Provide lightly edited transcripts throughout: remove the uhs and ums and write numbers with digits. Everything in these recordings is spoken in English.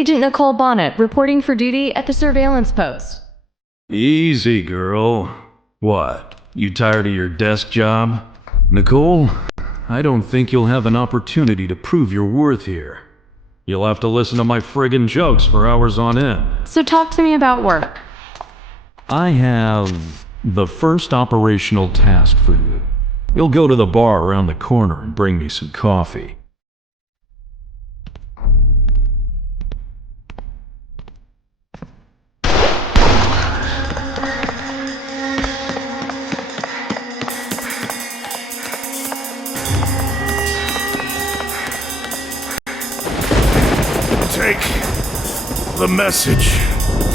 Agent Nicole Bonnet, reporting for duty at the surveillance post. Easy, girl. What, you tired of your desk job? Nicole, I don't think you'll have an opportunity to prove your worth here. You'll have to listen to my friggin' jokes for hours on end. So talk to me about work. I have the first operational task for you. You'll go to the bar around the corner and bring me some coffee. Take the message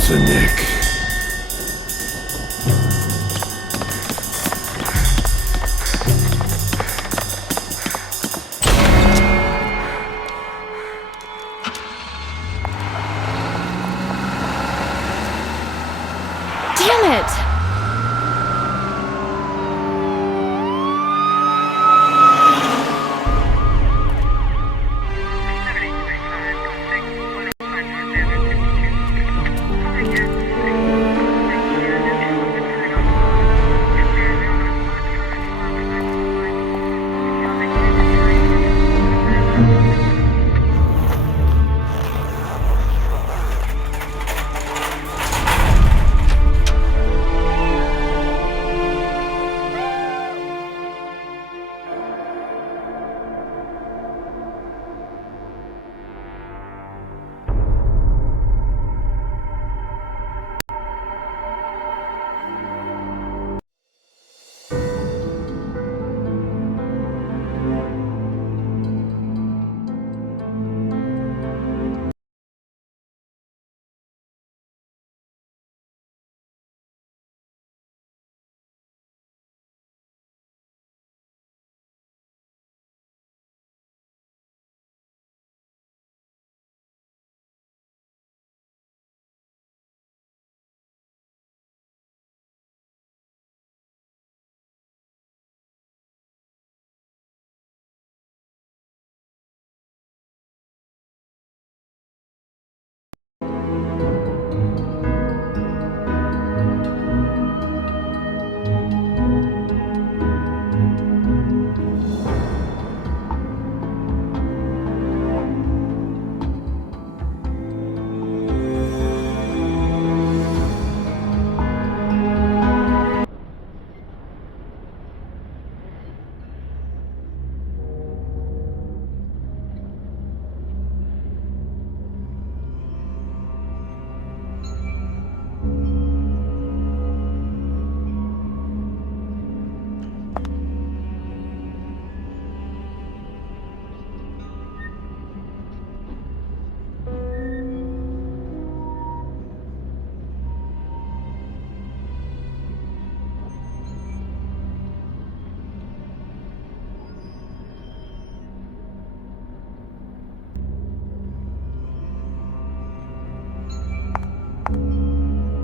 to Nick. Damn it!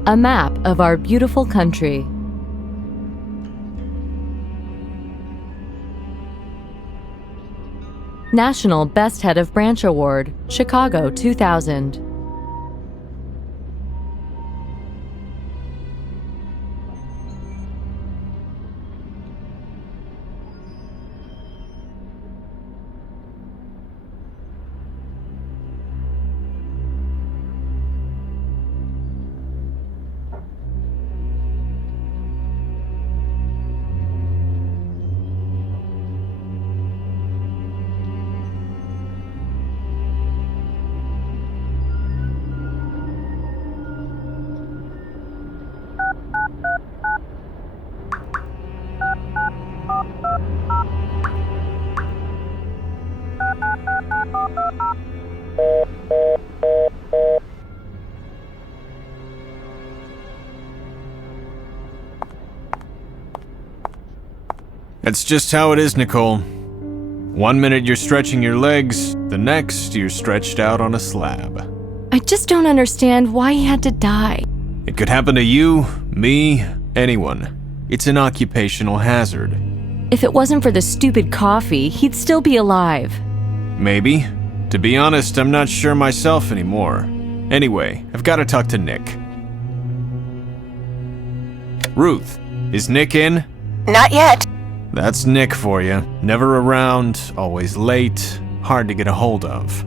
A map of our beautiful country. National Best Head of Branch Award, Chicago 2000. That's just how it is, Nicole. 1 minute you're stretching your legs, the next you're stretched out on a slab. I just don't understand why he had to die. It could happen to you, me, anyone. It's an occupational hazard. If it wasn't for the stupid coffee, he'd still be alive. Maybe, To be honest, I'm not sure myself anymore. Anyway, I've got to talk to Nick. Ruth, is Nick in? Not yet. That's Nick for you. Never around, always late, hard to get a hold of.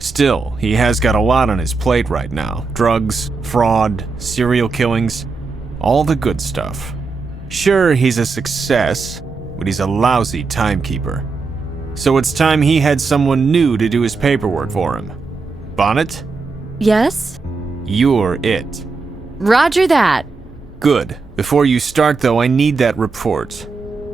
Still, he has got a lot on his plate right now. Drugs, fraud, serial killings, all the good stuff. Sure, he's a success, but he's a lousy timekeeper. So it's time he had someone new to do his paperwork for him. Bonnet? Yes? You're it. Roger that. Good. Before you start, though, I need that report.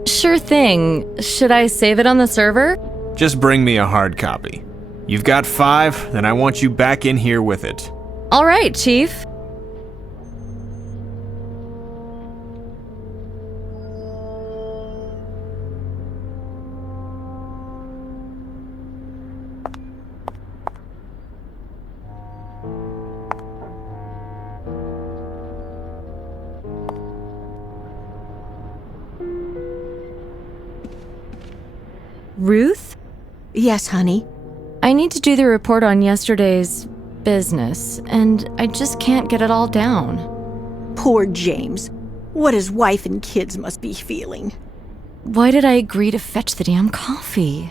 Sure thing. Should I save it on the server? Just bring me a hard copy. You've got 5, then I want you back in here with it. All right, Chief. Ruth? Yes, honey. I need to do the report on yesterday's business, and I just can't get it all down. Poor James. What his wife and kids must be feeling. Why did I agree to fetch the damn coffee?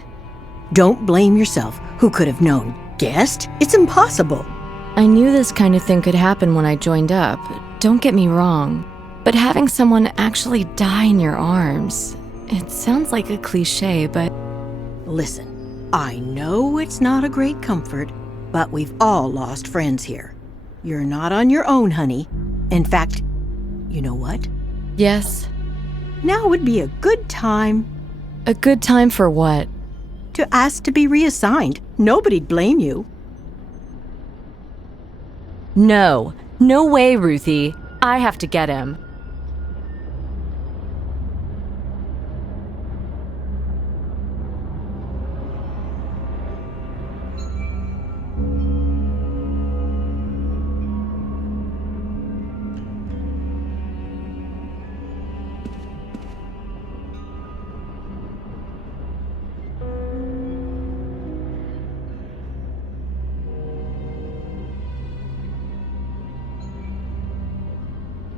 Don't blame yourself. Who could have known? Guessed? It's impossible. I knew this kind of thing could happen when I joined up. Don't get me wrong. But having someone actually die in your arms, it sounds like a cliche, but... Listen, I know it's not a great comfort, but we've all lost friends here. You're not on your own, honey. In fact, you know what? Yes? Now would be a good time A good time for what? to ask to be reassigned. Nobody'd blame you. No. No way, Ruthie. I have to get him.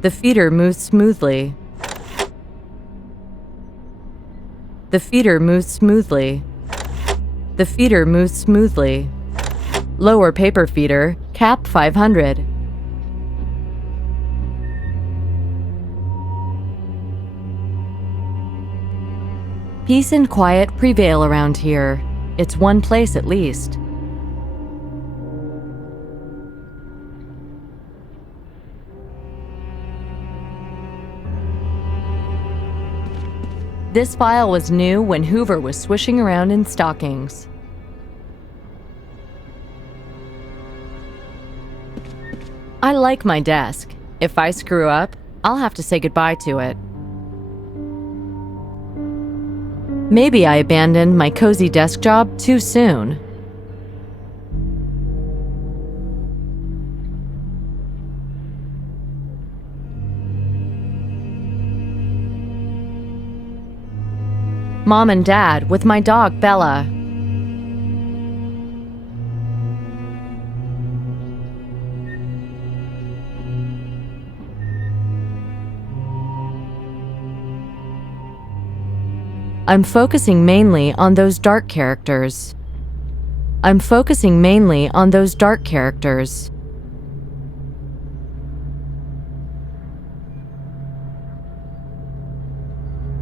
The feeder moves smoothly. The feeder moves smoothly. The feeder moves smoothly. Lower paper feeder, cap 500. Peace and quiet prevail around here. It's one place at least. This file was new when Hoover was swishing around in stockings. I like my desk. If I screw up, I'll have to say goodbye to it. Maybe I abandoned my cozy desk job too soon. Mom and Dad with my dog, Bella. I'm focusing mainly on those dark characters. I'm focusing mainly on those dark characters.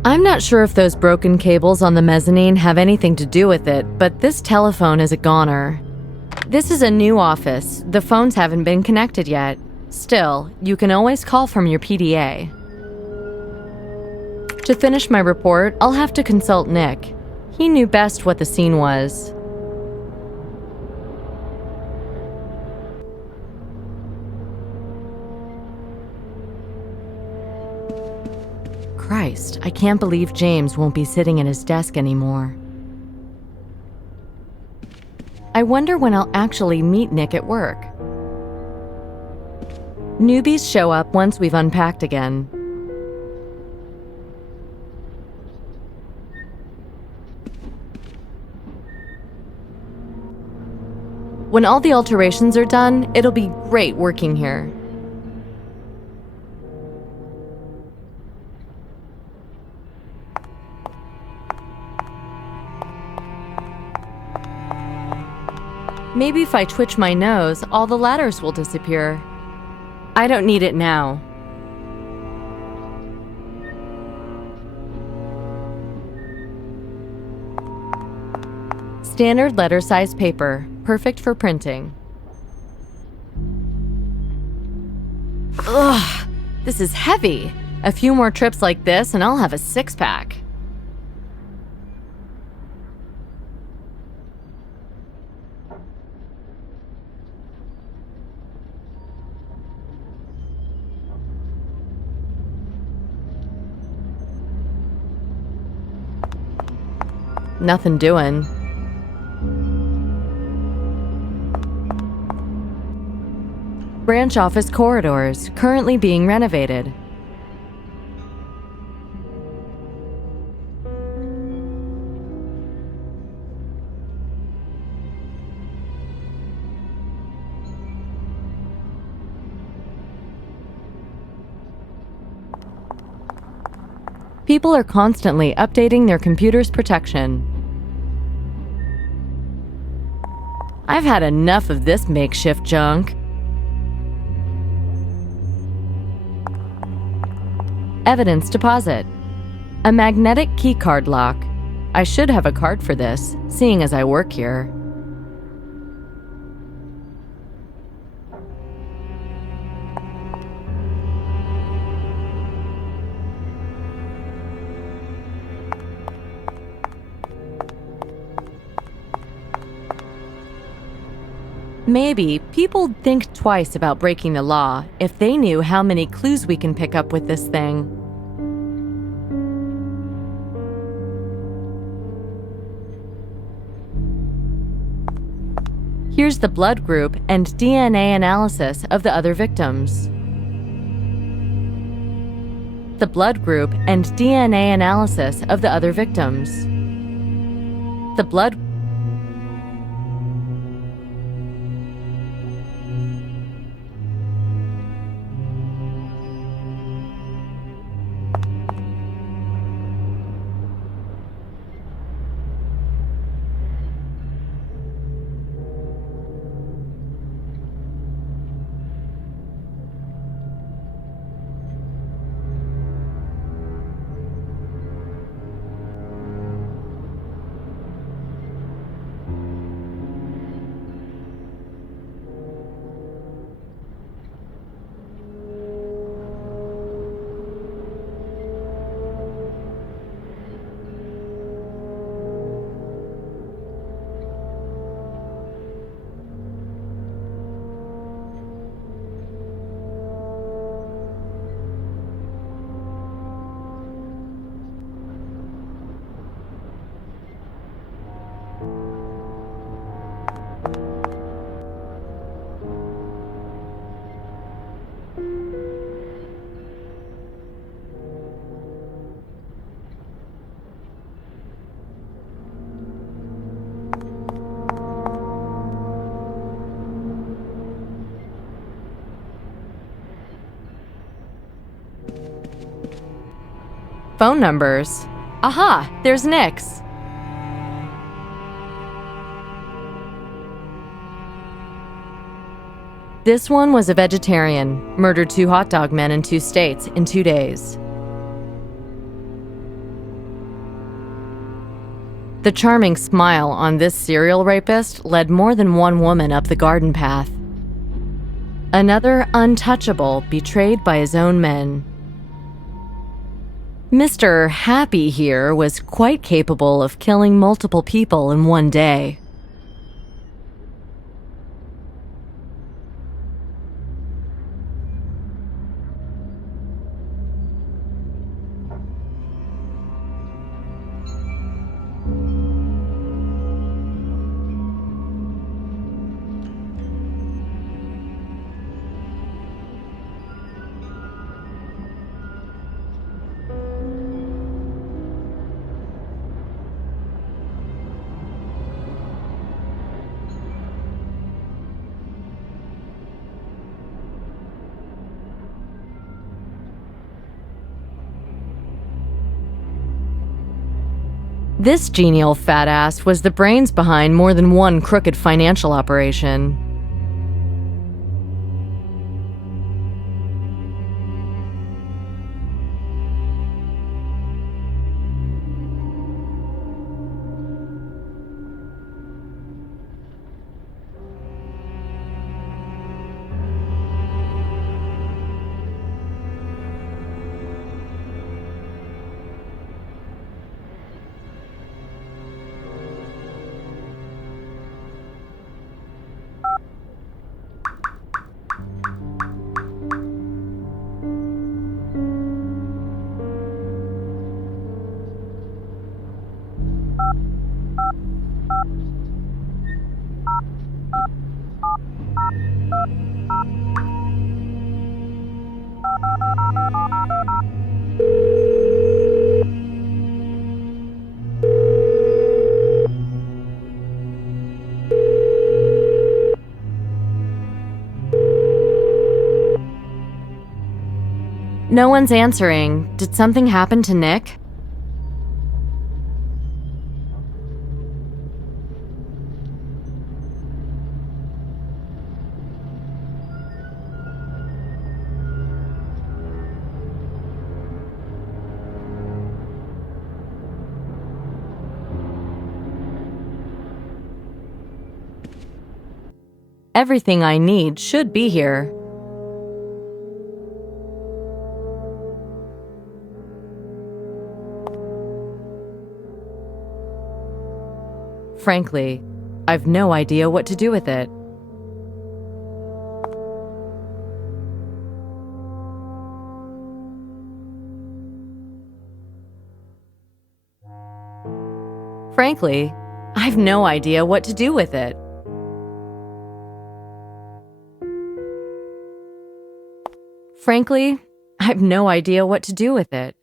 I'm not sure if those broken cables on the mezzanine have anything to do with it, but this telephone is a goner. This is a new office. The phones haven't been connected yet. Still, you can always call from your PDA. To finish my report, I'll have to consult Nick. He knew best what the scene was. Christ, I can't believe James won't be sitting at his desk anymore. I wonder when I'll actually meet Nick at work. Newbies show up once we've unpacked again. When all the alterations are done, it'll be great working here. Maybe if I twitch my nose, all the ladders will disappear. I don't need it now. Standard letter size paper, perfect for printing. Ugh, this is heavy. A few more trips like this and I'll have a six-pack. Nothing doing. Branch office corridors, currently being renovated. People are constantly updating their computer's protection. I've had enough of this makeshift junk. Evidence deposit. A magnetic keycard lock. I should have a card for this, seeing as I work here. Maybe people'd think twice about breaking the law if they knew how many clues we can pick up with this thing. Here's the blood group and DNA analysis of the other victims. The blood group and DNA analysis of the other victims. The blood phone numbers. Aha, there's Nick's. This one was a vegetarian, murdered 2 hot dog men in 2 states in 2 days. The charming smile on this serial rapist led more than one woman up the garden path. Another untouchable betrayed by his own men. Mr. Happy here was quite capable of killing multiple people in one day. This genial fat ass was the brains behind more than one crooked financial operation. No one's answering. Did something happen to Nick? Everything I need should be here. Frankly, I've no idea what to do with it. Frankly, I've no idea what to do with it. Frankly, I've no idea what to do with it.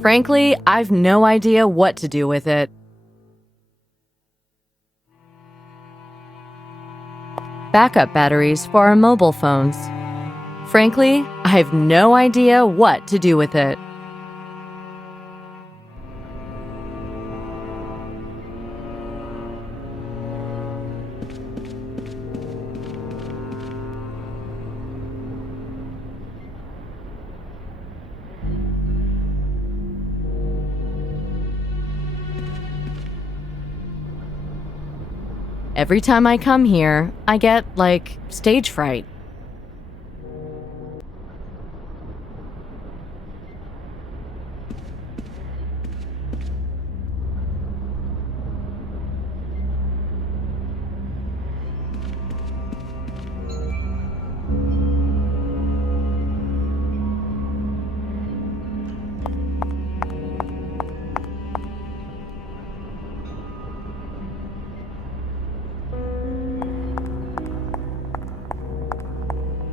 Frankly, I've no idea what to do with it. Backup batteries for our mobile phones. Frankly, I've no idea what to do with it. Every time I come here, I get, like, stage fright.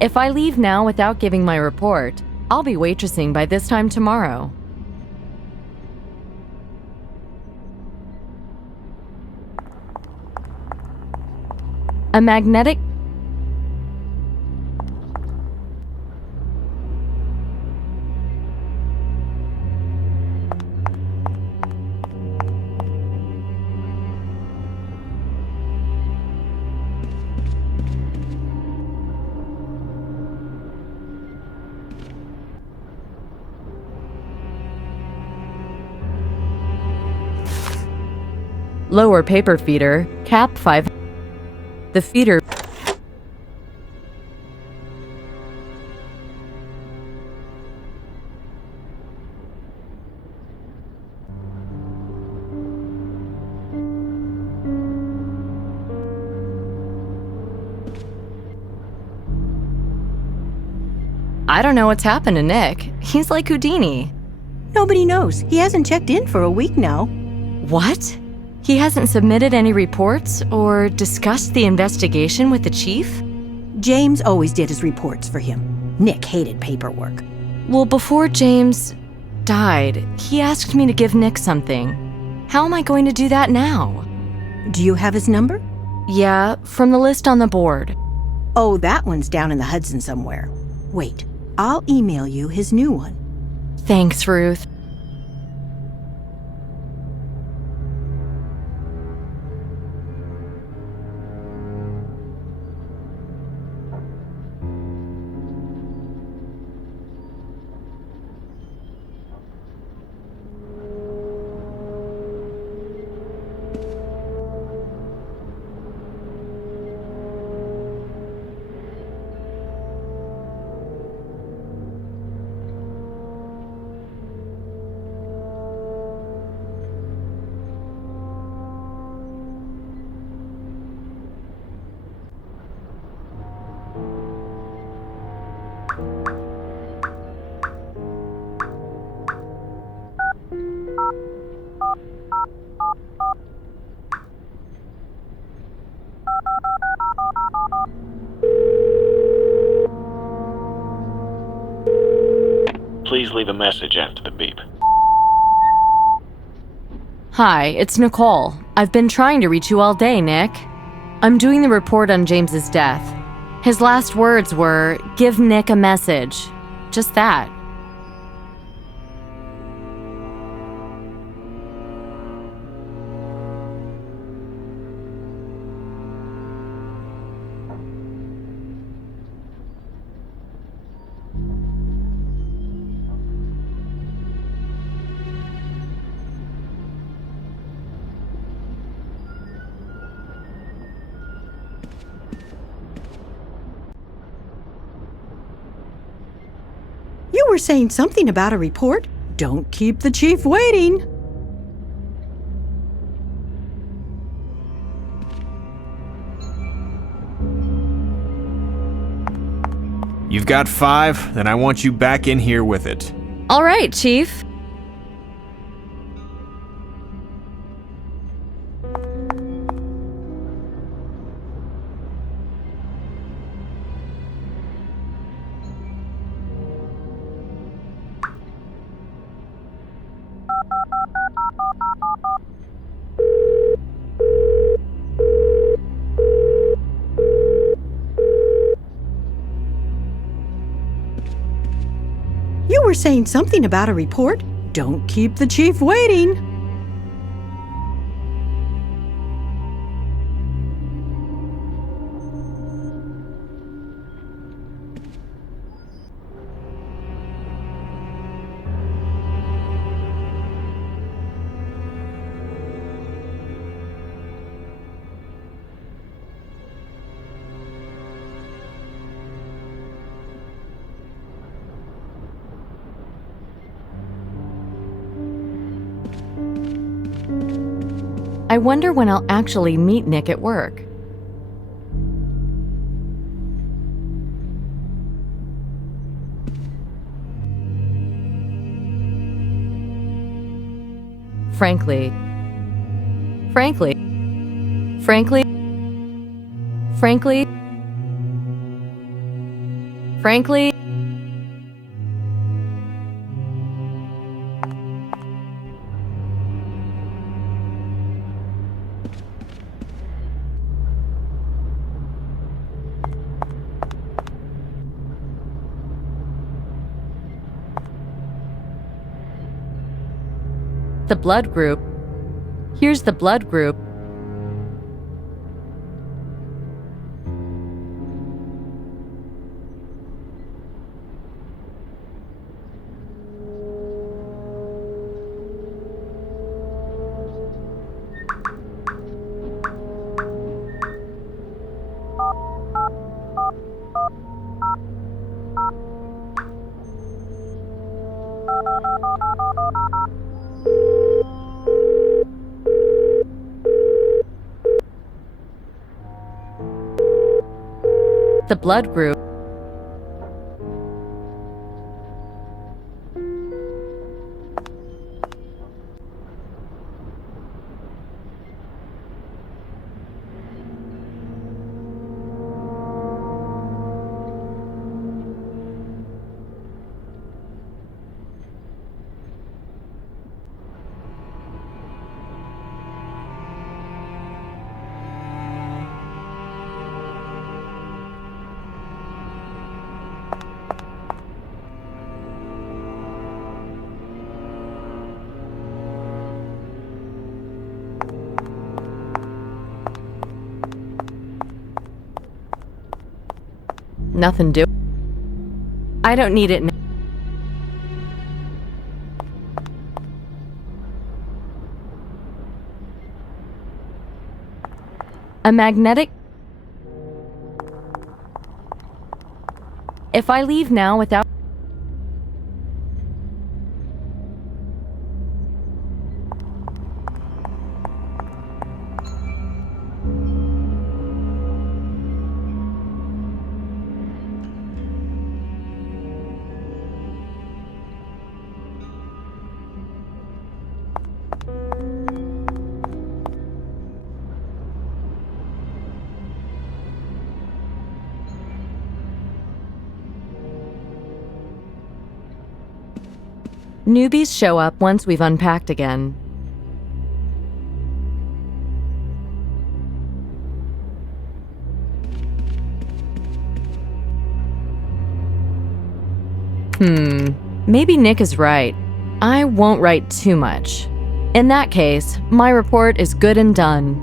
If I leave now without giving my report, I'll be waitressing by this time tomorrow. A magnetic... Lower paper feeder, cap 5. The feeder. I don't know what's happened to Nick. He's like Houdini. Nobody knows. He hasn't checked in for a week now. What? He hasn't submitted any reports or discussed the investigation with the chief? James always did his reports for him. Nick hated paperwork. Well, before James died, he asked me to give Nick something. How am I going to do that now? Do you have his number? Yeah, from the list on the board. Oh, that one's down in the Hudson somewhere. Wait, I'll email you his new one. Thanks, Ruth. Please leave a message after the beep. Hi, it's Nicole. I've been trying to reach you all day, Nick. I'm doing the report on James's death. His last words were, "Give Nick a message." Just that. You were saying something about a report? Don't keep the chief waiting. You've got 5, then I want you back in here with it. All right, Chief. You were saying something about a report? Don't keep the chief waiting. I wonder when I'll actually meet Nick at work. Frankly, frankly, frankly, frankly, frankly, the blood group. Here's the blood group. The blood group. Nothing do. I don't need it now. A magnetic... If I leave now without... Newbies show up once we've unpacked again. Maybe Nick is right. I won't write too much. In that case, my report is good and done.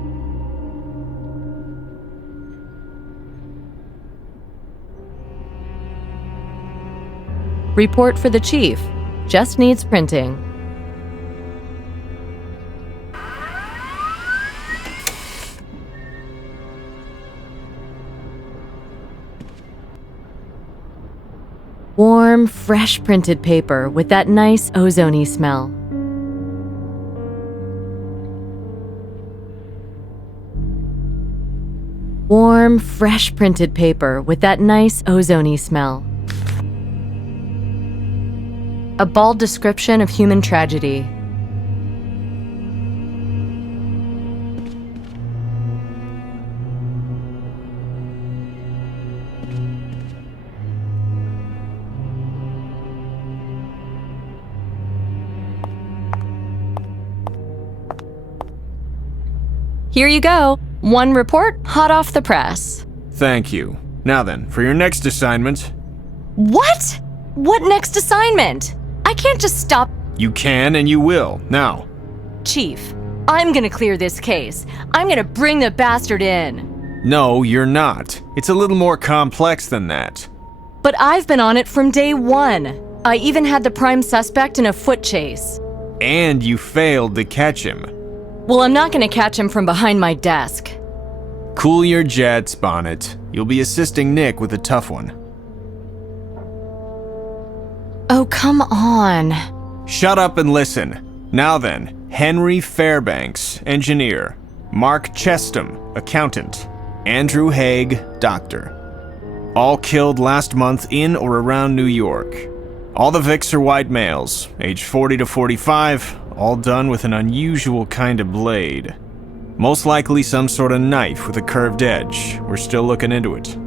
Report for the chief. Just needs printing. Warm, fresh printed paper with that nice ozone-y smell. Warm, fresh printed paper with that nice ozone-y smell. A bald description of human tragedy. Here you go. One report, hot off the press. Thank you. Now then, for your next assignment... What? What next assignment? I can't just stop. You can and you will. Now. Chief, I'm gonna clear this case. I'm gonna bring the bastard in. No, you're not. It's a little more complex than that. But I've been on it from day one. I even had the prime suspect in a foot chase. And you failed to catch him. Well, I'm not gonna catch him from behind my desk. Cool your jets, Bonnet. You'll be assisting Nick with a tough one. Oh, come on. Shut up and listen. Now then, Henry Fairbanks, engineer. Mark Chestham, accountant. Andrew Haig, doctor. All killed last month in or around New York. All the Vics are white males, age 40 to 45, all done with an unusual kind of blade. Most likely some sort of knife with a curved edge. We're still looking into it.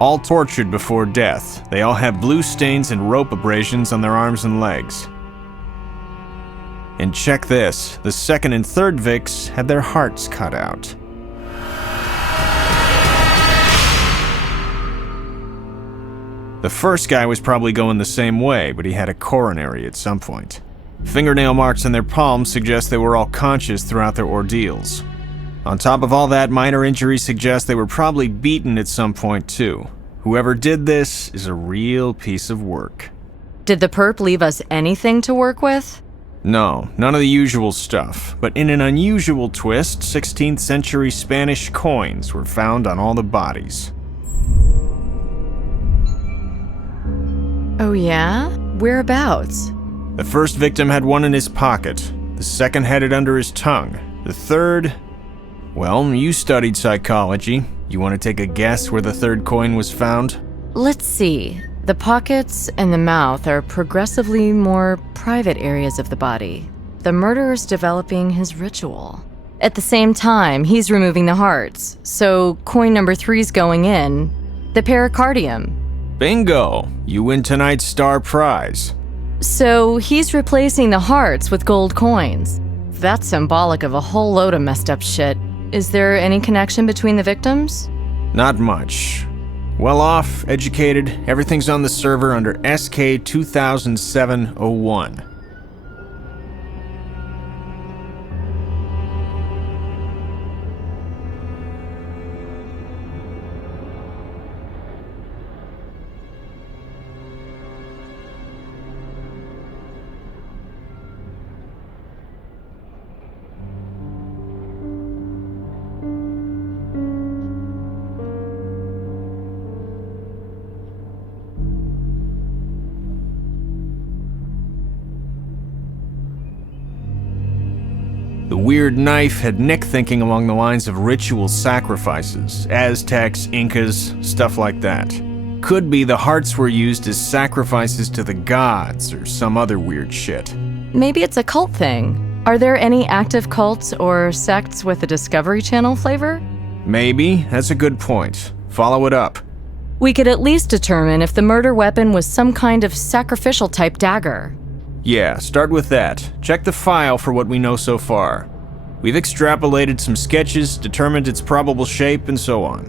All tortured before death. They all have blue stains and rope abrasions on their arms and legs. And check this, the second and third Vics had their hearts cut out. The first guy was probably going the same way, but he had a coronary at some point. Fingernail marks on their palms suggest they were all conscious throughout their ordeals. On top of all that, minor injuries suggest they were probably beaten at some point too. Whoever did this is a real piece of work. Did the perp leave us anything to work with? No, none of the usual stuff, but in an unusual twist, 16th century Spanish coins were found on all the bodies. Oh yeah? Whereabouts? The first victim had one in his pocket, the second had it under his tongue, the third... Well, you studied psychology. You want to take a guess where the third coin was found? Let's see. The pockets and the mouth are progressively more private areas of the body. The murderer's developing his ritual. At the same time, he's removing the hearts. So coin number 3's going in. The pericardium. Bingo! You win tonight's star prize. So he's replacing the hearts with gold coins. That's symbolic of a whole load of messed up shit. Is there any connection between the victims? Not much. Well off, educated, everything's on the server under SK 2007-01. The weird knife had Nick thinking along the lines of ritual sacrifices, Aztecs, Incas, stuff like that. Could be the hearts were used as sacrifices to the gods or some other weird shit. Maybe it's a cult thing. Are there any active cults or sects with a Discovery Channel flavor? Maybe, that's a good point. Follow it up. We could at least determine if the murder weapon was some kind of sacrificial type dagger. Yeah, start with that. Check the file for what we know so far. We've extrapolated some sketches, determined its probable shape, and so on.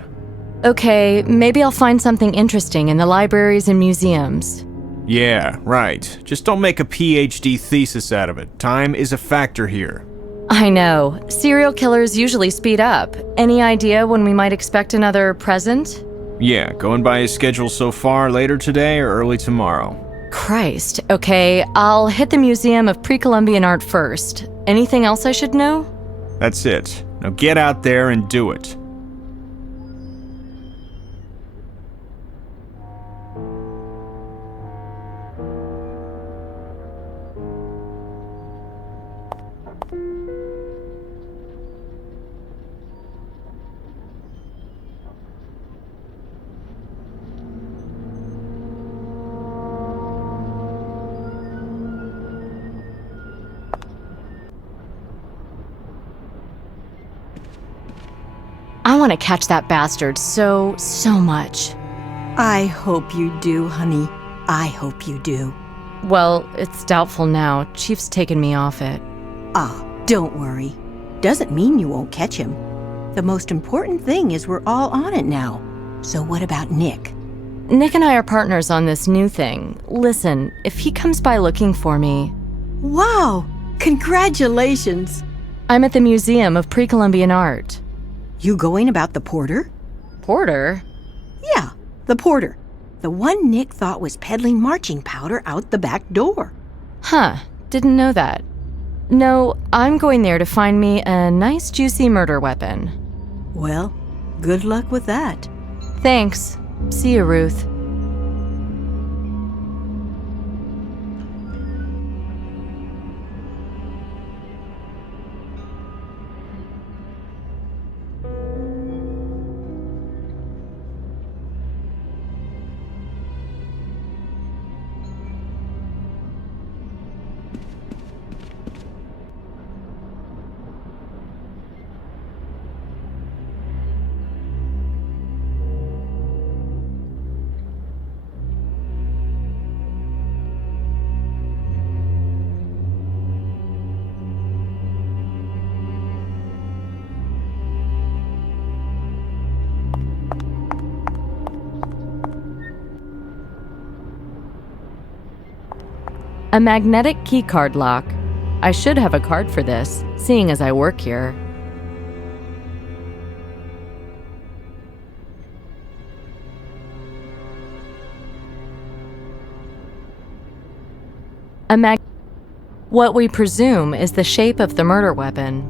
Okay, maybe I'll find something interesting in the libraries and museums. Yeah, right. Just don't make a PhD thesis out of it. Time is a factor here. I know. Serial killers usually speed up. Any idea when we might expect another present? Yeah, going by his schedule so far, later today or early tomorrow. Christ. Okay, I'll hit the Museum of Pre-Columbian Art first. Anything else I should know? That's it. Now get out there and do it. I want to catch that bastard so much. I hope you do, honey. I hope you do. Well, it's doubtful now. Chief's taken me off it. Ah, don't worry. Doesn't mean you won't catch him. The most important thing is we're all on it now. So what about Nick? Nick and I are partners on this new thing. Listen, if he comes by looking for me... Wow! Congratulations! I'm at the Museum of Pre-Columbian Art. You going about the porter? Porter? Yeah, the porter. The one Nick thought was peddling marching powder out the back door. Huh, didn't know that. No, I'm going there to find me a nice juicy murder weapon. Well, good luck with that. Thanks. See you, Ruth. A magnetic keycard lock. I should have a card for this, seeing as I work here. What we presume is the shape of the murder weapon.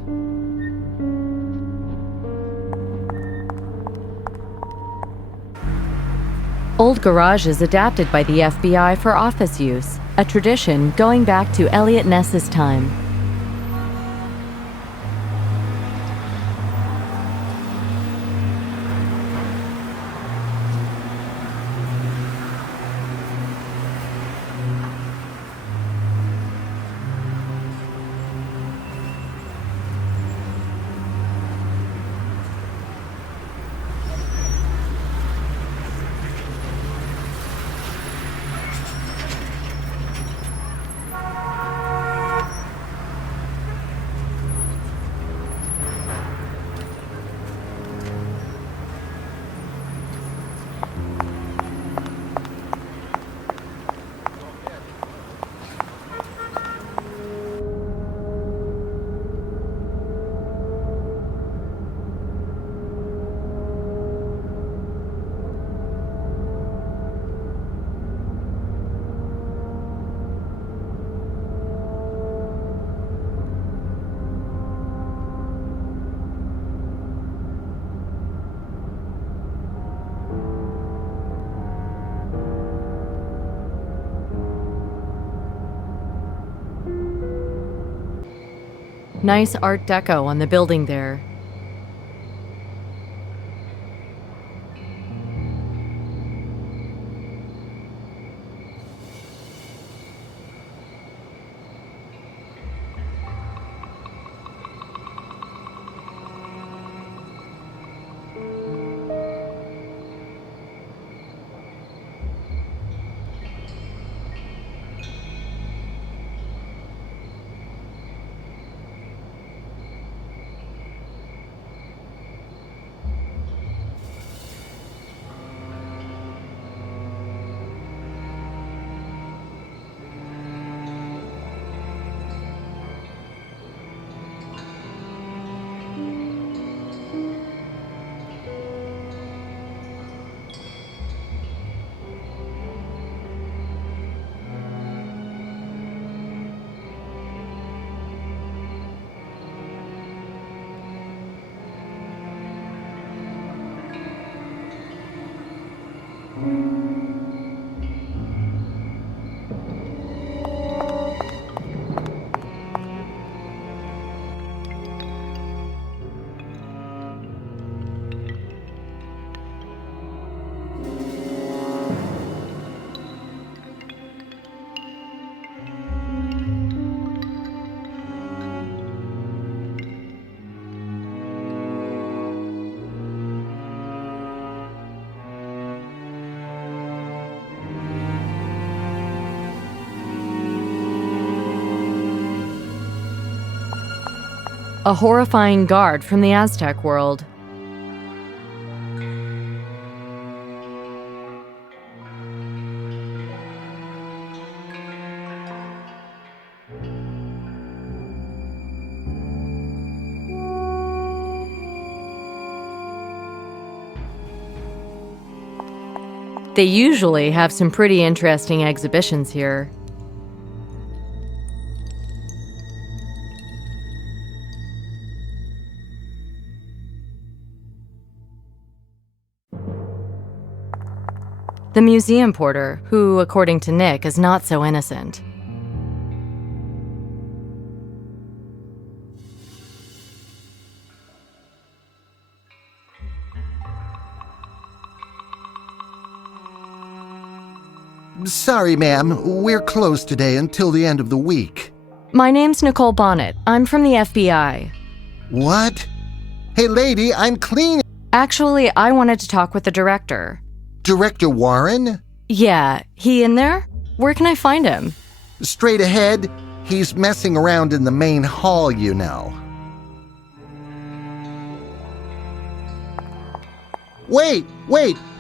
Old garages adapted by the FBI for office use, a tradition going back to Elliot Ness's time. Nice Art Deco on the building there. A horrifying guard from the Aztec world. They usually have some pretty interesting exhibitions here. The museum porter, who, according to Nick, is not so innocent. Sorry, ma'am. We're closed today until the end of the week. My name's Nicole Bonnet. I'm from the FBI. What? Hey, lady, I'm clean. Actually, I wanted to talk with the director. Director Warren? Yeah, he in there? Where can I find him? Straight ahead. He's messing around in the main hall, you know. Wait!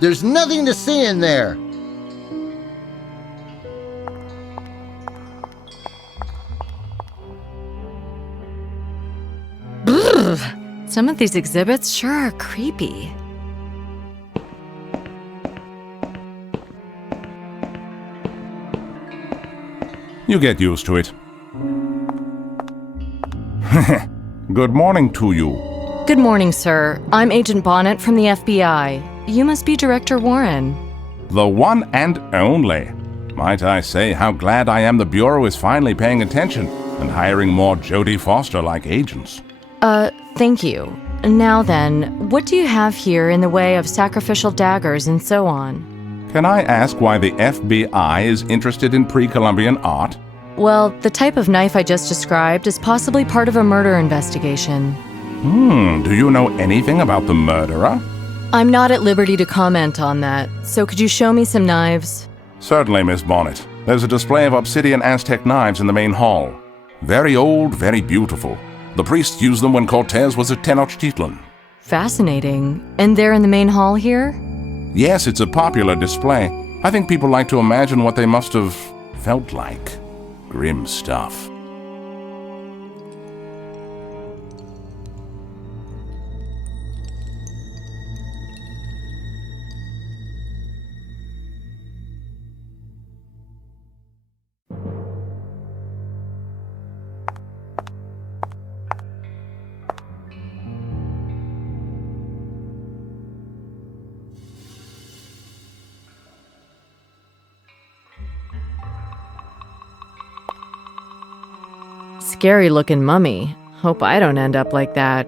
There's nothing to see in there. Some of these exhibits sure are creepy. You get used to it. Good morning to you. Good morning, sir. I'm Agent Bonnet from the FBI. You must be Director Warren. The one and only. Might I say how glad I am the Bureau is finally paying attention and hiring more Jodie Foster-like agents. Thank you. Now then, what do you have here in the way of sacrificial daggers and so on? Can I ask why the FBI is interested in pre-Columbian art? Well, the type of knife I just described is possibly part of a murder investigation. Do you know anything about the murderer? I'm not at liberty to comment on that, so could you show me some knives? Certainly, Miss Bonnet. There's a display of obsidian Aztec knives in the main hall. Very old, very beautiful. The priests used them when Cortez was at Tenochtitlan. Fascinating. And they're in the main hall here? Yes, it's a popular display. I think people like to imagine what they must have felt like. Grim stuff. Scary looking mummy. Hope I don't end up like that.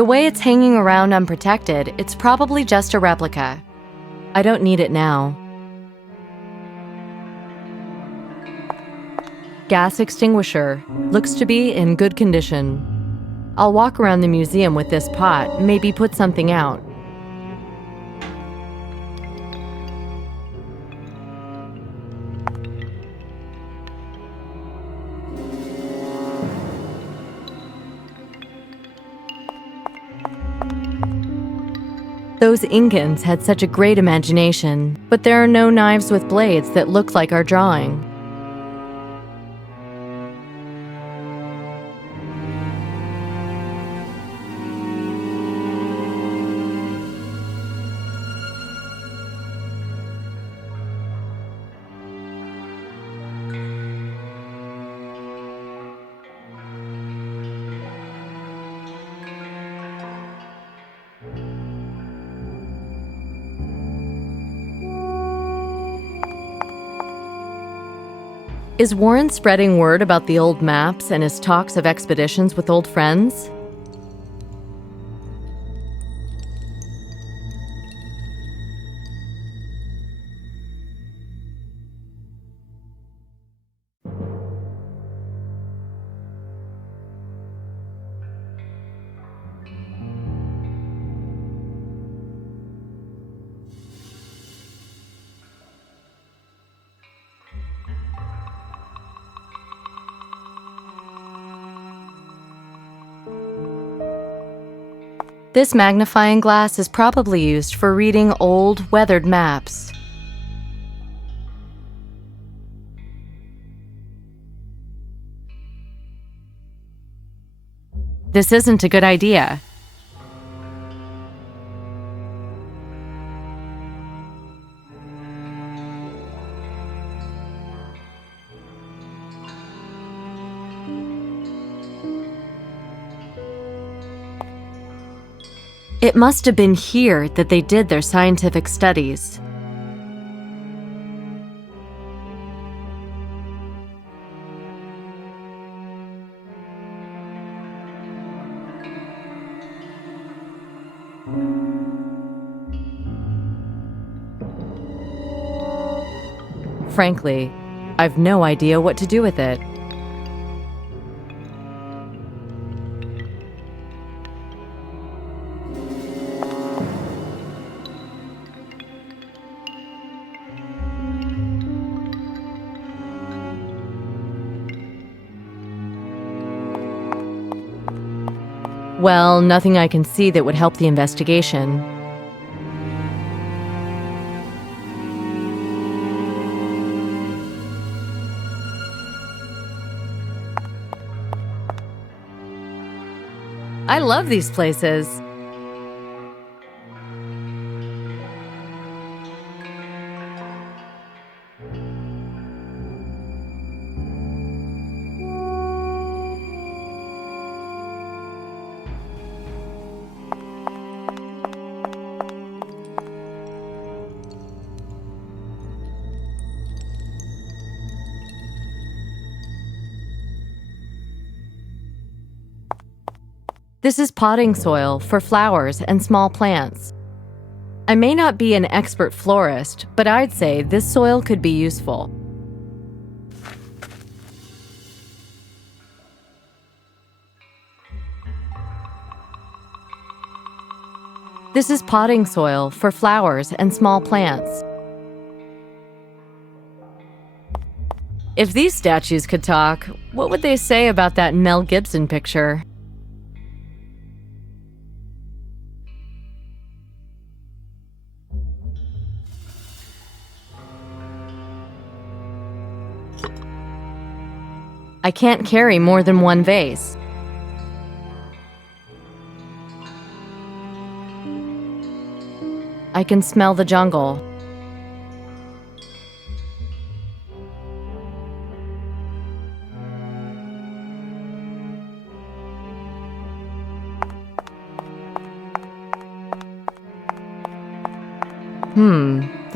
The way it's hanging around unprotected, it's probably just a replica. I don't need it now. Gas extinguisher. Looks to be in good condition. I'll walk around the museum with this pot, maybe put something out. Those Incans had such a great imagination, but there are no knives with blades that look like our drawing. Is Warren spreading word about the old maps and his talks of expeditions with old friends? This magnifying glass is probably used for reading old, weathered maps. This isn't a good idea. It must have been here that they did their scientific studies. Frankly, I've no idea what to do with it. Well, nothing I can see that would help the investigation. I love these places. This is potting soil for flowers and small plants. I may not be an expert florist, but I'd say this soil could be useful. This is potting soil for flowers and small plants. If these statues could talk, what would they say about that Mel Gibson picture? I can't carry more than one vase. I can smell the jungle.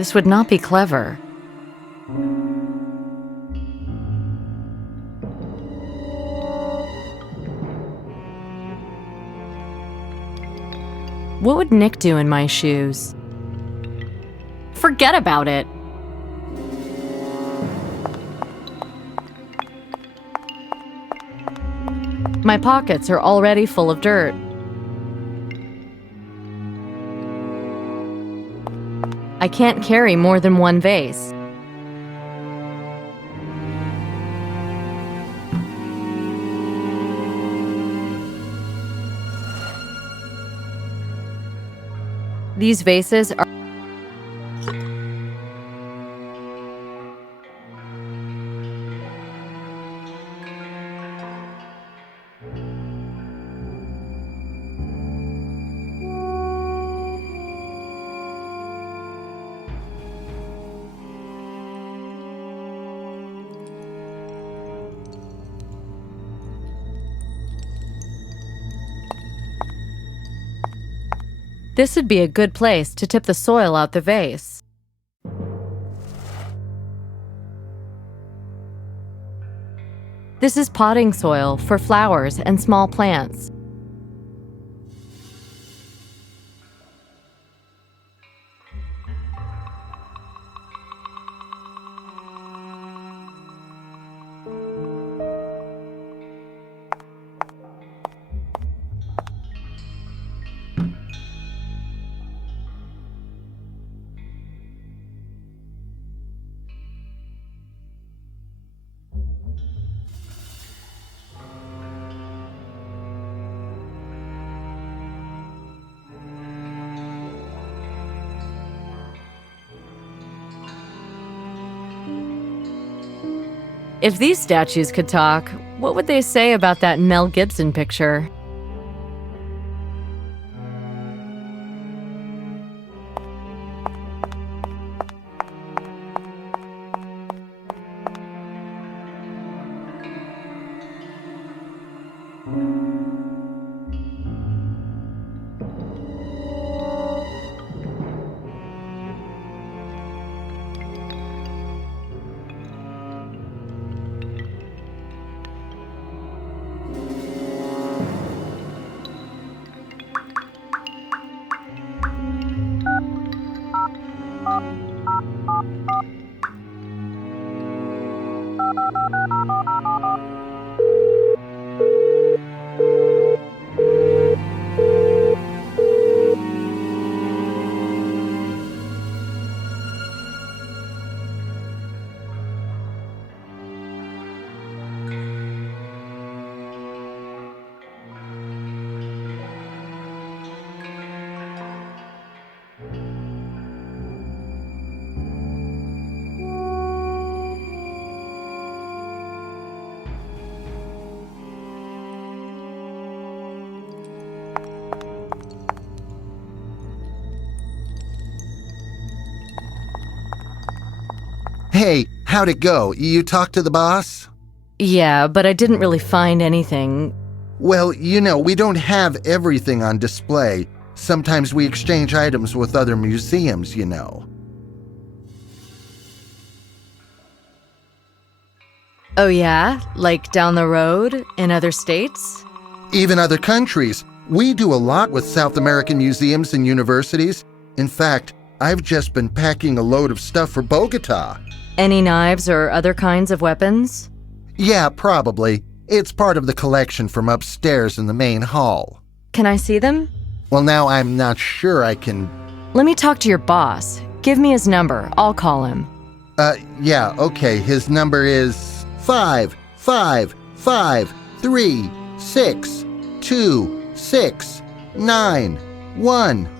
This would not be clever. What would Nick do in my shoes? Forget about it! My pockets are already full of dirt. I can't carry more than one vase. These vases are This would be a good place to tip the soil out the vase. This is potting soil for flowers and small plants. If these statues could talk, what would they say about that Mel Gibson picture? Hey, how'd it go? You talked to the boss? Yeah, but I didn't really find anything. Well, we don't have everything on display. Sometimes we exchange items with other museums, Oh yeah? Like down the road, in other states? Even other countries. We do a lot with South American museums and universities. In fact, I've just been packing a load of stuff for Bogota. Any knives or other kinds of weapons? Yeah, probably. It's part of the collection from upstairs in the main hall. Can I see them? Well, now I'm not sure I can... Let me talk to your boss. Give me his number. I'll call him. Yeah, okay. His number is 555362691.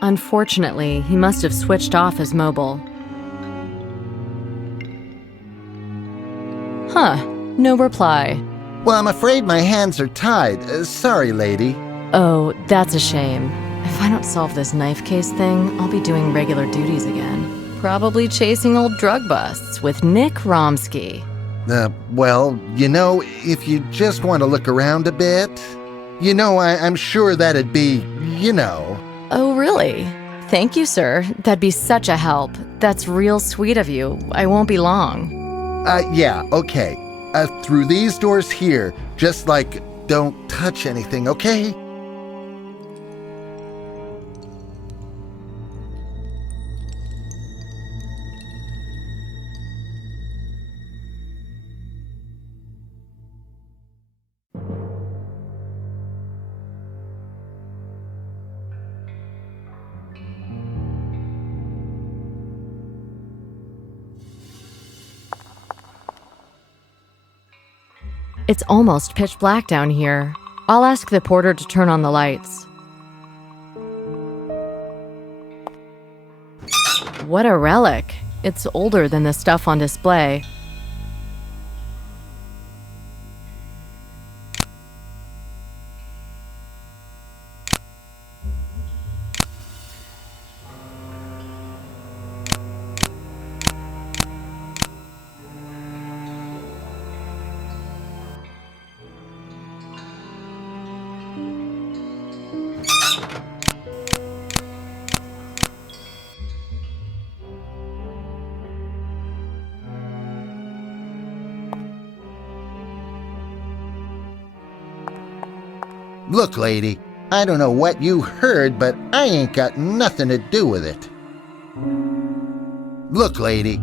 Unfortunately, he must have switched off his mobile. Huh, no reply. Well, I'm afraid my hands are tied. Sorry, lady. Oh, that's a shame. If I don't solve this knife case thing, I'll be doing regular duties again. Probably chasing old drug busts with Nick Romsky. Well, if you just want to look around a bit, I'm sure that'd be, Oh, really? Thank you, sir. That'd be such a help. That's real sweet of you. I won't be long. Yeah, okay. Through these doors here, just don't touch anything, okay? It's almost pitch black down here. I'll ask the porter to turn on the lights. What a relic. It's older than the stuff on display. Look, lady, I don't know what you heard, but I ain't got nothing to do with it. Look, lady.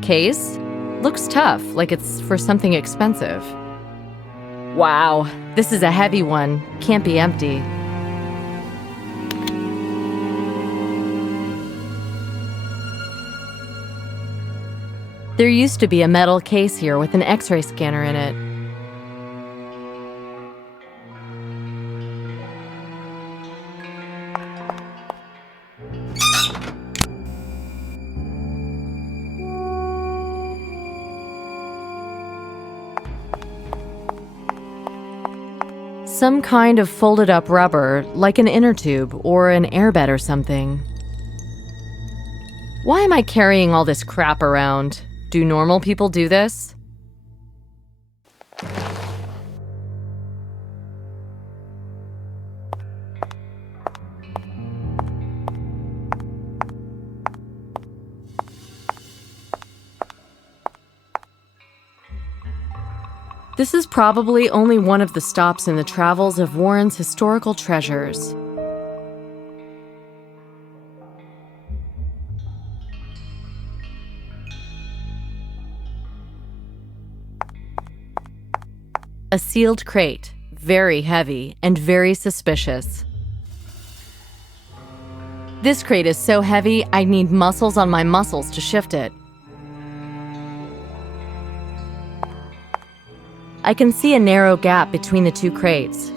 Case? Looks tough, like it's for something expensive. Wow, this is a heavy one. Can't be empty. There used to be a metal case here with an X-ray scanner in it. Some kind of folded up rubber, like an inner tube or an airbed or something. Why am I carrying all this crap around? Do normal people do this? This is probably only one of the stops in the travels of Warren's historical treasures. A sealed crate, very heavy and very suspicious. This crate is so heavy, I need muscles on my muscles to shift it. I can see a narrow gap between the two crates.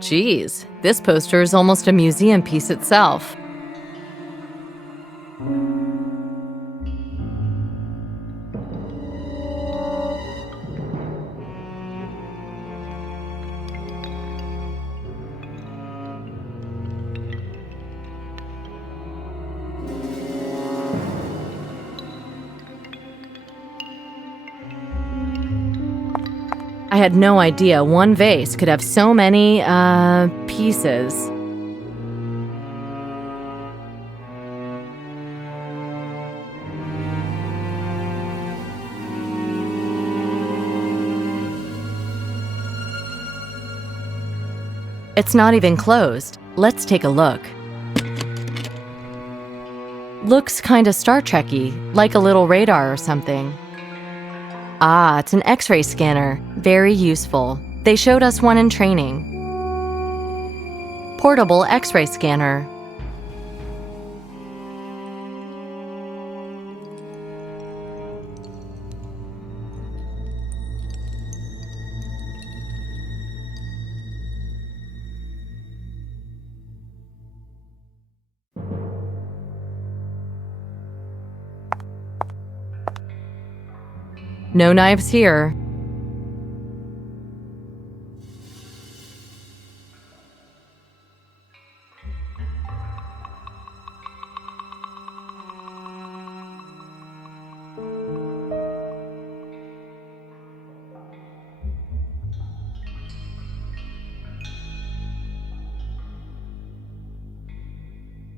Geez, this poster is almost a museum piece itself. I had no idea one vase could have so many, pieces. It's not even closed. Let's take a look. Looks kinda Star Trek-y, like a little radar or something. Ah, it's an X-ray scanner. Very useful. They showed us one in training. Portable X-ray scanner. No knives here.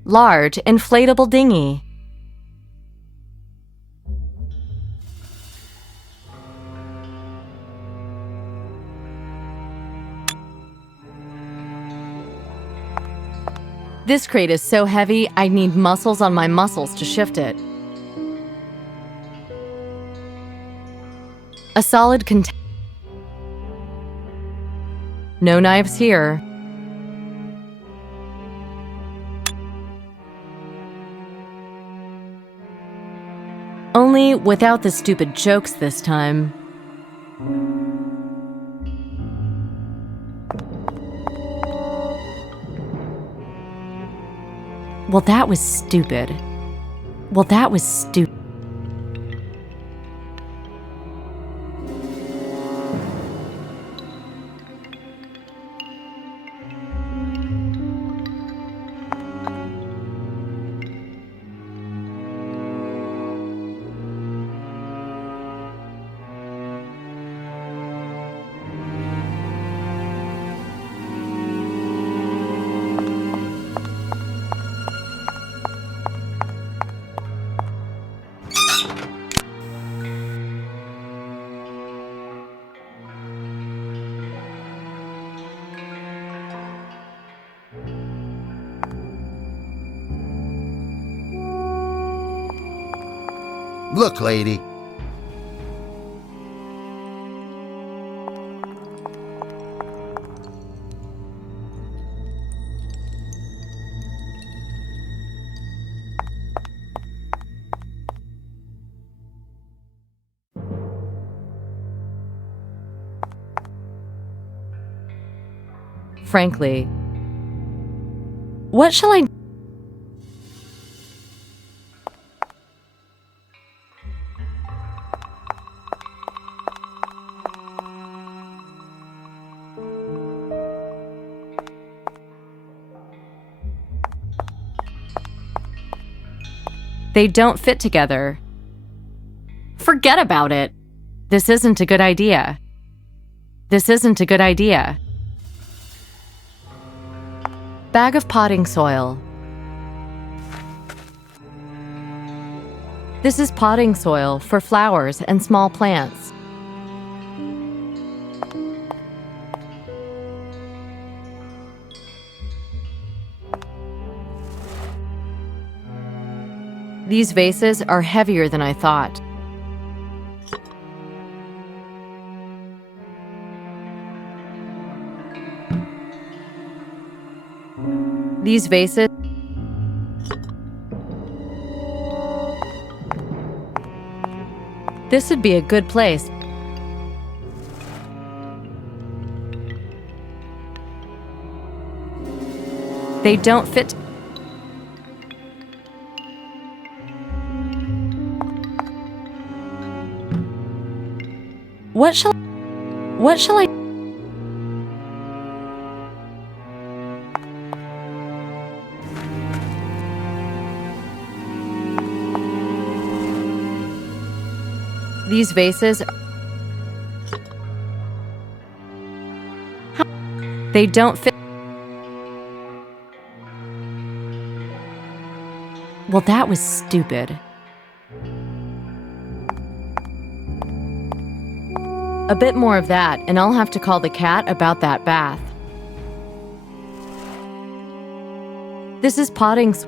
Large inflatable dinghy. This crate is so heavy, I need muscles on my muscles to shift it. A solid No knives here. Only without the stupid jokes this time. Well, that was stupid. Look, lady. Frankly, what shall I do? They don't fit together. Forget about it. This isn't a good idea. Bag of potting soil. This is potting soil for flowers and small plants. These vases are heavier than I thought. These vases. This would be a good place. They don't fit. What shall I? These vases. They don't fit. Well, that was stupid. A bit more of that, and I'll have to call the cat about that bath. This is Potting's.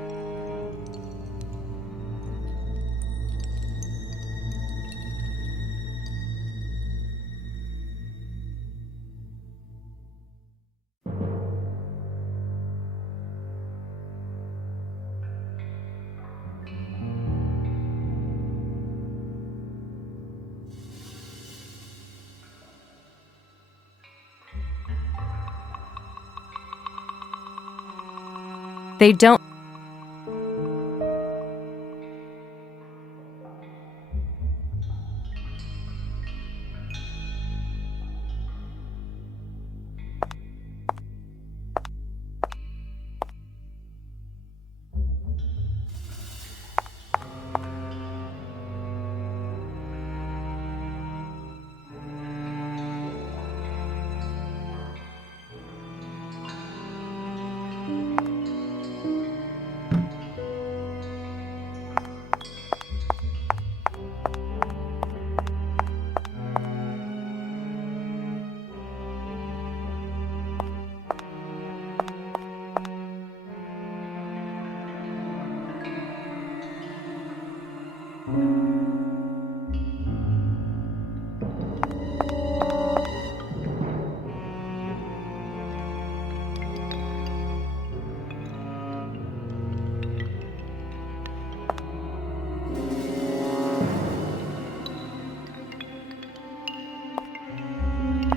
They don't.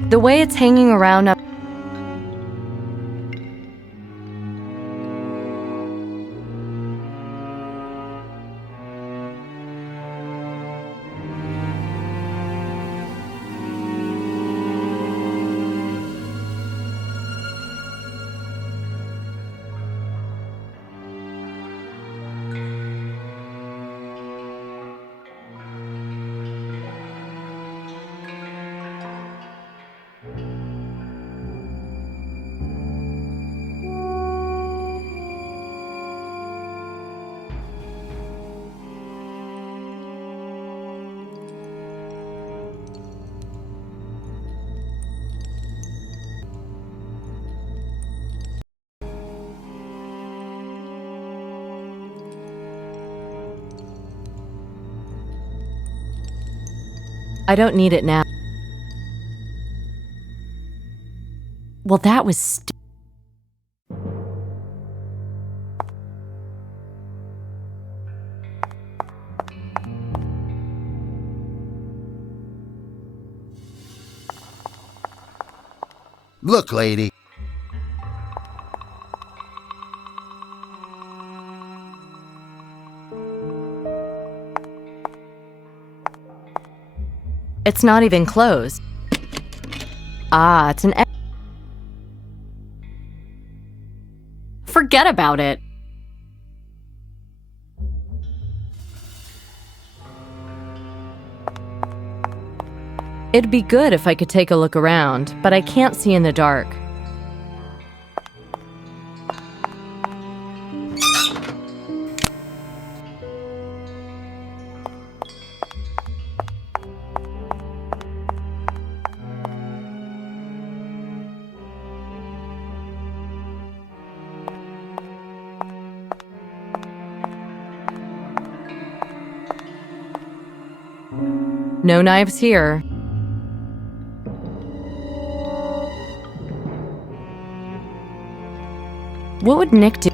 The way it's hanging around up. I don't need it now. Well, that was Look, lady. It's not even closed. Ah, it's an. Forget about it. It'd be good if I could take a look around, but I can't see in the dark. No knives here. What would Nick do?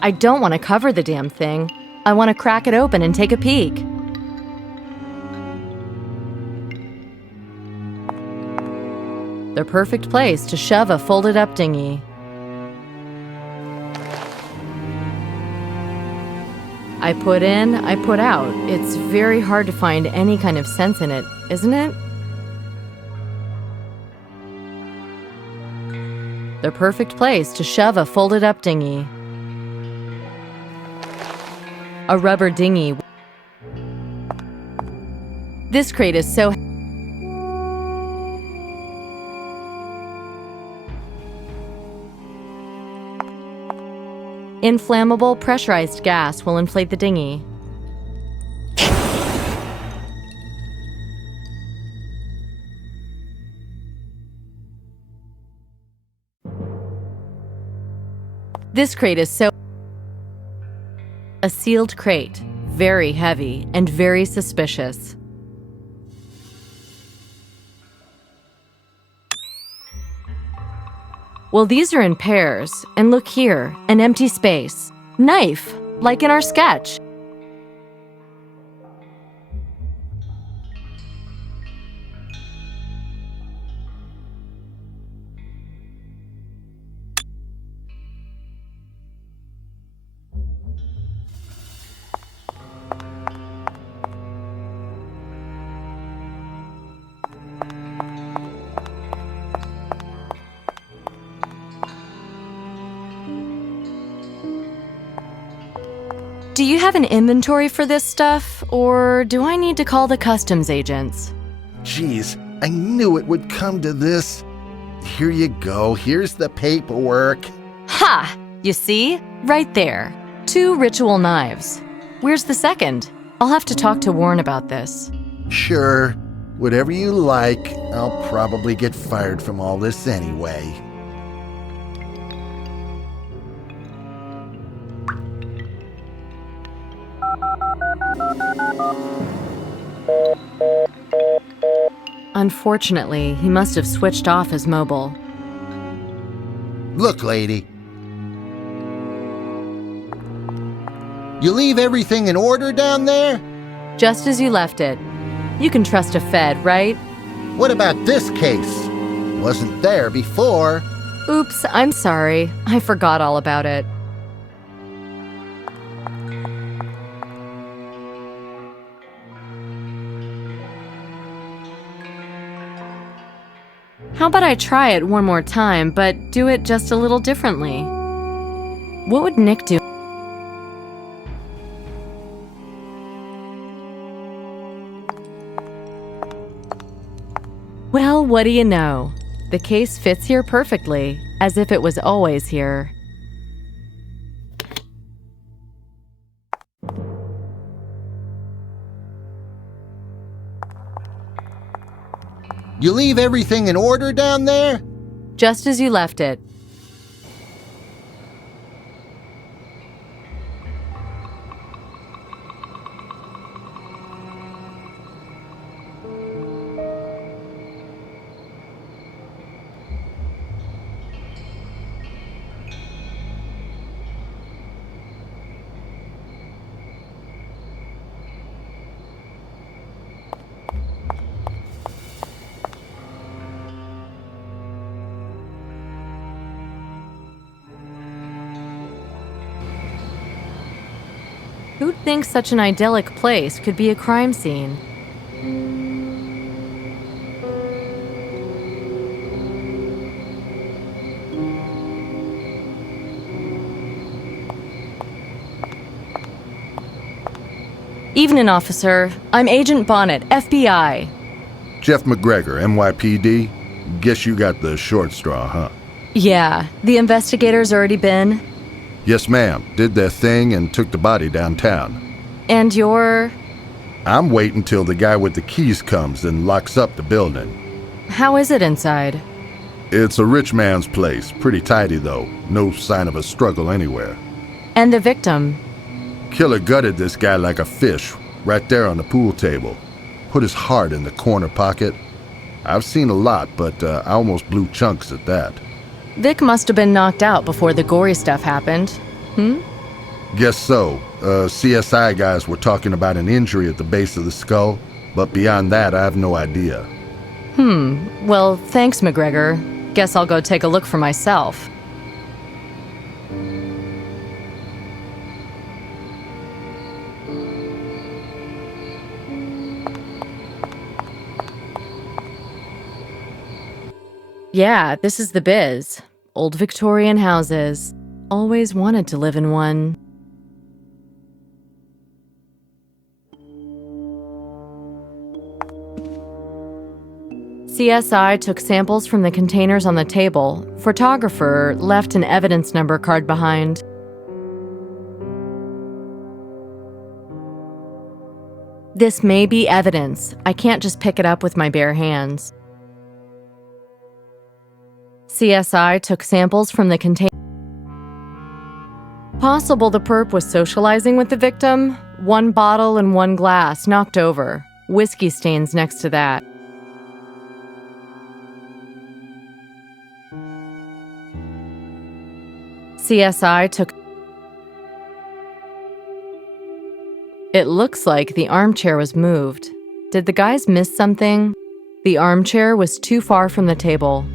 I don't want to cover the damn thing. I want to crack it open and take a peek. The perfect place to shove a folded-up dinghy. I put in, I put out. It's very hard to find any kind of sense in it, isn't it? The perfect place to shove a folded-up dinghy. A rubber dinghy. This crate is so... Inflammable pressurized gas will inflate the dinghy. This crate is so... A sealed crate, very heavy and very suspicious. Well, these are in pairs, and look here, an empty space. Knife, like in our sketch. Do you have an inventory for this stuff, or do I need to call the customs agents? Jeez, I knew it would come to this. Here you go, here's the paperwork. Ha! You see? Right there. 2 ritual knives. Where's the second? I'll have to talk to Warren about this. Sure, whatever you like. I'll probably get fired from all this anyway. Unfortunately, he must have switched off his mobile. Look, lady. You leave everything in order down there? Just as you left it. You can trust a Fed, right? What about this case? Wasn't there before. Oops, I'm sorry. I forgot all about it. How about I try it one more time, but do it just a little differently? What would Nick do? Well, what do you know? The case fits here perfectly, as if it was always here. You leave everything in order down there? Just as you left it. Who'd think such an idyllic place could be a crime scene? Evening, officer. I'm Agent Bonnet, FBI. Jeff McGregor, NYPD. Guess you got the short straw, huh? Yeah, the investigators already been. Yes, ma'am. Did their thing and took the body downtown. And you're... I'm waiting till the guy with the keys comes and locks up the building. How is it inside? It's a rich man's place. Pretty tidy, though. No sign of a struggle anywhere. And the victim? Killer gutted this guy like a fish, right there on the pool table. Put his heart in the corner pocket. I've seen a lot, but I almost blew chunks at that. Vic must have been knocked out before the gory stuff happened. Guess so. CSI guys were talking about an injury at the base of the skull, but beyond that, I have no idea. Well, thanks, McGregor. Guess I'll go take a look for myself. Yeah, this is the biz. Old Victorian houses. Always wanted to live in one. CSI took samples from the containers on the table. Photographer left an evidence number card behind. This may be evidence. I can't just pick it up with my bare hands. CSI took samples from the container. Possible the perp was socializing with the victim. 1 bottle and 1 glass knocked over. Whiskey stains next to that. CSI took... It looks like the armchair was moved. Did the guys miss something? The armchair was too far from the table.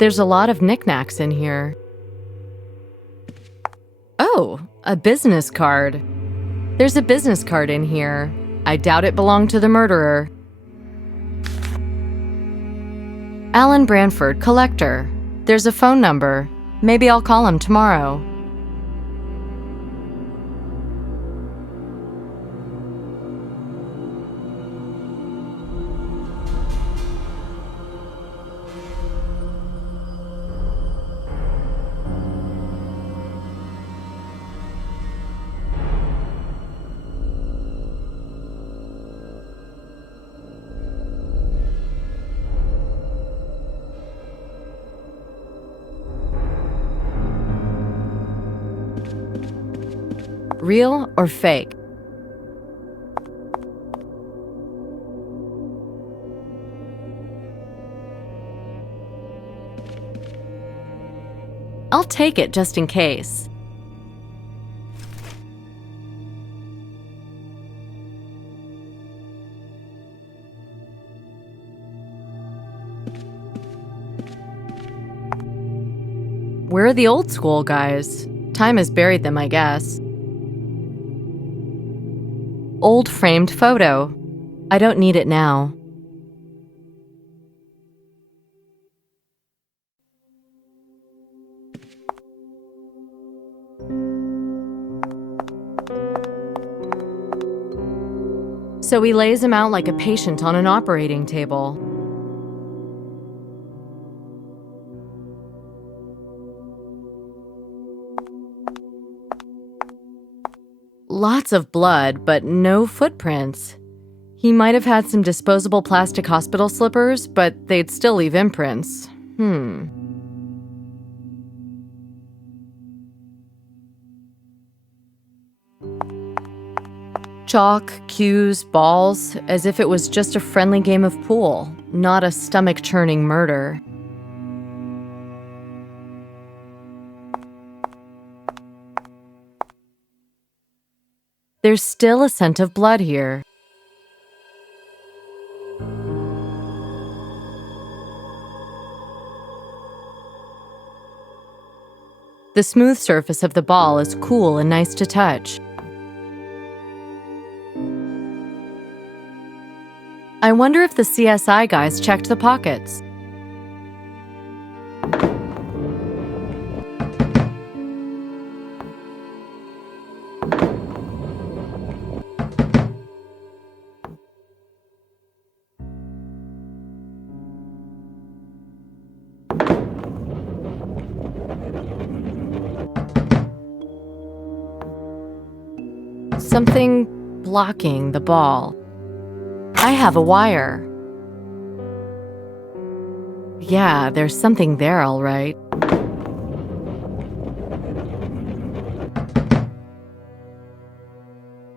There's a lot of knickknacks in here. Oh, a business card. There's a business card in here. I doubt it belonged to the murderer. Alan Branford, collector. There's a phone number. Maybe I'll call him tomorrow. Real or fake? I'll take it just in case. Where are the old school guys? Time has buried them, I guess. Old framed photo. I don't need it now. So he lays him out like a patient on an operating table. Lots of blood, but no footprints. He might have had some disposable plastic hospital slippers, but they'd still leave imprints. Chalk, cues, balls, as if it was just a friendly game of pool, not a stomach-churning murder. There's still a scent of blood here. The smooth surface of the ball is cool and nice to touch. I wonder if the CSI guys checked the pockets. Something blocking the ball. I have a wire. Yeah, there's something there, all right.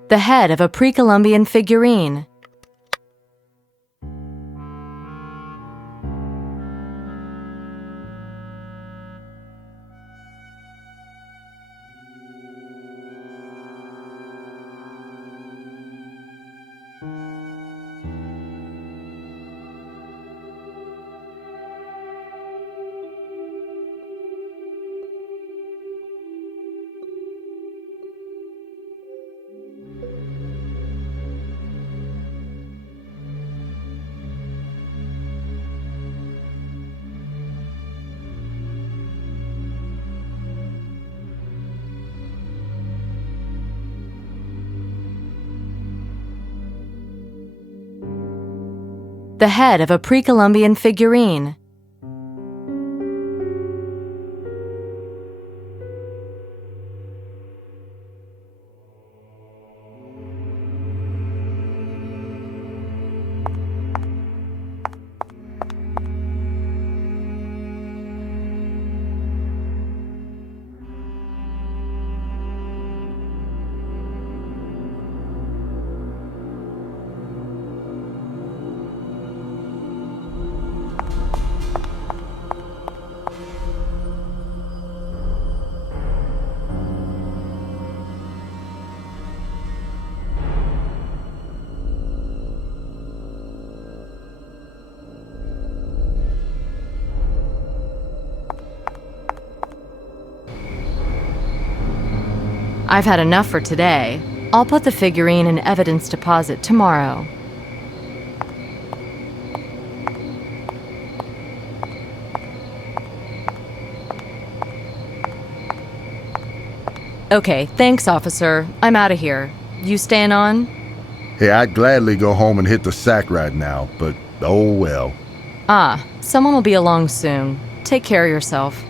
The head of a pre-Columbian figurine. The head of a pre-Columbian figurine. I've had enough for today. I'll put the figurine in evidence deposit tomorrow. Okay, thanks, officer. I'm out of here. You staying on? Hey, I'd gladly go home and hit the sack right now, but oh well. Ah, someone will be along soon. Take care of yourself.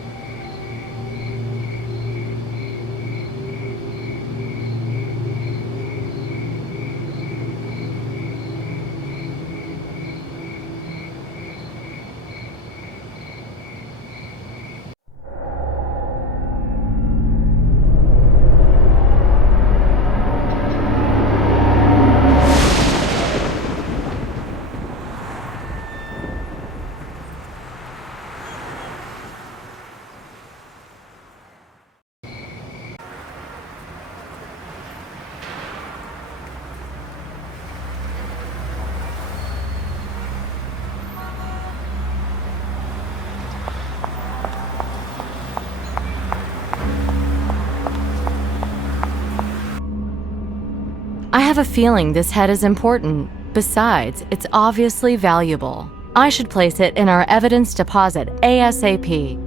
I have a feeling this head is important. Besides, it's obviously valuable. I should place it in our evidence deposit ASAP.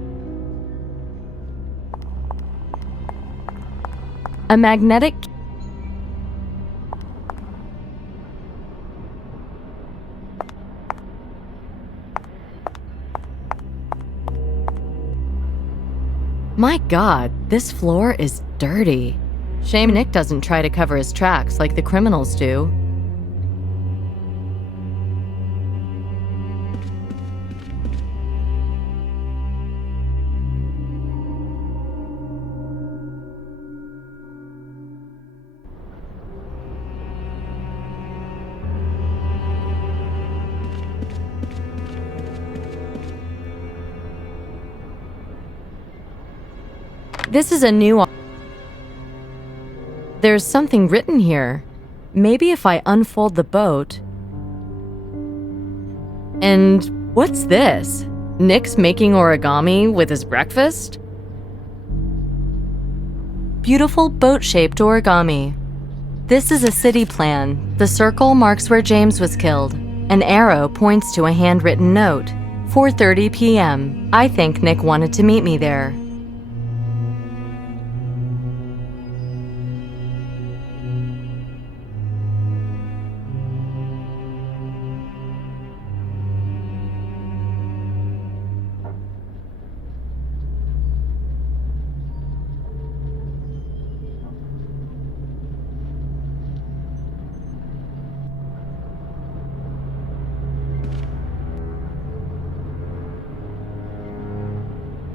A magnetic... My God, this floor is dirty. Shame Nick doesn't try to cover his tracks like the criminals do. This is a new... There's something written here. Maybe if I unfold the boat... And what's this? Nick's making origami with his breakfast? Beautiful boat-shaped origami. This is a city plan. The circle marks where James was killed. An arrow points to a handwritten note. 4:30 p.m. I think Nick wanted to meet me there.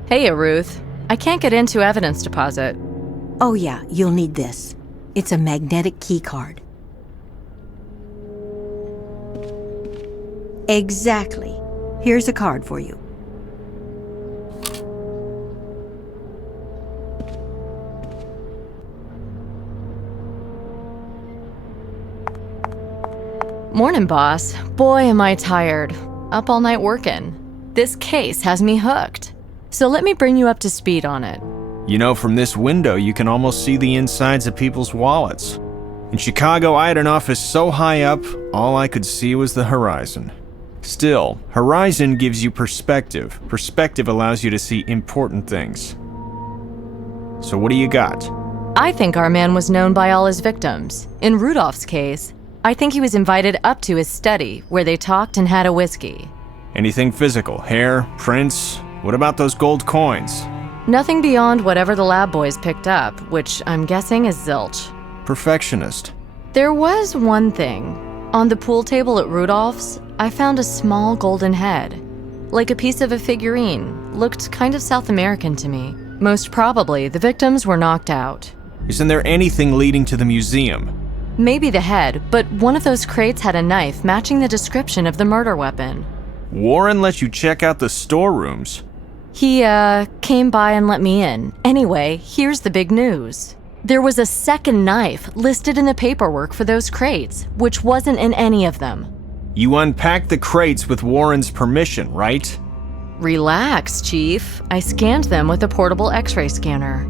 Hey, Ruth. I can't get into evidence deposit. Oh yeah, you'll need this. It's a magnetic key card. Exactly. Here's a card for you. Morning, boss. Boy, am I tired. Up all night working. This case has me hooked. So let me bring you up to speed on it. You know, from this window, you can almost see the insides of people's wallets. In Chicago, I had an office so high up, all I could see was the horizon. Still, horizon gives you perspective. Perspective allows you to see important things. So what do you got? I think our man was known by all his victims. In Rudolph's case, I think he was invited up to his study, where they talked and had a whiskey. Anything physical? Hair? Prints? What about those gold coins? Nothing beyond whatever the lab boys picked up, which I'm guessing is zilch. Perfectionist. There was one thing. On the pool table at Rudolph's, I found a small golden head. Like a piece of a figurine. Looked kind of South American to me. Most probably, the victims were knocked out. Isn't there anything leading to the museum? Maybe the head, but one of those crates had a knife matching the description of the murder weapon. Warren let you check out the storerooms. He, came by and let me in. Anyway, here's the big news. There was a second knife listed in the paperwork for those crates, which wasn't in any of them. You unpacked the crates with Warren's permission, right? Relax, Chief. I scanned them with a portable X-ray scanner.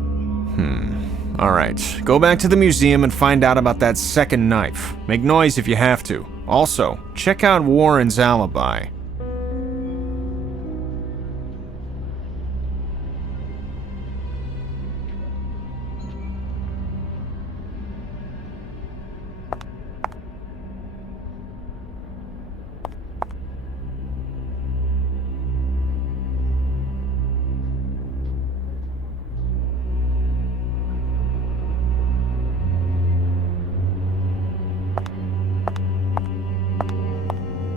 All right, go back to the museum and find out about that second knife. Make noise if you have to. Also, check out Warren's alibi.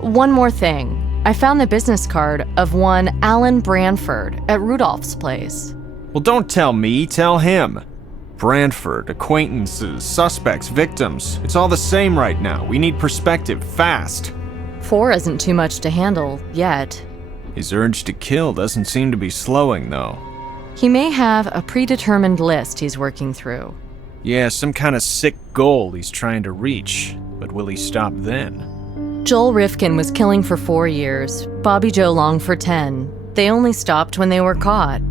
One more thing. I found the business card of one Alan Branford at Rudolph's place. Well, don't tell me, tell him. Branford, acquaintances, suspects, victims. It's all the same right now. We need perspective, fast. 4 isn't too much to handle, yet. His urge to kill doesn't seem to be slowing, though. He may have a predetermined list he's working through. Yeah, some kind of sick goal he's trying to reach. But will he stop then? Joel Rifkin was killing for 4 years, Bobby Joe Long for 10. They only stopped when they were caught.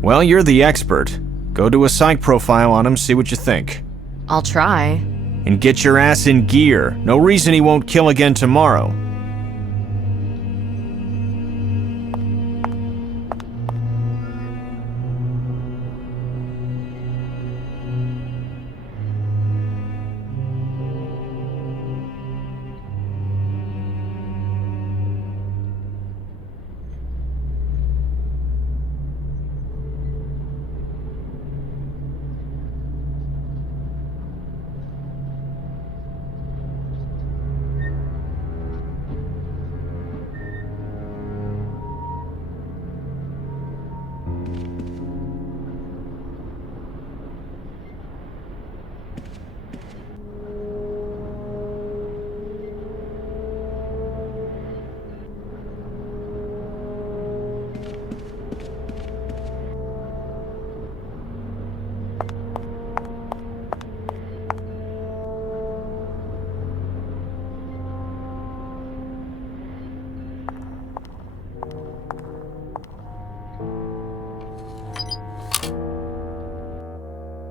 Well, you're the expert. Go do a psych profile on him, see what you think. I'll try. And get your ass in gear. No reason he won't kill again tomorrow.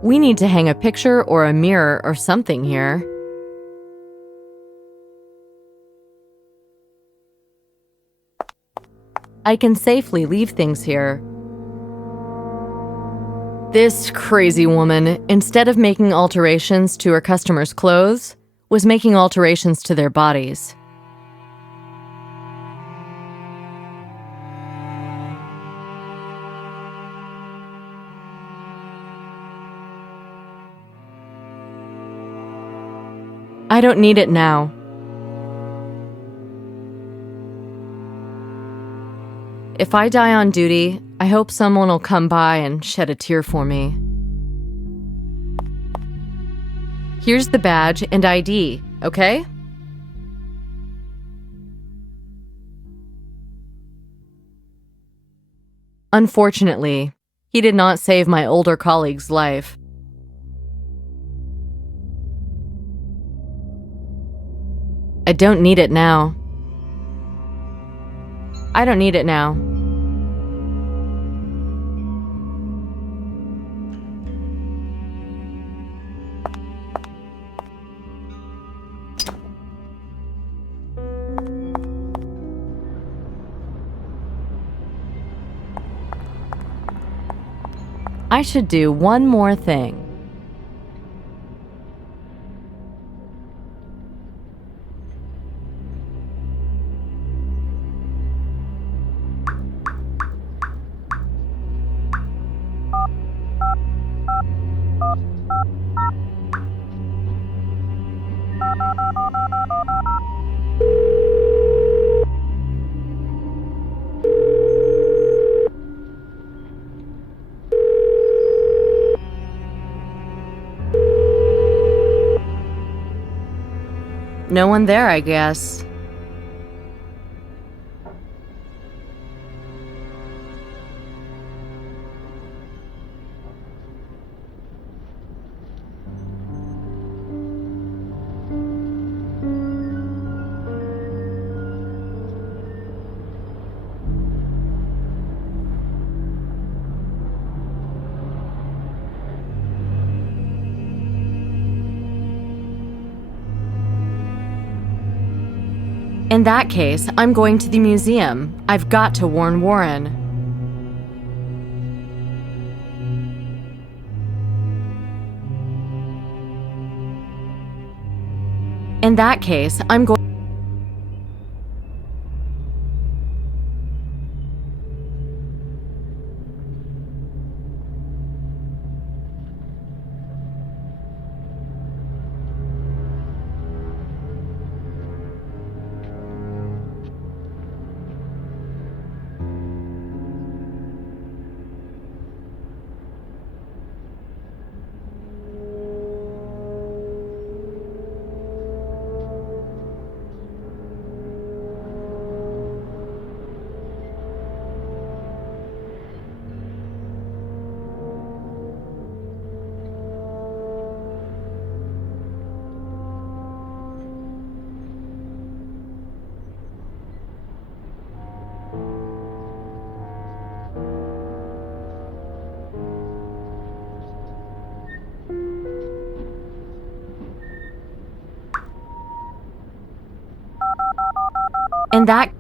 We need to hang a picture or a mirror or something here. I can safely leave things here. This crazy woman, instead of making alterations to her customers' clothes, was making alterations to their bodies. I don't need it now. If I die on duty, I hope someone will come by and shed a tear for me. Here's the badge and ID, okay? Unfortunately, he did not save my older colleague's life. I don't need it now. I don't need it now. I should do one more thing. No one there, I guess. In that case, I'm going to the museum. I've got to warn Warren. In that case, I'm going... In that...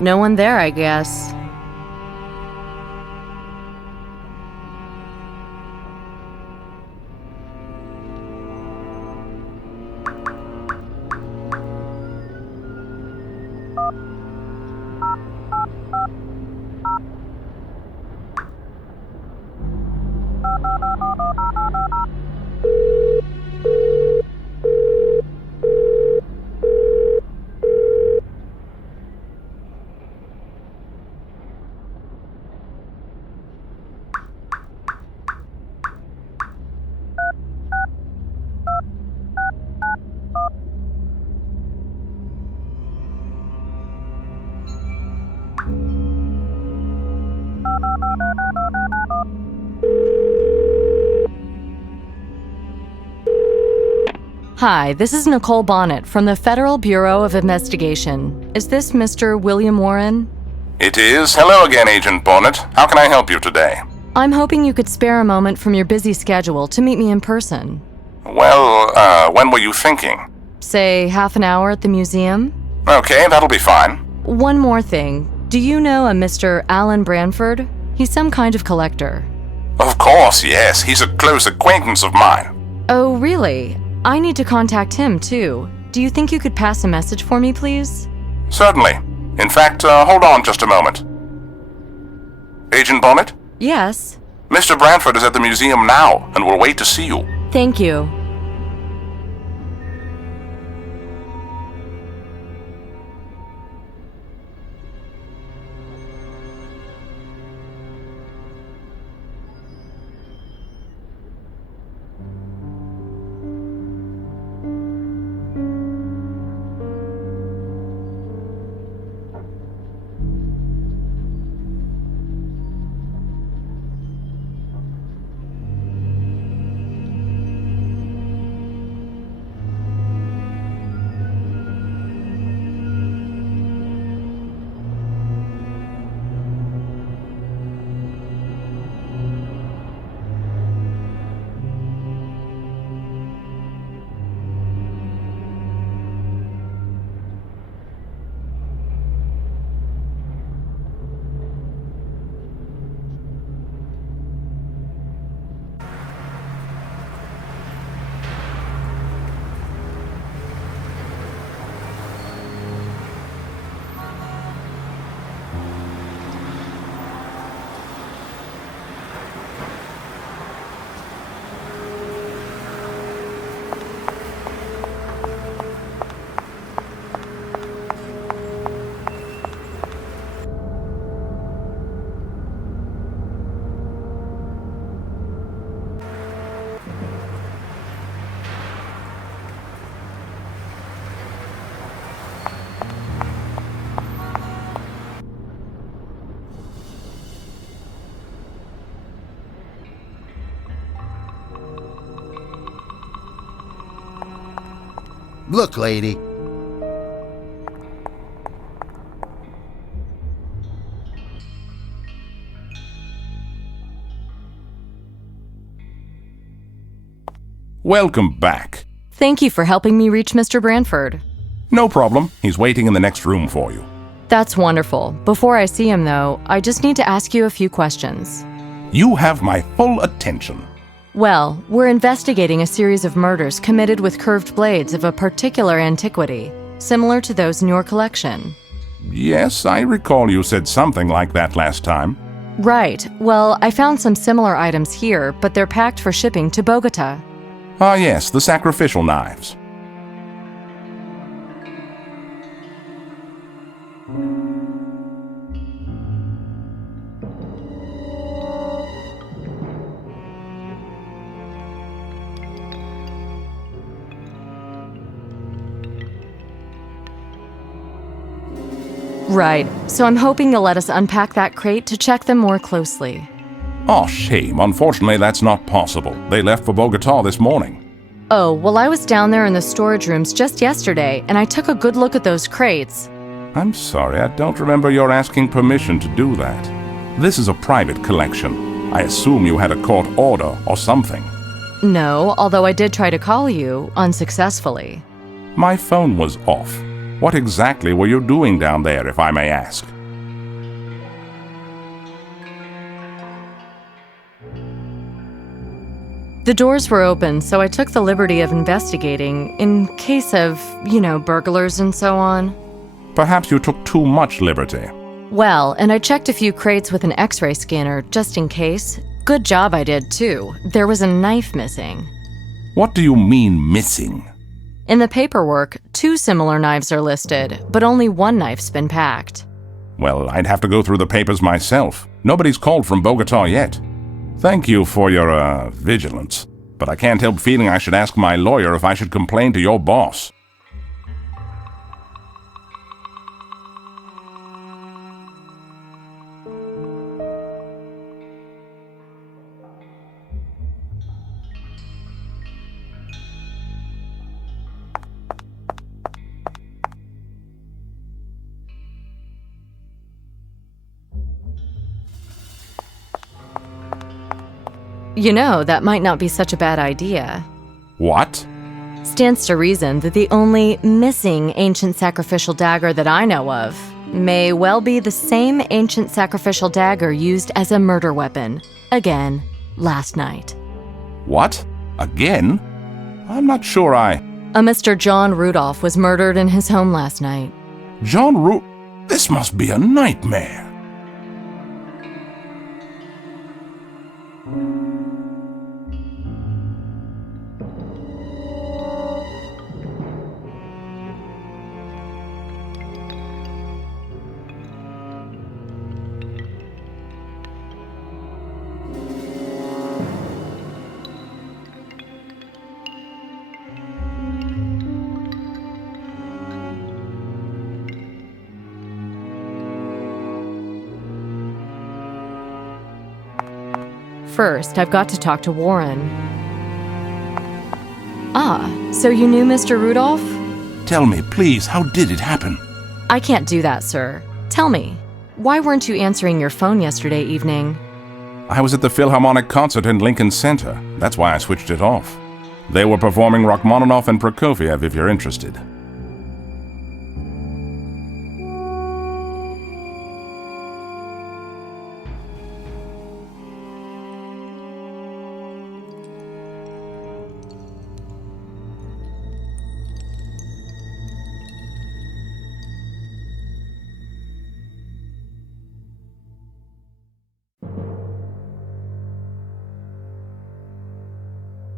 No one there, I guess. Hi, this is Nicole Bonnet from the Federal Bureau of Investigation. Is this Mr. William Warren? It is. Hello again, Agent Bonnet. How can I help you today? I'm hoping you could spare a moment from your busy schedule to meet me in person. Well, when were you thinking? Say, half an hour at the museum? Okay, that'll be fine. One more thing. Do you know a Mr. Alan Branford? He's some kind of collector. Of course, yes. He's a close acquaintance of mine. Oh, really? I need to contact him, too. Do you think you could pass a message for me, please? Certainly. In fact, hold on just a moment. Agent Bonnet? Yes. Mr. Branford is at the museum now and will wait to see you. Thank you. Look, lady. Welcome back. Thank you for helping me reach Mr. Branford. No problem. He's waiting in the next room for you. That's wonderful. Before I see him, though, I just need to ask you a few questions. You have my full attention. Well, we're investigating a series of murders committed with curved blades of a particular antiquity, similar to those in your collection. Yes, I recall you said something like that last time. Right. Well, I found some similar items here, but they're packed for shipping to Bogota. Ah, yes, the sacrificial knives. Right. So I'm hoping you'll let us unpack that crate to check them more closely. Oh, shame. Unfortunately, that's not possible. They left for Bogota this morning. Oh, well, I was down there in the storage rooms just yesterday, and I took a good look at those crates. I'm sorry, I don't remember your asking permission to do that. This is a private collection. I assume you had a court order or something. No, although I did try to call you, unsuccessfully. My phone was off. What exactly were you doing down there, if I may ask? The doors were open, so I took the liberty of investigating, in case of, burglars and so on. Perhaps you took too much liberty. Well, and I checked a few crates with an X-ray scanner, just in case. Good job I did, too. There was a knife missing. What do you mean, missing? In the paperwork, 2 similar knives are listed, but only one knife's been packed. Well, I'd have to go through the papers myself. Nobody's called from Bogota yet. Thank you for your, vigilance. But I can't help feeling I should ask my lawyer if I should complain to your boss. That might not be such a bad idea. What? Stands to reason that the only missing ancient sacrificial dagger that I know of may well be the same ancient sacrificial dagger used as a murder weapon, again, last night. What? Again? I'm not sure A Mr. John Rudolph was murdered in his home last night. This must be a nightmare. First, I've got to talk to Warren. Ah, so you knew Mr. Rudolph? Tell me, please, how did it happen? I can't do that, sir. Tell me, why weren't you answering your phone yesterday evening? I was at the Philharmonic concert in Lincoln Center. That's why I switched it off. They were performing Rachmaninoff and Prokofiev, if you're interested.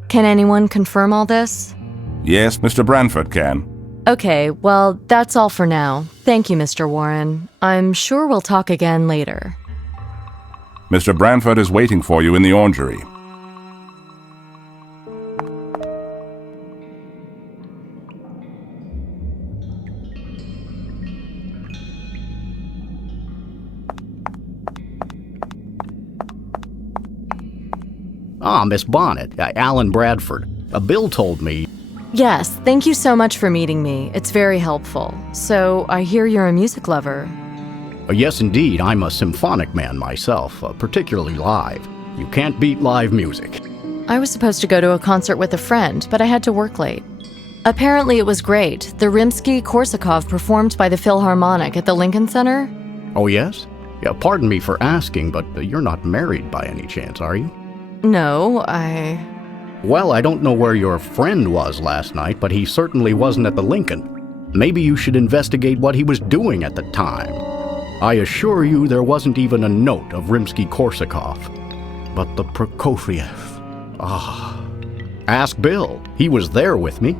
Can anyone confirm all this? Yes, Mr. Branford can. Okay, well, that's all for now. Thank you, Mr. Warren. I'm sure we'll talk again later. Mr. Branford is waiting for you in the orangery. Ah, Miss Bonnet, Alan Bradford. Bill told me. Yes, thank you so much for meeting me. It's very helpful. So, I hear you're a music lover. Yes, indeed. I'm a symphonic man myself, particularly live. You can't beat live music. I was supposed to go to a concert with a friend, but I had to work late. Apparently it was great. The Rimsky-Korsakov performed by the Philharmonic at the Lincoln Center. Oh, yes? Yeah, pardon me for asking, but you're not married by any chance, are you? No, Well, I don't know where your friend was last night, but he certainly wasn't at the Lincoln. Maybe you should investigate what he was doing at the time. I assure you there wasn't even a note of Rimsky-Korsakov. But the Prokofiev... Ask Bill. He was there with me.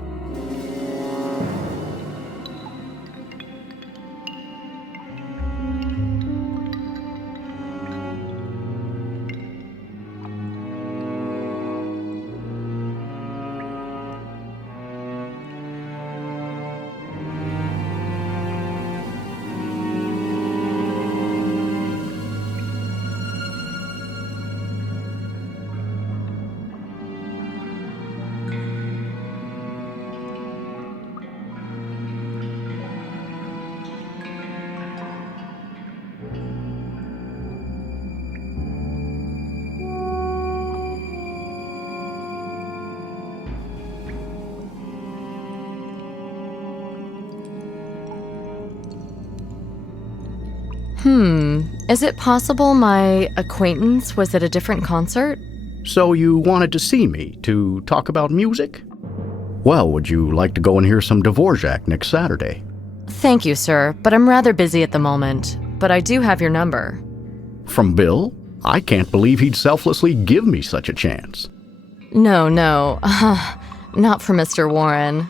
Is it possible my acquaintance was at a different concert? So you wanted to see me to talk about music? Well, would you like to go and hear some Dvorak next Saturday? Thank you, sir, but I'm rather busy at the moment. But I do have your number. From Bill? I can't believe he'd selflessly give me such a chance. No, not for Mr. Warren.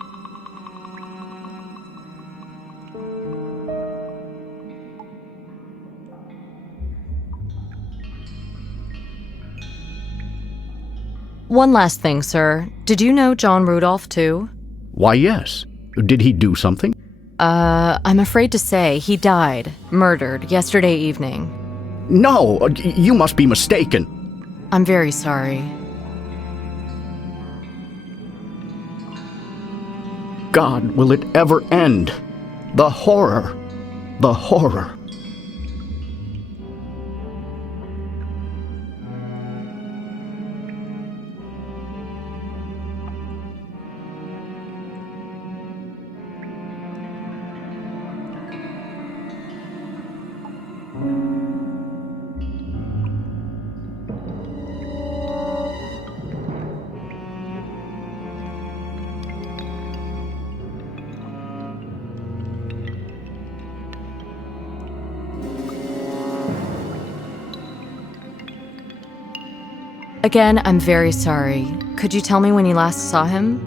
One last thing, sir. Did you know John Rudolph, too? Why, yes. Did he do something? I'm afraid to say he died, murdered, yesterday evening. No, you must be mistaken. I'm very sorry. God, will it ever end? The horror. The horror. Again, I'm very sorry. Could you tell me when you last saw him?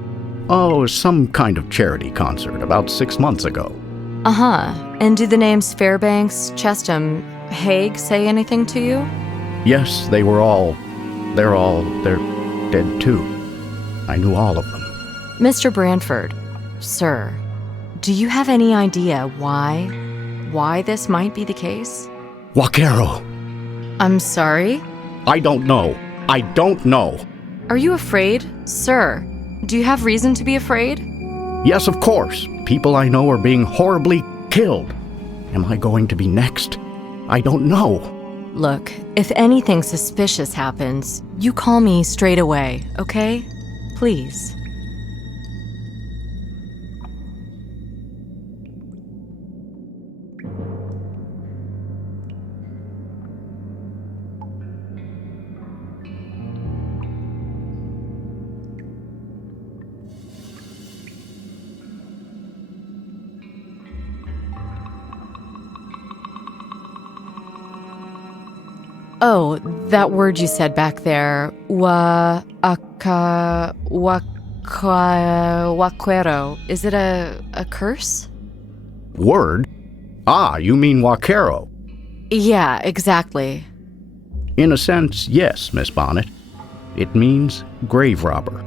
Oh, some kind of charity concert about 6 months ago. Uh-huh. And do the names Fairbanks, Chestham, Haig say anything to you? Yes, they're dead too. I knew all of them. Mr. Branford, sir, do you have any idea why this might be the case? Vaquero! I'm sorry? I don't know. I don't know. Are you afraid, sir? Do you have reason to be afraid? Yes, of course. People I know are being horribly killed. Am I going to be next? I don't know. Look, if anything suspicious happens, you call me straight away, okay? Please. Oh, that word you said back there, waquero. Is it a curse? Word? Ah, you mean vaquero. Yeah, exactly. In a sense, yes, Miss Bonnet. It means grave robber.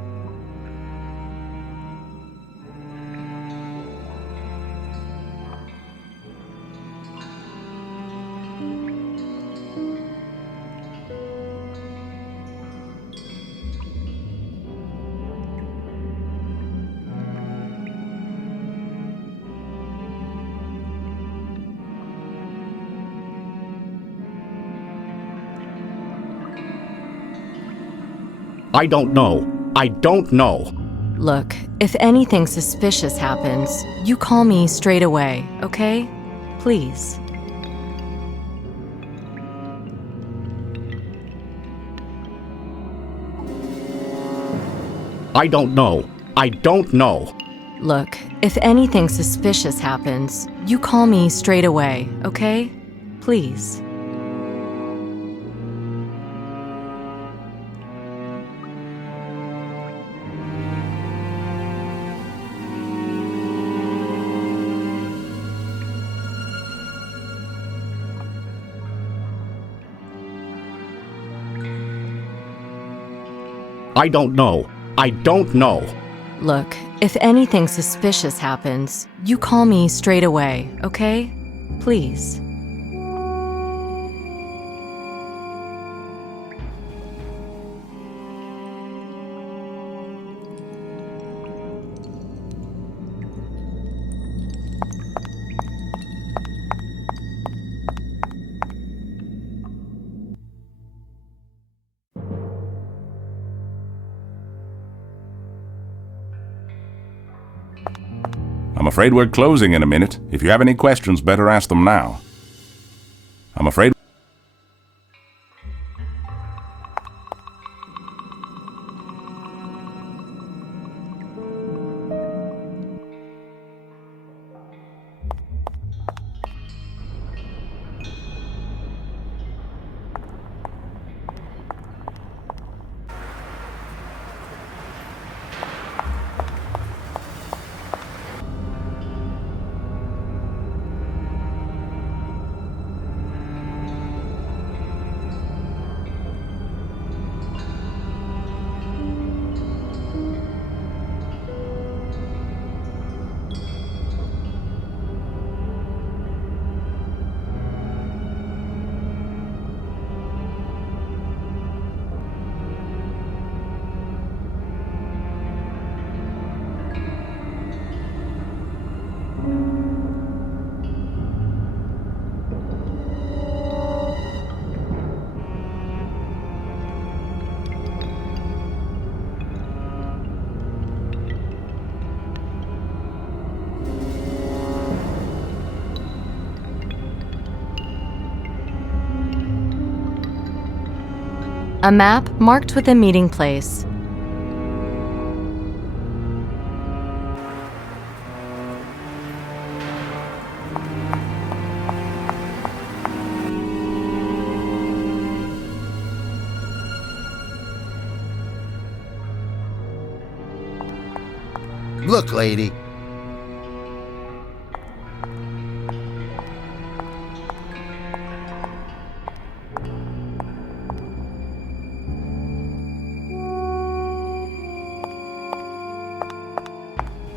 I don't know. I don't know. Look, if anything suspicious happens, you call me straight away, okay? Please. I don't know. I don't know. Look, if anything suspicious happens, you call me straight away, okay? Please. I don't know. I don't know. Look, if anything suspicious happens, you call me straight away, okay? Please. I'm afraid we're closing in a minute. If you have any questions, better ask them now. I'm afraid... A map marked with a meeting place. Look, lady.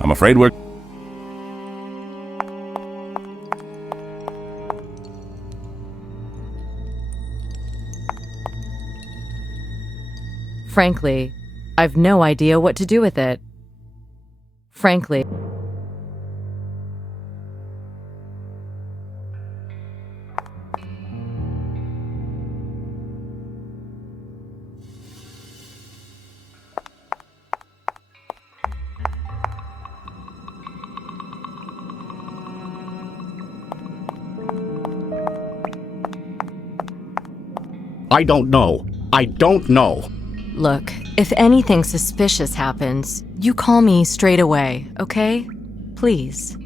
I'm afraid we're... Frankly, I've no idea what to do with it. Frankly. I don't know. I don't know. Look, if anything suspicious happens, you call me straight away, okay? Please.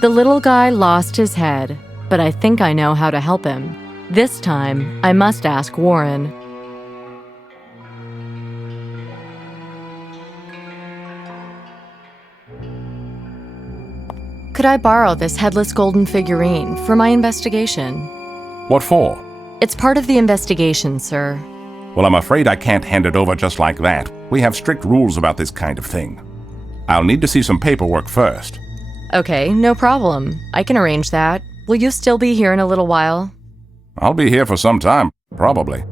The little guy lost his head, but I think I know how to help him. This time, I must ask Warren. Could I borrow this headless golden figurine for my investigation? What for? It's part of the investigation, sir. Well, I'm afraid I can't hand it over just like that. We have strict rules about this kind of thing. I'll need to see some paperwork first. Okay, no problem. I can arrange that. Will you still be here in a little while? I'll be here for some time, probably.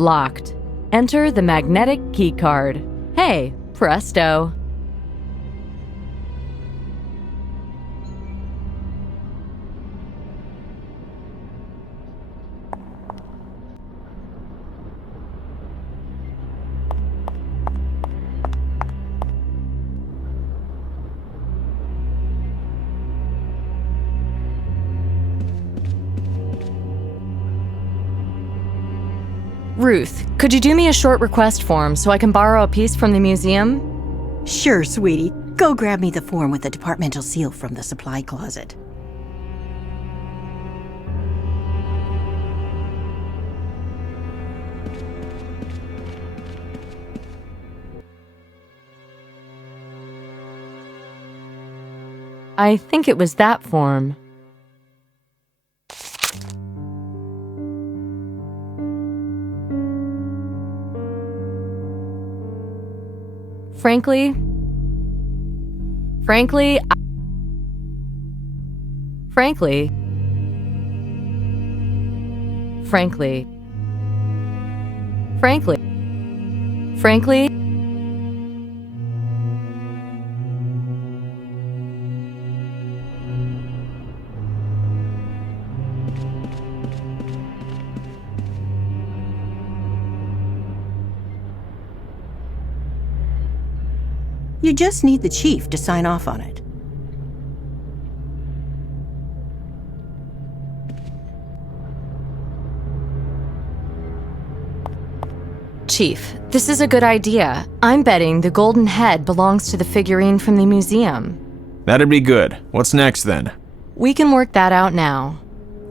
Locked. Enter the magnetic keycard. Hey, presto. Ruth, could you do me a short request form so I can borrow a piece from the museum? Sure, sweetie. Go grab me the form with the departmental seal from the supply closet. I think it was that form. Frankly, frankly, frankly, frankly, You just need the chief to sign off on it. Chief, this is a good idea. I'm betting the golden head belongs to the figurine from the museum. That'd be good. What's next then? We can work that out now.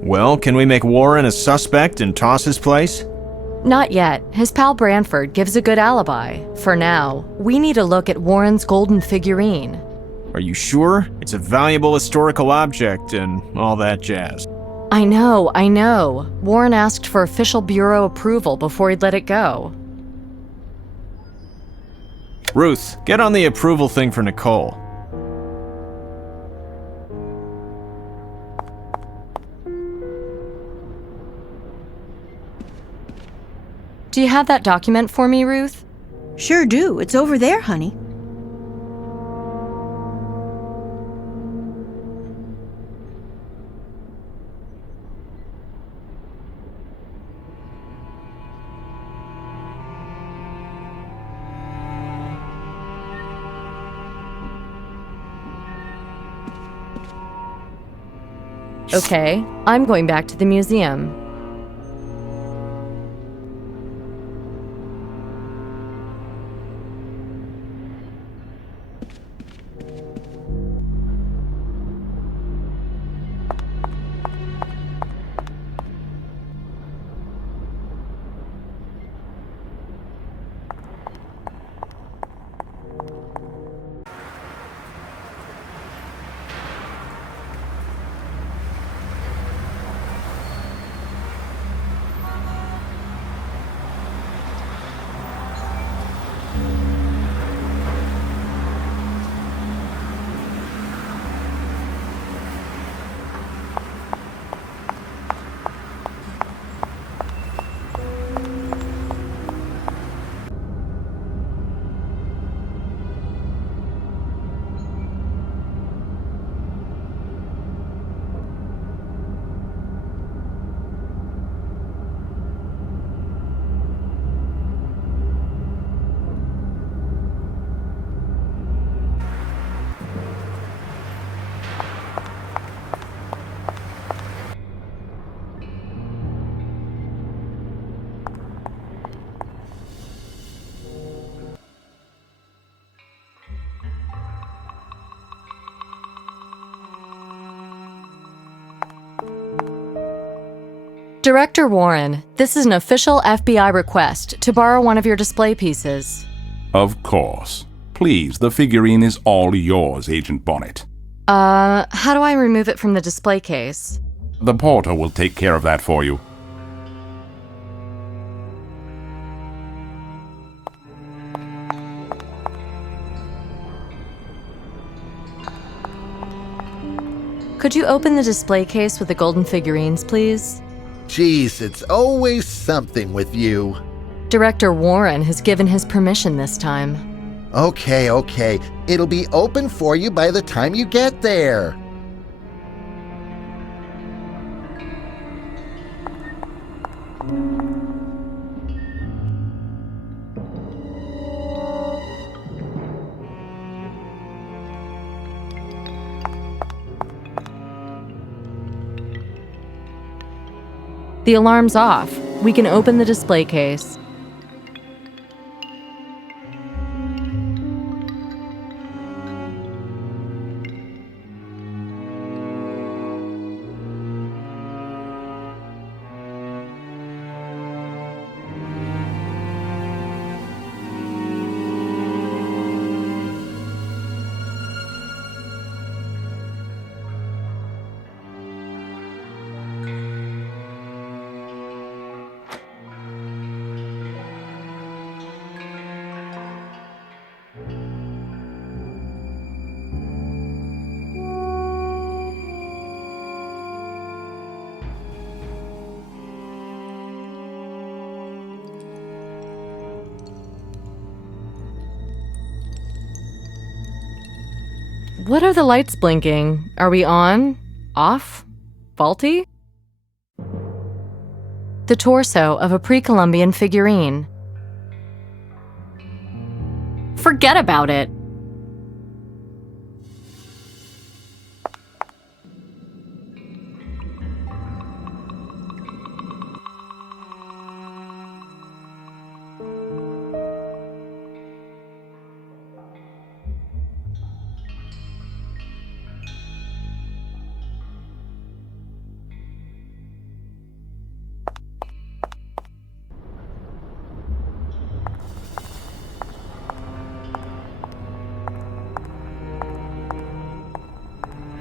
Well, can we make Warren a suspect and toss his place? Not yet. His pal Branford gives a good alibi. For now, we need a look at Warren's golden figurine. Are you sure? It's a valuable historical object and all that jazz. I know. Warren asked for official bureau approval before he'd let it go. Ruth, get on the approval thing for Nicole. Do you have that document for me, Ruth? Sure do. It's over there, honey. Okay, I'm going back to the museum. Director Warren, this is an official FBI request to borrow one of your display pieces. Of course. Please, the figurine is all yours, Agent Bonnet. How do I remove it from the display case? The porter will take care of that for you. Could you open the display case with the golden figurines, please? Jeez, it's always something with you. Director Warren has given his permission this time. Okay. It'll be open for you by the time you get there. The alarm's off. We can open the display case. What are the lights blinking? Are we on? Off? Faulty? The torso of a pre-Columbian figurine. Forget about it!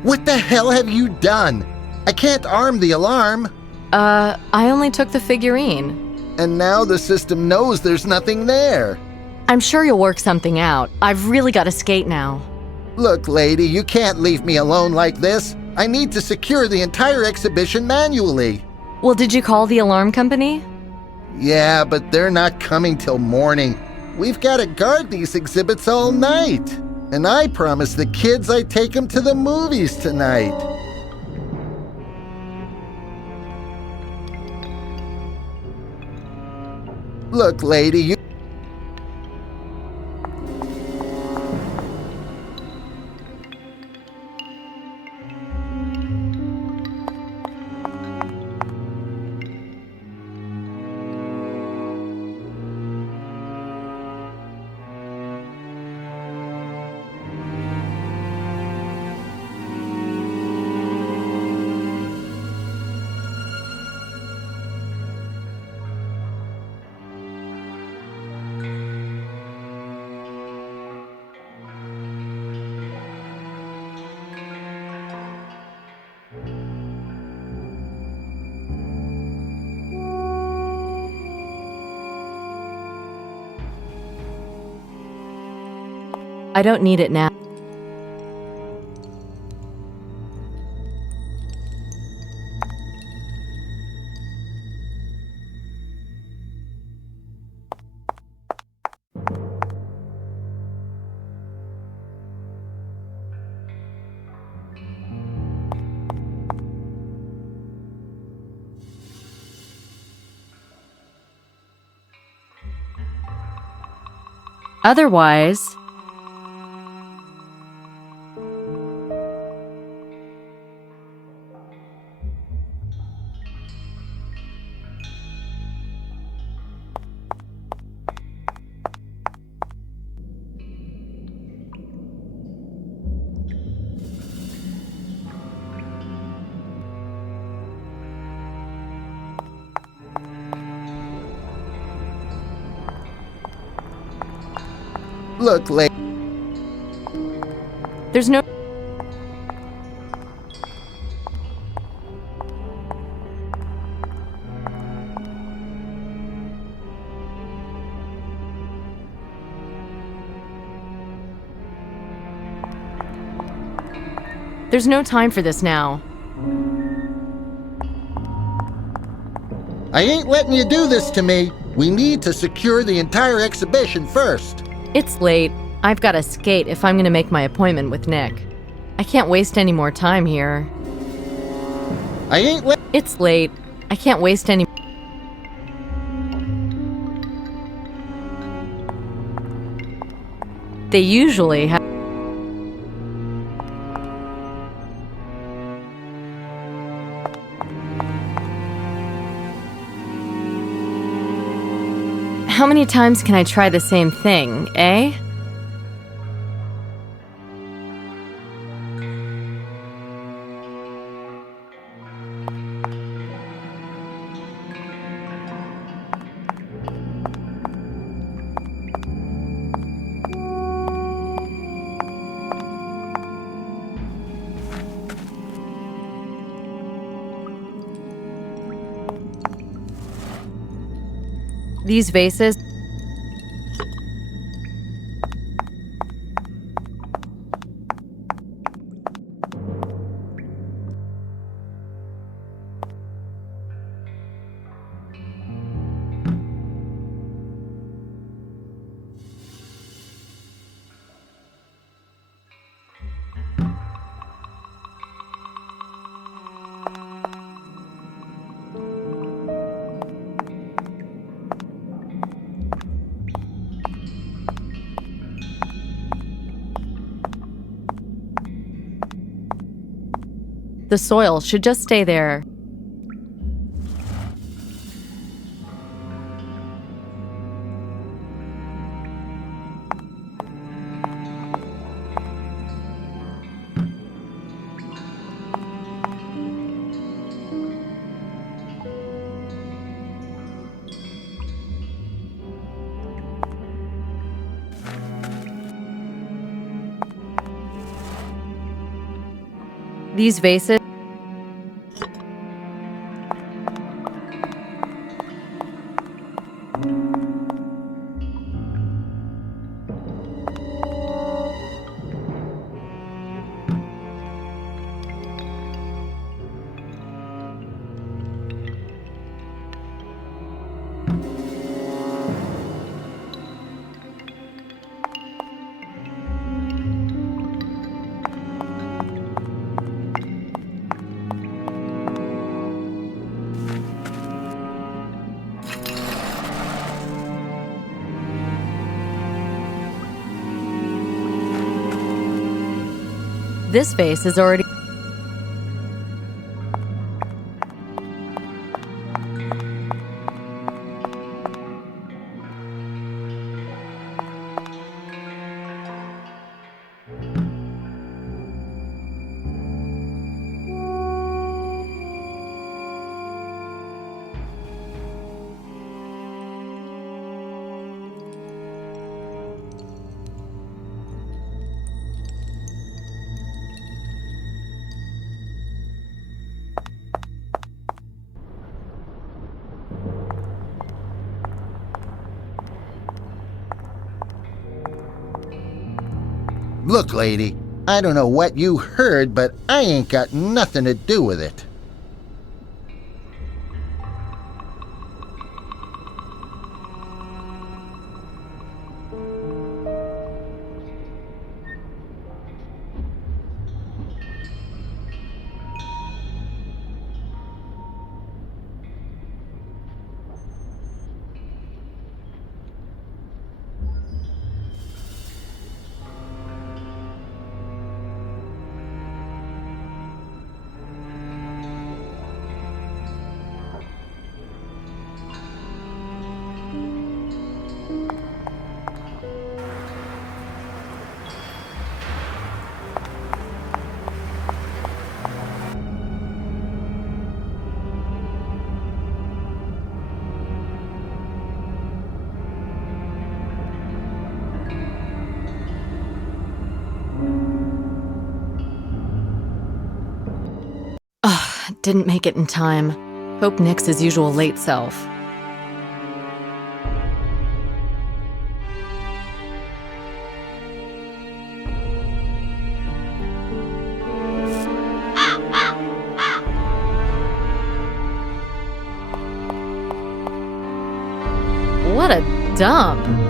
What the hell have you done? I can't arm the alarm. I only took the figurine. And now the system knows there's nothing there. I'm sure you'll work something out. I've really got to skate now. Look, lady, you can't leave me alone like this. I need to secure the entire exhibition manually. Well, did you call the alarm company? Yeah, but they're not coming till morning. We've got to guard these exhibits all night. And I promised the kids I'd take them to the movies tonight. Look, lady, you... I don't need it now. Otherwise, Look, lady. there's no... There's no time for this now. I ain't letting you do this to me. We need to secure the entire exhibition first. It's late. I've got to skate if I'm going to make my appointment with Nick. I can't waste any more time here. I ain't let... It's late. I can't waste any... They usually have... How many times can I try the same thing, eh? These vases... The soil should just stay there. These vases... This vase is already... Look, lady, I don't know what you heard, but I ain't got nothing to do with it. Didn't make it in time. Hope Nick's his usual late self. What a dump!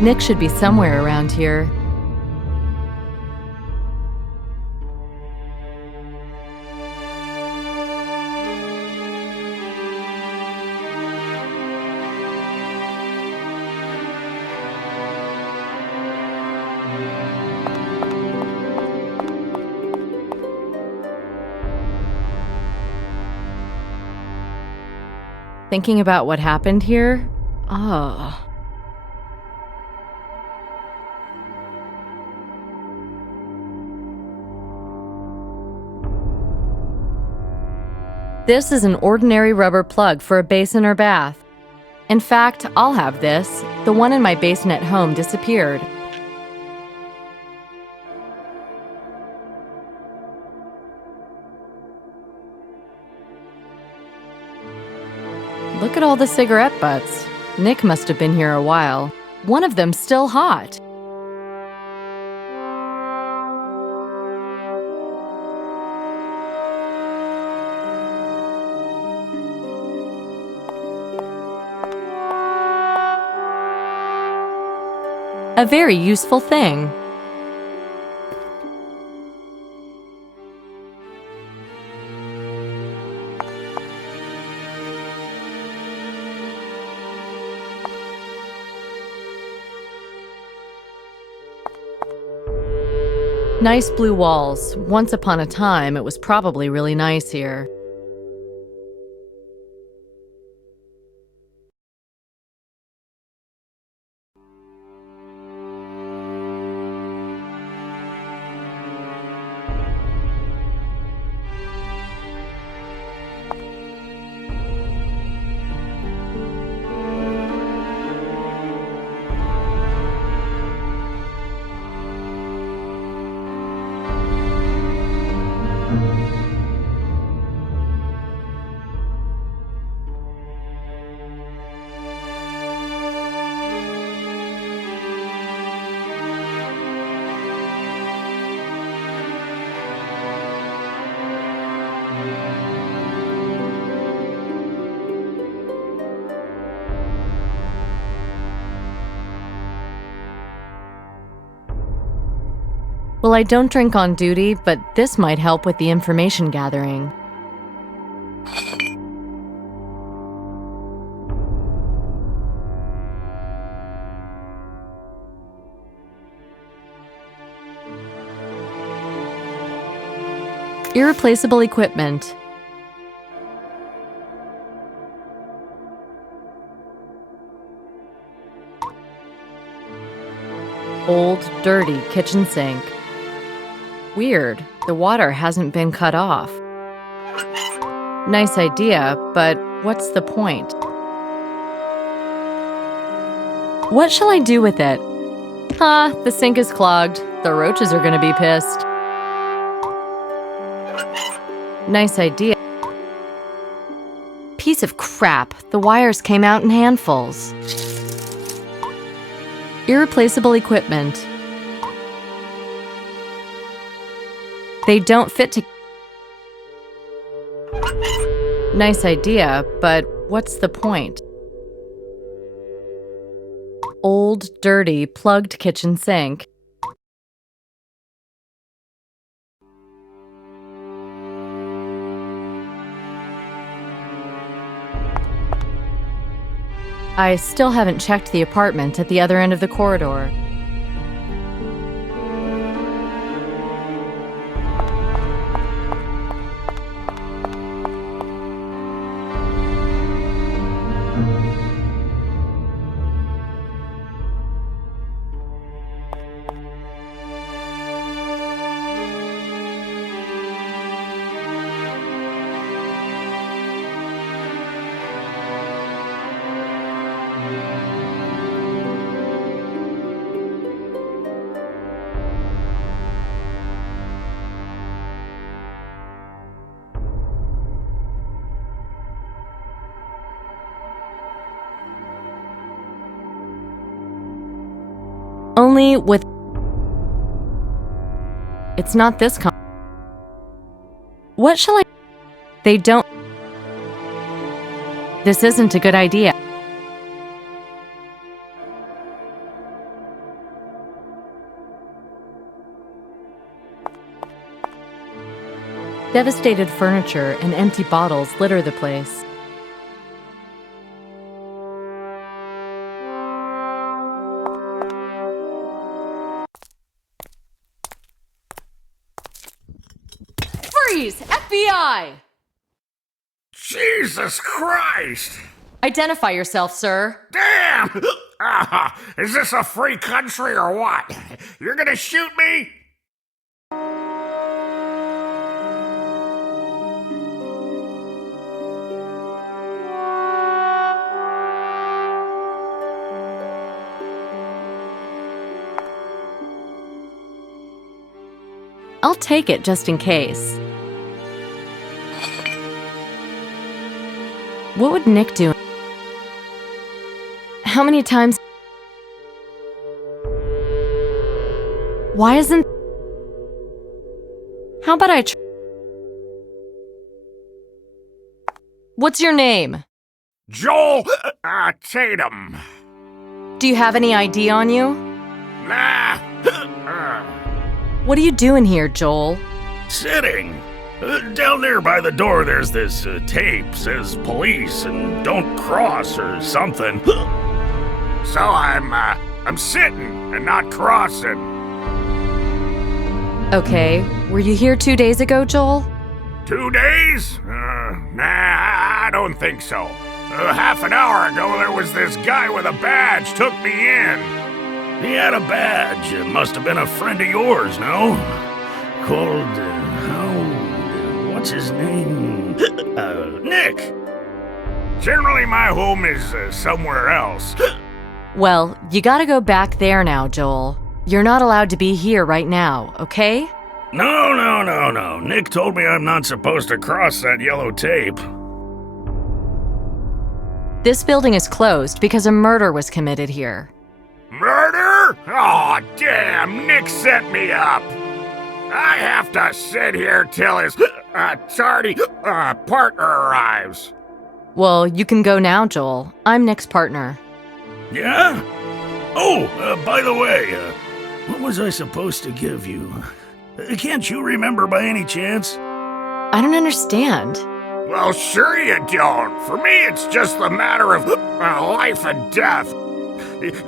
Nick should be somewhere around here. Thinking about what happened here? Oh. This is an ordinary rubber plug for a basin or bath. In fact, I'll have this. The one in my basin at home disappeared. Look at all the cigarette butts. Nick must have been here a while. One of them's still hot. A very useful thing. Nice blue walls. Once upon a time, it was probably really nice here. Well, I don't drink on duty, but this might help with the information gathering. Irreplaceable equipment. Old, dirty kitchen sink. Weird, the water hasn't been cut off. Nice idea, but what's the point? What shall I do with it? The sink is clogged. The roaches are gonna be pissed. Nice idea. Piece of crap. The wires came out in handfuls. Irreplaceable equipment. They don't fit to... Nice idea, but what's the point? Old, dirty, plugged kitchen sink. I still haven't checked the apartment at the other end of the corridor. Only with... It's not this What shall I... They don't... This isn't a good idea. Devastated furniture and empty bottles litter the place. Freeze! FBI! Jesus Christ! Identify yourself, sir. Damn! Is this a free country or what? You're gonna shoot me? I'll take it just in case. What would Nick do? How many times? Why isn't... How about I What's your name? Joel Tatum. Do you have any ID on you? Nah. What are you doing here, Joel? Sitting. Down there by the door there's this tape, says police and don't cross or something. So I'm sitting and not crossing. Okay, were you here 2 days ago, Joel? 2 days? Nah, I don't think so. Half an hour ago, there was this guy with a badge took me in. He had a badge. It must have been a friend of yours, no? Called, what's his name? Nick. Generally, my home is somewhere else. Well, you gotta go back there now, Joel. You're not allowed to be here right now, okay? No. Nick told me I'm not supposed to cross that yellow tape. This building is closed because a murder was committed here. Murder? Oh, damn, Nick set me up. I have to sit here till his tardy partner arrives. Well, you can go now, Joel. I'm Nick's partner. Yeah? Oh, by the way, what was I supposed to give you? Can't you remember by any chance? I don't understand. Well, sure you don't. For me, it's just a matter of life and death.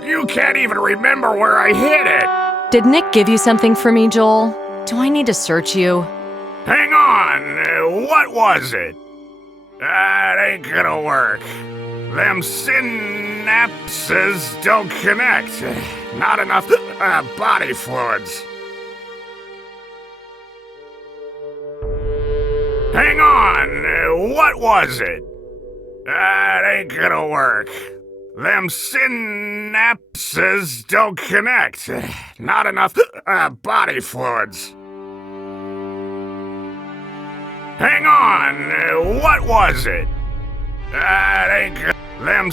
You can't even remember where I hid it. Did Nick give you something for me, Joel? Do I need to search you? Hang on, what was it? That ain't gonna work. Them synapses don't connect. Not enough body fluids. Hang on, what was it? That ain't gonna work. Them synapses don't connect. Not enough body fluids. Hang on, what was it? That ain't them.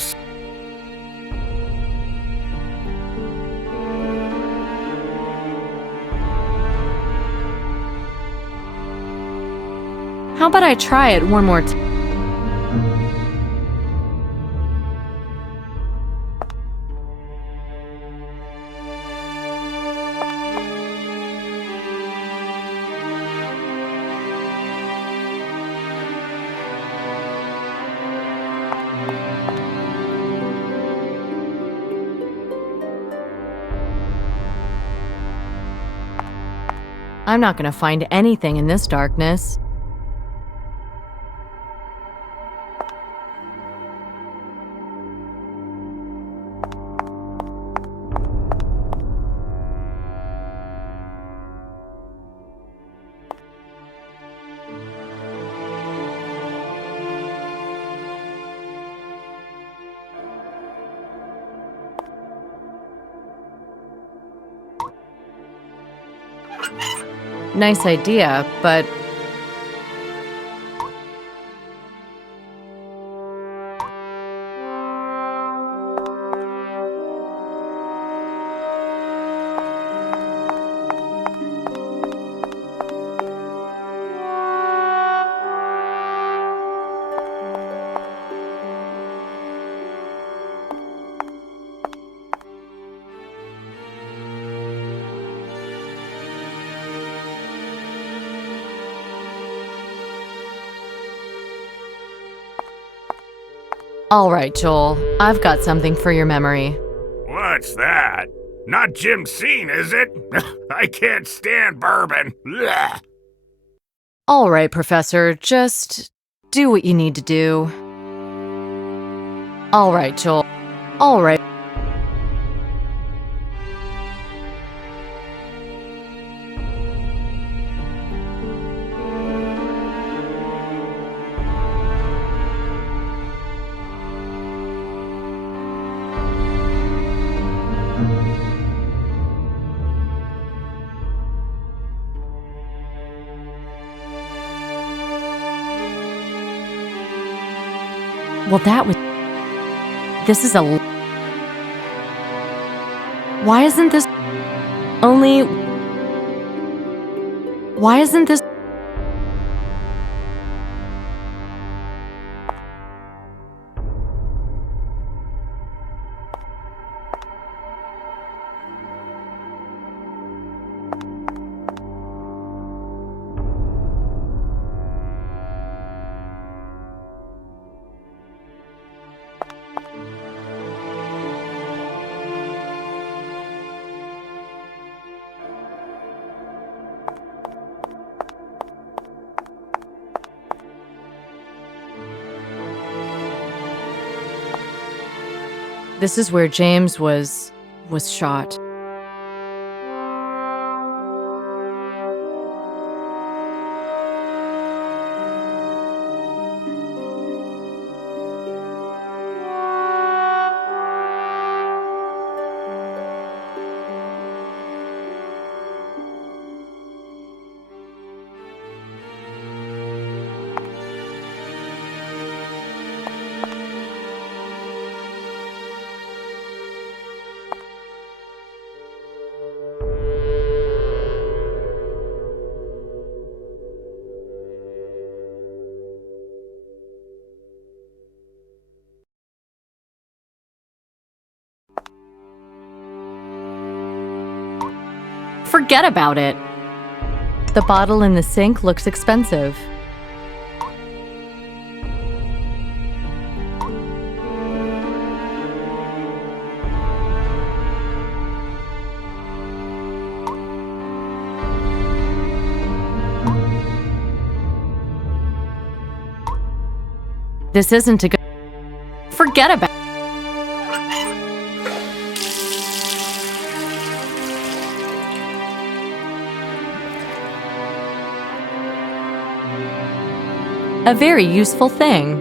How about I try it one more time? I'm not gonna find anything in this darkness. Nice idea, but... All right, Joel. I've got something for your memory. What's that? Not Jim Scene, is it? I can't stand bourbon. Blech. All right, Professor. Just do what you need to do. All right, Joel. All right. Well, that was... This is a... Why isn't this... Only... Why isn't this... This is where James was shot. Forget about it. The bottle in the sink looks expensive. This isn't a good... Forget about it. A very useful thing.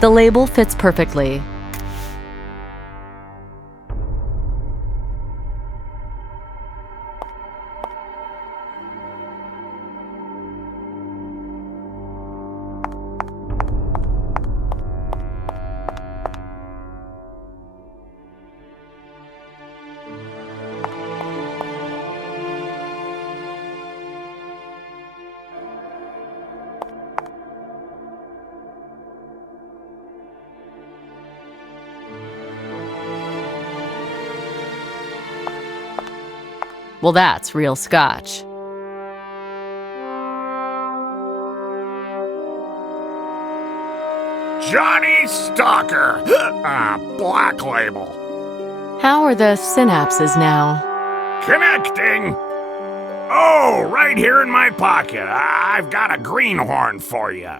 The label fits perfectly. Well, that's real scotch. Johnny Stalker! Black label. How are the synapses now? Connecting! Oh, right here in my pocket. I've got a greenhorn for you.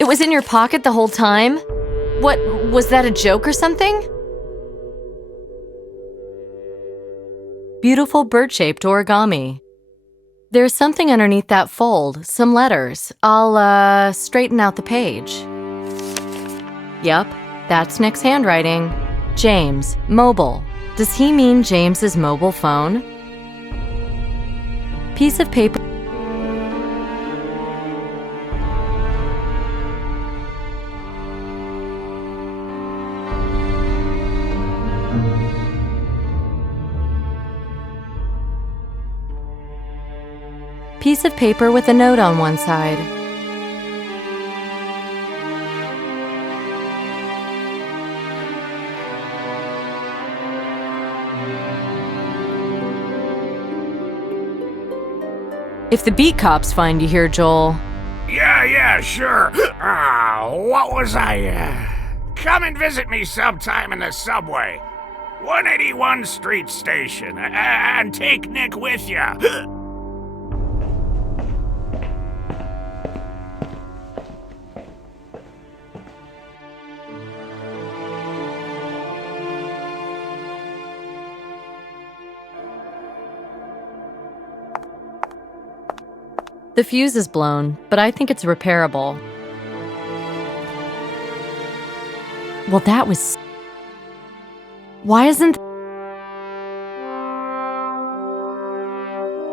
It was in your pocket the whole time? What, was that a joke or something? Beautiful bird-shaped origami. There's something underneath that fold, some letters. I'll, straighten out the page. Yup, that's Nick's handwriting. James, mobile. Does he mean James's mobile phone? Piece of paper. Piece of paper with a note on one side. If the beat cops find you here, Joel... Yeah, sure. What was I, Come and visit me sometime in the subway. 181 Street Station. And take Nick with ya. The fuse is blown, but I think it's repairable. Well, that was... Why isn't...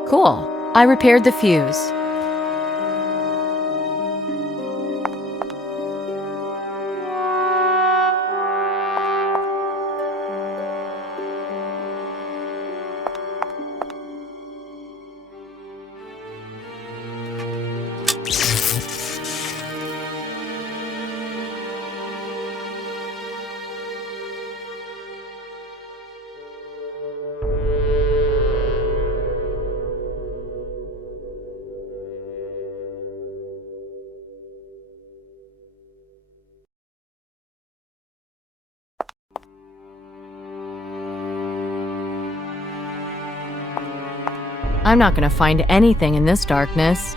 Cool. I repaired the fuse. I'm not gonna find anything in this darkness.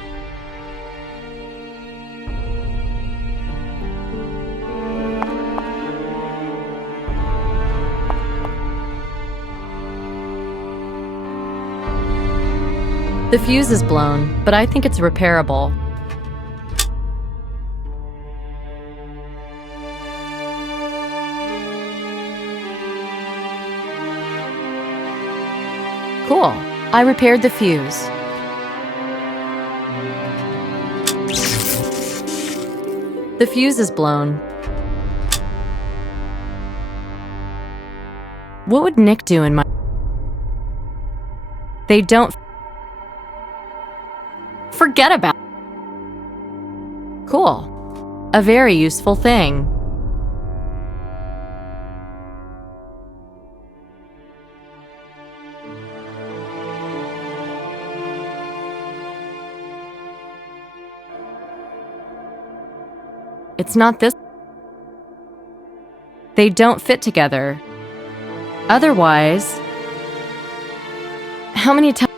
The fuse is blown, but I think it's repairable. Cool. I repaired the fuse. The fuse is blown. What would Nick do in my... They don't... Forget about... Cool. A very useful thing. It's not this. They don't fit together. Otherwise, how many times?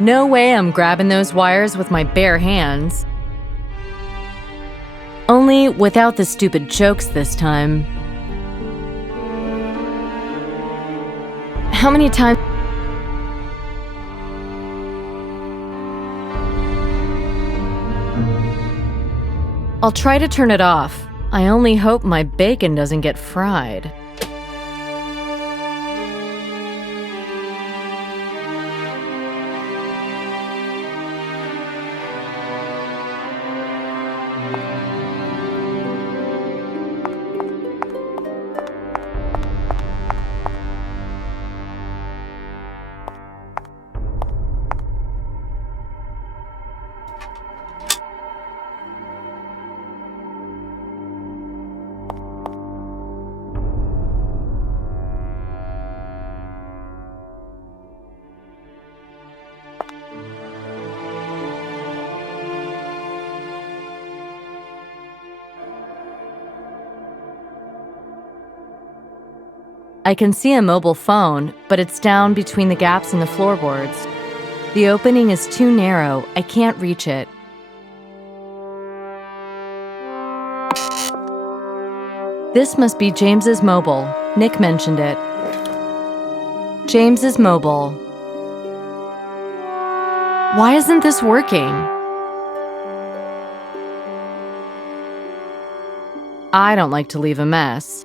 No way I'm grabbing those wires with my bare hands. Only without the stupid chokes this time. How many times? I'll try to turn it off. I only hope my bacon doesn't get fried. I can see a mobile phone, but it's down between the gaps in the floorboards. The opening is too narrow. I can't reach it. This must be James's mobile. Nick mentioned it. James's mobile. Why isn't this working? I don't like to leave a mess.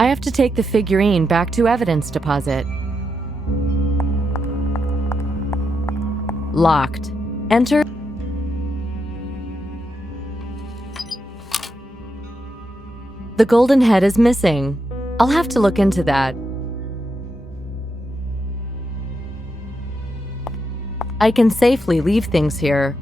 I have to take the figurine back to evidence deposit. Locked. Enter. The golden head is missing. I'll have to look into that. I can safely leave things here.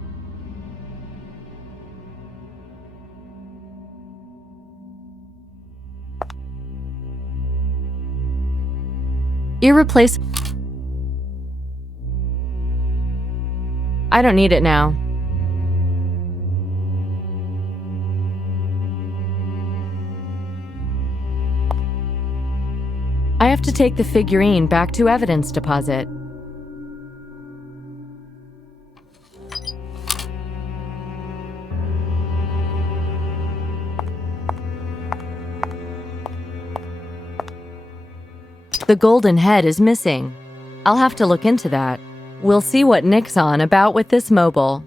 Irreplaceable. I don't need it now. I have to take the figurine back to evidence deposit. The golden head is missing. I'll have to look into that. We'll see what Nick's on about with this mobile.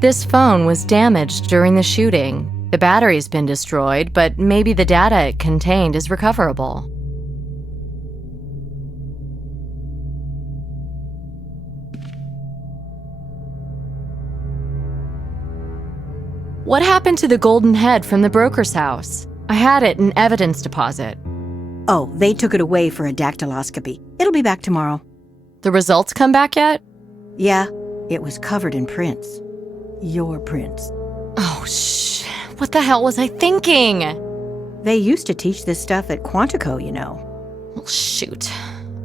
This phone was damaged during the shooting. The battery's been destroyed, but maybe the data it contained is recoverable. What happened to the golden head from the broker's house? I had it in evidence deposit. Oh, they took it away for a dactyloscopy. It'll be back tomorrow. The results come back yet? Yeah, it was covered in prints. Your prints. Oh, what the hell was I thinking? They used to teach this stuff at Quantico, you know. Well, shoot.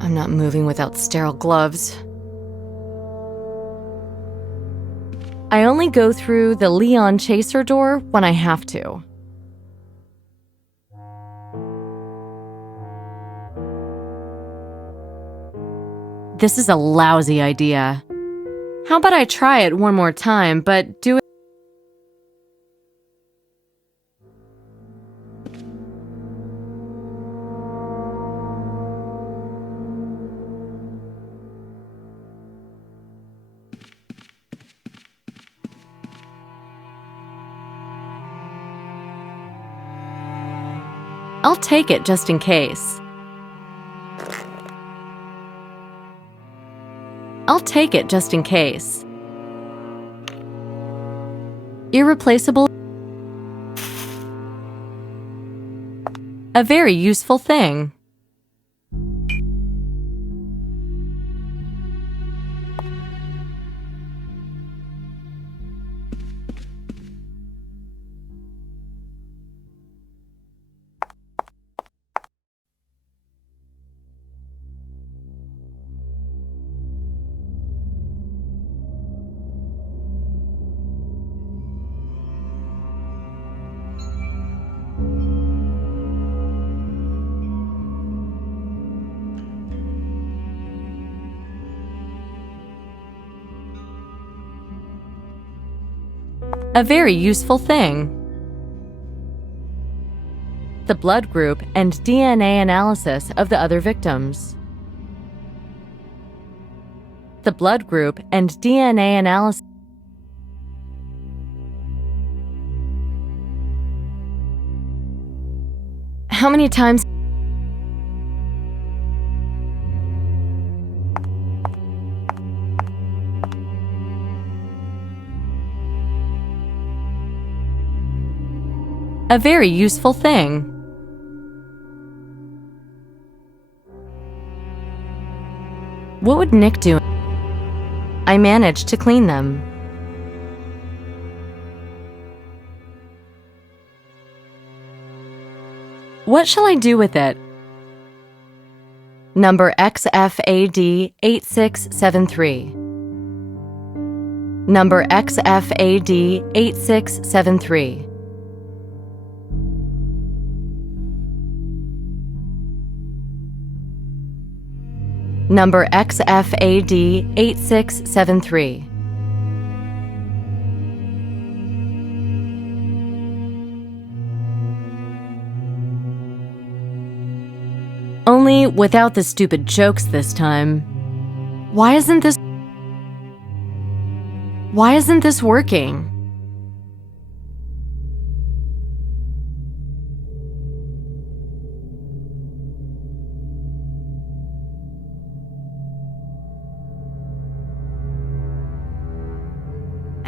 I'm not moving without sterile gloves. I only go through the Leon Chaser door when I have to. This is a lousy idea. How about I try it one more time, but do it? I'll take it just in case. I'll take it just in case. Irreplaceable. A very useful thing. A very useful thing. The blood group and DNA analysis of the other victims. The blood group and DNA analysis. How many times? A very useful thing. What would Nick do? I managed to clean them. What shall I do with it? Number XFAD 8673. Number XFAD 8673. Number XFAD 8673. Only without the stupid jokes this time. Why isn't this working?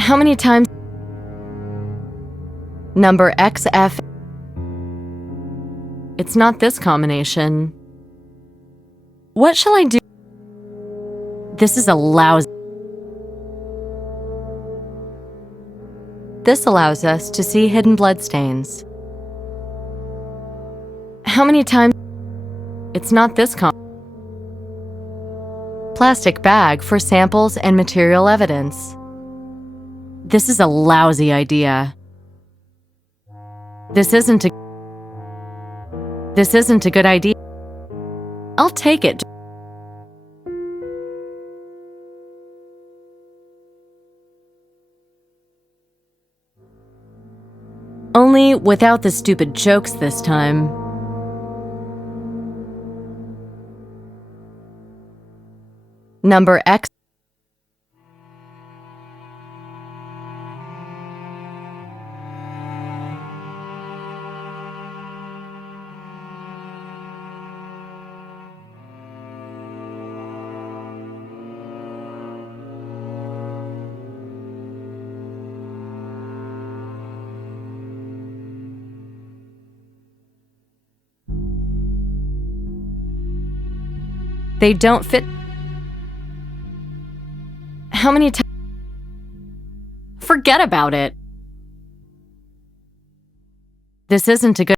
How many times? Number XF. It's not this combination. What shall I do? This is a lousy. This allows us to see hidden bloodstains. How many times? It's not this plastic bag for samples and material evidence. This is a lousy idea. This isn't a good idea. I'll take it. Only without the stupid jokes this time. Number X. They don't fit. How many times? Forget about it. This isn't a good.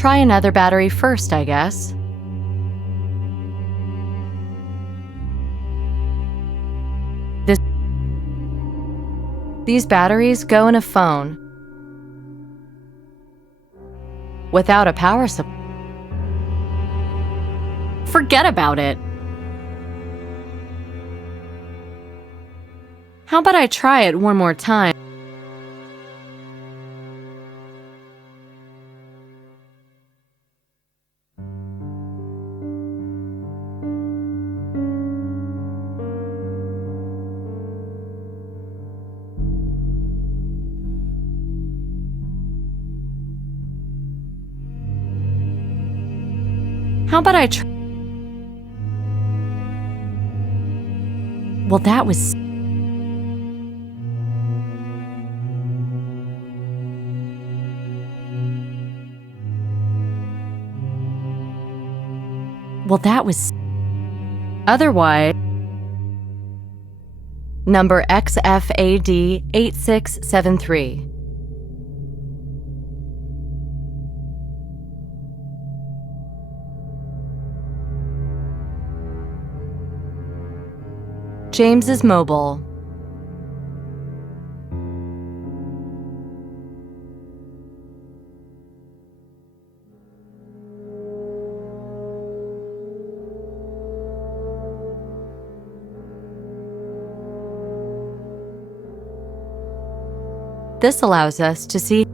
Try another battery first, I guess. These batteries go in a phone without a power supply. Forget about it. How about I try it one more time? How about I try? Well, that was. Well, that was. Otherwise. Number XFAD 8673. James's mobile. This allows us to see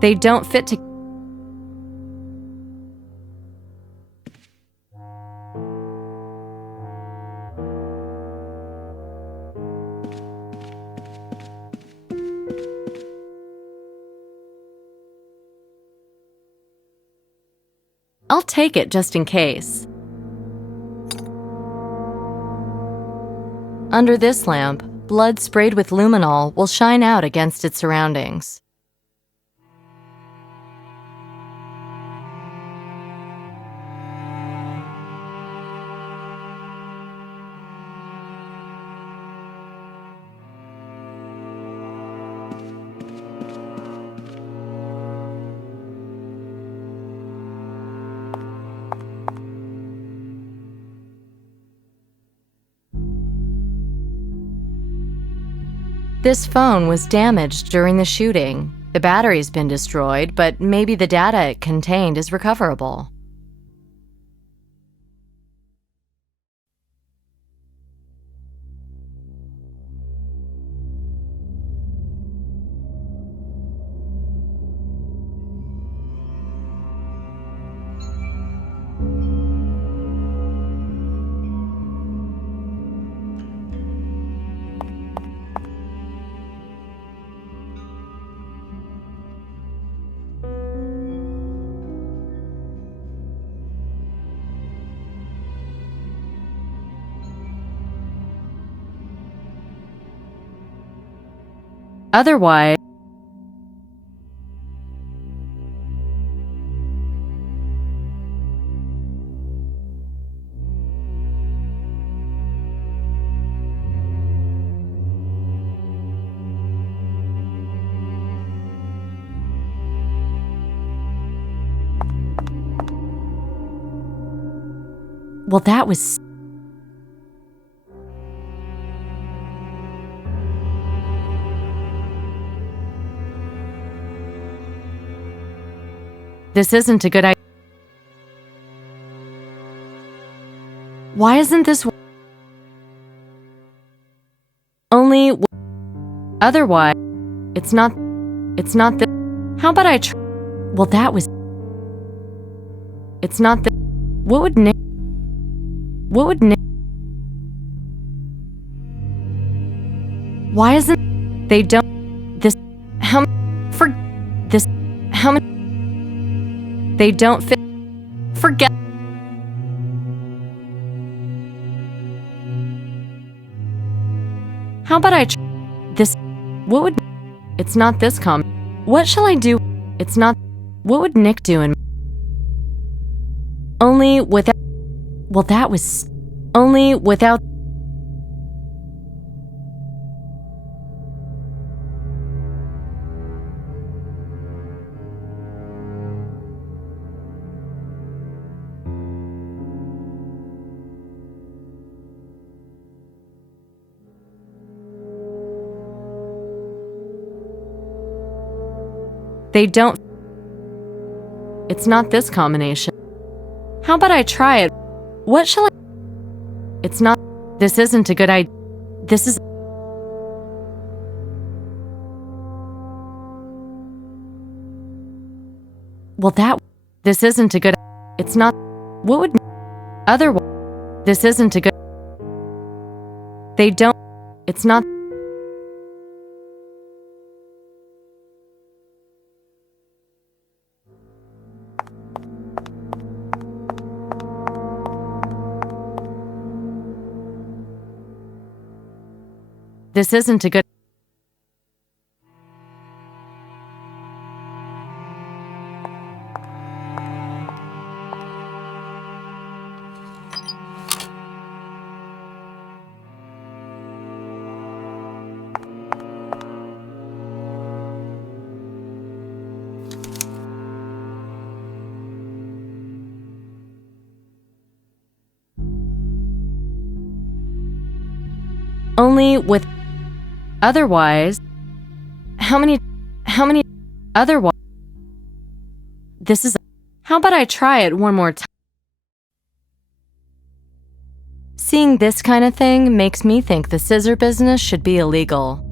they don't fit to. I'll take it just in case. Under this lamp, blood sprayed with luminol will shine out against its surroundings. This phone was damaged during the shooting. The battery's been destroyed, but maybe the data it contained is recoverable. Otherwise, well, that was... This isn't a good idea. Why isn't this only otherwise? It's not this. How about I try? Well, that was. It's not this. What would Nick? Why isn't they don't this? How for this? How many? They don't fit. Forget. How about I try this? What would? It's not this What shall I do? It's not. What would Nick do in? Only without. Well, that was. Only without. They don't. It's not this combination. How about I try it? What shall I? It's not. This isn't a good idea. This is. Well, that. This isn't a good. It's not. What would. Otherwise. This isn't a good. They don't. It's not. This isn't a good. Only with. Otherwise, how many, otherwise, this is, how about I try it one more time? Seeing this kind of thing makes me think the scissor business should be illegal.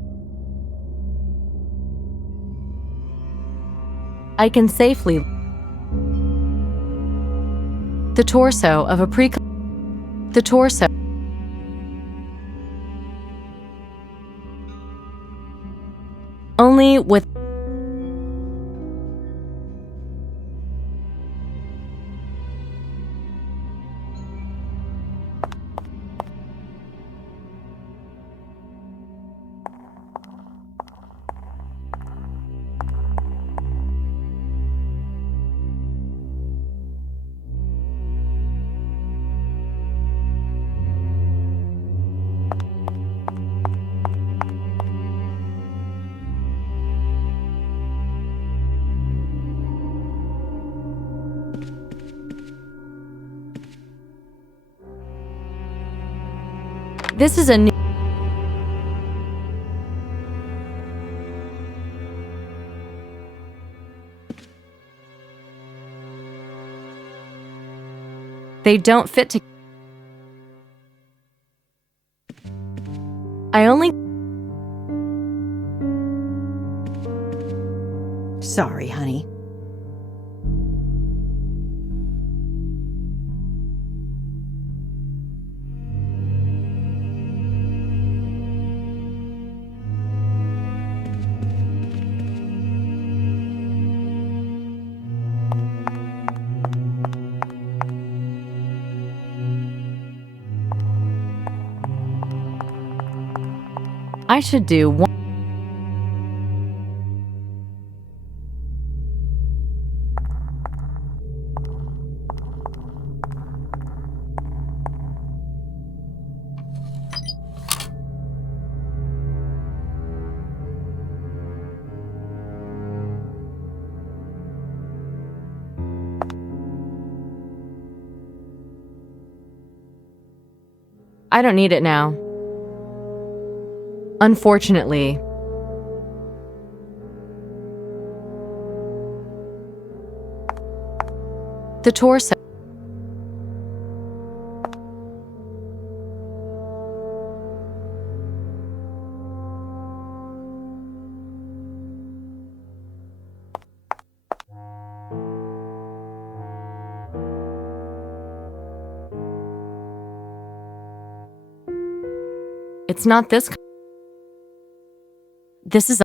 I can safely, the torso of a the torso. Only with. This is a new. They don't fit to... I only... Sorry, honey. I should do one... I don't need it now. Unfortunately. The torso. It's not this. This is.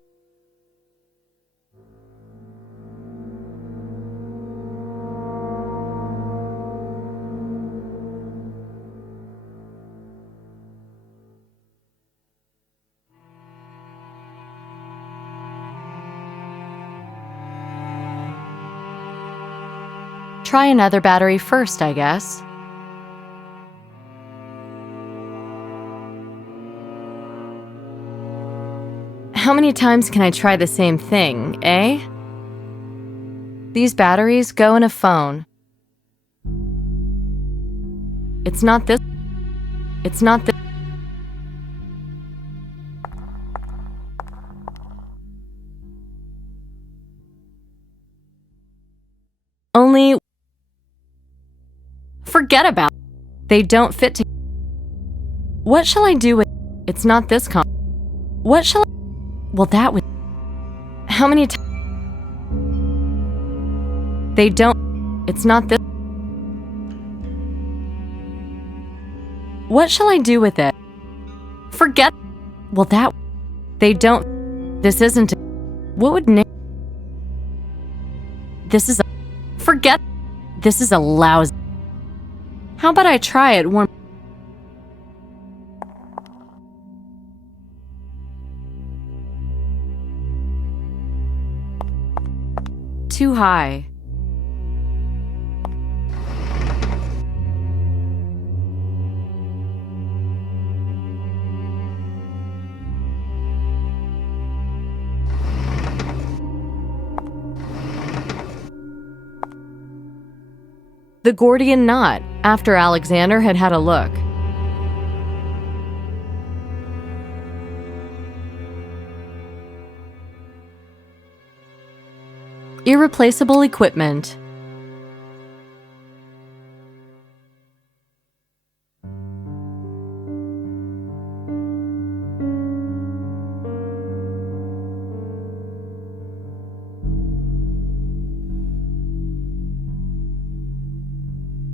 Try another battery first, I guess. How many times can I try the same thing, eh? These batteries go in a phone. It's not this. It's not this. Only. Forget about it. They don't fit to. What shall I do with? It's not this What shall I? Well, that would. How many times? They don't. It's not this. What shall I do with it? Forget. Well, that. They don't. This isn't. What would Nick? This is a. Forget. This is a lousy. How about I try it one? Too high. The Gordian knot, after Alexander had had a look. Irreplaceable equipment.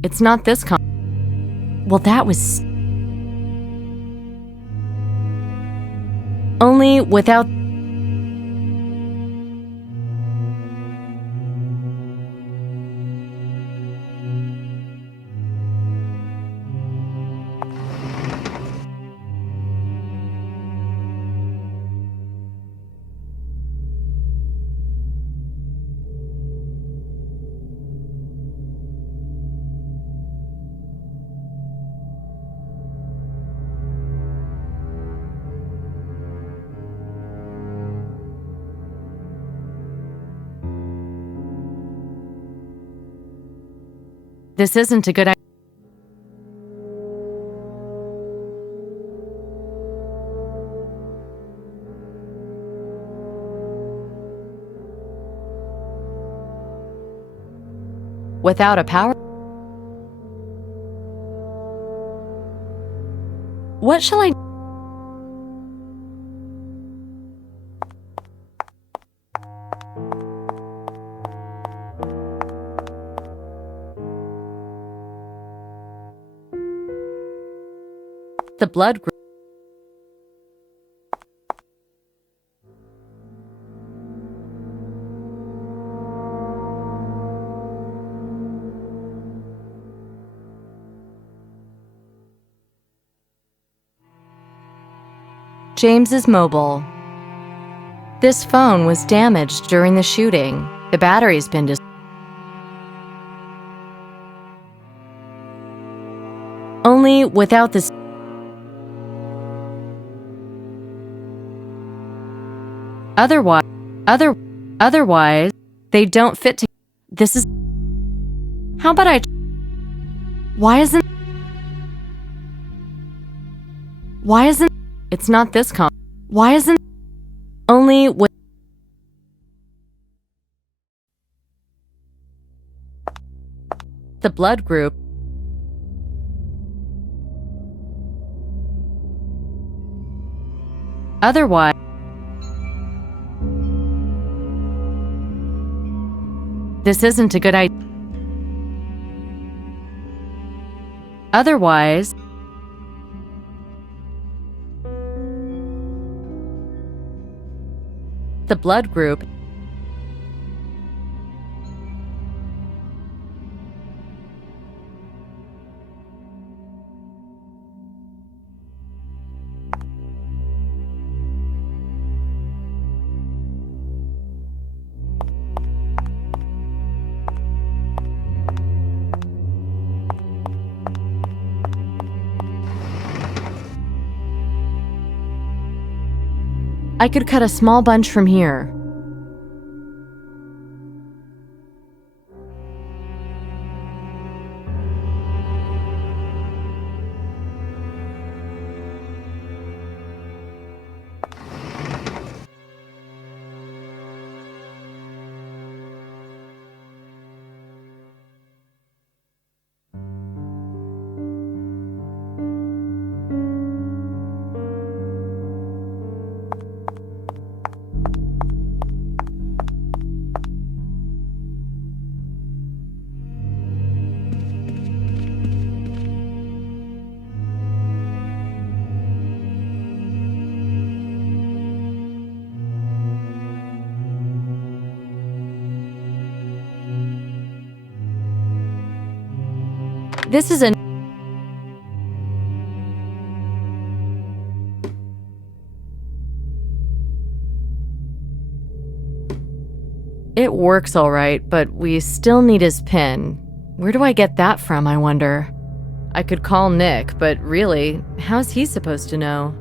It's not this Well, that was... Only without... This isn't a good idea. Without a power. What shall I... The blood group. James's mobile. This phone was damaged during the shooting. The battery's been only without this. Otherwise, they don't fit to. This is. How about I? Why isn't? It's not this Why isn't? Only with. The blood group. Otherwise. This isn't a good idea. Otherwise, the blood group. I could cut a small bunch from here. This is a... It works all right, but we still need his PIN. Where do I get that from, I wonder? I could call Nick, but really, how's he supposed to know?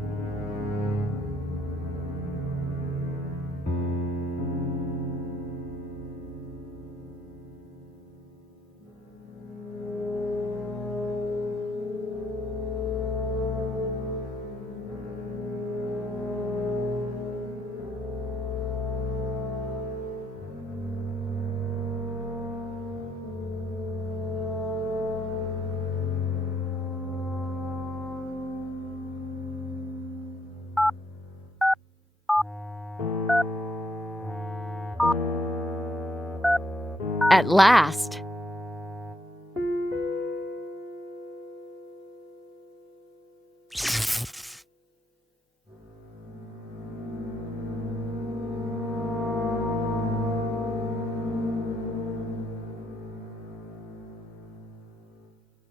At last.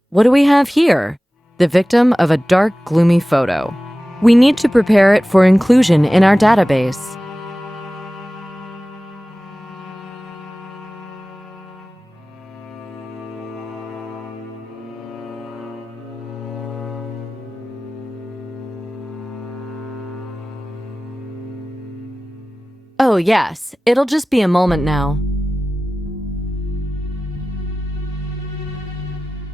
What do we have here? The victim of a dark, gloomy photo. We need to prepare it for inclusion in our database. Oh, yes. It'll just be a moment now.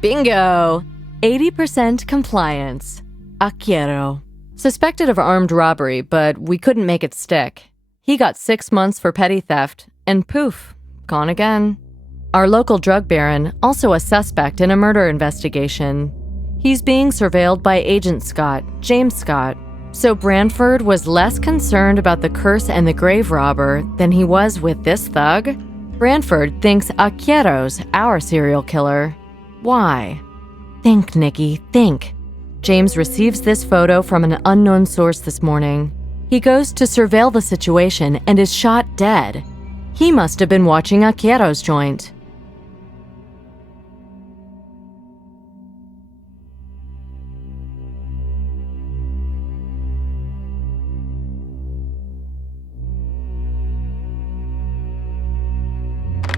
Bingo! 80% compliance. Acquiero. Suspected of armed robbery, but we couldn't make it stick. He got 6 months for petty theft, and poof, gone again. Our local drug baron, also a suspect in a murder investigation. He's being surveilled by Agent Scott, James Scott. So Branford was less concerned about the curse and the grave robber than he was with this thug? Branford thinks Aquiero's our serial killer. Why? Think, Nikki, think. James receives this photo from an unknown source this morning. He goes to surveil the situation and is shot dead. He must have been watching Aquiero's joint.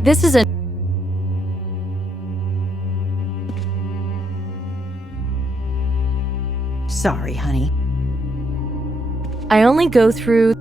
This is a Sorry, honey. I only go through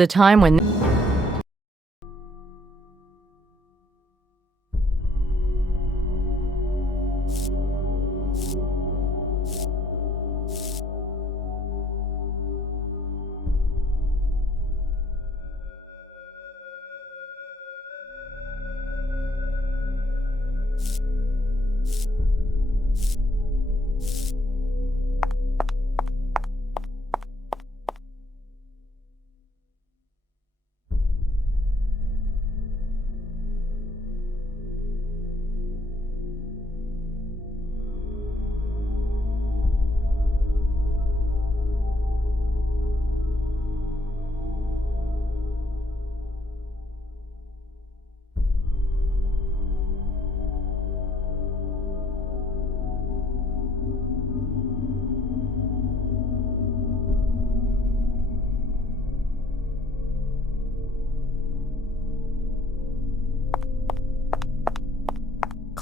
the time when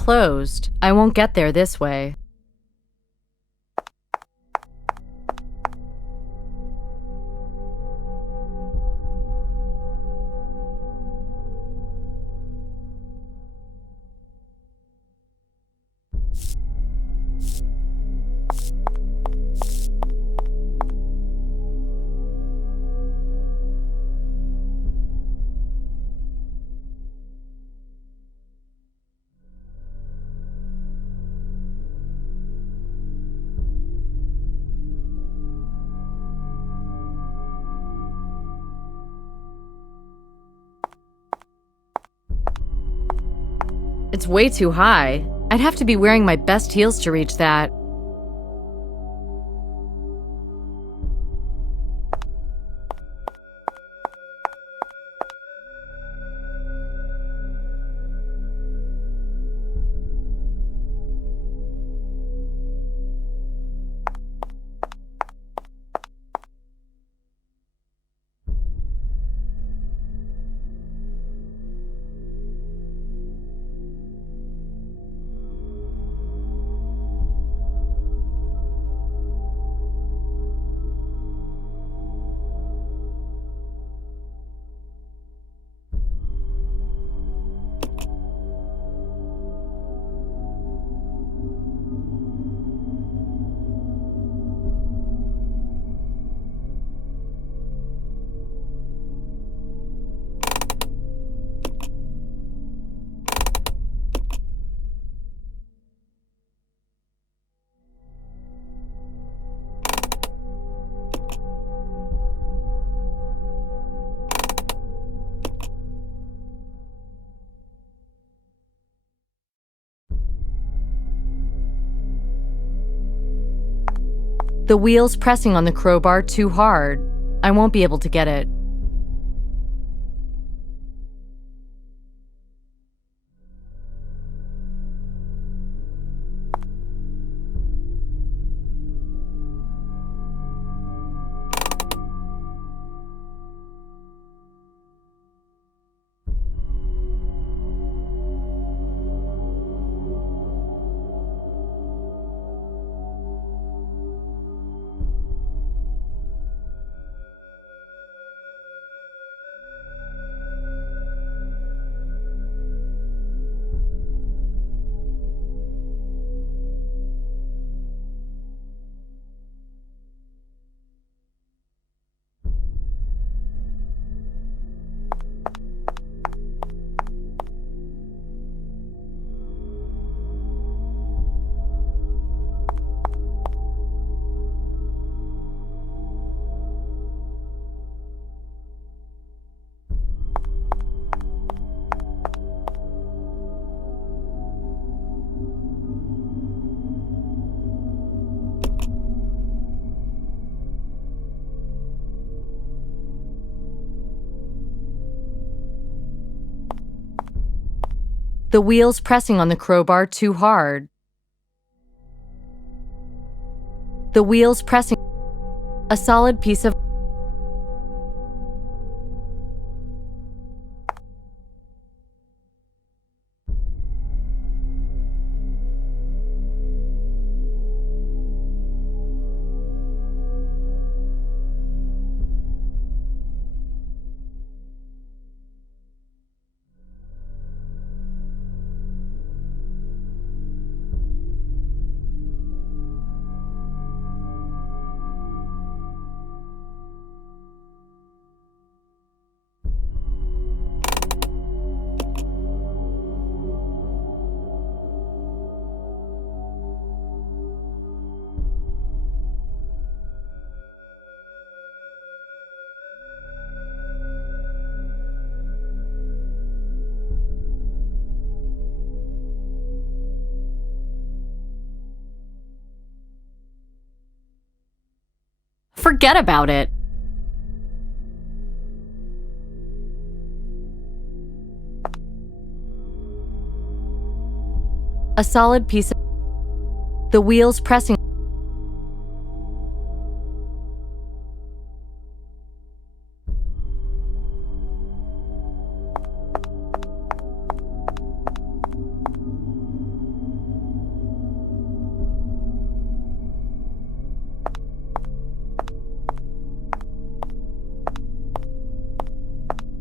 closed, I won't get there this way. It's way too high. I'd have to be wearing my best heels to reach that. The wheel's pressing on the crowbar too hard. I won't be able to get it. The wheel's pressing on the crowbar too hard. The wheel's pressing. A solid piece of. Forget about it. A solid piece of. The wheel's pressing.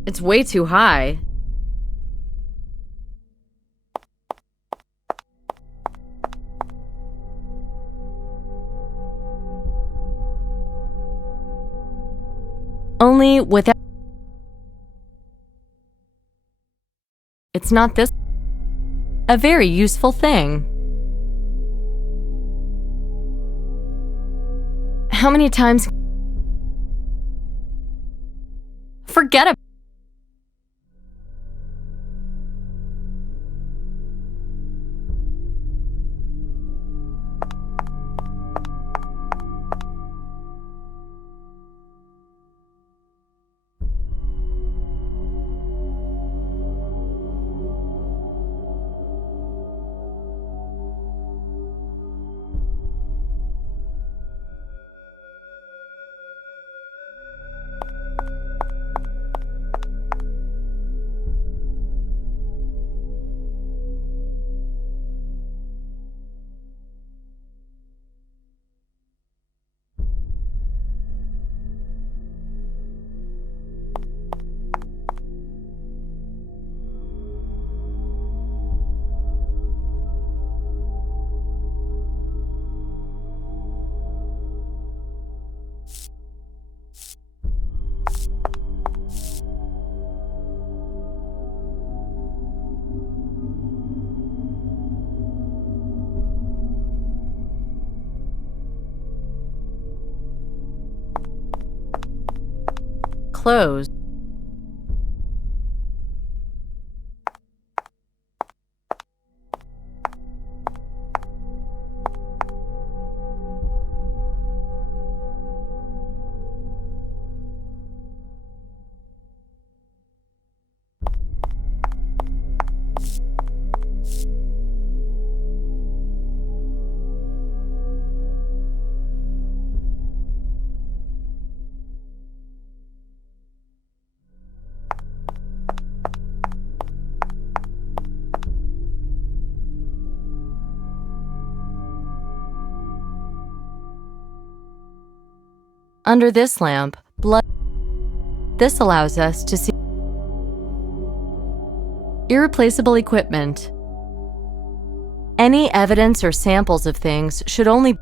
It's way too high. Only without. It's not this. A very useful thing. How many times? Forget about. Close. Under this lamp, blood. This allows us to see irreplaceable equipment. Any evidence or samples of things should only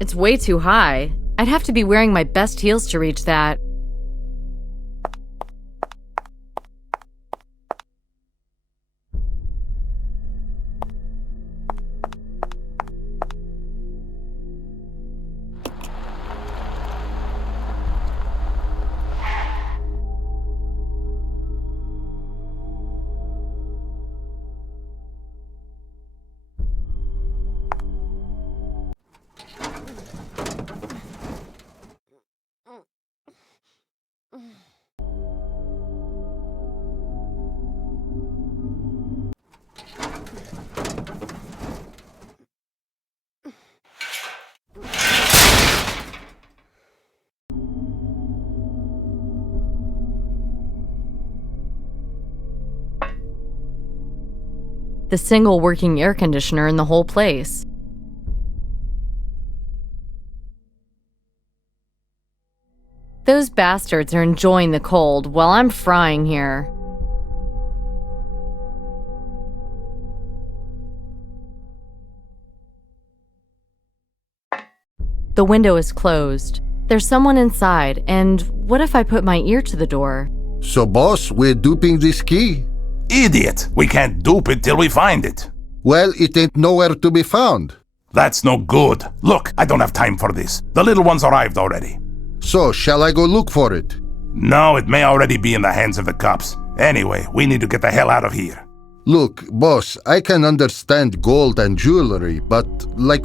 It's way too high. I'd have to be wearing my best heels to reach that. The single working air conditioner in the whole place. Those bastards are enjoying the cold while I'm frying here. The window is closed. There's someone inside, and what if I put my ear to the door? So, boss, we're duping this key? Idiot! We can't dupe it till we find it. Well, it ain't nowhere to be found. That's no good. Look, I don't have time for this. The little one's arrived already. So, shall I go look for it? No, it may already be in the hands of the cops. Anyway, we need to get the hell out of here. Look, boss, I can understand gold and jewelry, but,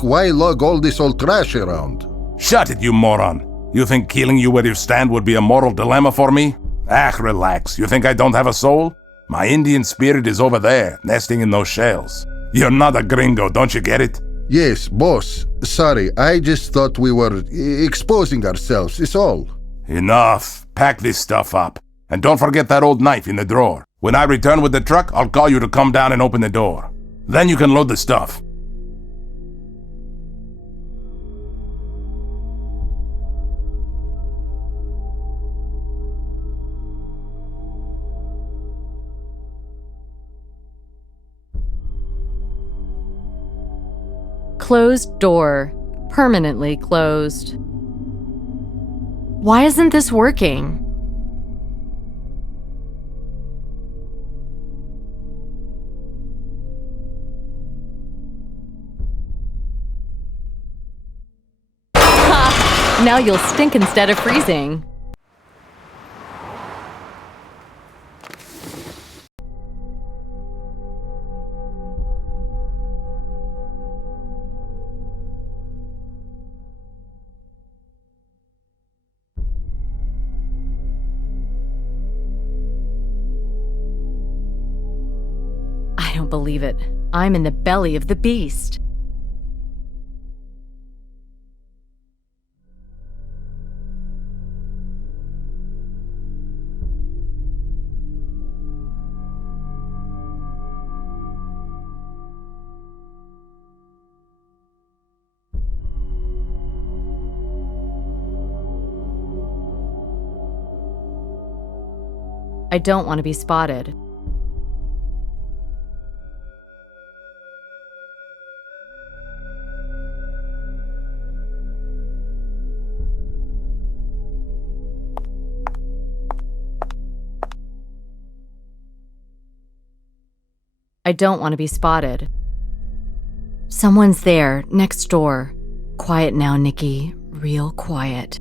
why lug all this old trash around? Shut it, you moron. You think killing you where you stand would be a moral dilemma for me? Ah, relax. You think I don't have a soul? My Indian spirit is over there, nesting in those shells. You're not a gringo, don't you get it? Yes, boss. Sorry, I just thought we were exposing ourselves, is all. Enough. Pack this stuff up. And don't forget that old knife in the drawer. When I return with the truck, I'll call you to come down and open the door. Then you can load the stuff. Closed door. Permanently closed. Why isn't this working? Ha! Now you'll stink instead of freezing. I don't believe it. I'm in the belly of the beast. I don't want to be spotted. I don't want to be spotted. Someone's there, next door. Quiet now, Nikki. Real quiet.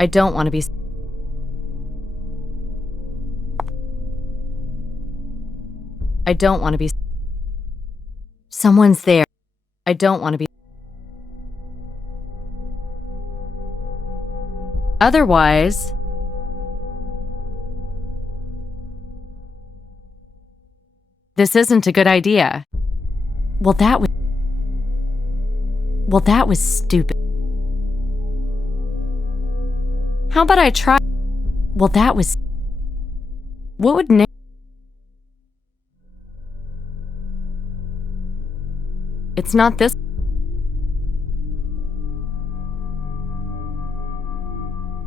I don't want to be... I don't want to be... Someone's there. I don't want to be... Otherwise... This isn't a good idea. Well, that was stupid. How about I try? Well, that was... What would Nick... It's not this...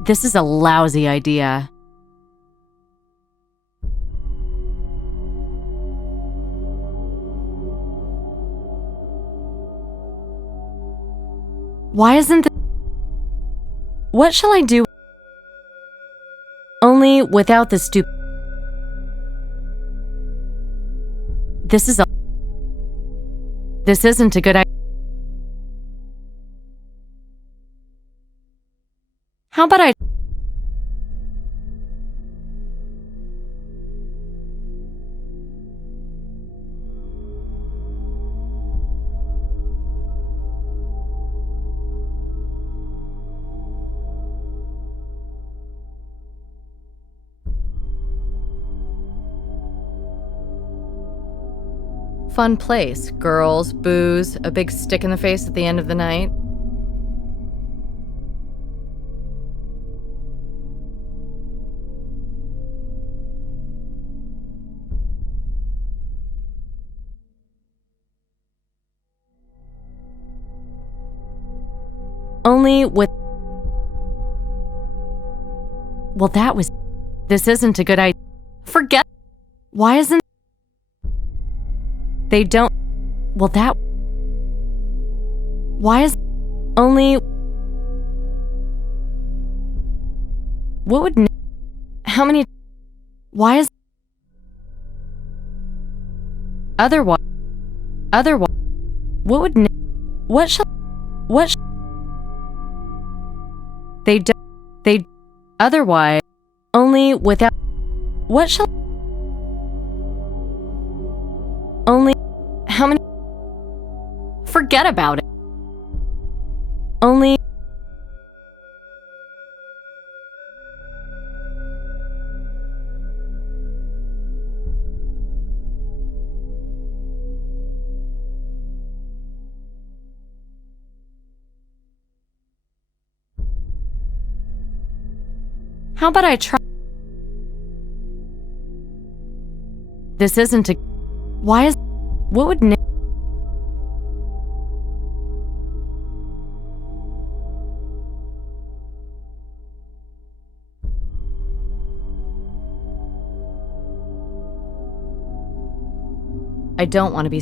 This is a lousy idea. Why isn't this... What shall I do? Only without the This isn't a good idea. How about I... Fun place. Girls, booze, a big stick in the face at the end of the night. Only with... Well, that was... This isn't a good idea. Forget... Why isn't... They don't... Well, that... Why is... Only... What would... How many... Why is... Otherwise... What would... What shall... What They don't... They... Otherwise... Only without... What shall... Only... How many... Forget about it. Only... How about I try... This isn't a... Why is... What would... I don't want to be...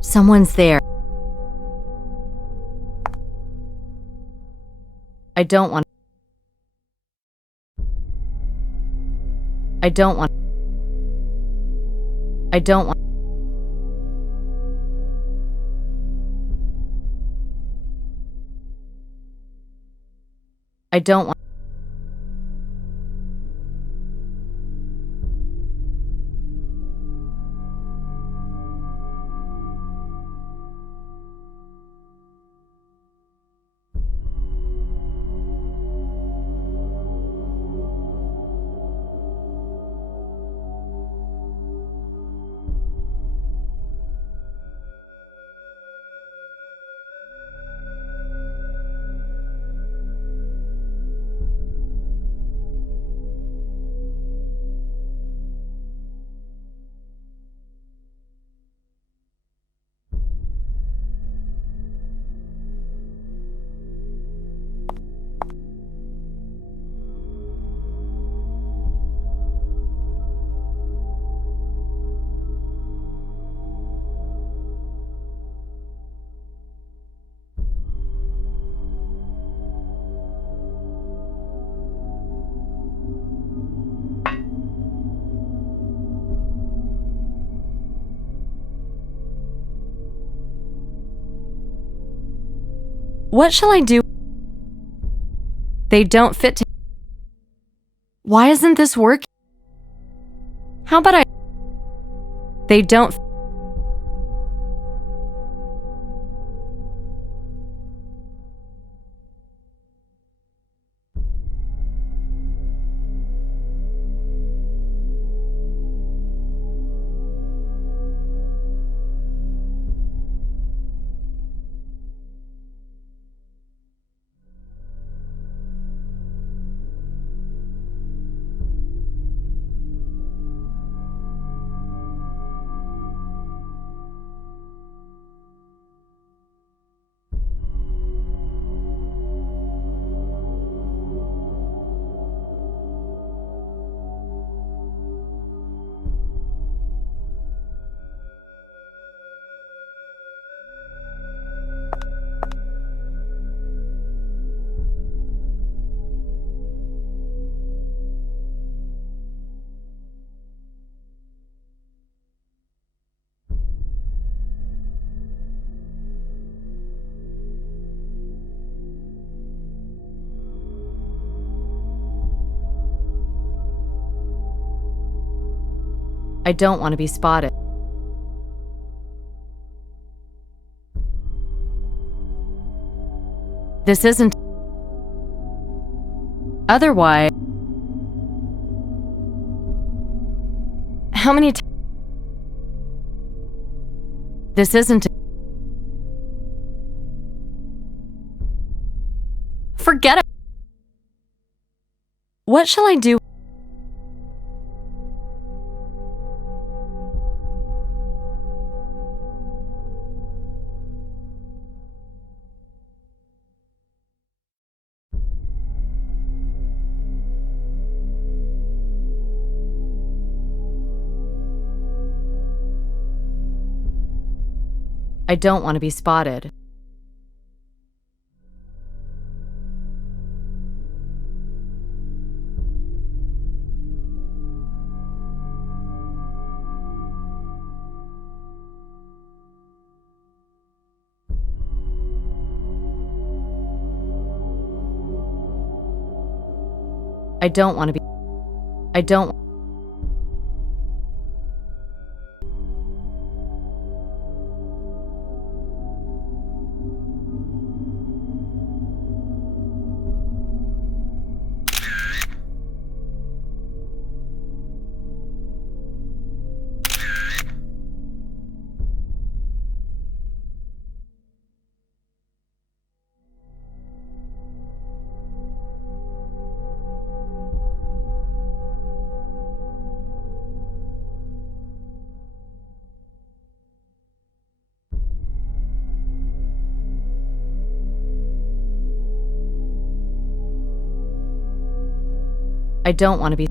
Someone's there. I don't want... I don't want... I don't want... I don't want... What shall I do? They don't fit to... Why isn't this working? How about I... They don't... I don't want to be spotted. This isn't... Otherwise... How many times... This isn't... Forget it. What shall I do? I don't want to be spotted. I don't want to be... I don't... I don't want to be...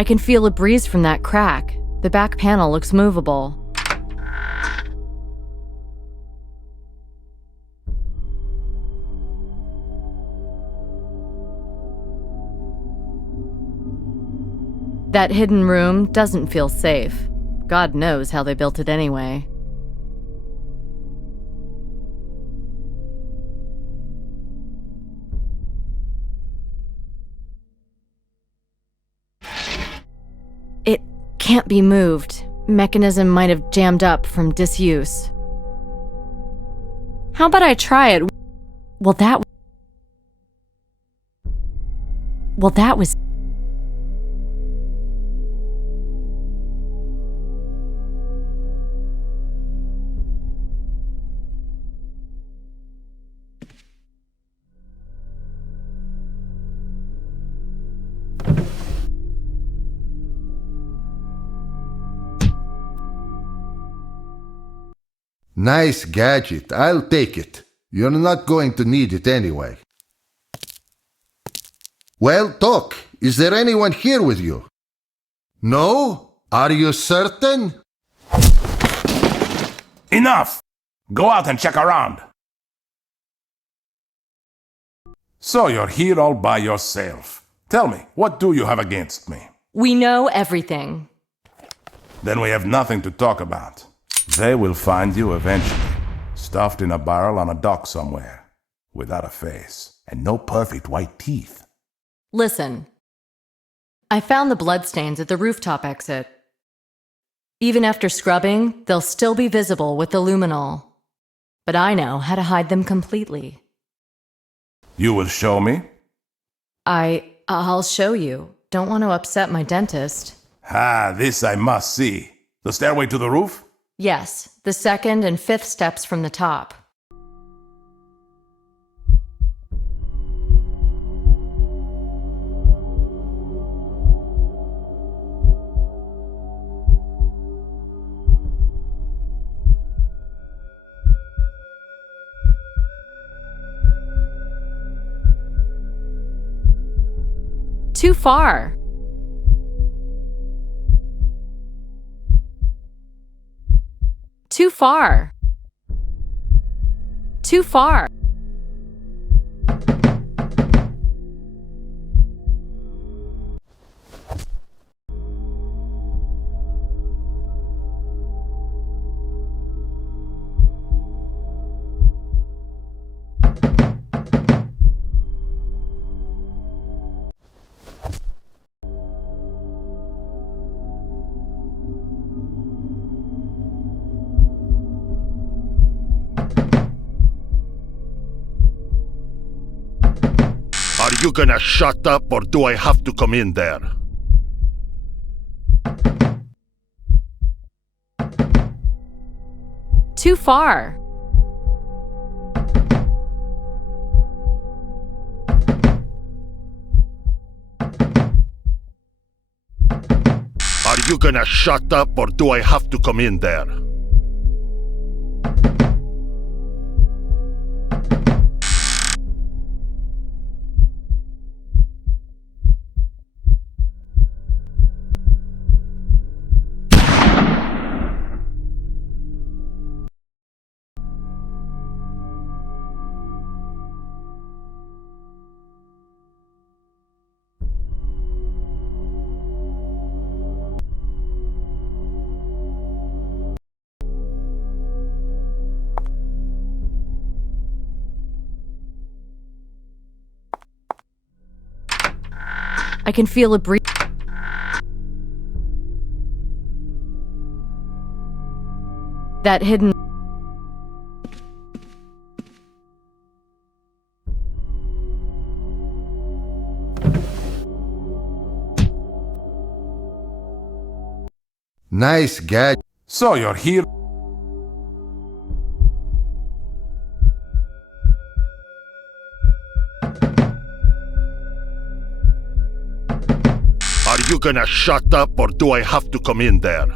I can feel a breeze from that crack. The back panel looks movable. That hidden room doesn't feel safe. God knows how they built it anyway. It can't be moved. Mechanism might have jammed up from disuse. How about I try it? Well, that was... Nice gadget. I'll take it. You're not going to need it anyway. Well, Doc, is there anyone here with you? No? Are you certain? Enough! Go out and check around. So you're here all by yourself. Tell me, what do you have against me? We know everything. Then we have nothing to talk about. They will find you eventually, stuffed in a barrel on a dock somewhere, without a face, and no perfect white teeth. Listen, I found the bloodstains at the rooftop exit. Even after scrubbing, they'll still be visible with the luminol. But I know how to hide them completely. You will show me? I'll show you. Don't want to upset my dentist. Ah, this I must see. The stairway to the roof? Yes, the second and fifth steps from the top. Too far. Too far. Too far. Are you gonna shut up or do I have to come in there? Too far. Are you gonna shut up or do I have to come in there? I can feel a breeze. That hidden... Nice gadget. So you're here. Are you gonna shut up or do I have to come in there?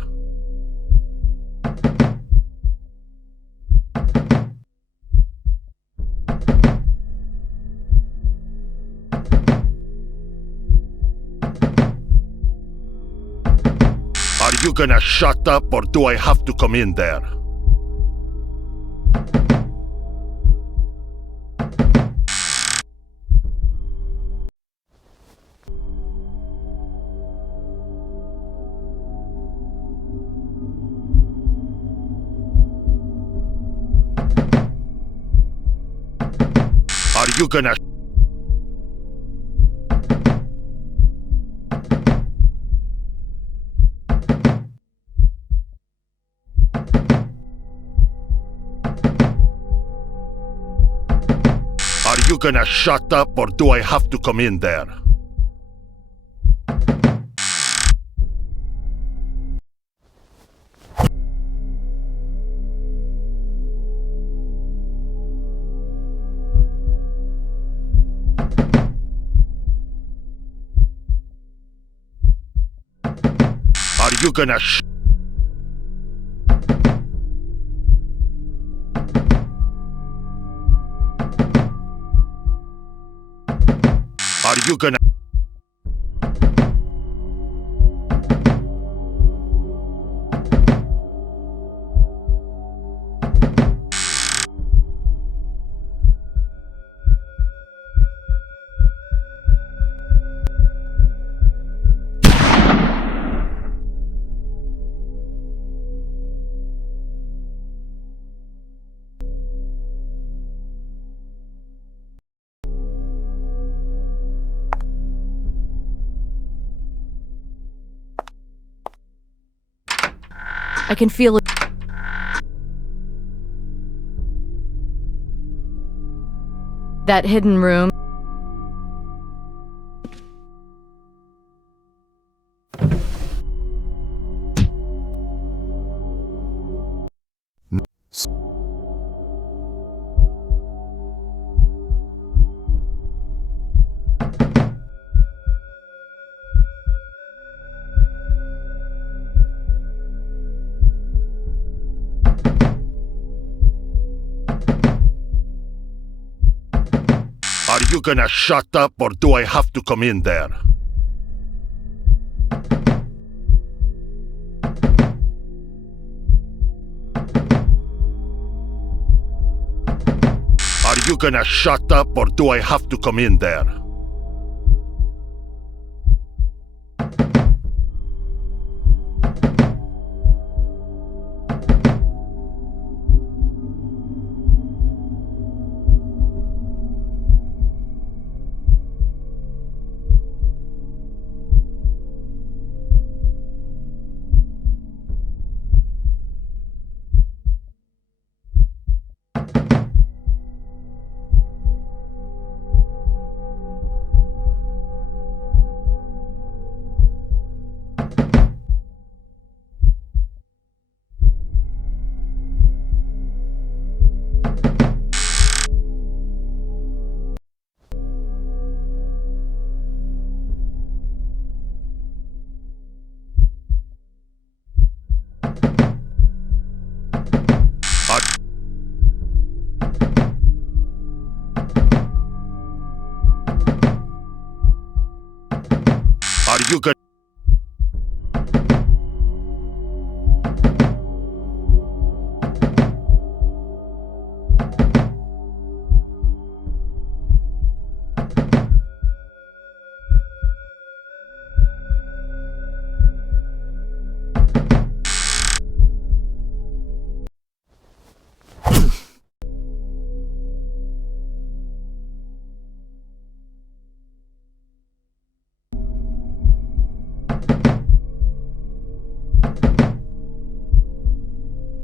Are you gonna shut up or do I have to come in there? Are you gonna... Are you gonna shut up or do I have to come in there? Are you gonna Are you gonna... I can feel it. That hidden room. Are you gonna shut up or do I have to come in there? Are you gonna shut up or do I have to come in there? Are you gonna...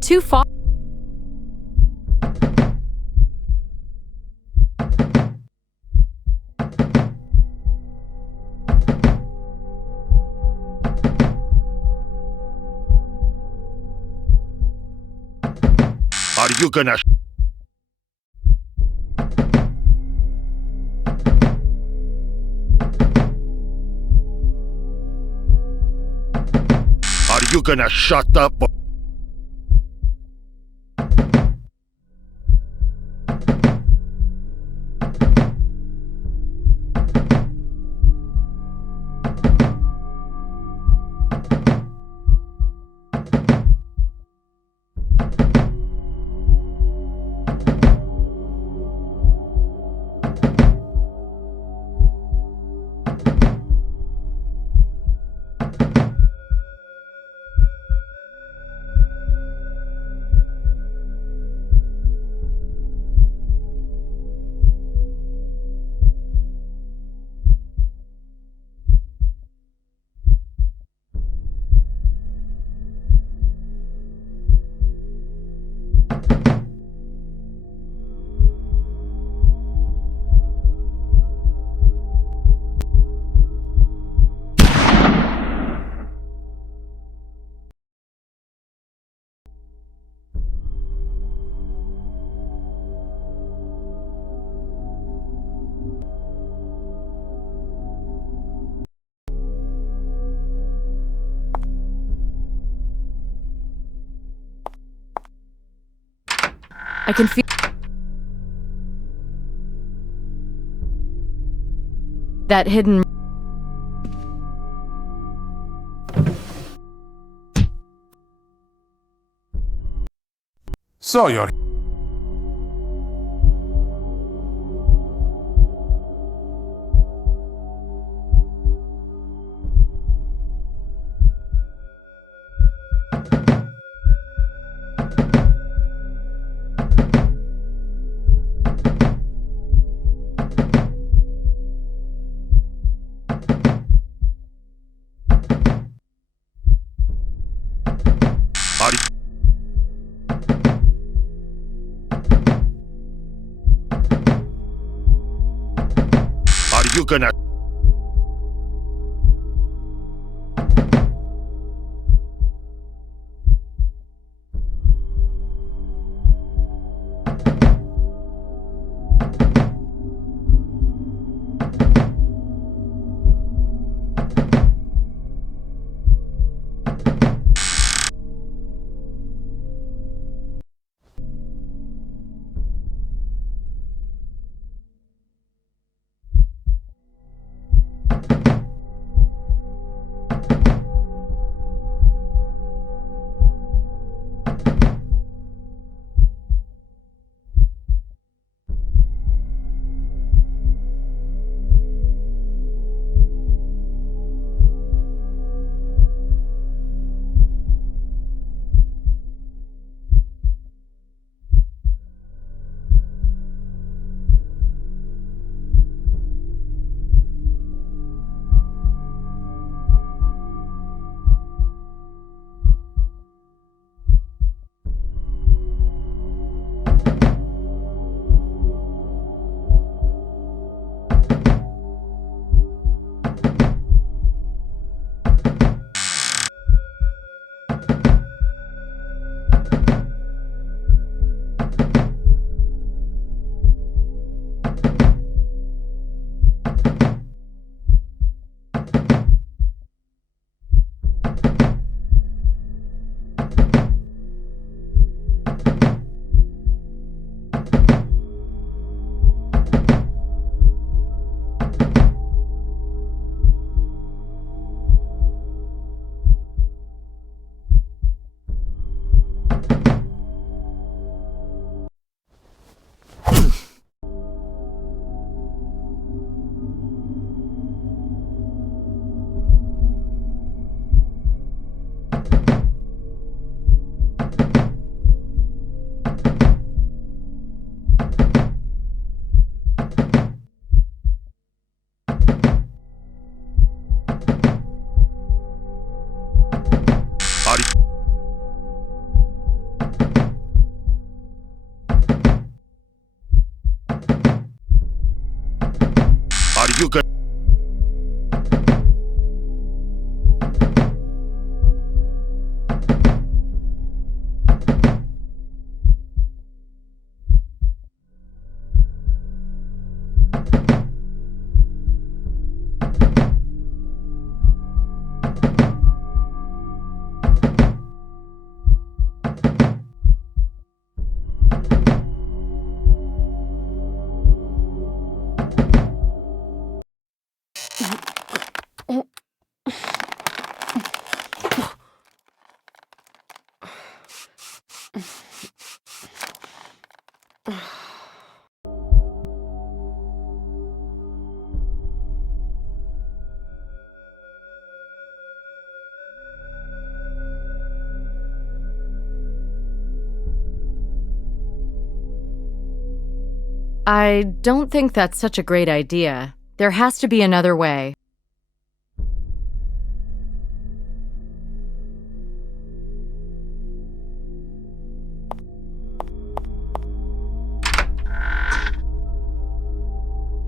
Too far. you gonna... Are you gonna shut up? I can feel that hidden. So you're... Are you gonna... I don't think that's such a great idea. There has to be another way.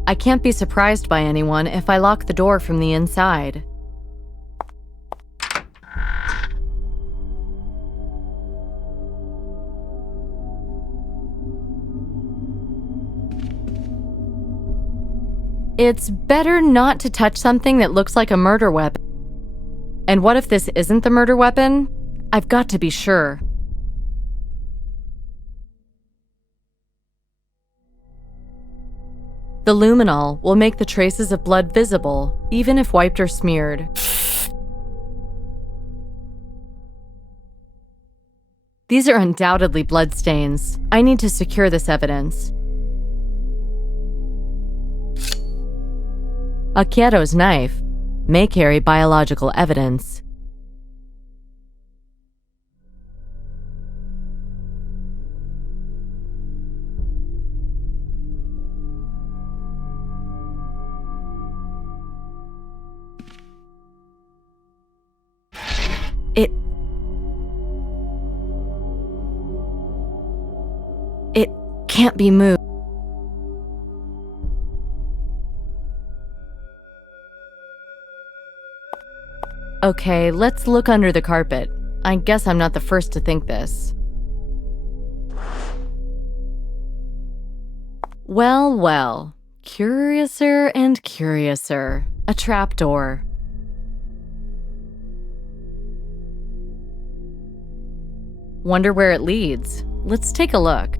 I can't be surprised by anyone if I lock the door from the inside. It's better not to touch something that looks like a murder weapon. And what if this isn't the murder weapon? I've got to be sure. The luminol will make the traces of blood visible, even if wiped or smeared. These are undoubtedly bloodstains. I need to secure this evidence. A Kiero's knife may carry biological evidence. It can't be moved. Okay, let's look under the carpet. I guess I'm not the first to think this. Well, well. Curiouser and curiouser. A trapdoor. Wonder where it leads. Let's take a look.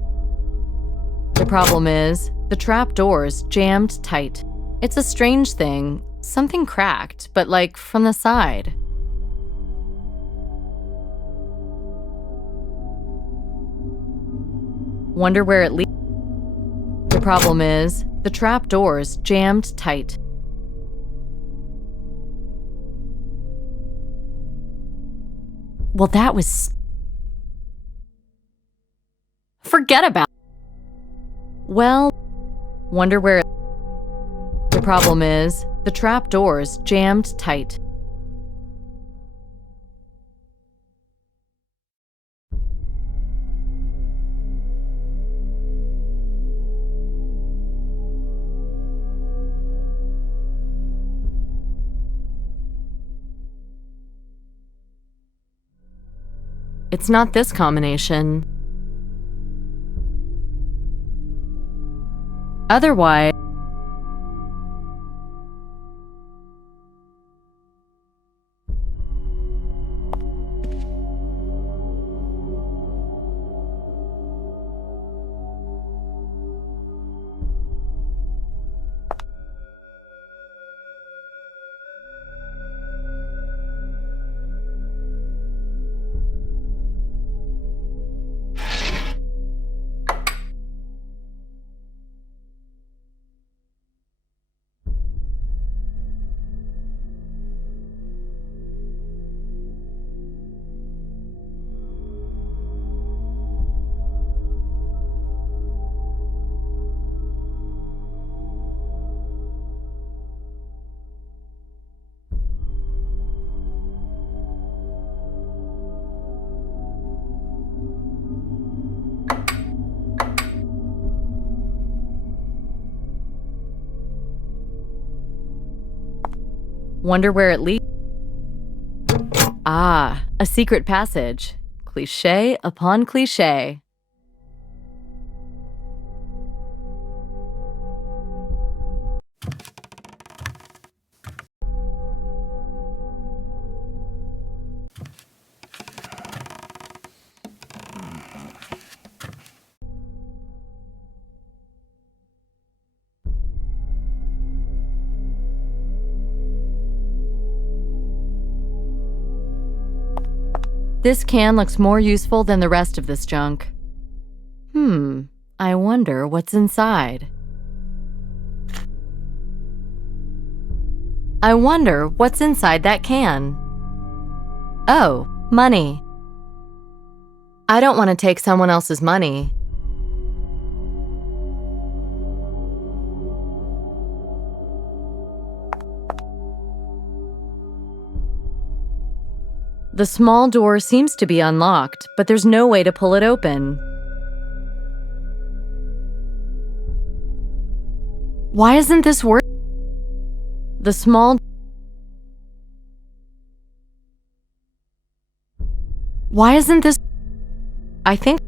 The problem is, the trapdoor's jammed tight. It's a strange thing. Something cracked, but like from the side. Wonder where it leads. The problem is, the trapdoor's jammed tight. Well, that was... Forget about it. Well, wonder where it... The problem is, the trapdoor's jammed tight. It's not this combination. Otherwise... Wonder where it leads. Ah, a secret passage. Cliché upon cliché. This can looks more useful than the rest of this junk. I wonder what's inside. I wonder what's inside that can. Oh, money. I don't want to take someone else's money. The small door seems to be unlocked, but there's no way to pull it open. Why isn't this working? The small... Why isn't this... I think...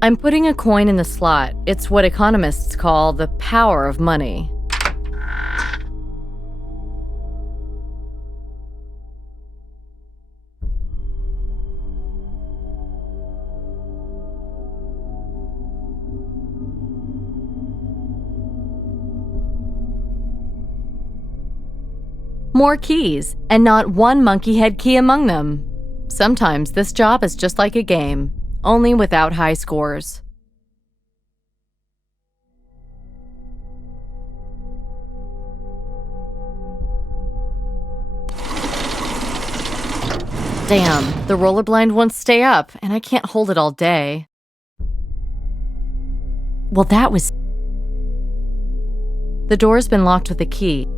I'm putting a coin in the slot. It's what economists call the power of money. More keys, and not one monkey head key among them. Sometimes this job is just like a game, only without high scores. Damn, the roller blind won't stay up, and I can't hold it all day. Well, that was... The door's been locked with a key.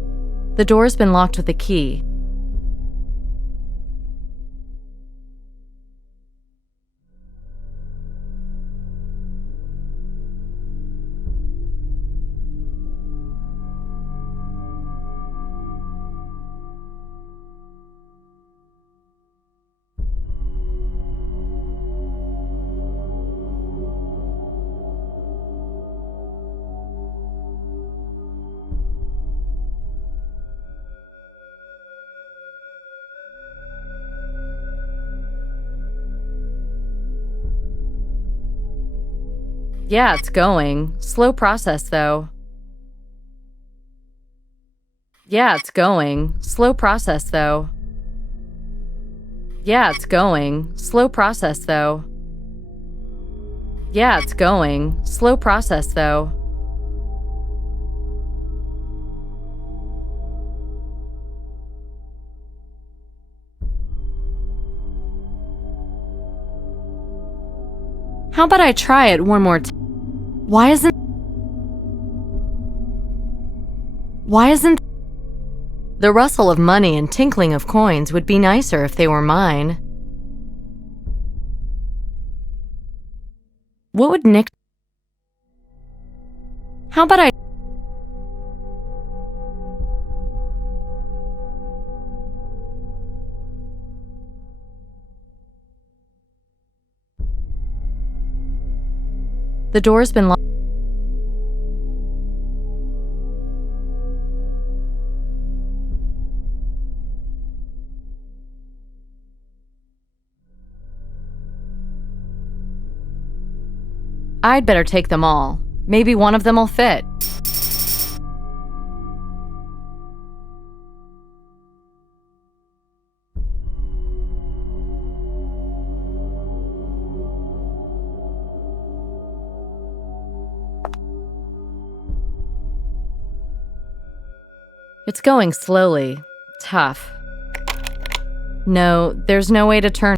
The door's been locked with a key. Yeah, it's going. Slow process, though. Yeah, it's going. Slow process, though. Yeah, it's going. Slow process, though. Yeah, it's going. Slow process, though. How about I try it one more time? Why isn't the rustle of money and tinkling of coins would be nicer if they were mine. What would Nick... How about I... The door's been locked. I'd better take them all. Maybe one of them will fit. It's going slowly. Tough. No, there's no way to turn.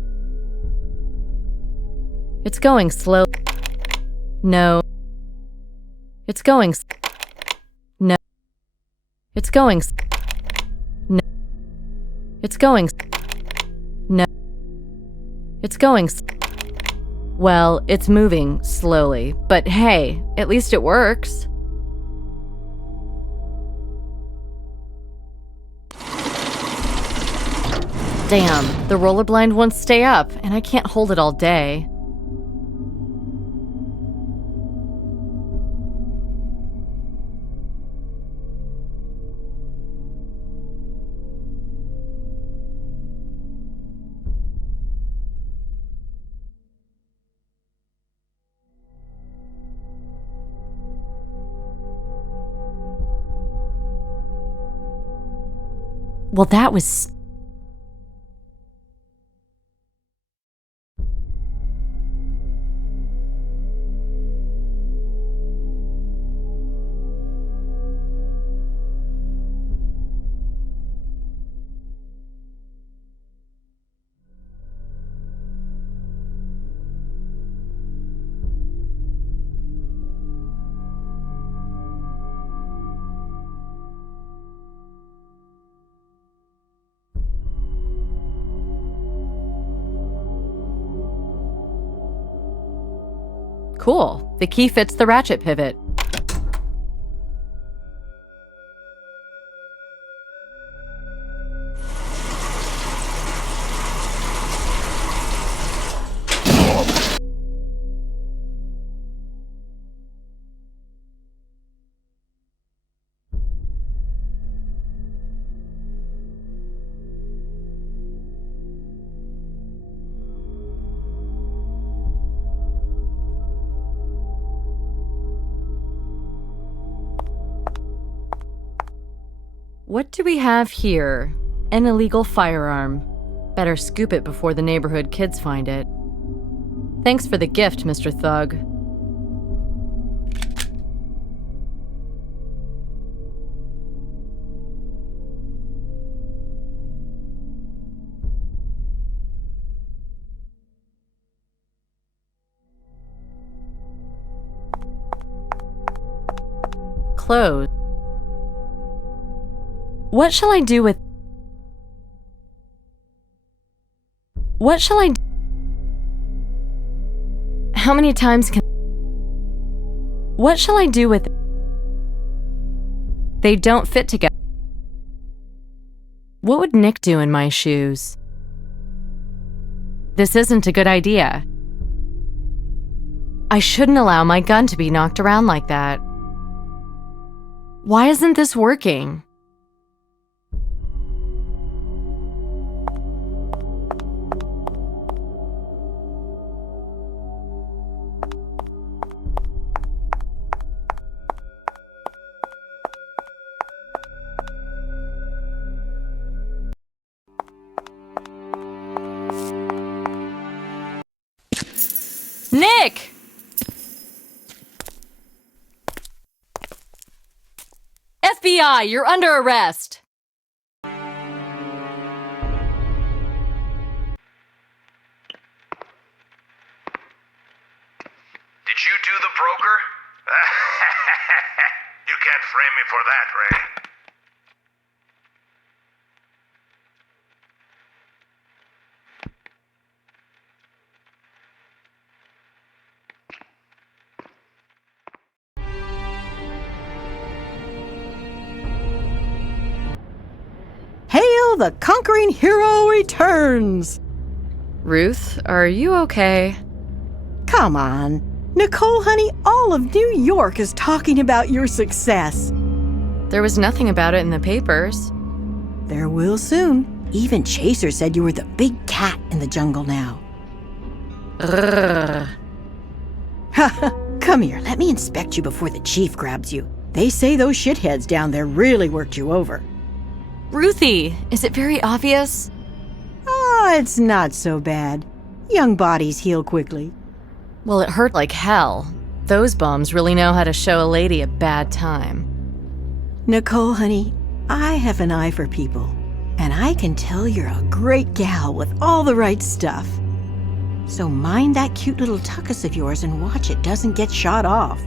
It's going slow. No. It's going. No. It's going. No. It's going. No. It's going. Well, it's moving slowly, but hey, at least it works. Damn, the roller blind won't stay up, and I can't hold it all day. Well, that was... Cool. The key fits the ratchet pivot. What do we have here? An illegal firearm. Better scoop it before the neighborhood kids find it. Thanks for the gift, Mr. Thug. Clothes. What shall I do with... What shall I... How many times can... What shall I do with... They don't fit together. What would Nick do in my shoes? This isn't a good idea. I shouldn't allow my gun to be knocked around like that. Why isn't this working? Nick! FBI, you're under arrest. Did you do the broker? You can't frame me for that, Ray. Hail the conquering hero returns! Ruth, are you okay? Come on. Nicole, honey, all of New York is talking about your success. There was nothing about it in the papers. There will soon. Even Chaser said you were the big cat in the jungle now. Come here, let me inspect you before the chief grabs you. They say those shitheads down there really worked you over. Ruthie, is it very obvious? Oh, it's not so bad. Young bodies heal quickly. Well, it hurt like hell. Those bums really know how to show a lady a bad time. Nicole, honey, I have an eye for people, and I can tell you're a great gal with all the right stuff. So mind that cute little tuckus of yours and watch it doesn't get shot off.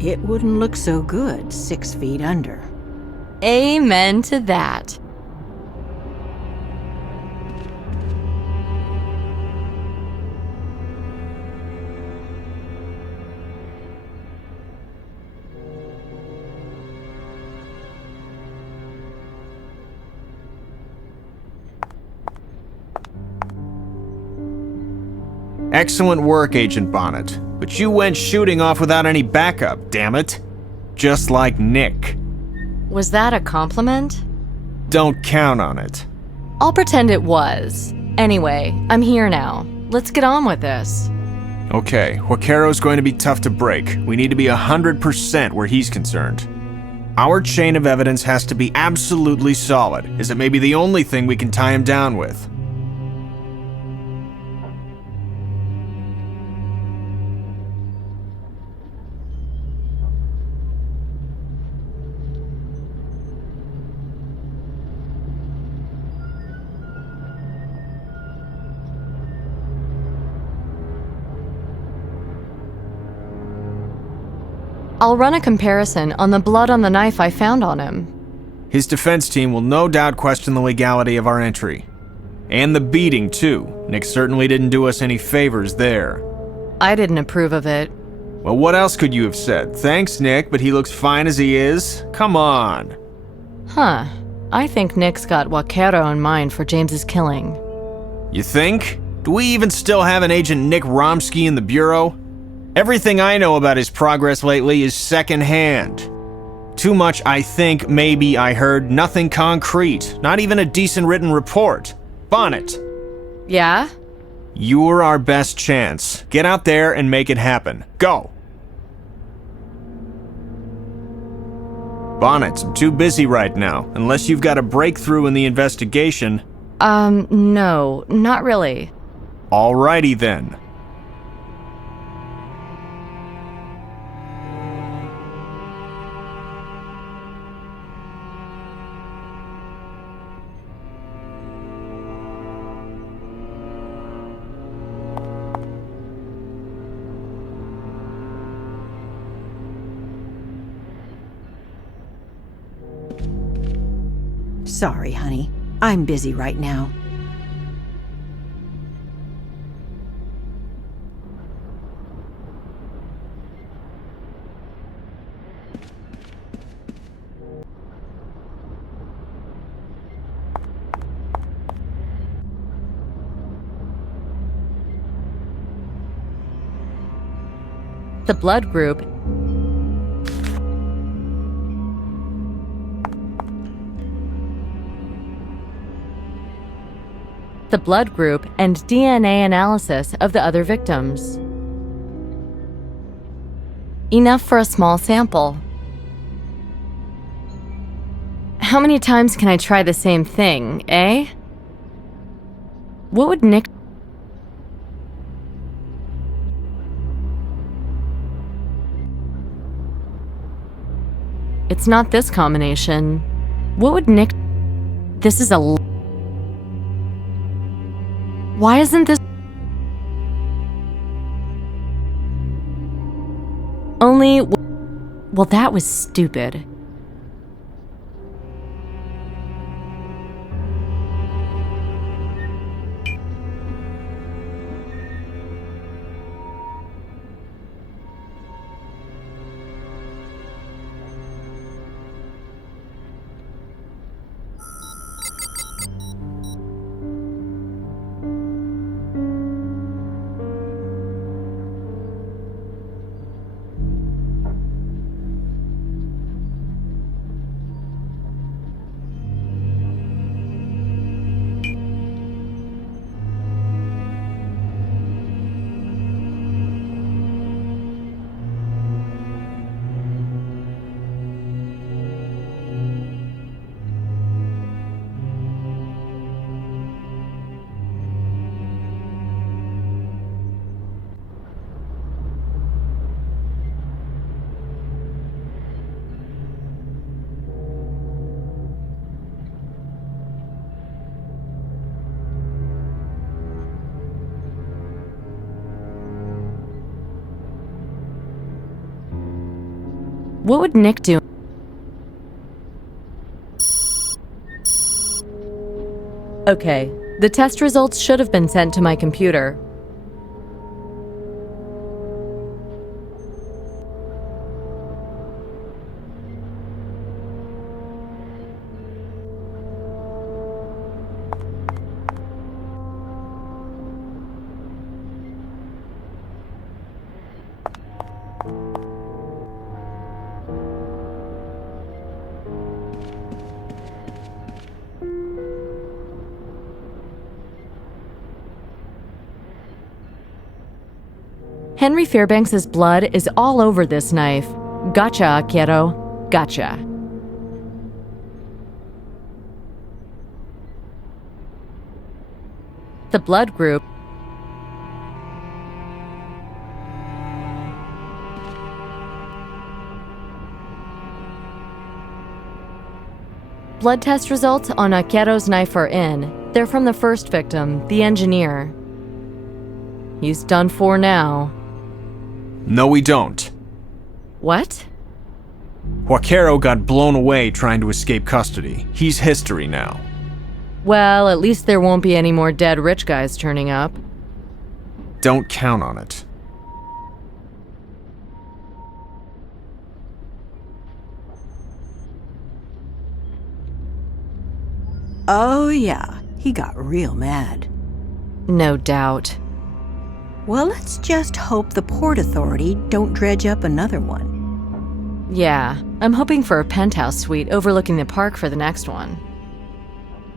It wouldn't look so good 6 feet under. Amen to that. Excellent work, Agent Bonnet. But you went shooting off without any backup, damn it. Just like Nick. Was that a compliment? Don't count on it. I'll pretend it was. Anyway, I'm here now. Let's get on with this. Okay, Huacaro's going to be tough to break. We need to be 100% where he's concerned. Our chain of evidence has to be absolutely solid, as it may be the only thing we can tie him down with. I'll run a comparison on the blood on the knife I found on him. His defense team will no doubt question the legality of our entry. And the beating, too. Nick certainly didn't do us any favors there. I didn't approve of it. Well, what else could you have said? Thanks, Nick, but he looks fine as he is. Come on. Huh. I think Nick's got Vaquero in mind for James's killing. You think? Do we even still have an Agent Nick Romsky in the Bureau? Everything I know about his progress lately is secondhand. Too much I think, maybe I heard, nothing concrete. Not even a decent written report. Bonnet. Yeah? You're our best chance. Get out there and make it happen. Go! Bonnet, I'm too busy right now. Unless you've got a breakthrough in the investigation. No, not really. Alrighty then. Sorry, honey. I'm busy right now. The blood group and DNA analysis of the other victims. Enough for a small sample. How many times can I try the same thing, eh? What would Nick... It's not this combination. What would Nick... This is a... Why isn't this... Only... Well, that was stupid. What would Nick do? Okay, the test results should have been sent to my computer. Henry Fairbanks's blood is all over this knife. Gotcha, kiddo. Gotcha. The blood group. Blood test results on Akero's knife are in. They're from the first victim, the engineer. He's done for now. No, we don't. What? Vaquero got blown away trying to escape custody. He's history now. Well, at least there won't be any more dead rich guys turning up. Don't count on it. Oh, yeah, he got real mad. No doubt. Well, let's just hope the Port Authority don't dredge up another one. Yeah, I'm hoping for a penthouse suite overlooking the park for the next one.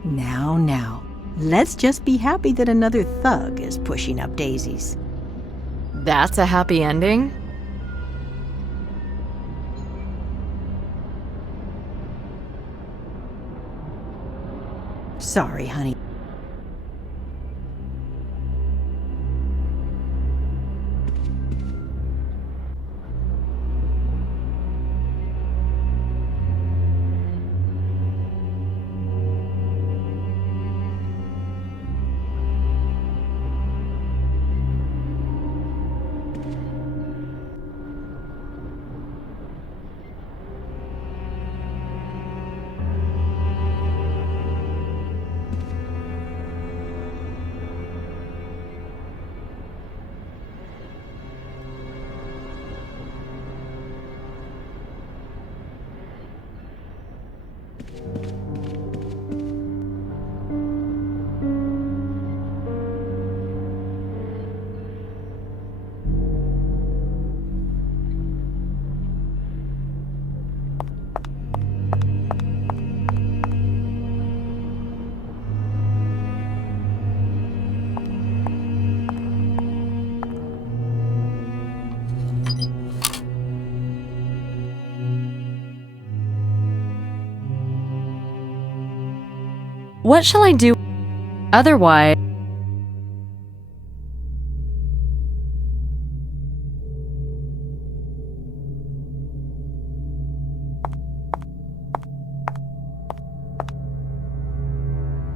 Now, let's just be happy that another thug is pushing up daisies. That's a happy ending? Sorry, honey. What shall I do otherwise?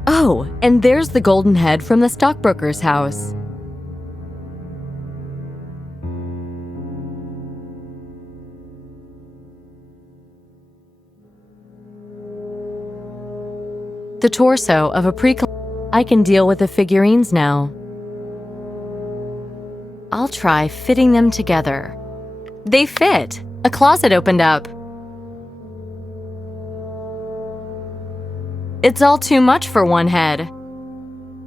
Oh, and there's the golden head from the stockbroker's house. The torso of a I can deal with the figurines now. I'll try fitting them together. They fit! A closet opened up. It's all too much for one head.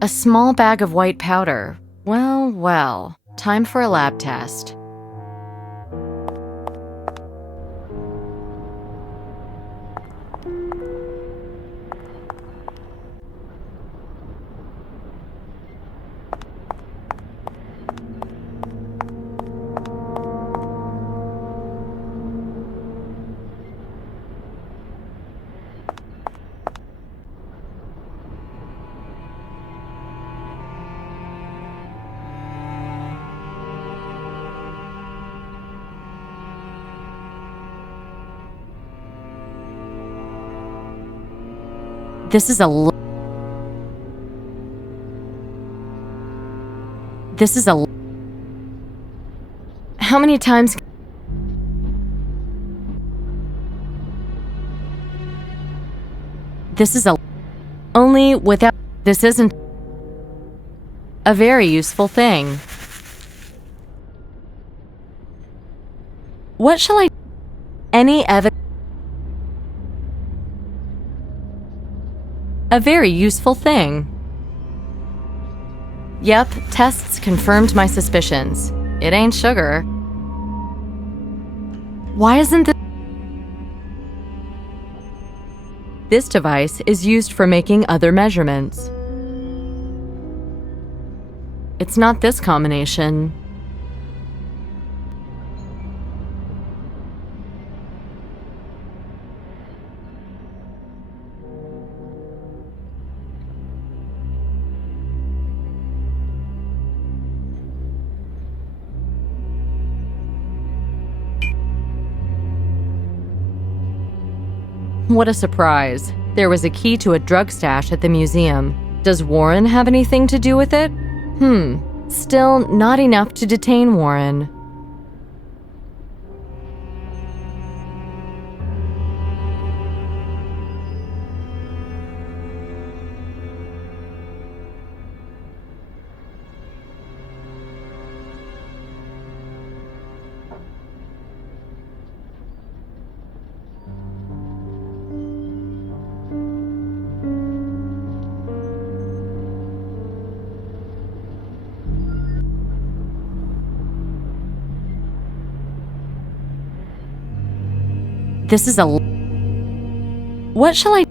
A small bag of white powder. Well, time for a lab test. This is a How many times? This is a only without. This isn't a very useful thing. What shall I? Any evidence? A very useful thing. Yep, tests confirmed my suspicions. It ain't sugar. Why isn't this? This device is used for making other measurements. It's not this combination. What a surprise. There was a key to a drug stash at the museum. Does Warren have anything to do with it? Still not enough to detain Warren. This is a... What shall I...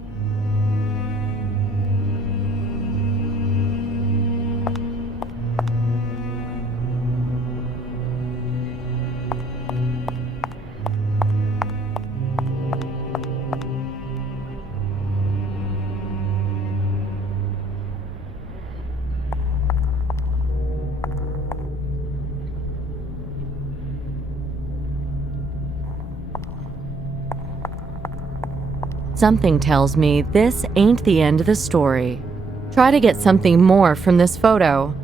Something tells me this ain't the end of the story. Try to get something more from this photo.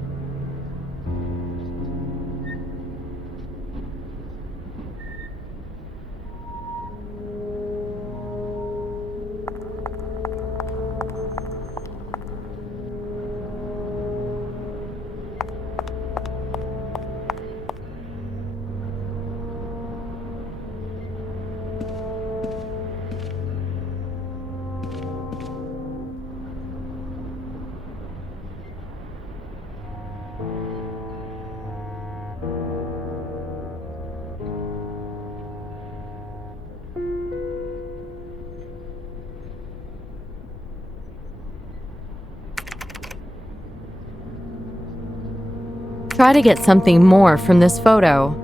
Try to get something more from this photo.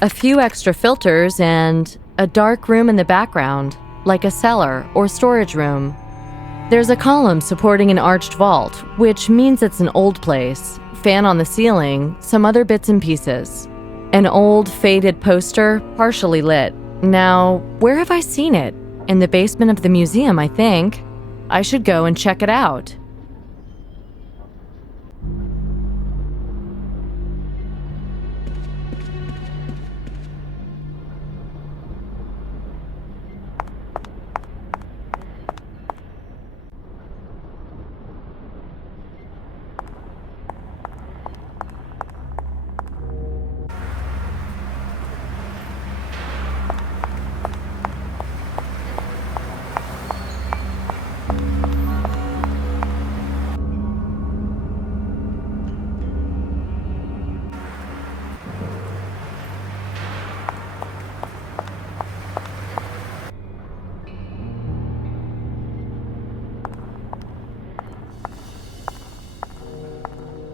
A few extra filters and a dark room in the background, like a cellar or storage room. There's a column supporting an arched vault, which means it's an old place. Fan on the ceiling, some other bits and pieces. An old, faded poster, partially lit. Now, where have I seen it? In the basement of the museum, I think. I should go and check it out.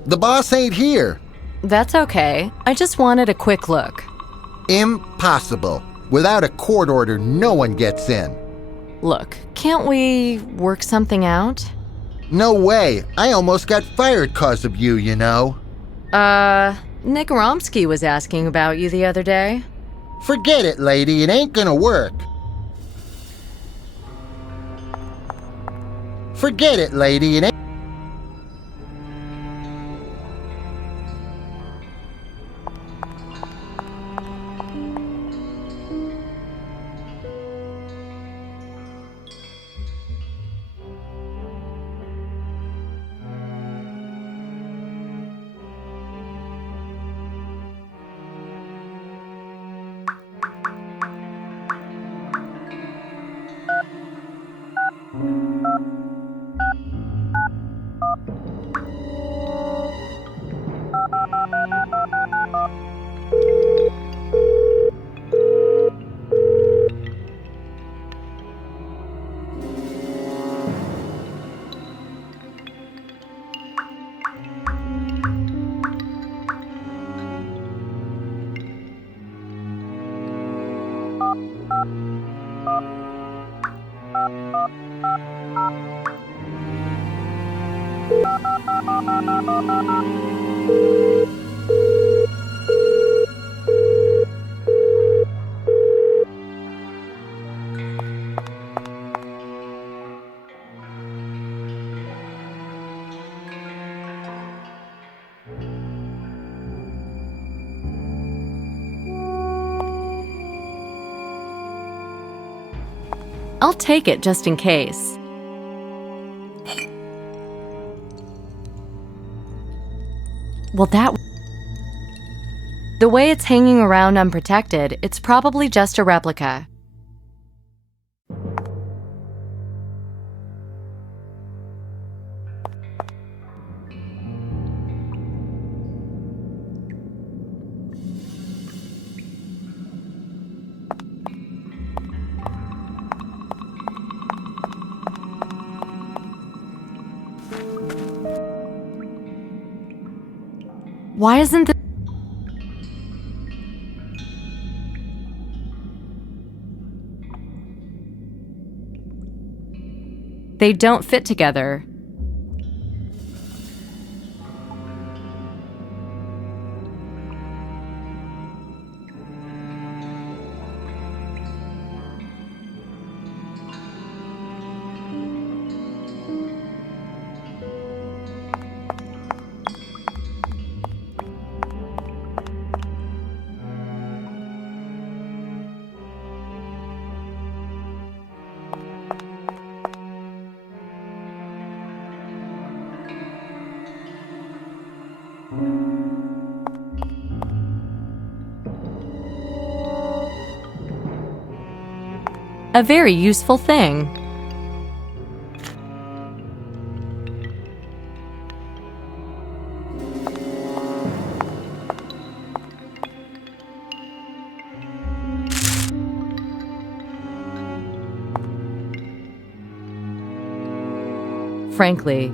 The boss ain't here. That's okay. I just wanted a quick look. Impossible. Without a court order, no one gets in. Look, can't we work something out? No way. I almost got fired 'cause of you, you know. Nick Romsky was asking about you the other day. Forget it, lady. It ain't gonna work. Forget it, lady. It ain't... I'll take it just in case. Well, the way it's hanging around unprotected, it's probably just a replica. Why isn't this... They don't fit together. A very useful thing. Frankly,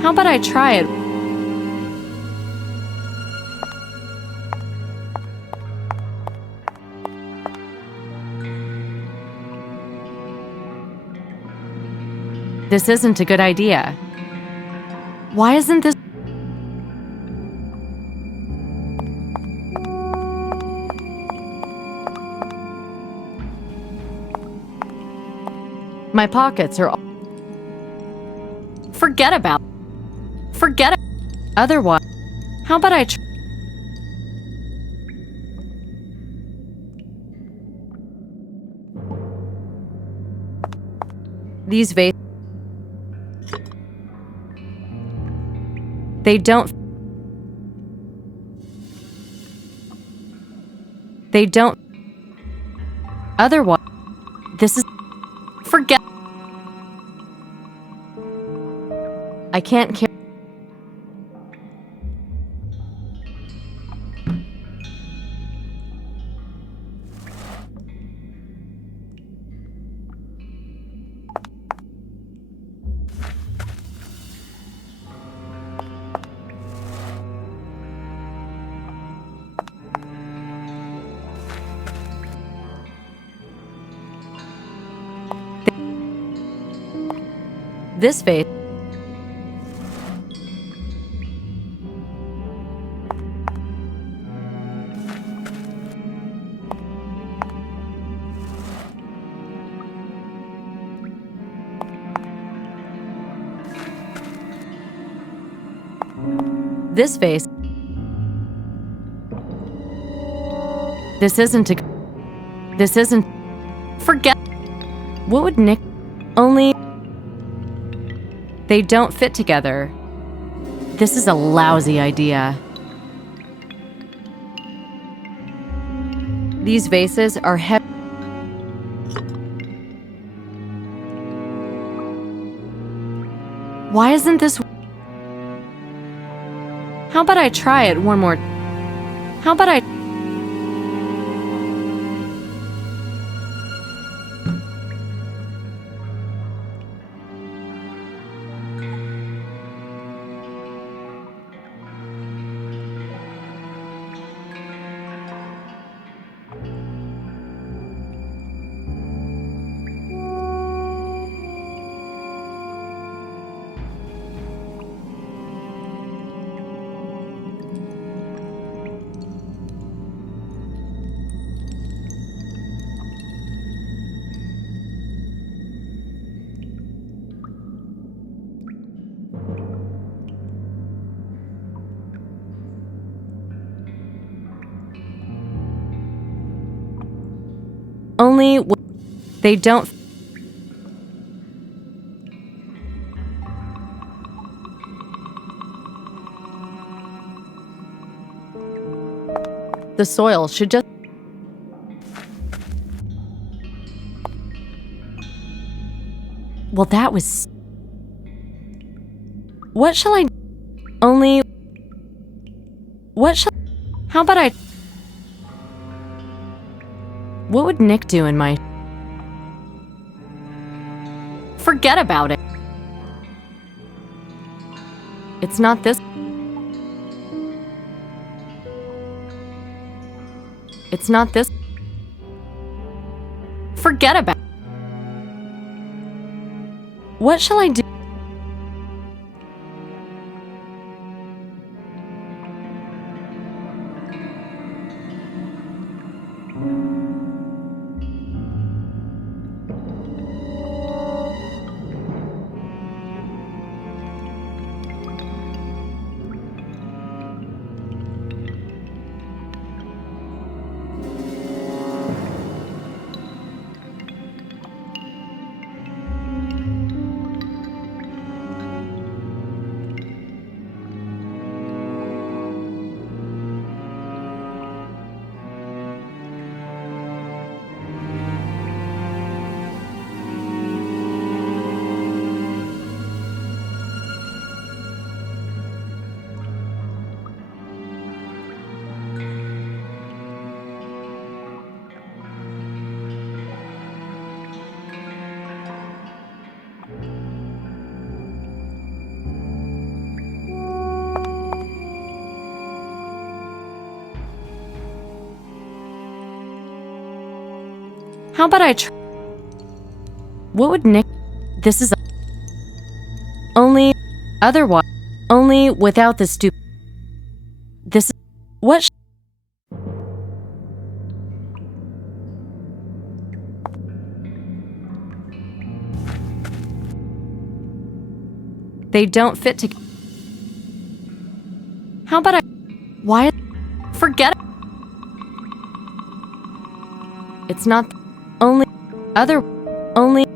how about I try it? This isn't a good idea. Why isn't this... My pockets are... Forget it. Otherwise, how about I... These vases... They don't... Otherwise, this is... Forget... I can't carry... This vase... This vase... This isn't a... This isn't... Forget... What would Nick... Only... They don't fit together. This is a lousy idea. These vases are heavy. Why isn't this... How about I try it one more... How about I... Only... They don't... The soil should just... Well, that was... What shall I... Only... What shall... How about I... What would Nick do in my... Forget about it. It's not this. It's not this. Forget about. What shall I do? How about I what would Nick? This is only otherwise. Only without the stupid. This is what. They don't fit together. How about I? Why? Forget it. It's not only other only.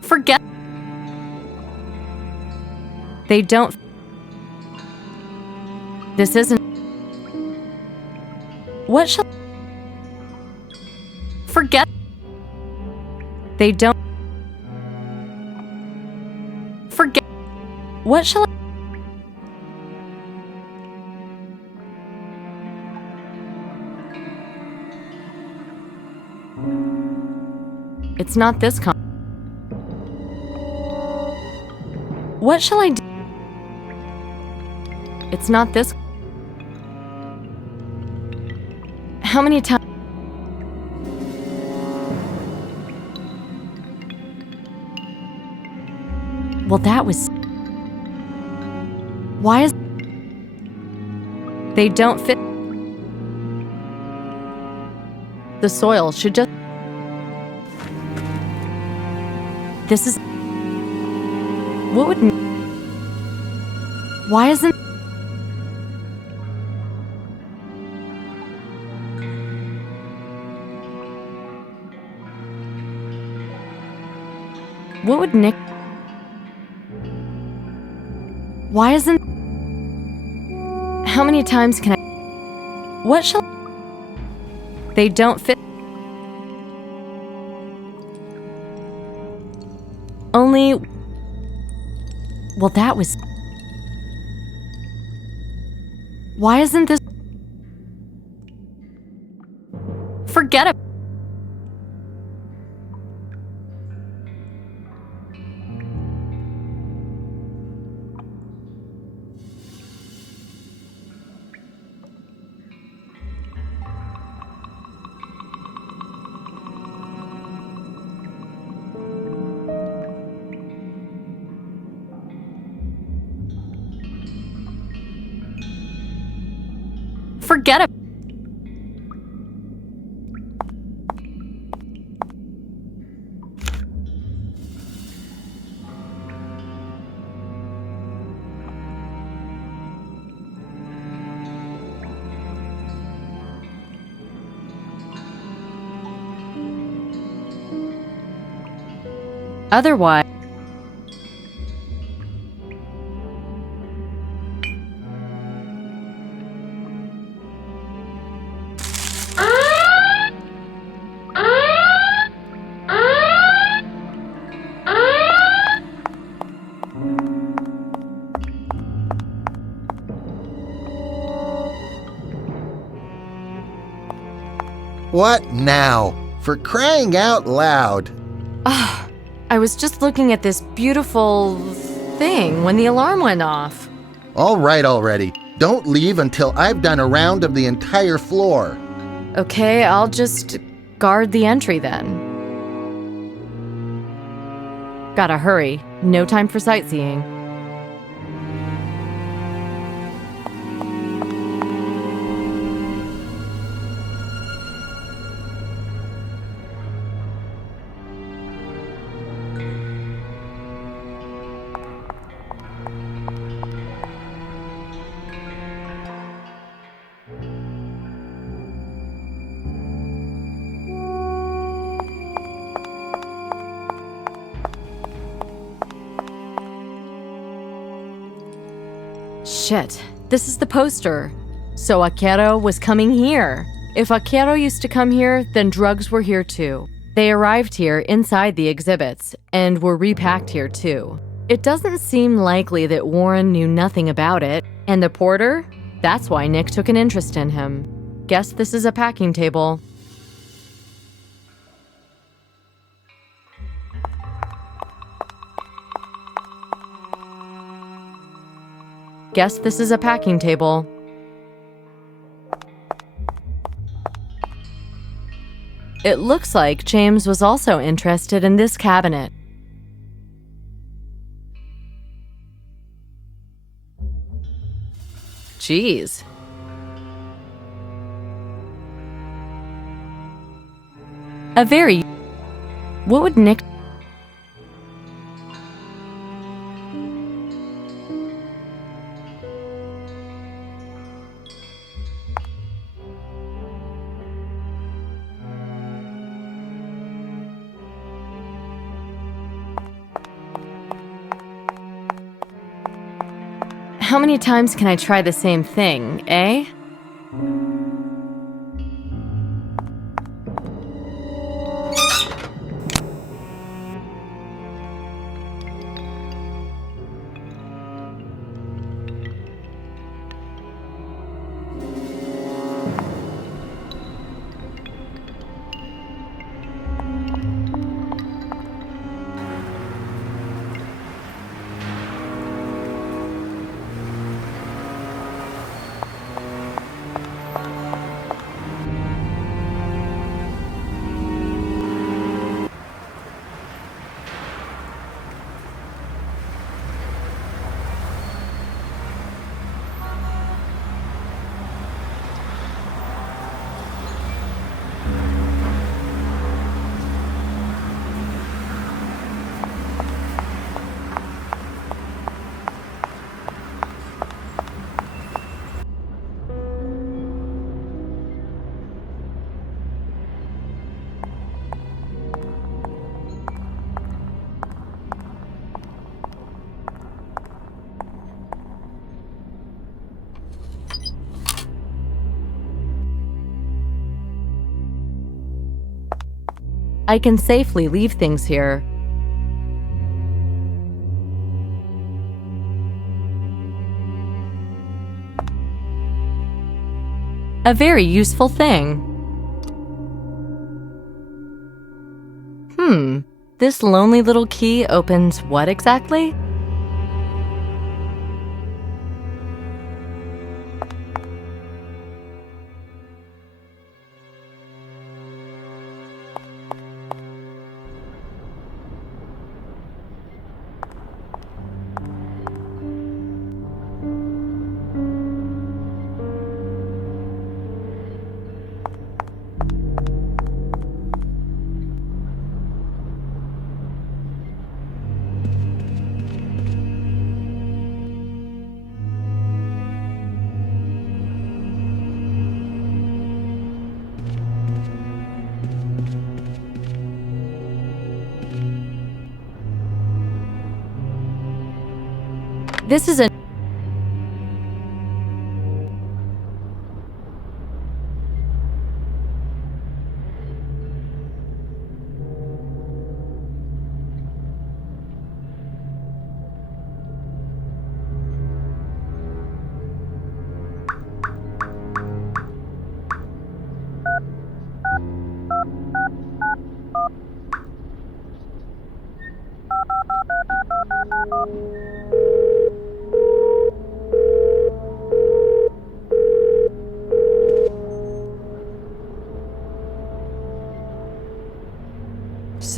Forget. They don't. This isn't. What shall. Forget. They don't. Forget. What shall. It's not this con. What shall I do? It's not this. How many times? Well, that was. Why is. They don't fit. The soil should just. This is. What would. Why isn't. What would Nick. Why isn't. How many times can I. What shall. They don't fit. Only. Well, that was. Why isn't this. Forget it. Forget it. Otherwise. What now? For crying out loud. I was just looking at this beautiful thing when the alarm went off. All right already. Don't leave until I've done a round of the entire floor. Okay, I'll just guard the entry then. Gotta hurry. No time for sightseeing. Shit, this is the poster. So Akero was coming here. If Akero used to come here, then drugs were here too. They arrived here inside the exhibits and were repacked here too. It doesn't seem likely that Warren knew nothing about it. And the porter? That's why Nick took an interest in him. Guess this is a packing table. Guess this is a packing table. It looks like James was also interested in this cabinet. Jeez. A very... What would Nick... How many times can I try the same thing, eh? I can safely leave things here. A very useful thing. This lonely little key opens what exactly? This is a...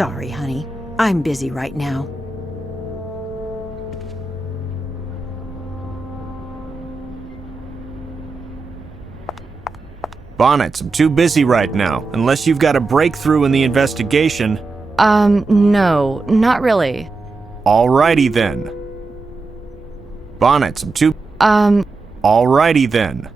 Sorry, honey. I'm busy right now. Bonnets, I'm too busy right now. Unless you've got a breakthrough in the investigation. No, not really. Alrighty then. Bonnets, I'm too... Alrighty then.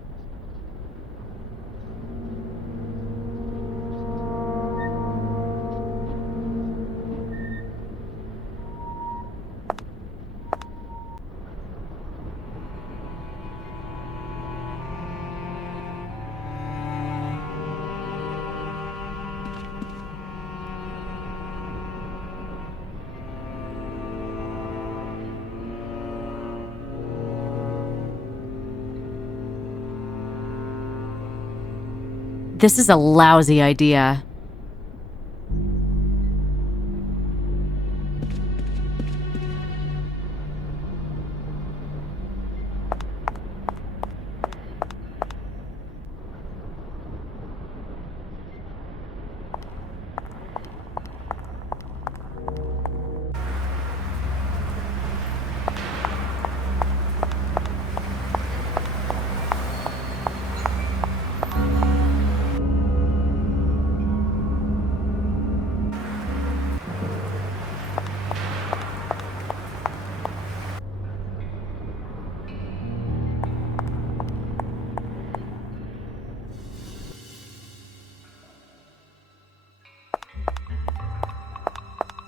This is a lousy idea.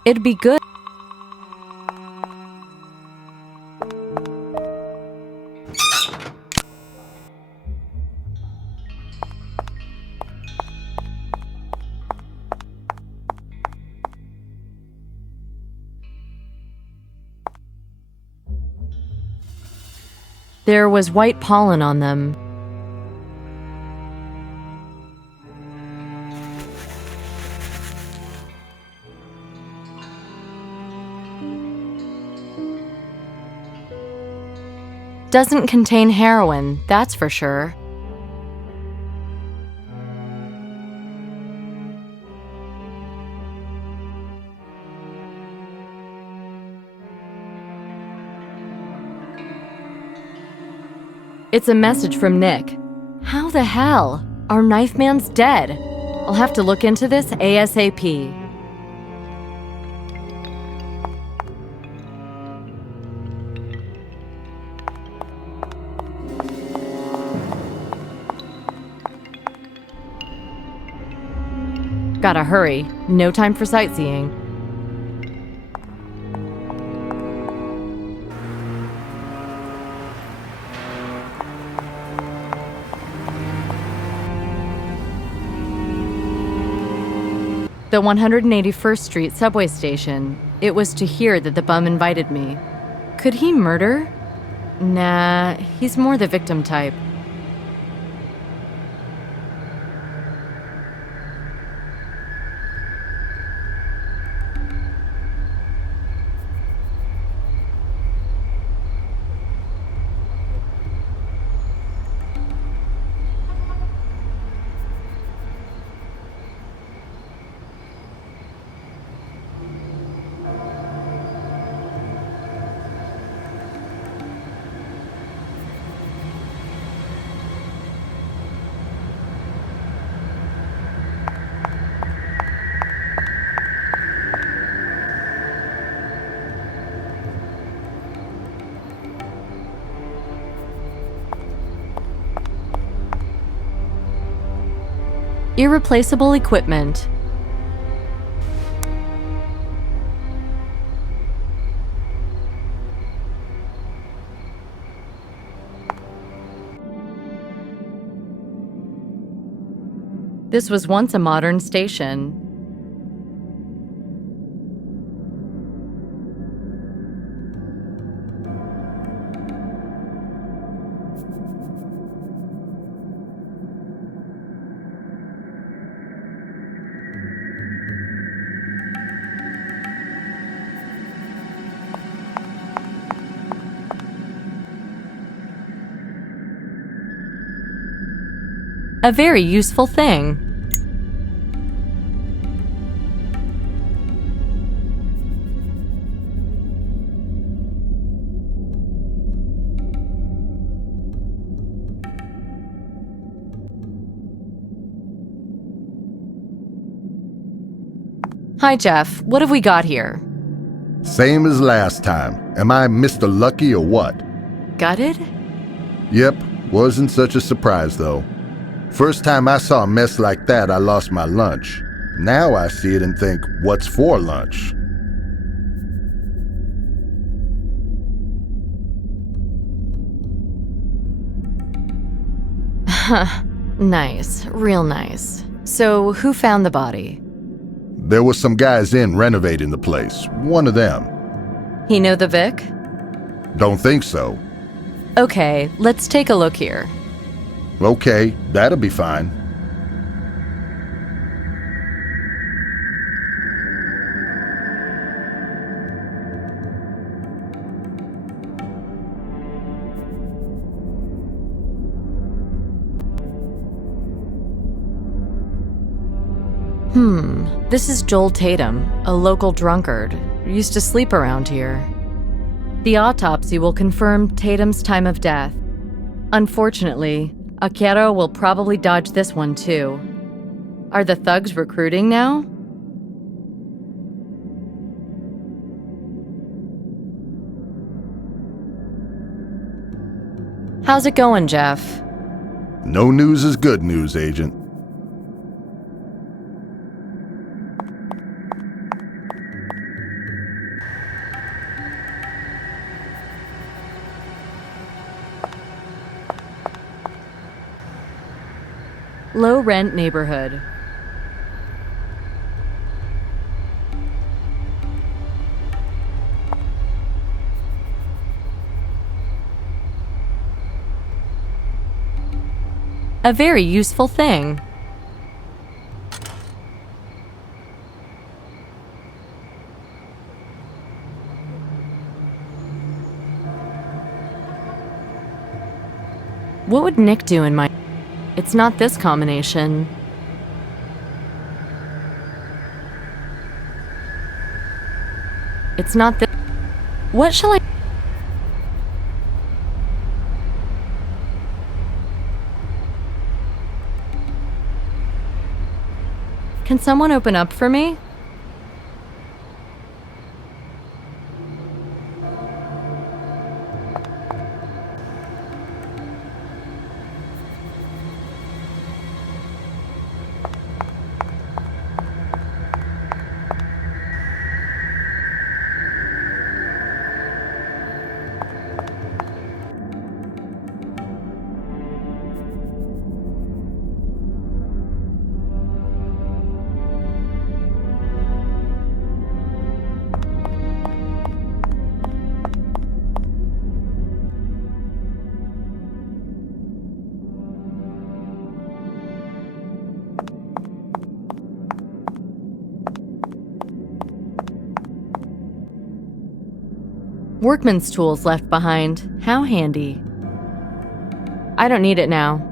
It'd be good. There was white pollen on them. Doesn't contain heroin, that's for sure. It's a message from Nick. How the hell? Our knife man's dead. I'll have to look into this ASAP. Gotta hurry. No time for sightseeing. The 181st Street subway station. It was to here that the bum invited me. Could he murder? Nah, he's more the victim type. Irreplaceable equipment. This was once a modern station. A very useful thing. Hi, Jeff. What have we got here? Same as last time. Am I Mr. Lucky or what? Gutted? Yep, wasn't such a surprise though. First time I saw a mess like that, I lost my lunch. Now I see it and think, what's for lunch? Nice. Real nice. So, who found the body? There was some guys in renovating the place. One of them. He know the Vic? Don't think so. Okay, let's take a look here. Okay, that'll be fine. This is Joel Tatum, a local drunkard. Used to sleep around here. The autopsy will confirm Tatum's time of death. Unfortunately, Akero will probably dodge this one too. Are the thugs recruiting now? How's it going, Jeff? No news is good news, Agent. Low rent neighborhood. A very useful thing. What would Nick do in my... It's not this combination. It's not this... What shall I... Can someone open up for me? Workman's tools left behind. How handy. I don't need it now.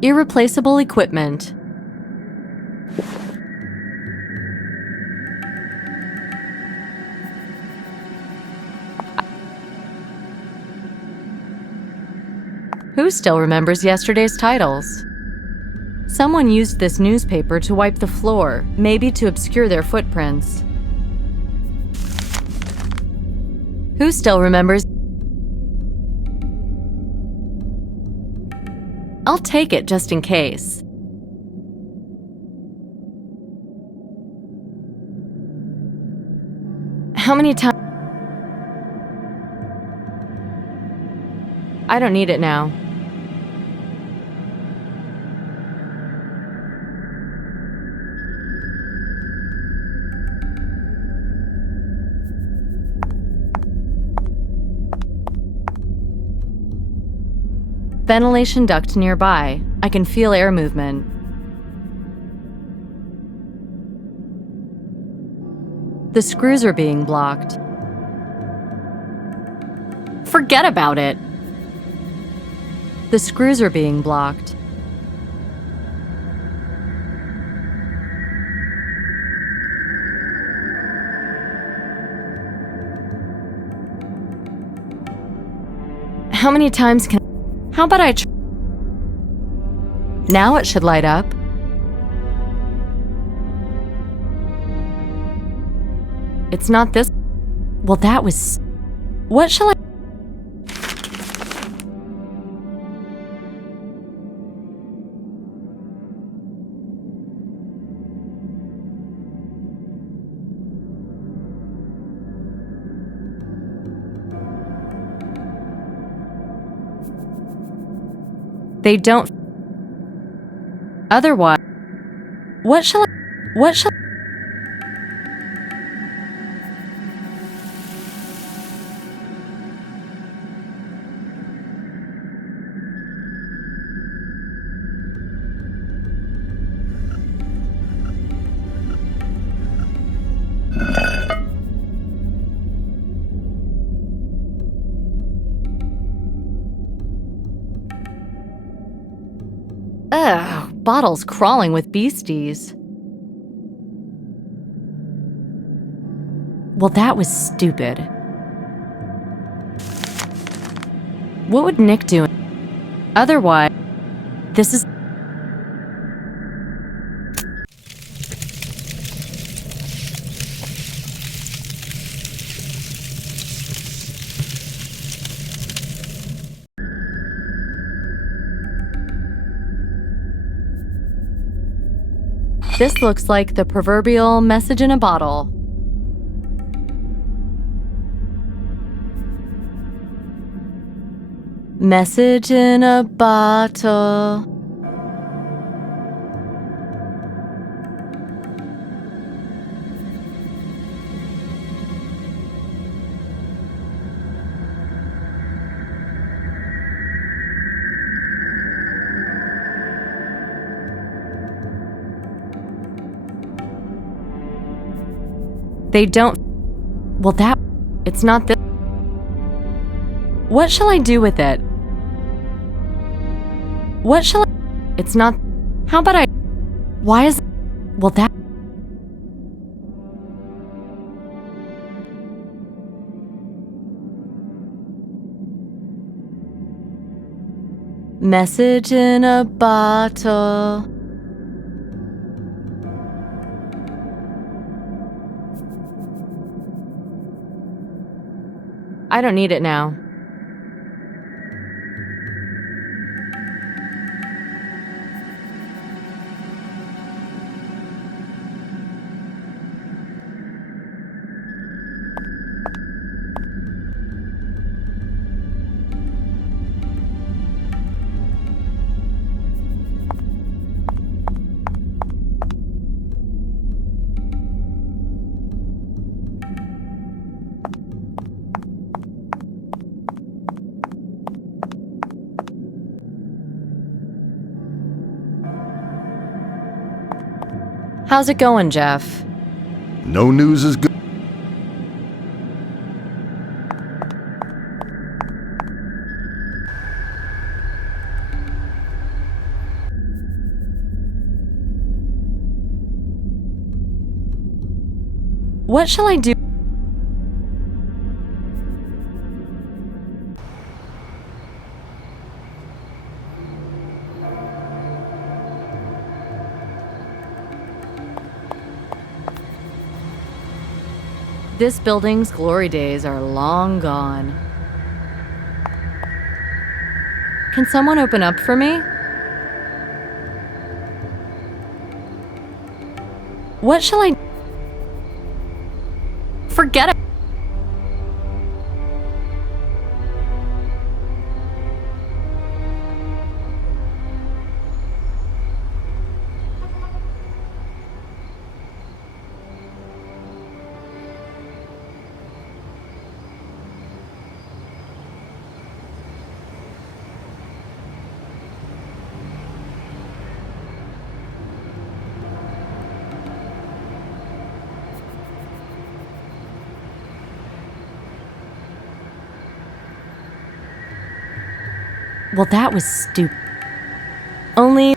Irreplaceable equipment. Who still remembers yesterday's titles? Someone used this newspaper to wipe the floor, maybe to obscure their footprints. Who still remembers? I'll take it just in case. How many times? I don't need it now. Ventilation duct nearby. I can feel air movement. The screws are being blocked. Forget about it! The screws are being blocked. How many times can... How about I try... Now it should light up. It's not this. Well, that was. What shall I. They don't. Otherwise. What shall I. What shall. Ugh, bottles crawling with beasties. Well, that was stupid. What would Nick do? Otherwise, this is. This looks like the proverbial message in a bottle. Message in a bottle. They don't. Well, that. It's not this. What shall I do with it? What shall I. It's not. How about I. Why is. Well, that. Message in a bottle. I don't need it now. How's it going, Jeff? No news is good. What shall I do? This building's glory days are long gone. Can someone open up for me? What shall I... Forget it. Well, that was stupid. Only...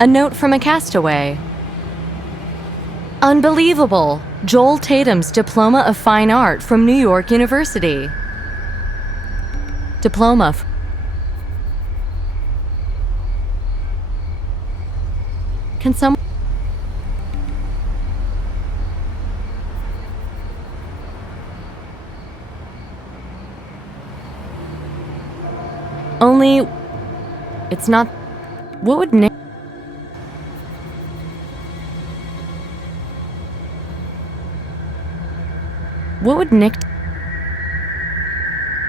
A note from a castaway. Unbelievable! Joel Tatum's Diploma of Fine Art from New York University. Diploma. Can someone... Only... It's not... What would Nick... What would Nick...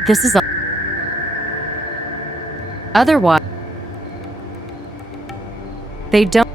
This is a... Otherwise... They don't...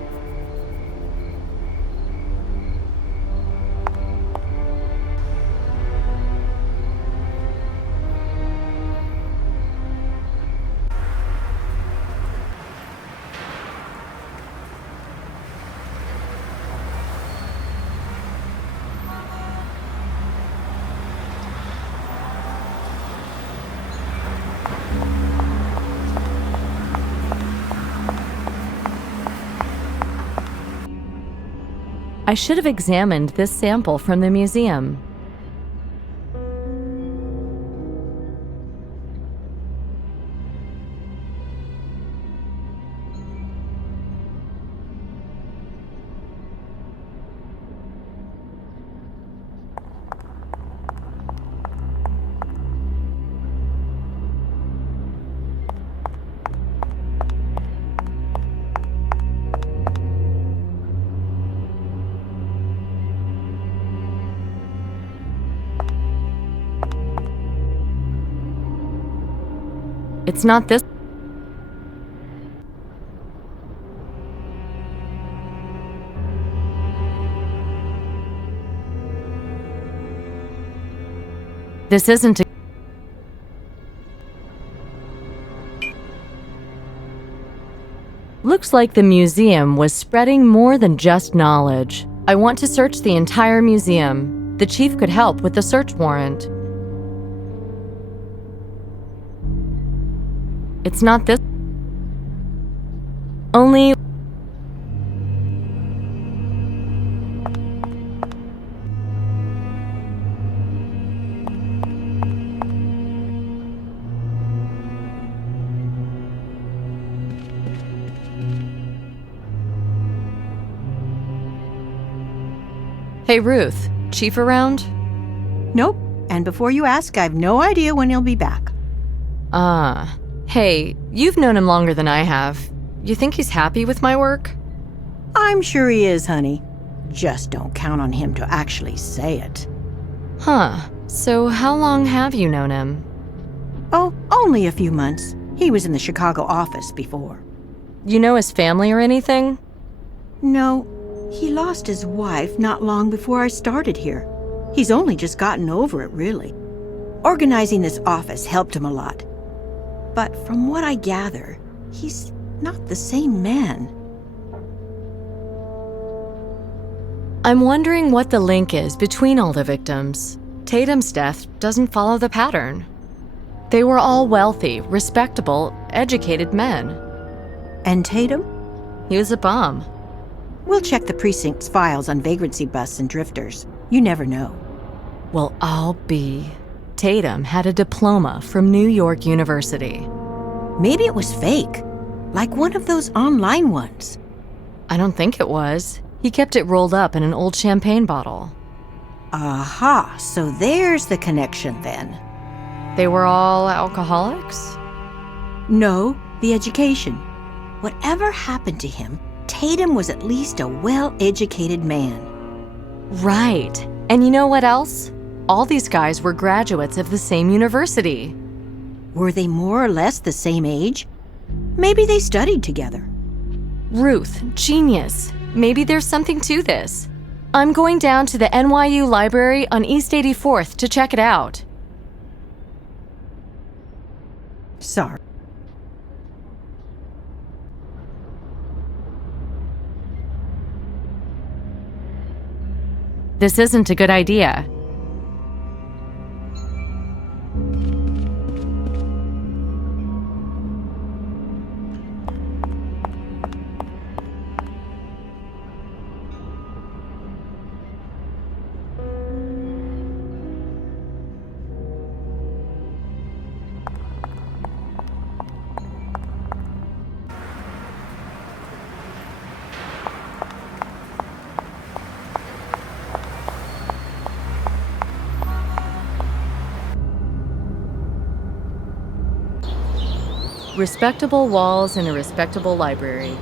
I should have examined this sample from the museum. It's not this. This isn't a... Looks like the museum was spreading more than just knowledge. I want to search the entire museum. The chief could help with the search warrant. It's not this. Only... Hey, Ruth. Chief around? Nope. And before you ask, I've no idea when he'll be back. Ah. Hey, you've known him longer than I have. You think he's happy with my work? I'm sure he is, honey. Just don't count on him to actually say it. Huh. So how long have you known him? Oh, only a few months. He was in the Chicago office before. You know his family or anything? No. He lost his wife not long before I started here. He's only just gotten over it, really. Organizing this office helped him a lot. But from what I gather, he's not the same man. I'm wondering what the link is between all the victims. Tatum's death doesn't follow the pattern. They were all wealthy, respectable, educated men. And Tatum? He was a bum. We'll check the precinct's files on vagrancy busts and drifters. You never know. Well, I'll be. Tatum had a diploma from New York University. Maybe it was fake, like one of those online ones. I don't think it was. He kept it rolled up in an old champagne bottle. Aha, so there's the connection then. They were all alcoholics? No, the education. Whatever happened to him, Tatum was at least a well-educated man. Right. And you know what else? All these guys were graduates of the same university. Were they more or less the same age? Maybe they studied together. Ruth, genius. Maybe there's something to this. I'm going down to the NYU library on East 84th to check it out. Sorry. This isn't a good idea. Respectable walls in a respectable library.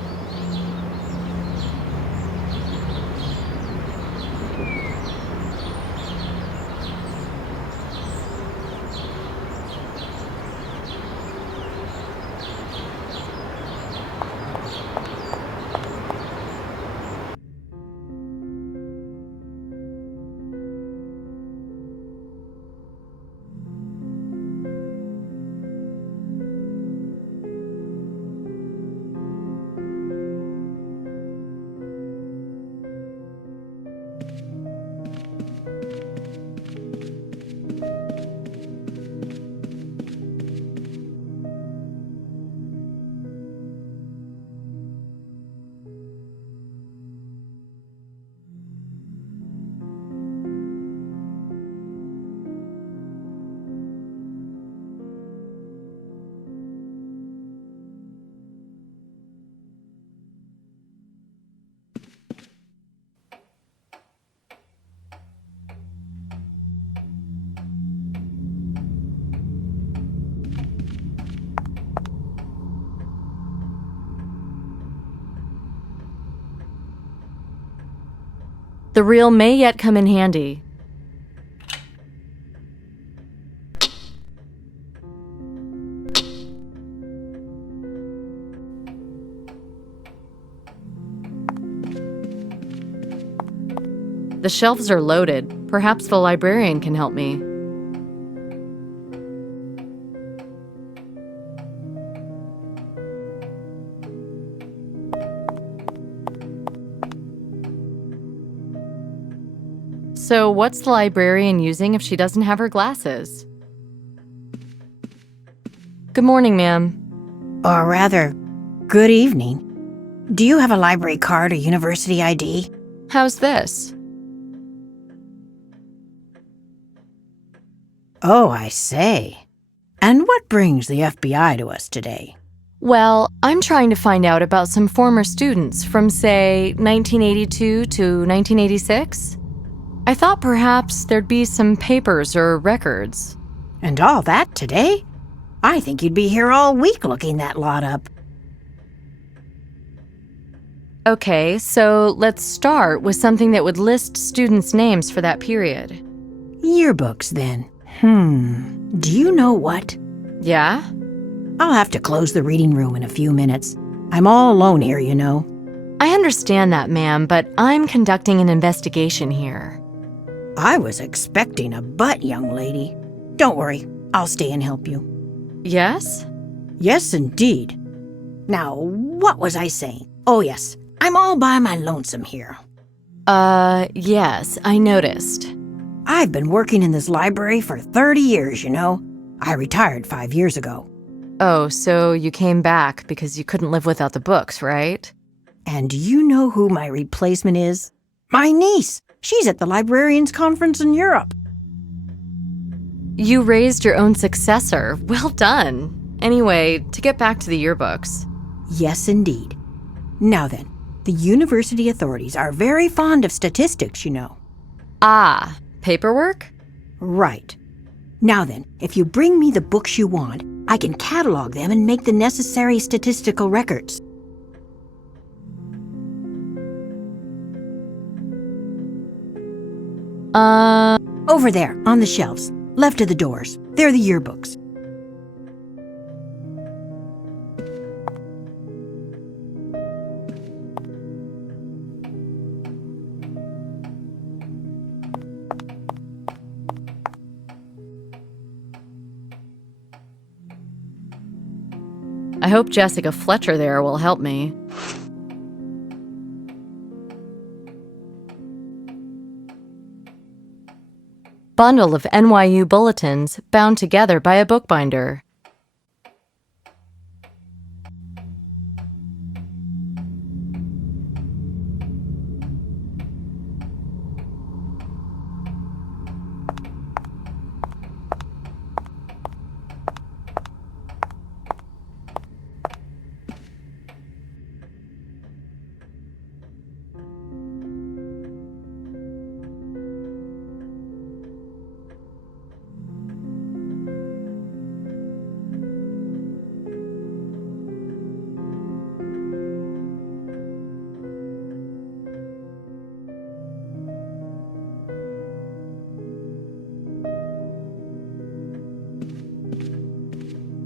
The reel may yet come in handy. The shelves are loaded. Perhaps the librarian can help me. So what's the librarian using if she doesn't have her glasses? Good morning, ma'am. Or rather, good evening. Do you have a library card or university ID? How's this? Oh, I say. And what brings the FBI to us today? Well, I'm trying to find out about some former students from, say, 1982 to 1986. I thought perhaps there'd be some papers or records. And all that today? I think you'd be here all week looking that lot up. Okay, so let's start with something that would list students' names for that period. Yearbooks, then. Do you know what? Yeah? I'll have to close the reading room in a few minutes. I'm all alone here, you know. I understand that, ma'am, but I'm conducting an investigation here. I was expecting a butt, young lady. Don't worry, I'll stay and help you. Yes? Yes, indeed. Now, what was I saying? Oh, yes, I'm all by my lonesome here. Yes, I noticed. I've been working in this library for 30 years, you know. I retired 5 years ago. Oh, so you came back because you couldn't live without the books, right? And do you know who my replacement is? My niece. She's at the librarians' conference in Europe. You raised your own successor. Well done. Anyway, to get back to the yearbooks. Yes, indeed. Now then, the university authorities are very fond of statistics, you know. Ah, paperwork? Right. Now then, if you bring me the books you want, I can catalog them and make the necessary statistical records. Over there, on the shelves, left of the doors. They're the yearbooks. I hope Jessica Fletcher there will help me. Bundle of NYU bulletins bound together by a bookbinder.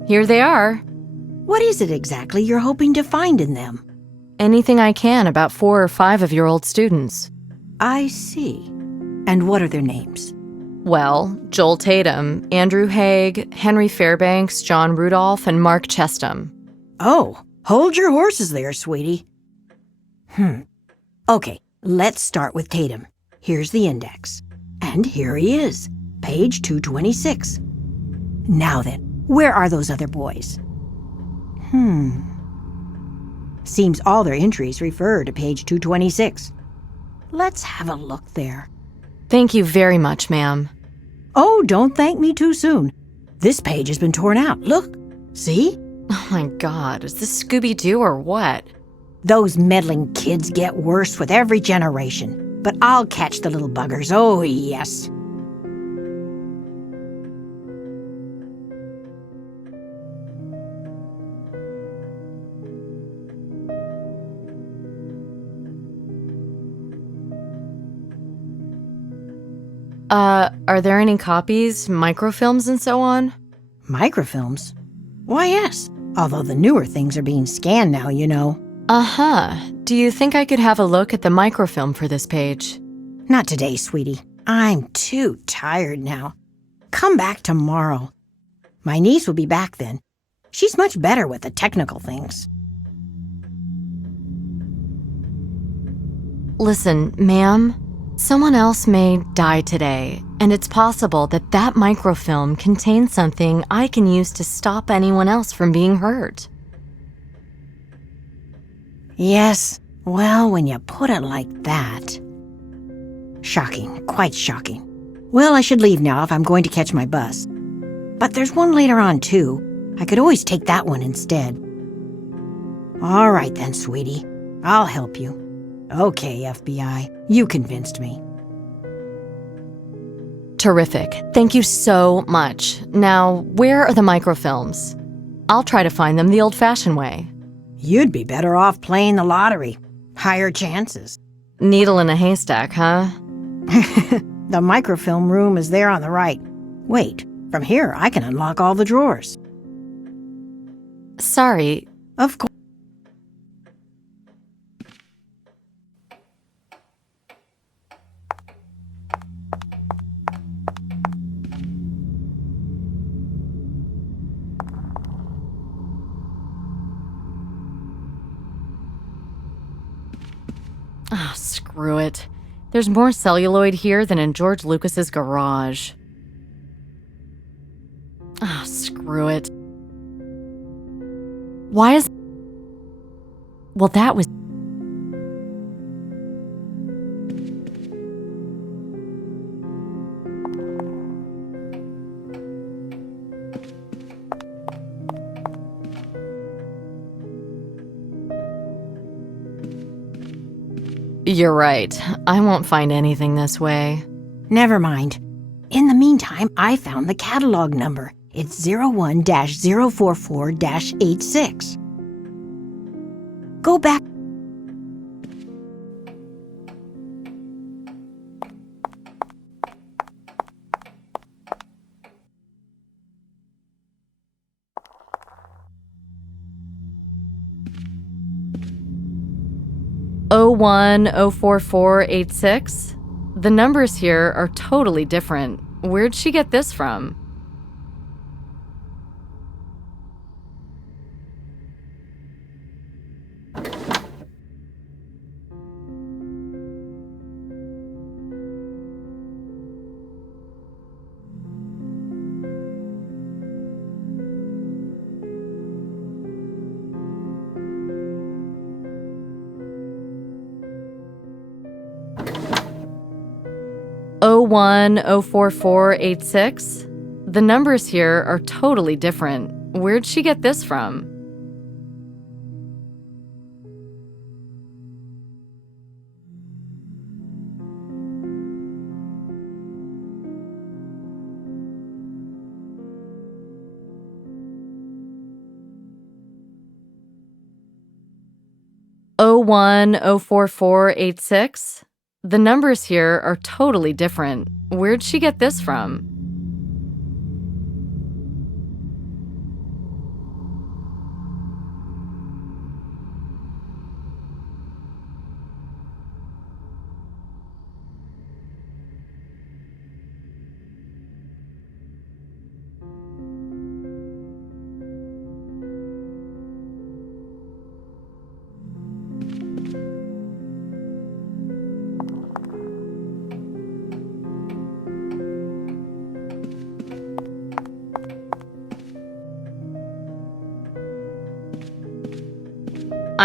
Here they are. What is it exactly you're hoping to find in them? Anything I can about 4 or 5 of your old students. I see. And what are their names? Well, Joel Tatum, Andrew Haig, Henry Fairbanks, John Rudolph, and Mark Chestham. Oh, hold your horses there, sweetie. Okay, let's start with Tatum. Here's the index. And here he is, page 226. Now then, where are those other boys? Seems all their entries refer to page 226. Let's have a look there. Thank you very much, ma'am. Oh, don't thank me too soon. This page has been torn out. Look, see? Oh my God, is this Scooby-Doo or what? Those meddling kids get worse with every generation. But I'll catch the little buggers, oh yes. Are there any copies, microfilms, and so on? Microfilms? Why, yes. Although the newer things are being scanned now, you know. Uh-huh. Do you think I could have a look at the microfilm for this page? Not today, sweetie. I'm too tired now. Come back tomorrow. My niece will be back then. She's much better with the technical things. Listen, ma'am. Someone else may die today, and it's possible that that microfilm contains something I can use to stop anyone else from being hurt. Yes, well, when you put it like that. Shocking, quite shocking. Well, I should leave now if I'm going to catch my bus. But there's one later on, too. I could always take that one instead. All right then, sweetie. I'll help you. Okay, FBI. You convinced me. Terrific. Thank you so much. Now, where are the microfilms? I'll try to find them the old-fashioned way. You'd be better off playing the lottery. Higher chances. Needle in a haystack, huh? The microfilm room is there on the right. Wait, from here I can unlock all the drawers. Sorry. Of course. Ah, screw it. There's more celluloid here than in George Lucas's garage. Ah, screw it. Why is... Well, that was... You're right. I won't find anything this way. Never mind. In the meantime, I found the catalog number. It's 01-044-86. Go back. O1-044-86? The numbers here are totally different. Where'd she get this from? O1-044-86? The numbers here are totally different. Where'd she get this from? O1-044-86? The numbers here are totally different. Where'd she get this from?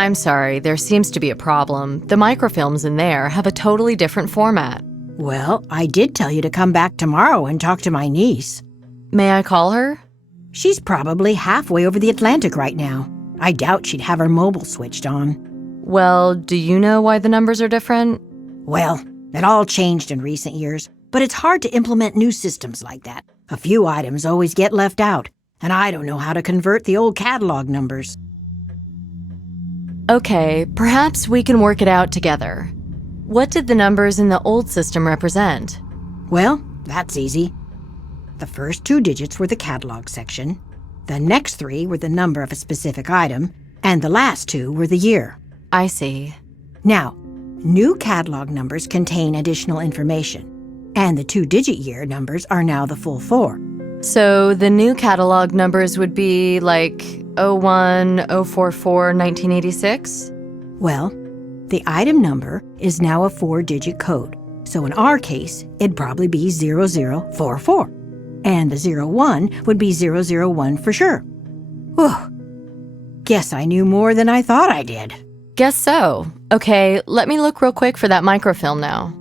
I'm sorry, there seems to be a problem. The microfilms in there have a totally different format. Well, I did tell you to come back tomorrow and talk to my niece. May I call her? She's probably halfway over the Atlantic right now. I doubt she'd have her mobile switched on. Well, do you know why the numbers are different? Well, it all changed in recent years, but it's hard to implement new systems like that. A few items always get left out, and I don't know how to convert the old catalog numbers. Okay, perhaps we can work it out together. What did the numbers in the old system represent? Well, that's easy. The first 2 digits were the catalog section, the next 3 were the number of a specific item, and the last 2 were the year. I see. Now, new catalog numbers contain additional information, and the 2-digit year numbers are now the full 4. So the new catalog numbers would be like 01, 044, 1986? Well, the item number is now a 4-digit code, so in our case, it'd probably be 0044. And the 01 would be 001 for sure. Whew. Guess I knew more than I thought I did. Guess so. Okay, let me look real quick for that microfilm now.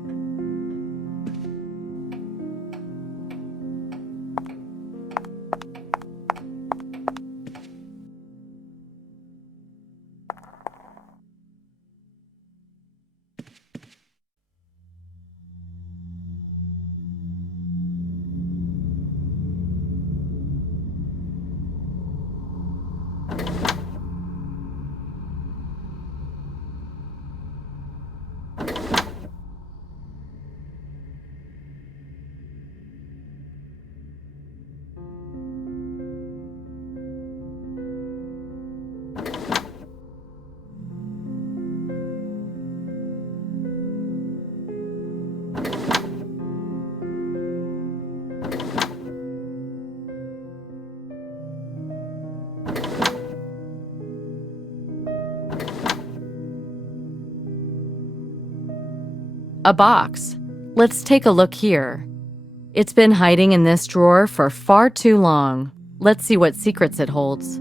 A box. Let's take a look here. It's been hiding in this drawer for far too long. Let's see what secrets it holds.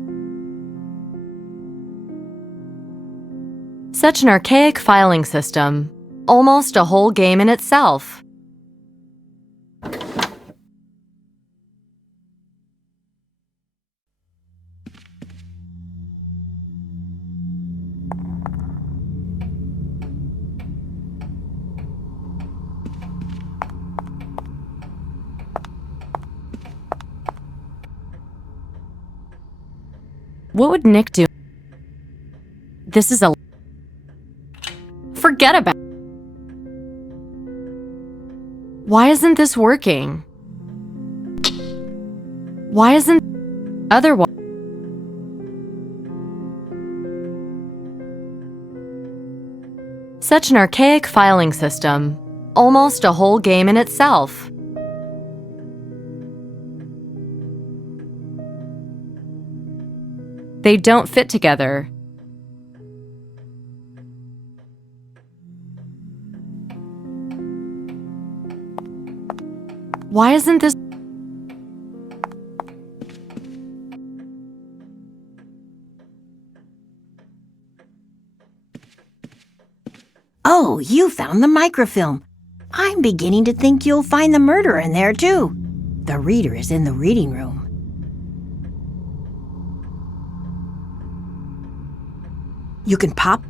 Such an archaic filing system. Almost a whole game in itself. What would Nick do? This is a... Forget about... Why isn't this working? Why isn't... Otherwise... Such an archaic filing system. Almost a whole game in itself. They don't fit together. Why isn't this... Oh, you found the microfilm. I'm beginning to think you'll find the murderer in there, too. The reader is in the reading room. You can pop...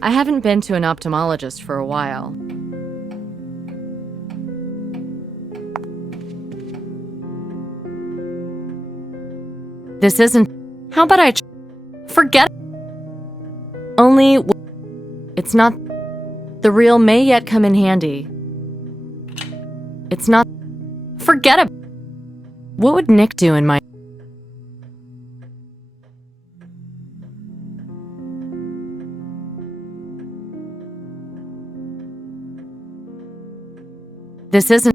I haven't been to an ophthalmologist for a while. This isn't... How about I... Forget... Only... It's not... The reel may yet come in handy. It's not... Forget it. What would Nick do in my... This isn't...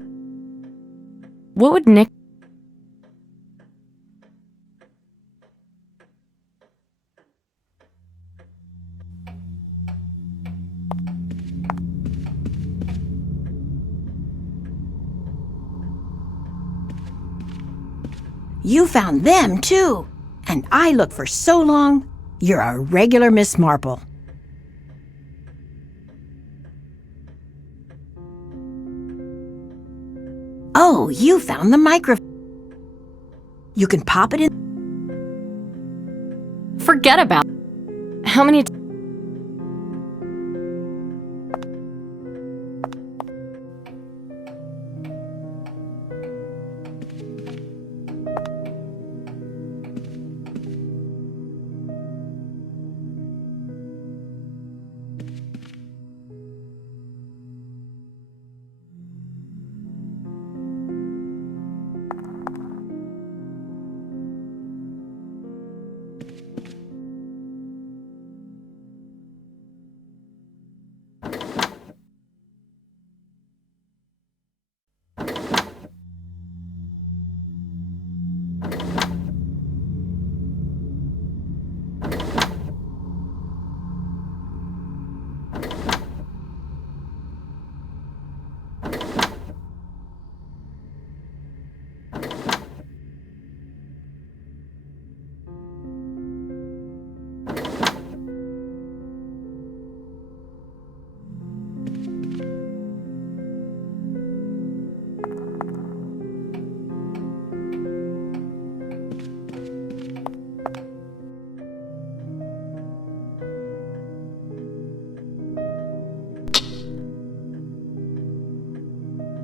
What would Nick... You found them, too. And I looked for so long. You're a regular Miss Marple. Oh, you found the microphone. You can pop it in. Forget about it. How many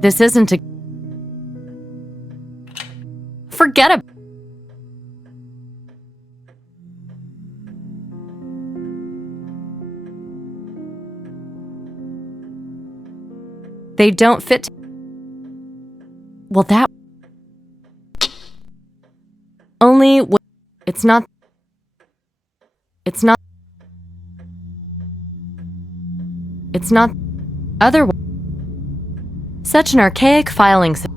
This isn't a... Forget it. They don't fit. Well, that... Only... It's not... It's not... It's not... Otherwise... Such an archaic filing system.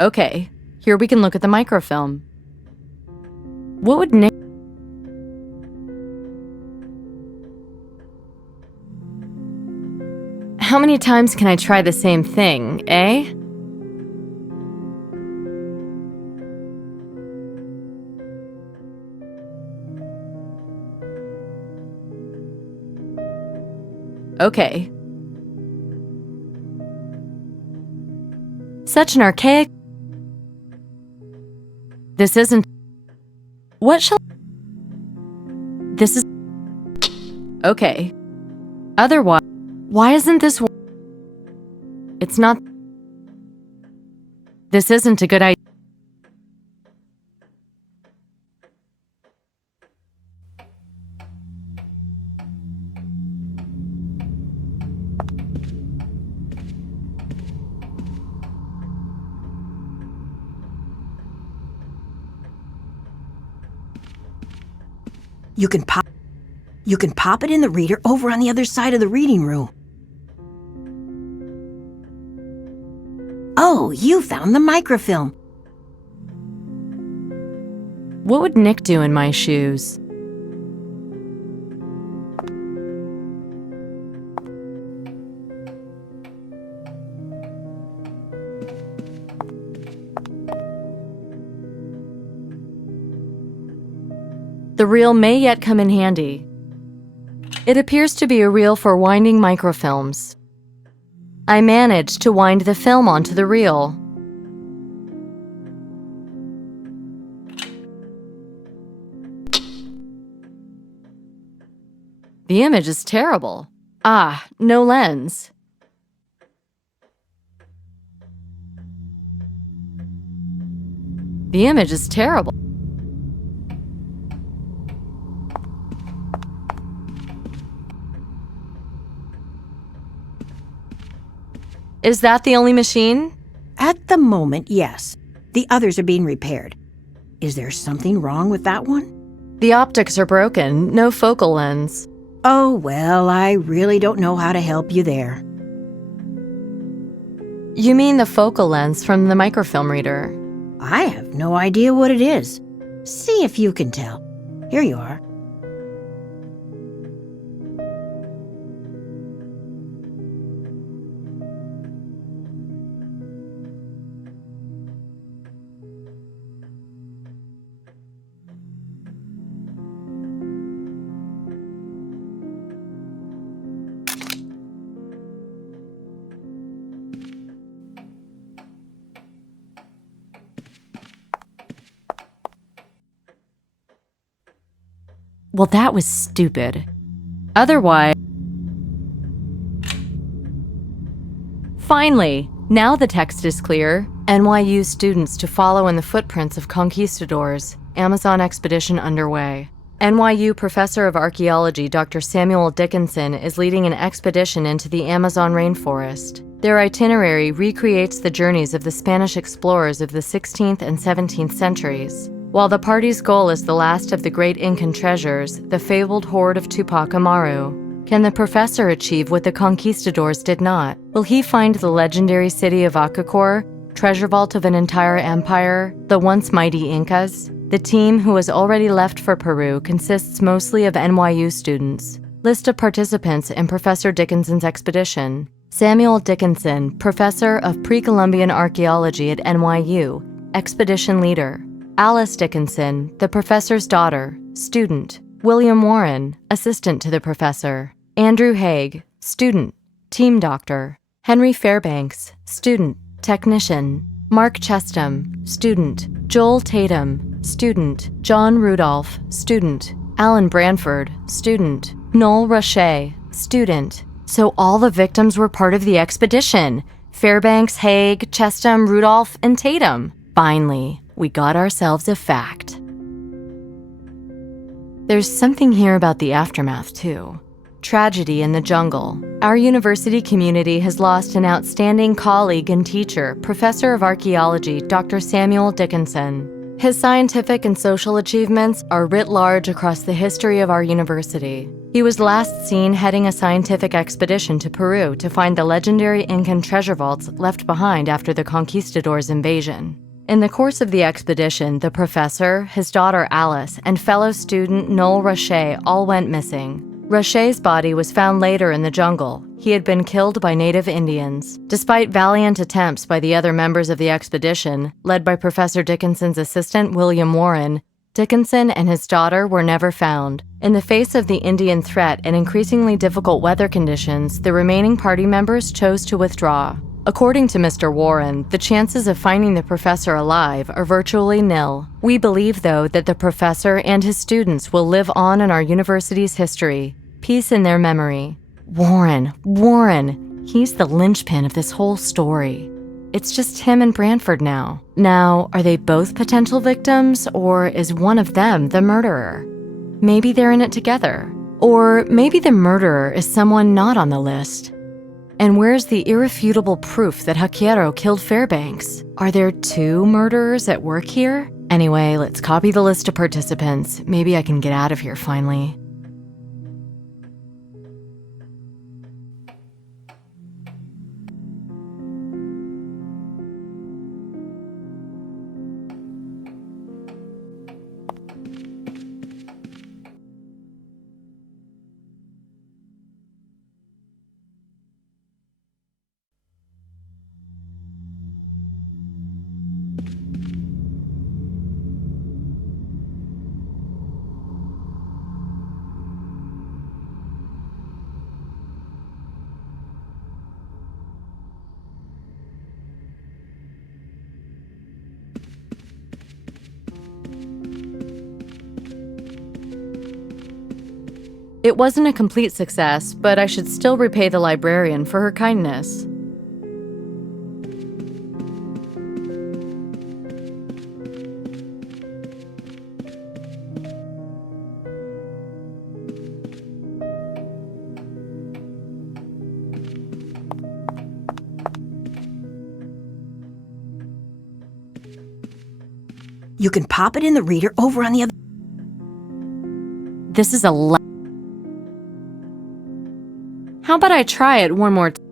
Okay, here we can look at the microfilm. What would Nick... How many times can I try the same thing, eh? Okay. Such an archaic... This isn't... What shall... This is... Okay. Otherwise... Why isn't this... It's not... This isn't a good idea. You can pop it in the reader over on the other side of the reading room. Oh, you found the microfilm. What would Nick do in my shoes? The reel may yet come in handy. It appears to be a reel for winding microfilms. I managed to wind the film onto the reel. The image is terrible. Ah, no lens. The image is terrible. Is that the only machine? At the moment, yes. The others are being repaired. Is there something wrong with that one? The optics are broken, no focal lens. Oh, well, I really don't know how to help you there. You mean the focal lens from the microfilm reader? I have no idea what it is. See if you can tell. Here you are. Well, that was stupid. Otherwise... Finally, now the text is clear. NYU students to follow in the footprints of conquistadors. Amazon expedition underway. NYU professor of archaeology Dr. Samuel Dickinson is leading an expedition into the Amazon rainforest. Their itinerary recreates the journeys of the Spanish explorers of the 16th and 17th centuries. While the party's goal is the last of the great Incan treasures, the fabled hoard of Tupac Amaru, can the professor achieve what the conquistadors did not? Will he find the legendary city of Acacor, treasure vault of an entire empire, the once mighty Incas? The team, who has already left for Peru, consists mostly of NYU students. List of participants in Professor Dickinson's expedition. Samuel Dickinson, professor of pre-Columbian archaeology at NYU, expedition leader. Alice Dickinson, the professor's daughter, student. William Warren, assistant to the professor. Andrew Haig, student, team doctor. Henry Fairbanks, student, technician. Mark Chestham, student. Joel Tatum, student. John Rudolph, student. Alan Branford, student. Noel Roche, student. So all the victims were part of the expedition. Fairbanks, Haig, Chestham, Rudolph, and Tatum. Finally, we got ourselves a fact. There's something here about the aftermath, too. Tragedy in the jungle. Our university community has lost an outstanding colleague and teacher, professor of archaeology, Dr. Samuel Dickinson. His scientific and social achievements are writ large across the history of our university. He was last seen heading a scientific expedition to Peru to find the legendary Incan treasure vaults left behind after the conquistadors' invasion. In the course of the expedition, the professor, his daughter Alice, and fellow student Noel Roche all went missing. Roche's body was found later in the jungle. He had been killed by native Indians. Despite valiant attempts by the other members of the expedition, led by Professor Dickinson's assistant William Warren, Dickinson and his daughter were never found. In the face of the Indian threat and increasingly difficult weather conditions, the remaining party members chose to withdraw. According to Mr. Warren, the chances of finding the professor alive are virtually nil. We believe, though, that the professor and his students will live on in our university's history. Peace in their memory. Warren! He's the linchpin of this whole story. It's just him and Branford now. Now, are they both potential victims, or is one of them the murderer? Maybe they're in it together. Or maybe the murderer is someone not on the list. And where's the irrefutable proof that Haquero killed Fairbanks? Are there two murderers at work here? Anyway, let's copy the list of participants. Maybe I can get out of here finally. It wasn't a complete success, but I should still repay the librarian for her kindness. You can pop it in the reader over on the other... This is a How about I try it one more time?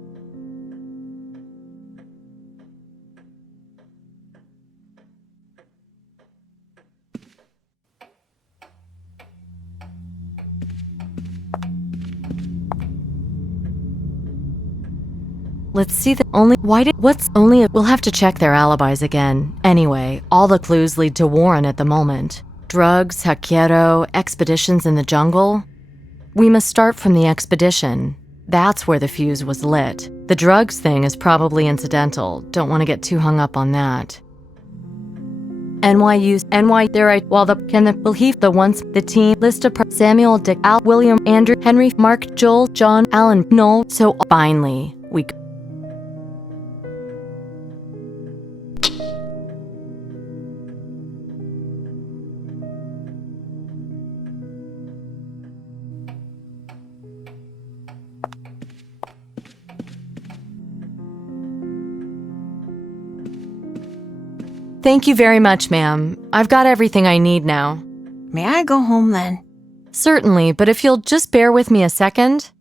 Let's see the only... We'll have to check their alibis again. Anyway, all the clues lead to Warren at the moment. Drugs, Haquero, expeditions in the jungle. We must start from the expedition. That's where the fuse was lit. The drugs thing is probably incidental. Don't want to get too hung up on that. NY, there I, while the, can the, believe the once, the team, list of, Samuel, Dick, Al, William, Andrew, Henry, Mark, Joel, John, Alan, Noel, so finally, we. Thank you very much, ma'am. I've got everything I need now. May I go home then? Certainly, but if you'll just bear with me a second.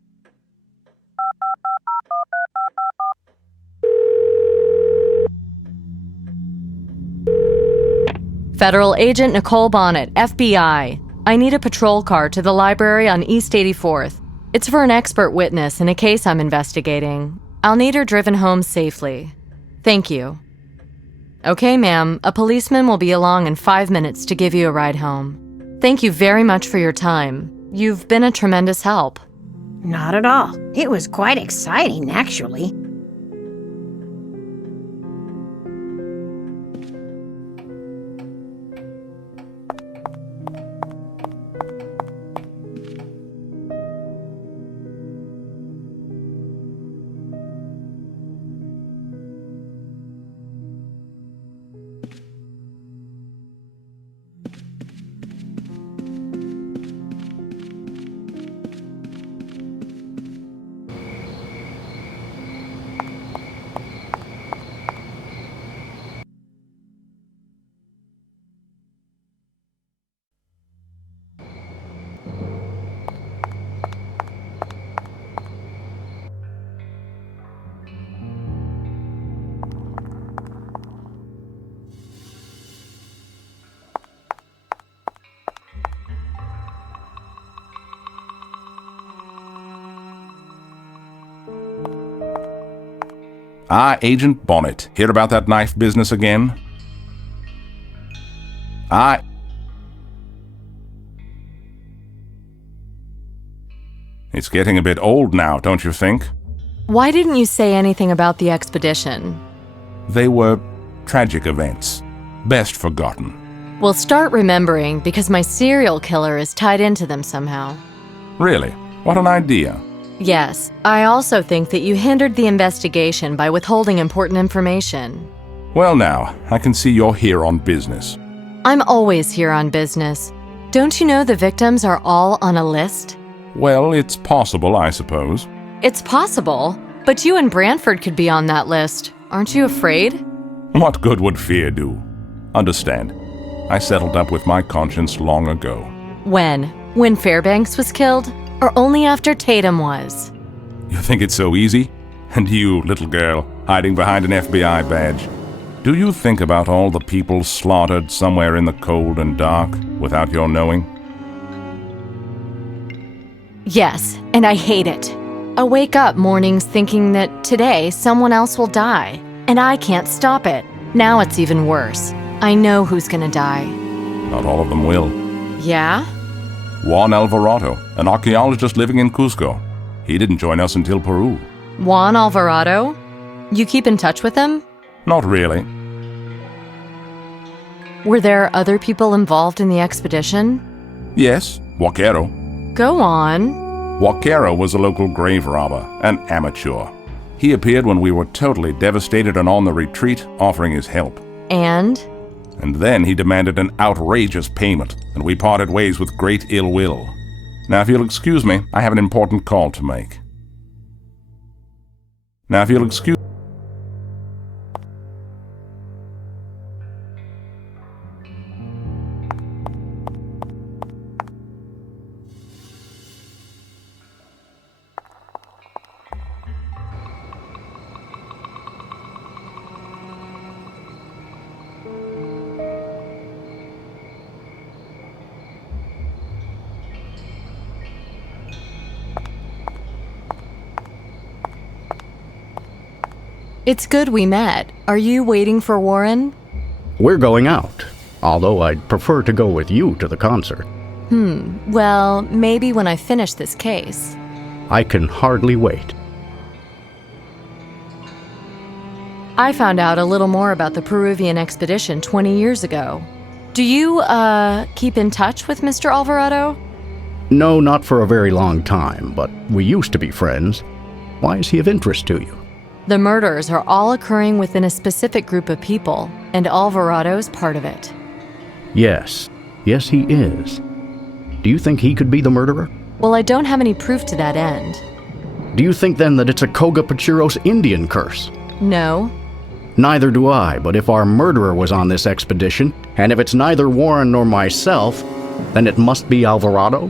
Federal Agent Nicole Bonnet, FBI. I need a patrol car to the library on East 84th. It's for an expert witness in a case I'm investigating. I'll need her driven home safely. Thank you. Okay, ma'am. A policeman will be along in 5 minutes to give you a ride home. Thank you very much for your time. You've been a tremendous help. Not at all. It was quite exciting, actually. Agent Bonnet. Hear about that knife business again? It's getting a bit old now, don't you think? Why didn't you say anything about the expedition? They were tragic events. Best forgotten. Well, start remembering, because my serial killer is tied into them somehow. Really? What an idea. Yes, I also think that you hindered the investigation by withholding important information. Well now, I can see you're here on business. I'm always here on business. Don't you know the victims are all on a list? Well, it's possible, I suppose. It's possible, but you and Branford could be on that list. Aren't you afraid? What good would fear do? Understand, I settled up with my conscience long ago. When? When Fairbanks was killed? Or only after Tatum was? You think it's so easy? And you, little girl, hiding behind an FBI badge. Do you think about all the people slaughtered somewhere in the cold and dark without your knowing? Yes, and I hate it. I wake up mornings thinking that today someone else will die, and I can't stop it. Now it's even worse. I know who's gonna die. Not all of them will. Yeah? Juan Alvarado, an archaeologist living in Cusco. He didn't join us until Peru. Juan Alvarado? You keep in touch with him? Not really. Were there other people involved in the expedition? Yes, Vaquero. Go on. Vaquero was a local grave robber, an amateur. He appeared when we were totally devastated and on the retreat, offering his help. And then he demanded an outrageous payment, and we parted ways with great ill will. Now, if you'll excuse me, I have an important call to make. Now, if you'll excuse... it's good we met. Are you waiting for Warren? We're going out, although I'd prefer to go with you to the concert. Well, maybe when I finish this case. I can hardly wait. I found out a little more about the Peruvian expedition 20 years ago. Do you, keep in touch with Mr. Alvarado? No, not for a very long time, but we used to be friends. Why is he of interest to you? The murders are all occurring within a specific group of people, and Alvarado's part of it. Yes. Yes, he is. Do you think he could be the murderer? Well, I don't have any proof to that end. Do you think then that it's a Koga Pachiros Indian curse? No. Neither do I, but if our murderer was on this expedition, and if it's neither Warren nor myself, then it must be Alvarado?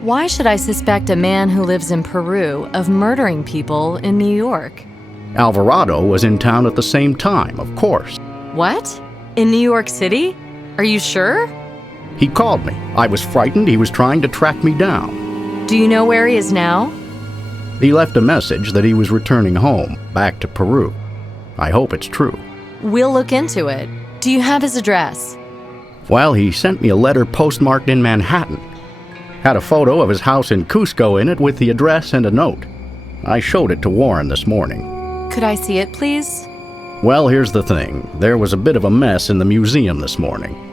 Why should I suspect a man who lives in Peru of murdering people in New York? Alvarado was in town at the same time, of course. What? In New York City? Are you sure? He called me. I was frightened he was trying to track me down. Do you know where he is now? He left a message that he was returning home, back to Peru. I hope it's true. We'll look into it. Do you have his address? Well, he sent me a letter postmarked in Manhattan. Had a photo of his house in Cusco in it with the address and a note. I showed it to Warren this morning. Could I see it, please? Well, here's the thing. There was a bit of a mess in the museum this morning.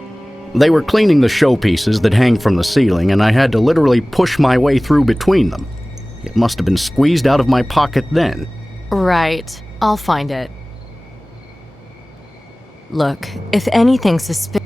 They were cleaning the showpieces that hang from the ceiling, and I had to literally push my way through between them. It must have been squeezed out of my pocket then. Right. I'll find it. Look, if anything suspicious...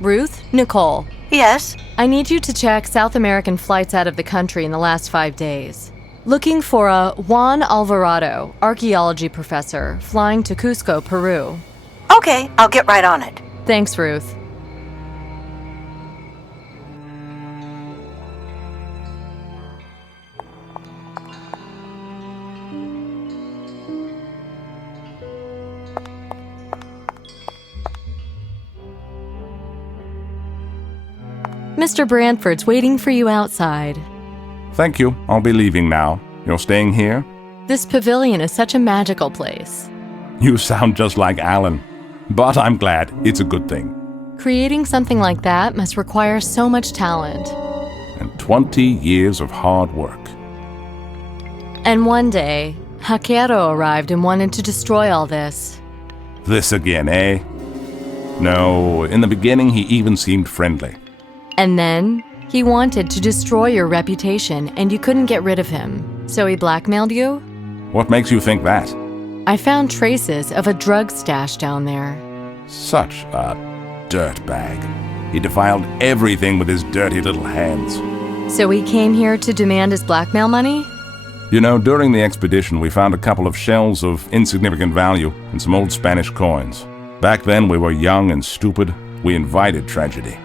Ruth? Nicole. Yes? I need you to check South American flights out of the country in the last 5 days. Looking for a Juan Alvarado, archaeology professor, flying to Cusco, Peru. Okay, I'll get right on it. Thanks, Ruth. Mr. Brantford's waiting for you outside. Thank you. I'll be leaving now. You're staying here? This pavilion is such a magical place. You sound just like Alan. But I'm glad. It's a good thing. Creating something like that must require so much talent. And 20 years of hard work. And one day, Haquero arrived and wanted to destroy all this. This again, eh? No, in the beginning he even seemed friendly. And then, he wanted to destroy your reputation and you couldn't get rid of him. So he blackmailed you? What makes you think that? I found traces of a drug stash down there. Such a dirtbag. He defiled everything with his dirty little hands. So he came here to demand his blackmail money? You know, during the expedition we found a couple of shells of insignificant value and some old Spanish coins. Back then we were young and stupid. We invited tragedy.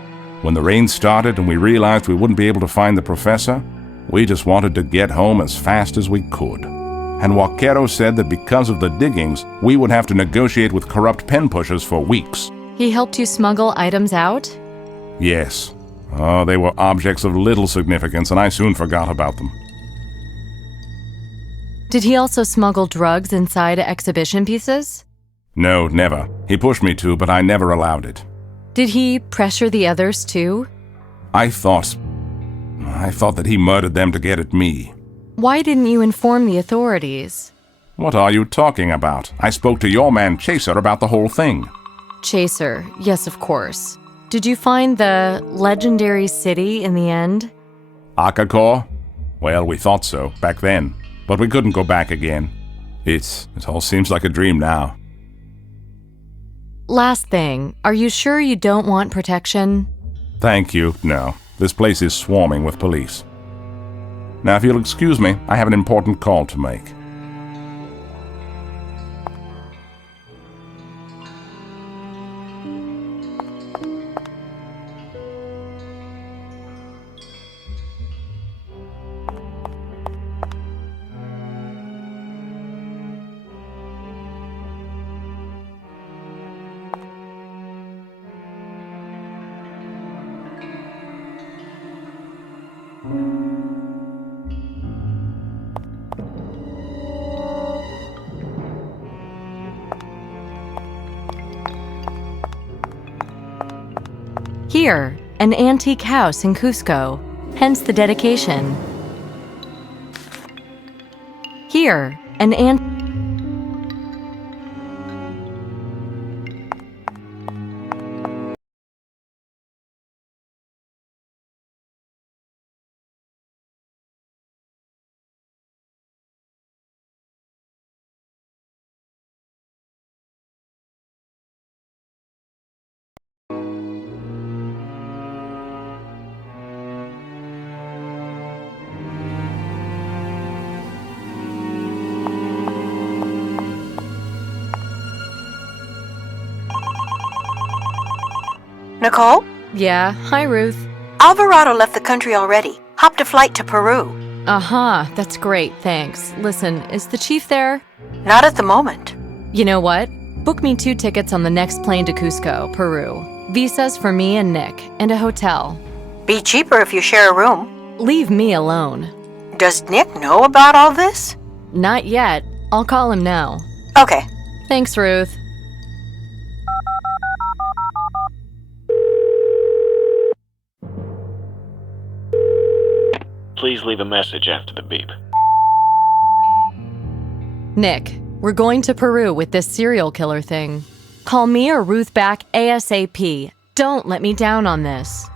When the rain started and we realized we wouldn't be able to find the professor, we just wanted to get home as fast as we could. And Haquero said that because of the diggings, we would have to negotiate with corrupt pen pushers for weeks. He helped you smuggle items out? Yes. Oh, they were objects of little significance, and I soon forgot about them. Did he also smuggle drugs inside exhibition pieces? No, never. He pushed me to, but I never allowed it. Did he pressure the others too? I thought that he murdered them to get at me. Why didn't you inform the authorities? What are you talking about? I spoke to your man Chaser about the whole thing. Chaser, yes, of course. Did you find the legendary city in the end? Akakor? Well, we thought so, back then. But we couldn't go back again. It all seems like a dream now. Last thing, are you sure you don't want protection? Thank you, no. This place is swarming with police. Now, if you'll excuse me, I have an important call to make. Here, an antique house in Cusco, hence the dedication. Here, an Nicole? Yeah, hi Ruth. Alvarado left the country already. Hopped a flight to Peru. That's great, thanks. Listen, is the chief there? Not at the moment. You know what? Book me 2 tickets on the next plane to Cusco, Peru. Visas for me and Nick, and a hotel. Be cheaper if you share a room. Leave me alone. Does Nick know about all this? Not yet. I'll call him now. Okay. Thanks, Ruth. Please leave a message after the beep. Nick, we're going to Peru with this serial killer thing. Call me or Ruth back ASAP. Don't let me down on this.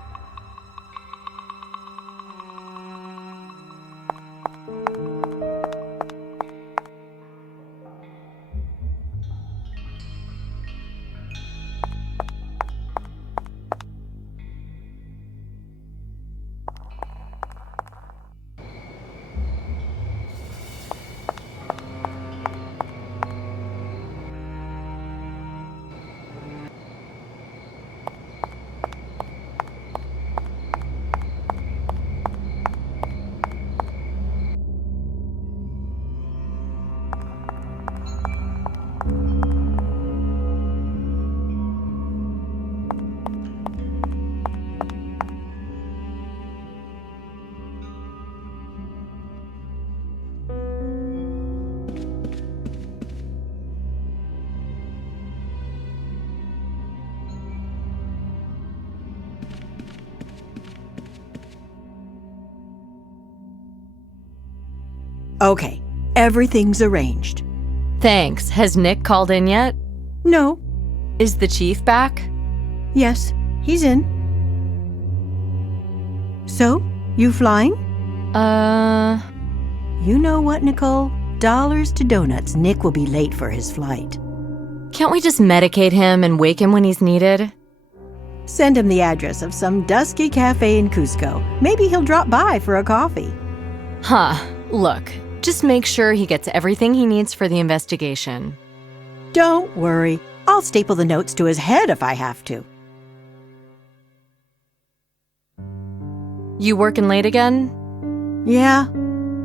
Okay, everything's arranged. Thanks. Has Nick called in yet? No. Is the chief back? Yes, he's in. So, you flying? You know what, Nicole? Dollars to donuts, Nick will be late for his flight. Can't we just medicate him and wake him when he's needed? Send him the address of some dusky cafe in Cusco. Maybe he'll drop by for a coffee. Look, just make sure he gets everything he needs for the investigation. Don't worry. I'll staple the notes to his head if I have to. You working late again? Yeah.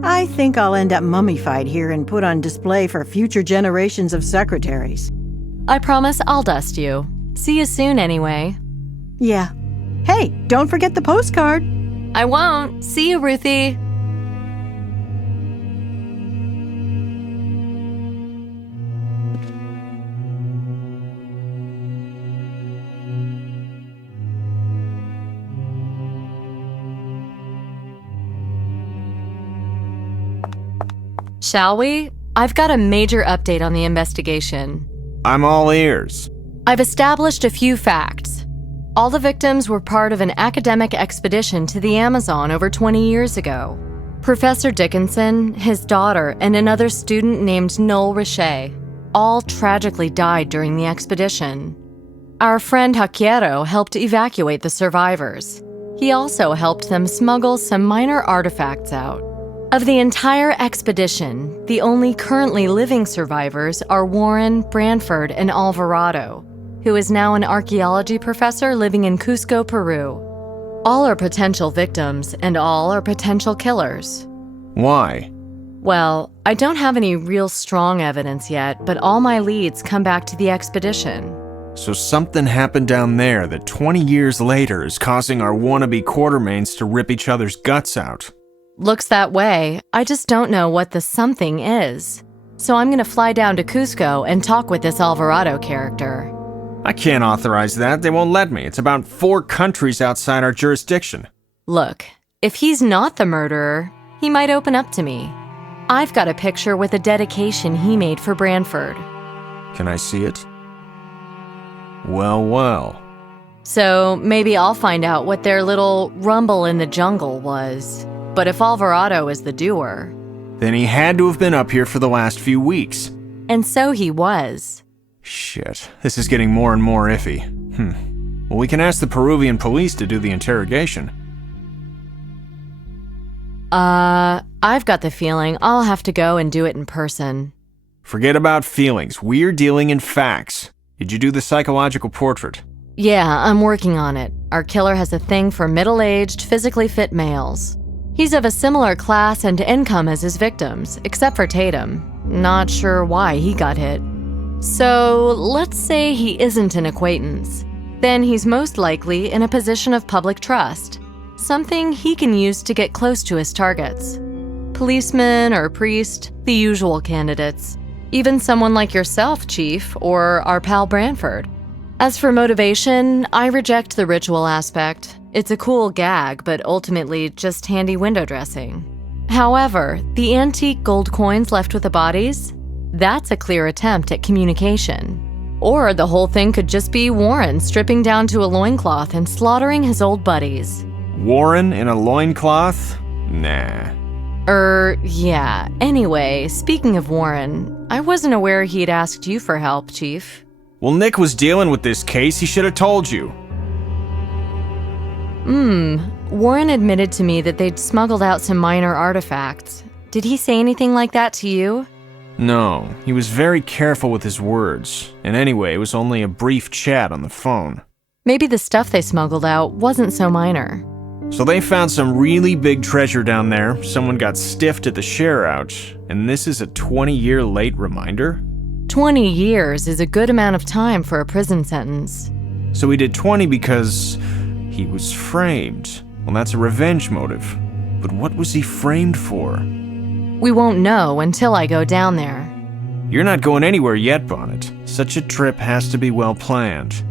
I think I'll end up mummified here and put on display for future generations of secretaries. I promise I'll dust you. See you soon anyway. Yeah. Hey, don't forget the postcard. I won't. See you, Ruthie. Shall we? I've got a major update on the investigation. I'm all ears. I've established a few facts. All the victims were part of an academic expedition to the Amazon over 20 years ago. Professor Dickinson, his daughter, and another student named Noel Richet all tragically died during the expedition. Our friend Hakiero helped evacuate the survivors. He also helped them smuggle some minor artifacts out. Of the entire expedition, the only currently living survivors are Warren, Branford, and Alvarado, who is now an archaeology professor living in Cusco, Peru. All are potential victims, and all are potential killers. Why? Well, I don't have any real strong evidence yet, but all my leads come back to the expedition. So something happened down there that 20 years later is causing our wannabe Quartermains to rip each other's guts out. Looks that way. I just don't know what the something is. So I'm gonna fly down to Cusco and talk with this Alvarado character. I can't authorize that. They won't let me. It's about 4 countries outside our jurisdiction. Look, if he's not the murderer, he might open up to me. I've got a picture with a dedication he made for Branford. Can I see it? Well, well. So maybe I'll find out what their little rumble in the jungle was. But if Alvarado is the doer... Then he had to have been up here for the last few weeks. And so he was. Shit, this is getting more and more iffy. Well, we can ask the Peruvian police to do the interrogation. I've got the feeling I'll have to go and do it in person. Forget about feelings. We're dealing in facts. Did you do the psychological portrait? Yeah, I'm working on it. Our killer has a thing for middle-aged, physically fit males. He's of a similar class and income as his victims, except for Tatum. Not sure why he got hit. So, let's say he isn't an acquaintance. Then he's most likely in a position of public trust. Something he can use to get close to his targets. Policeman or priest, the usual candidates. Even someone like yourself, Chief, or our pal Branford. As for motivation, I reject the ritual aspect. It's a cool gag, but ultimately just handy window dressing. However, the antique gold coins left with the bodies? That's a clear attempt at communication. Or the whole thing could just be Warren stripping down to a loincloth and slaughtering his old buddies. Warren in a loincloth? Nah. Yeah. Anyway, speaking of Warren, I wasn't aware he'd asked you for help, Chief. Well, Nick was dealing with this case. He should have told you. Warren admitted to me that they'd smuggled out some minor artifacts. Did he say anything like that to you? No, he was very careful with his words. And anyway, it was only a brief chat on the phone. Maybe the stuff they smuggled out wasn't so minor. So they found some really big treasure down there. Someone got stiffed at the share-out. And this is a 20-year late reminder? 20 years is a good amount of time for a prison sentence. So he did 20 because he was framed. Well, that's a revenge motive. But what was he framed for? We won't know until I go down there. You're not going anywhere yet, Bonnet. Such a trip has to be well planned.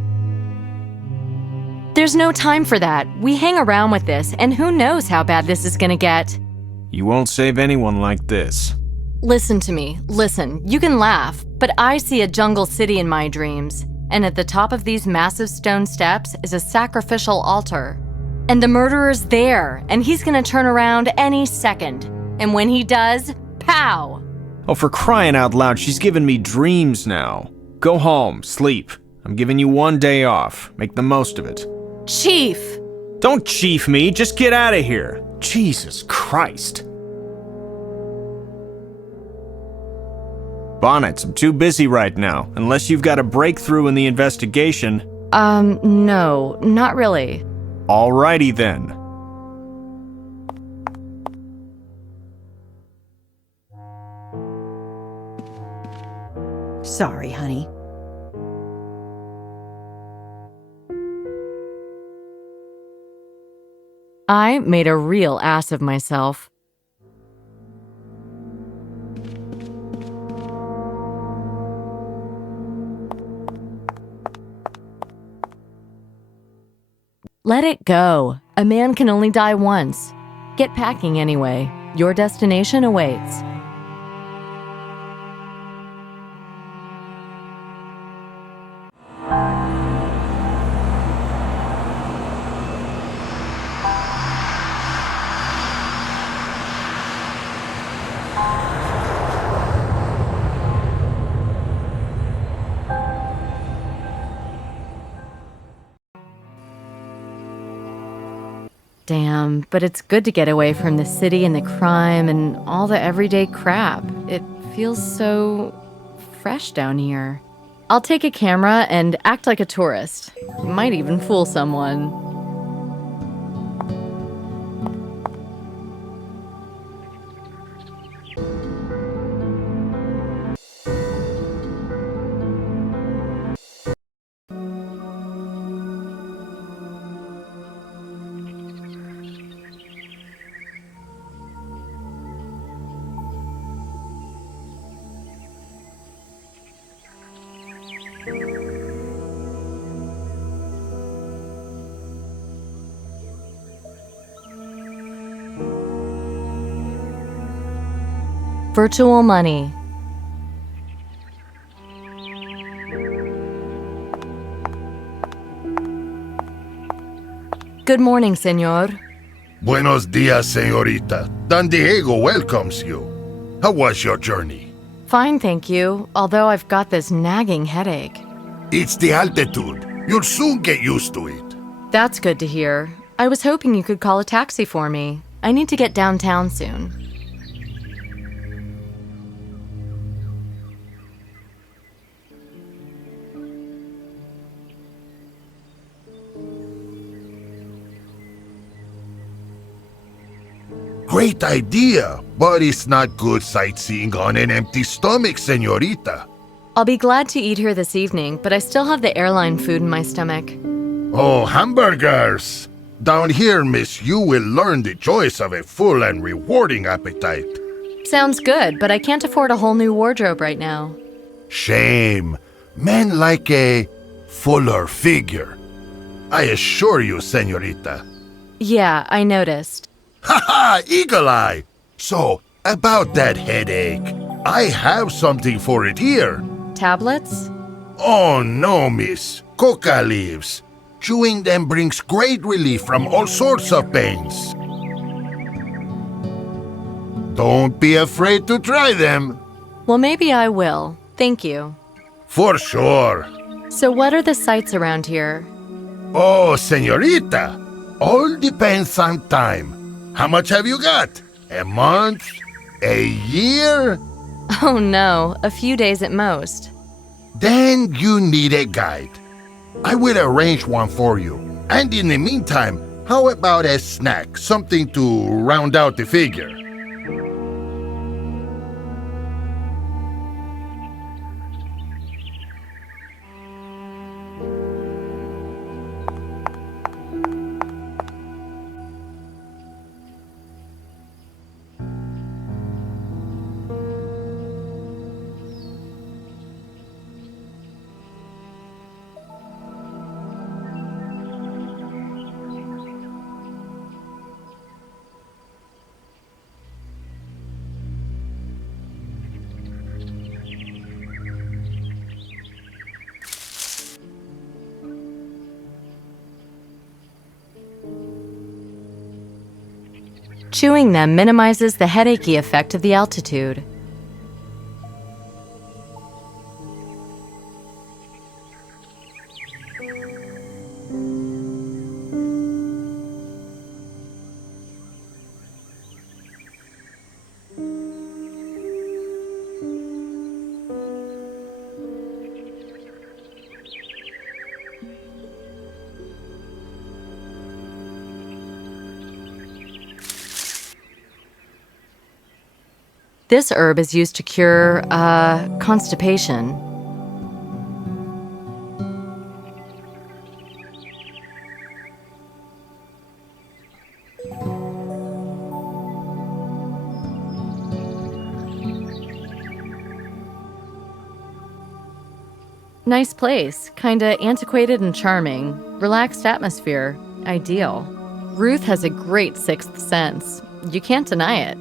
There's no time for that. We hang around with this, and who knows how bad this is gonna get. You won't save anyone like this. Listen to me. Listen, you can laugh, but I see a jungle city in my dreams. And at the top of these massive stone steps is a sacrificial altar. And the murderer's there, and he's gonna turn around any second. And when he does, pow! Oh, for crying out loud, she's giving me dreams now. Go home, sleep. I'm giving you 1 day off. Make the most of it. Chief! Don't chief me, just get out of here. Jesus Christ. Bonnets, I'm too busy right now. Unless you've got a breakthrough in the investigation. No, not really. Alrighty then. Sorry, honey. I made a real ass of myself. Let it go. A man can only die once. Get packing anyway. Your destination awaits. Damn, but it's good to get away from the city and the crime and all the everyday crap. It feels so fresh down here. I'll take a camera and act like a tourist. Might even fool someone. Virtual money. Good morning, senor. Buenos dias, señorita. Don Diego welcomes you. How was your journey? Fine, thank you, although I've got this nagging headache. It's the altitude. You'll soon get used to it. That's good to hear. I was hoping you could call a taxi for me. I need to get downtown soon. Great idea, but it's not good sightseeing on an empty stomach, señorita. I'll be glad to eat here this evening, but I still have the airline food in my stomach. Oh, hamburgers! Down here, miss, you will learn the joys of a full and rewarding appetite. Sounds good, but I can't afford a whole new wardrobe right now. Shame. Men like a fuller figure. I assure you, señorita. Yeah, I noticed. Ha ha! Eagle eye! So, about that headache, I have something for it here. Tablets? Oh no, miss. Coca leaves. Chewing them brings great relief from all sorts of pains. Don't be afraid to try them. Well, maybe I will. Thank you. For sure. So what are the sights around here? Oh, señorita. All depends on time. How much have you got? A month? A year? Oh no, a few days at most. Then you need a guide. I will arrange one for you. And in the meantime, how about a snack? Something to round out the figure. Chewing them minimizes the headachy effect of the altitude. This herb is used to cure, constipation. Nice place, kinda antiquated and charming. Relaxed atmosphere, ideal. Ruth has a great sixth sense. You can't deny it.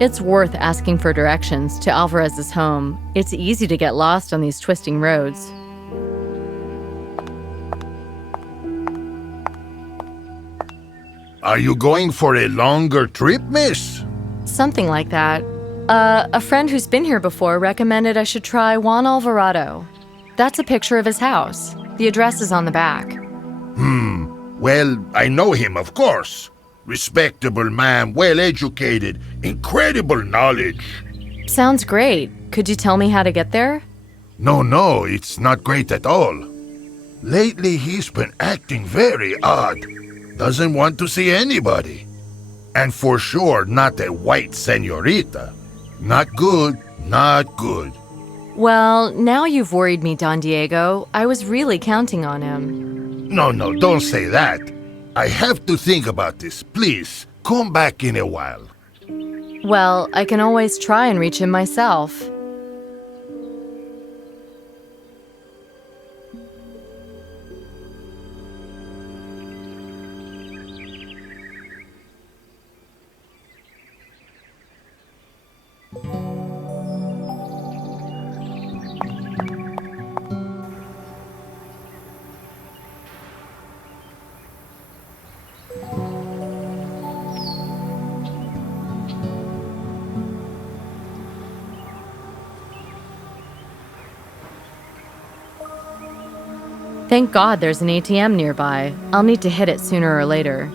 It's worth asking for directions to Alvarez's home. It's easy to get lost on these twisting roads. Are you going for a longer trip, miss? Something like that. A friend who's been here before recommended I should try Juan Alvarado. That's a picture of his house. The address is on the back. Well, I know him, of course. Respectable man, well-educated, incredible knowledge. Sounds great. Could you tell me how to get there? No, it's not great at all. Lately, he's been acting very odd. Doesn't want to see anybody. And for sure, not a white señorita. Not good, not good. Well, now you've worried me, Don Diego. I was really counting on him. No, don't say that. I have to think about this. Please, come back in a while. Well, I can always try and reach him myself. Thank God there's an ATM nearby. I'll need to hit it sooner or later.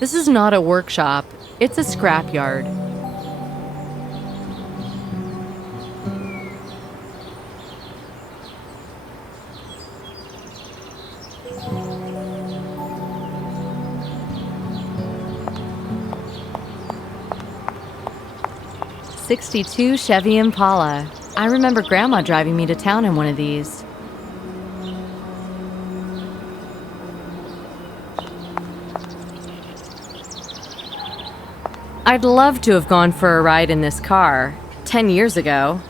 This is not a workshop, it's a scrapyard. '62 Chevy Impala. I remember Grandma driving me to town in one of these. I'd love to have gone for a ride in this car 10 years ago.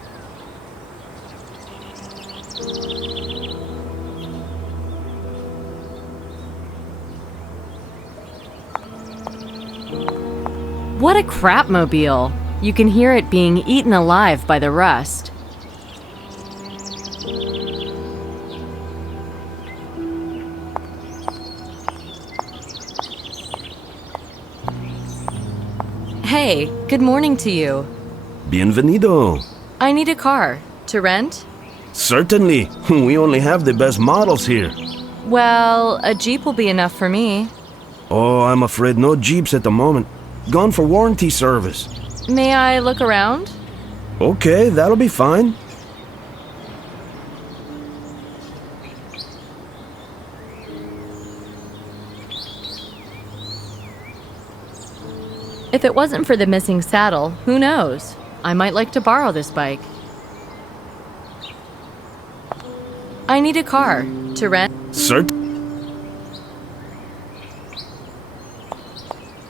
What a crapmobile! You can hear it being eaten alive by the rust. Hey, good morning to you. Bienvenido. I need a car. To rent? Certainly. We only have the best models here. Well, a Jeep will be enough for me. Oh, I'm afraid no Jeeps at the moment. Gone for warranty service. May I look around? Okay, that'll be fine. If it wasn't for the missing saddle, who knows? I might like to borrow this bike. I need a car. To rent?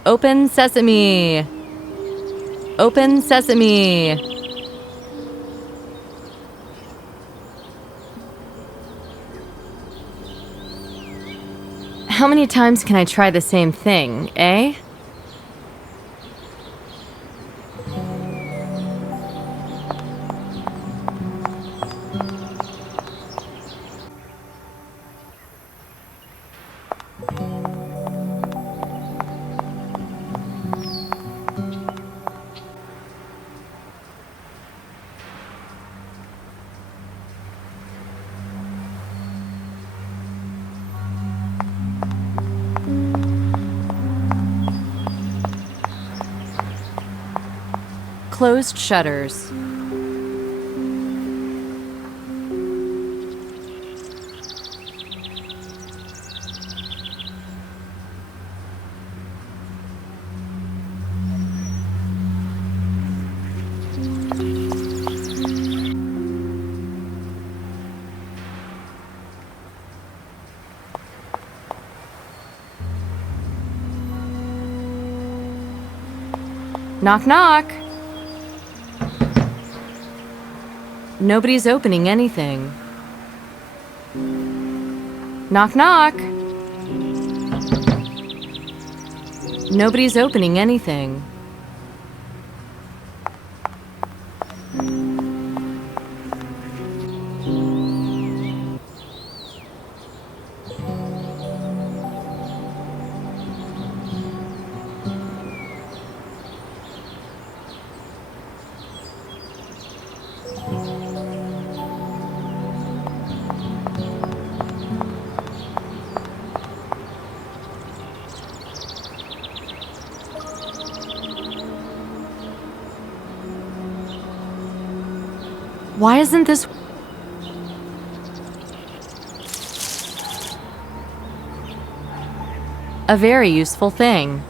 Open sesame! Open sesame! How many times can I try the same thing, eh? Closed shutters. Knock, knock. Nobody's opening anything. Knock, knock. Nobody's opening anything. Why isn't this... a very useful thing?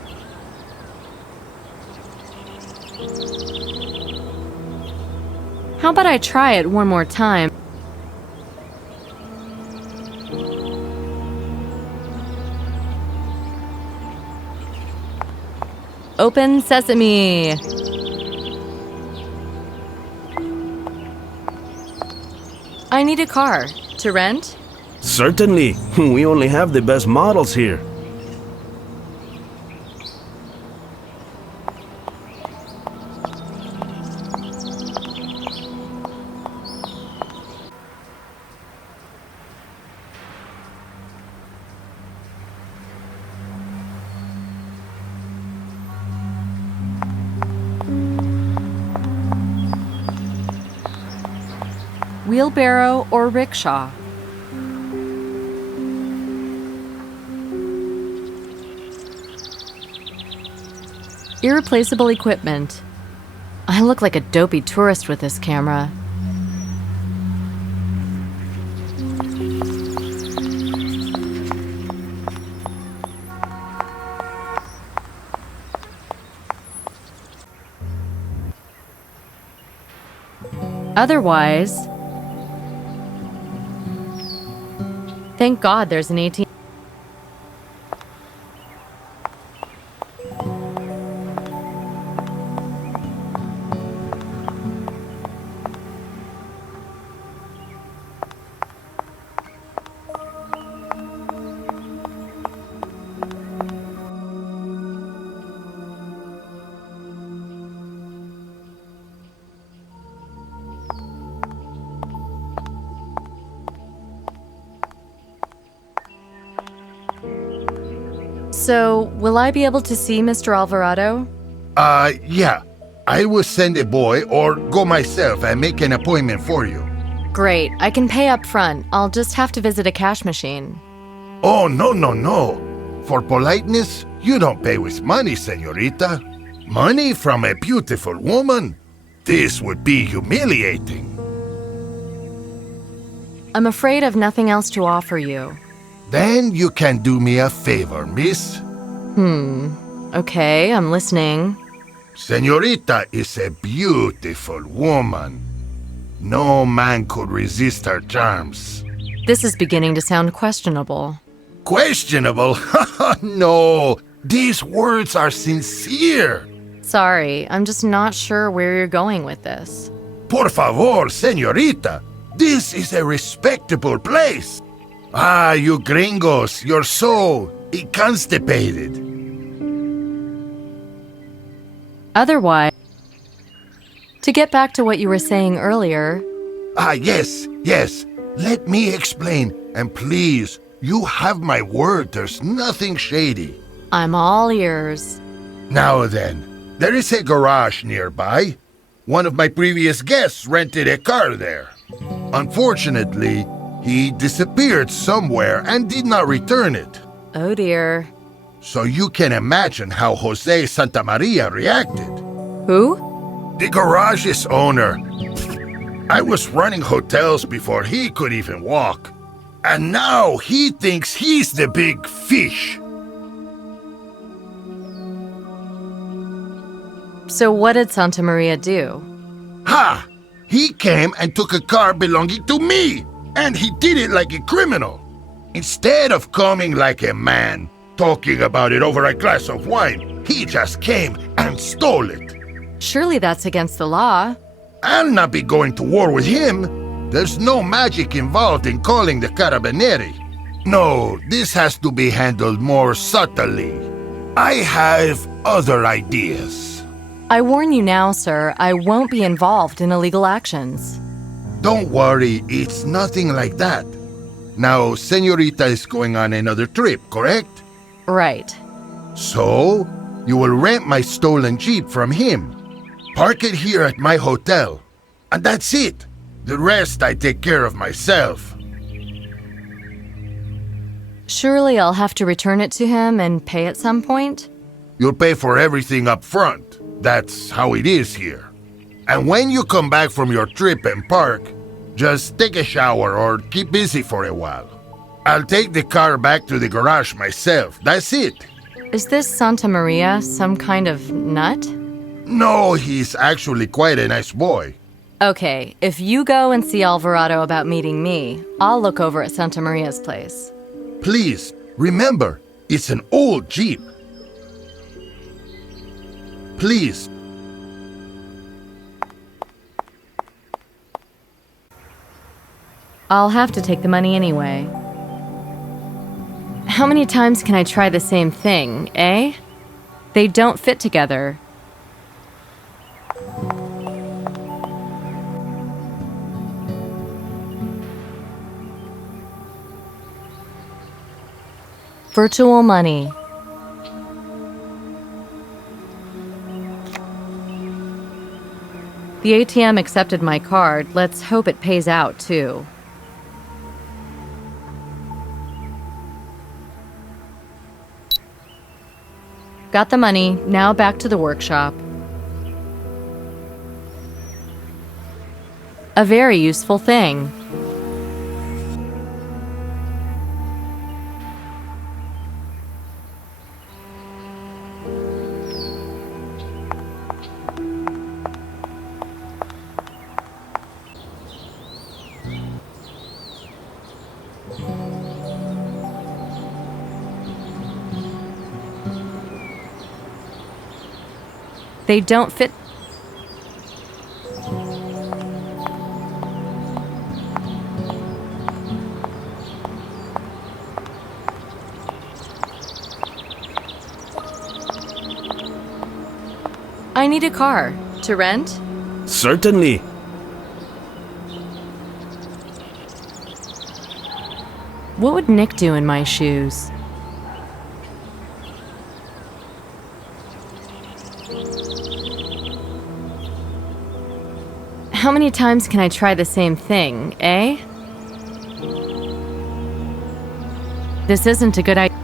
How about I try it one more time? Open sesame! I need a car. To rent? Certainly. We only have the best models here. Wheelbarrow or rickshaw? Irreplaceable equipment. I look like a dopey tourist with this camera. Otherwise, thank God there's an ATM. So, will I be able to see Mr. Alvarado? Yeah. I will send a boy or go myself and make an appointment for you. Great. I can pay up front. I'll just have to visit a cash machine. Oh, no. For politeness, you don't pay with money, señorita. Money from a beautiful woman? This would be humiliating. I'm afraid I've nothing else to offer you. Then you can do me a favor, miss. Okay, I'm listening. Señorita is a beautiful woman. No man could resist her charms. This is beginning to sound questionable. Questionable? No, these words are sincere. Sorry, I'm just not sure where you're going with this. Por favor, señorita. This is a respectable place. Ah, you gringos, you're so constipated. Otherwise, to get back to what you were saying earlier... Yes. Let me explain. And please, you have my word, there's nothing shady. I'm all ears. Now then, there is a garage nearby. One of my previous guests rented a car there. Unfortunately, he disappeared somewhere and did not return it. Oh dear. So you can imagine how Jose Santamaria reacted. Who? The garage's owner. I was running hotels before he could even walk. And now he thinks he's the big fish. So what did Santa Maria do? Ha! He came and took a car belonging to me. And he did it like a criminal. Instead of coming like a man, talking about it over a glass of wine, he just came and stole it. Surely that's against the law. I'll not be going to war with him. There's no magic involved in calling the Carabinieri. No, this has to be handled more subtly. I have other ideas. I warn you now, sir, I won't be involved in illegal actions. Don't worry, it's nothing like that. Now, Señorita is going on another trip, correct? Right. So, you will rent my stolen Jeep from him. Park it here at my hotel. And that's it. The rest I take care of myself. Surely I'll have to return it to him and pay at some point? You'll pay for everything up front. That's how it is here. And when you come back from your trip and park, just take a shower or keep busy for a while. I'll take the car back to the garage myself. That's it. Is this Santa Maria some kind of nut? No, he's actually quite a nice boy. Okay, if you go and see Alvarado about meeting me, I'll look over at Santa Maria's place. Please, remember, it's an old Jeep. Please. I'll have to take the money anyway. How many times can I try the same thing, eh? They don't fit together. Virtual money. The ATM accepted my card. Let's hope it pays out, too. Got the money. Now back to the workshop. A very useful thing. They don't fit. I need a car. To rent? Certainly. What would Nick do in my shoes? How many times can I try the same thing, eh? This isn't a good idea.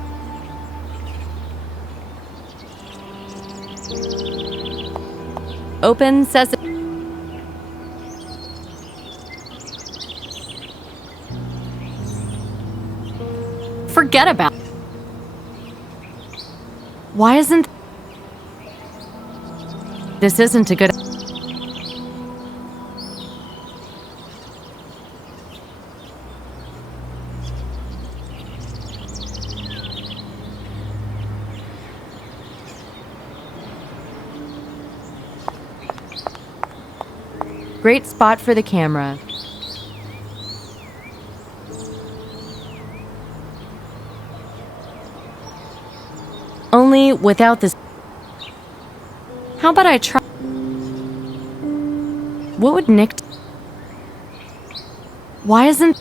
Open sesame. Forget about. Why isn't this isn't a good. Great spot for the camera. Only without this. How about I try? What would Nick do? Why isn't.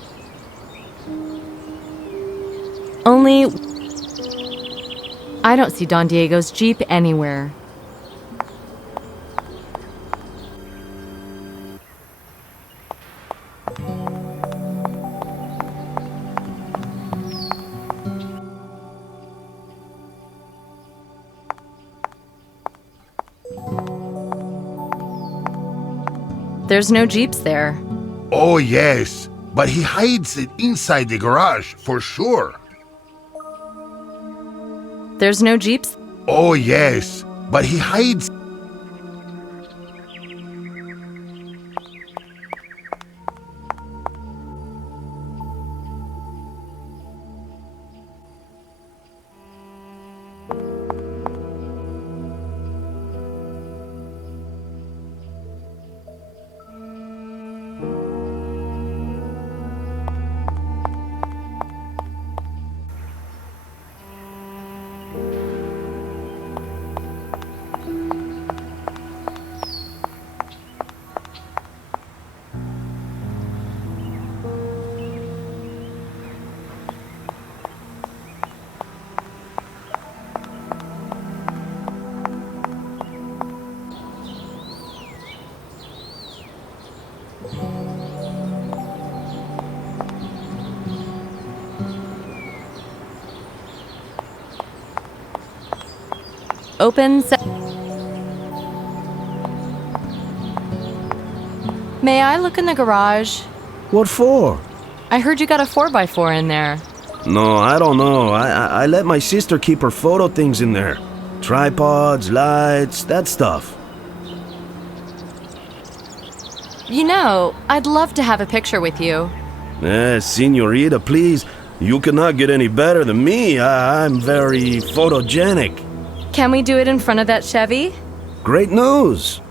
Only. I don't see Don Diego's Jeep anywhere. There's no Jeeps there. Oh, yes, but he hides it inside the garage, for sure. There's no Jeeps. Oh, yes, but he hides. Open. May I look in the garage? What for? I heard you got a 4x4 in there. No, I don't know. I let my sister keep her photo things in there. Tripods, lights, that stuff. You know, I'd love to have a picture with you. Senorita, please. You cannot get any better than me. I'm very photogenic. Can we do it in front of that Chevy? Great news.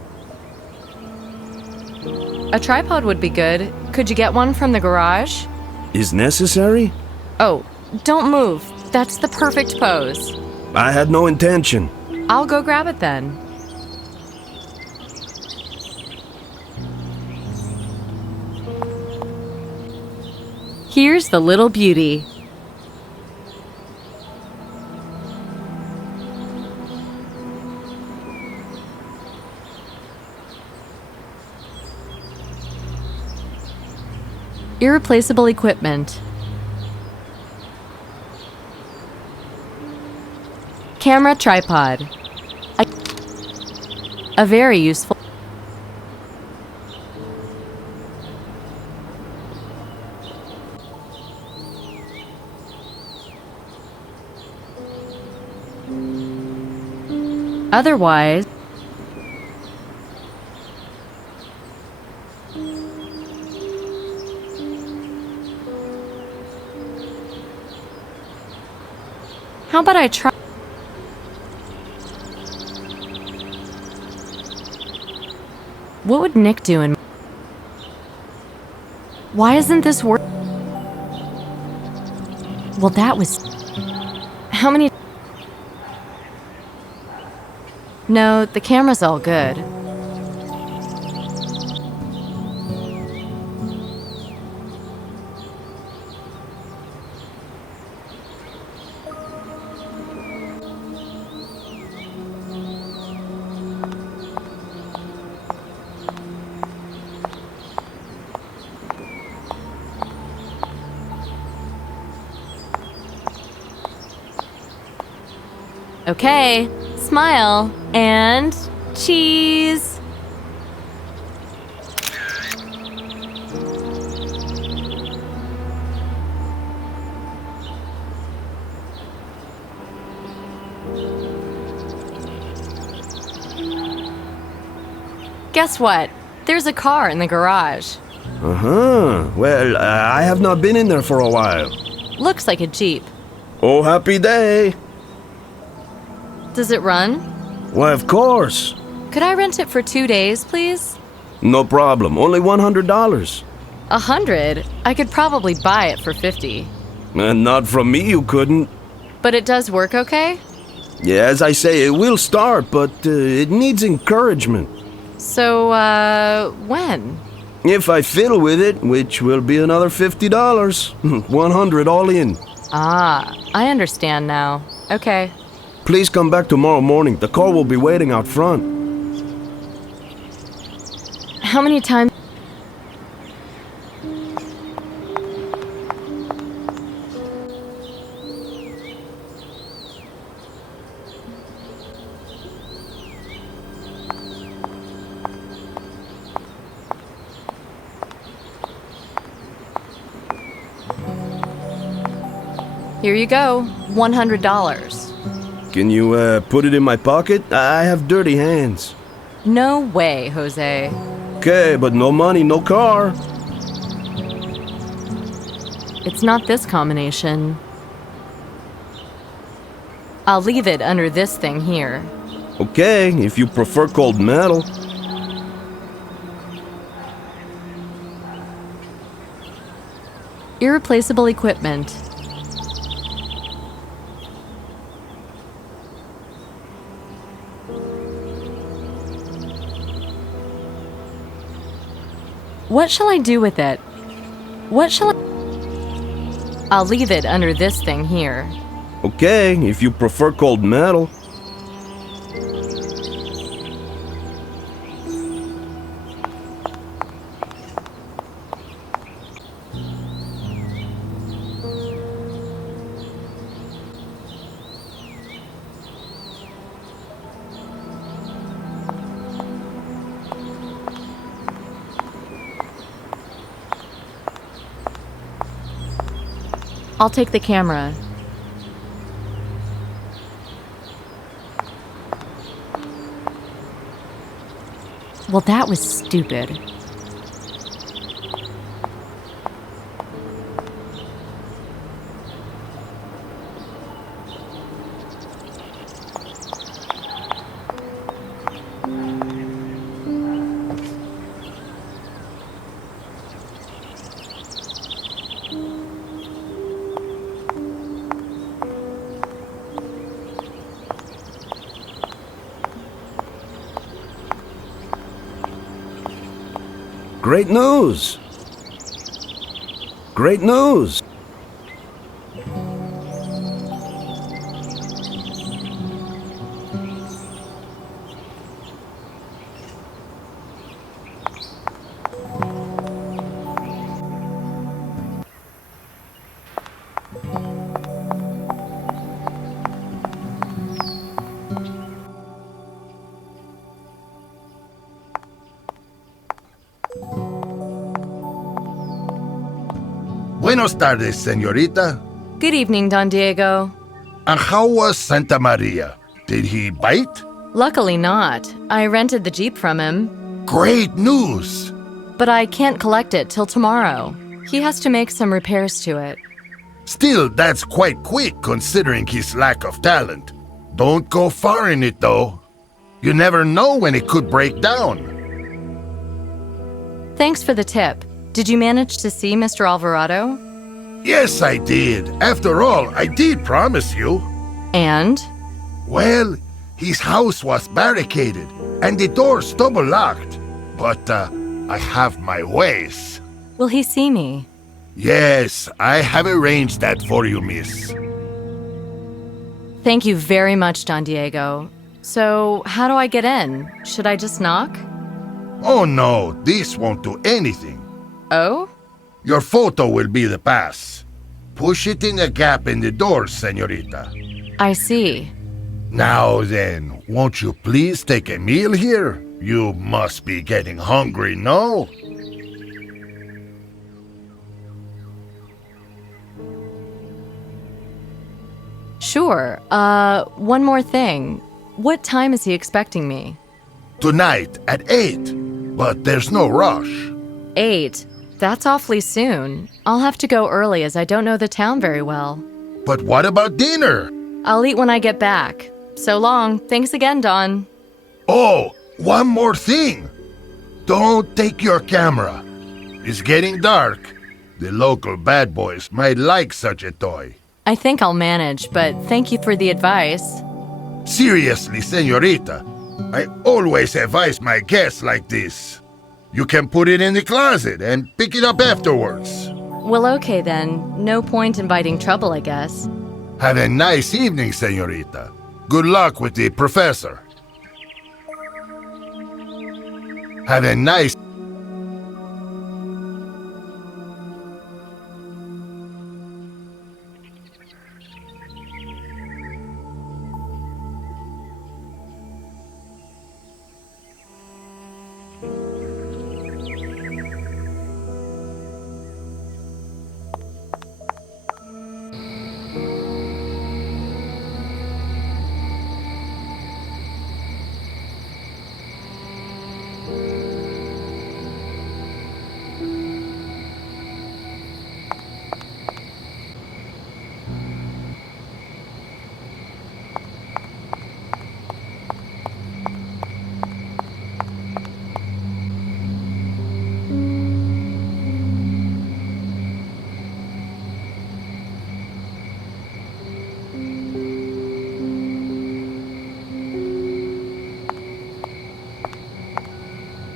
A tripod would be good. Could you get one from the garage? Is necessary? Oh, don't move. That's the perfect pose. I had no intention. I'll go grab it then. Here's the little beauty. Irreplaceable equipment. Camera tripod. A very useful. Otherwise, how about I try? What would Nick do in? Why isn't this work? Well, that was. How many? No, the camera's all good. Okay, smile and cheese. Guess what? There's a car in the garage. Well, I have not been in there for a while. Looks like a Jeep. Oh, happy day. Does it run? Why, of course. Could I rent it for 2 days, please? No problem. Only $100. 100? I could probably buy it for 50. And not from me, you couldn't. But it does work okay? Yeah, as I say, it will start, but it needs encouragement. So, when? If I fiddle with it, which will be another $50. 100 all in. Ah, I understand now. Okay. Please come back tomorrow morning. The car will be waiting out front. How many times? Here you go, $100. Can you put it in my pocket? I have dirty hands. No way, Jose. Okay, but no money, no car. It's not this combination. I'll leave it under this thing here. Okay, if you prefer cold metal. Irreplaceable equipment. What shall I do with it? What shall I... I'll leave it under this thing here. Okay, if you prefer cold metal. I'll take the camera. Well, that was stupid. Great news! Great news! Buenos tardes, señorita. Good evening, Don Diego. And how was Santa Maria? Did he bite? Luckily not. I rented the Jeep from him. Great news! But I can't collect it till tomorrow. He has to make some repairs to it. Still, that's quite quick considering his lack of talent. Don't go far in it, though. You never know when it could break down. Thanks for the tip. Did you manage to see Mr. Alvarado? Yes, I did. After all, I did promise you. And? Well, his house was barricaded and the doors double-locked. But I have my ways. Will he see me? Yes, I have arranged that for you, miss. Thank you very much, Don Diego. So, how do I get in? Should I just knock? Oh no, this won't do anything. Oh? Your photo will be the pass. Push it in the gap in the door, señorita. I see. Now then, won't you please take a meal here? You must be getting hungry, no? Sure. One more thing. What time is he expecting me? Tonight at 8, but there's no rush. 8? That's awfully soon. I'll have to go early as I don't know the town very well. But what about dinner? I'll eat when I get back. So long. Thanks again, Don. Oh, one more thing. Don't take your camera. It's getting dark. The local bad boys might like such a toy. I think I'll manage, but thank you for the advice. Seriously, señorita, I always advise my guests like this. You can put it in the closet and pick it up afterwards. Well, okay then. No point inviting trouble, I guess. Have a nice evening, señorita. Good luck with the professor. Have a nice...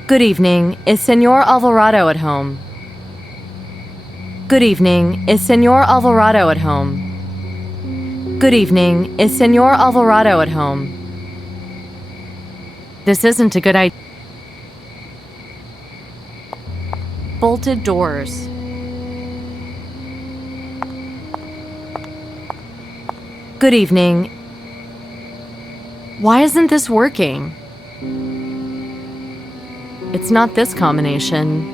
Good evening. Is Senor Alvarado at home? Good evening. Is Senor Alvarado at home? Good evening. Is Senor Alvarado at home? This isn't a good idea. Bolted doors. Good evening. Why isn't this working? It's not this combination.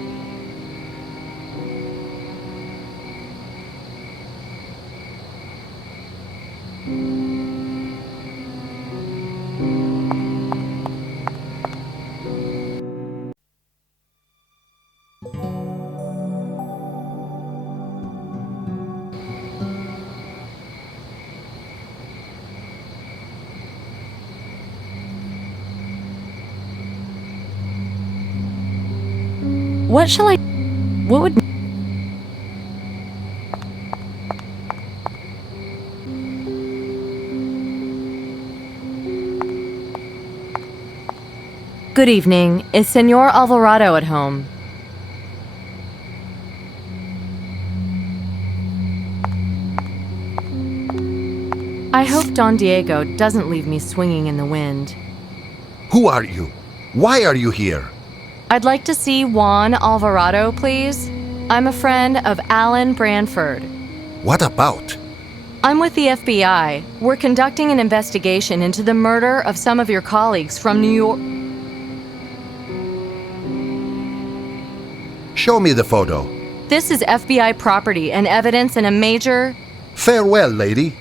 What shall I... What would... Good evening. Is Senor Alvarado at home? I hope Don Diego doesn't leave me swinging in the wind. Who are you? Why are you here? I'd like to see Juan Alvarado, please. I'm a friend of Alan Branford. What about? I'm with the FBI. We're conducting an investigation into the murder of some of your colleagues from New York. Show me the photo. This is FBI property and evidence in a major... Farewell, lady.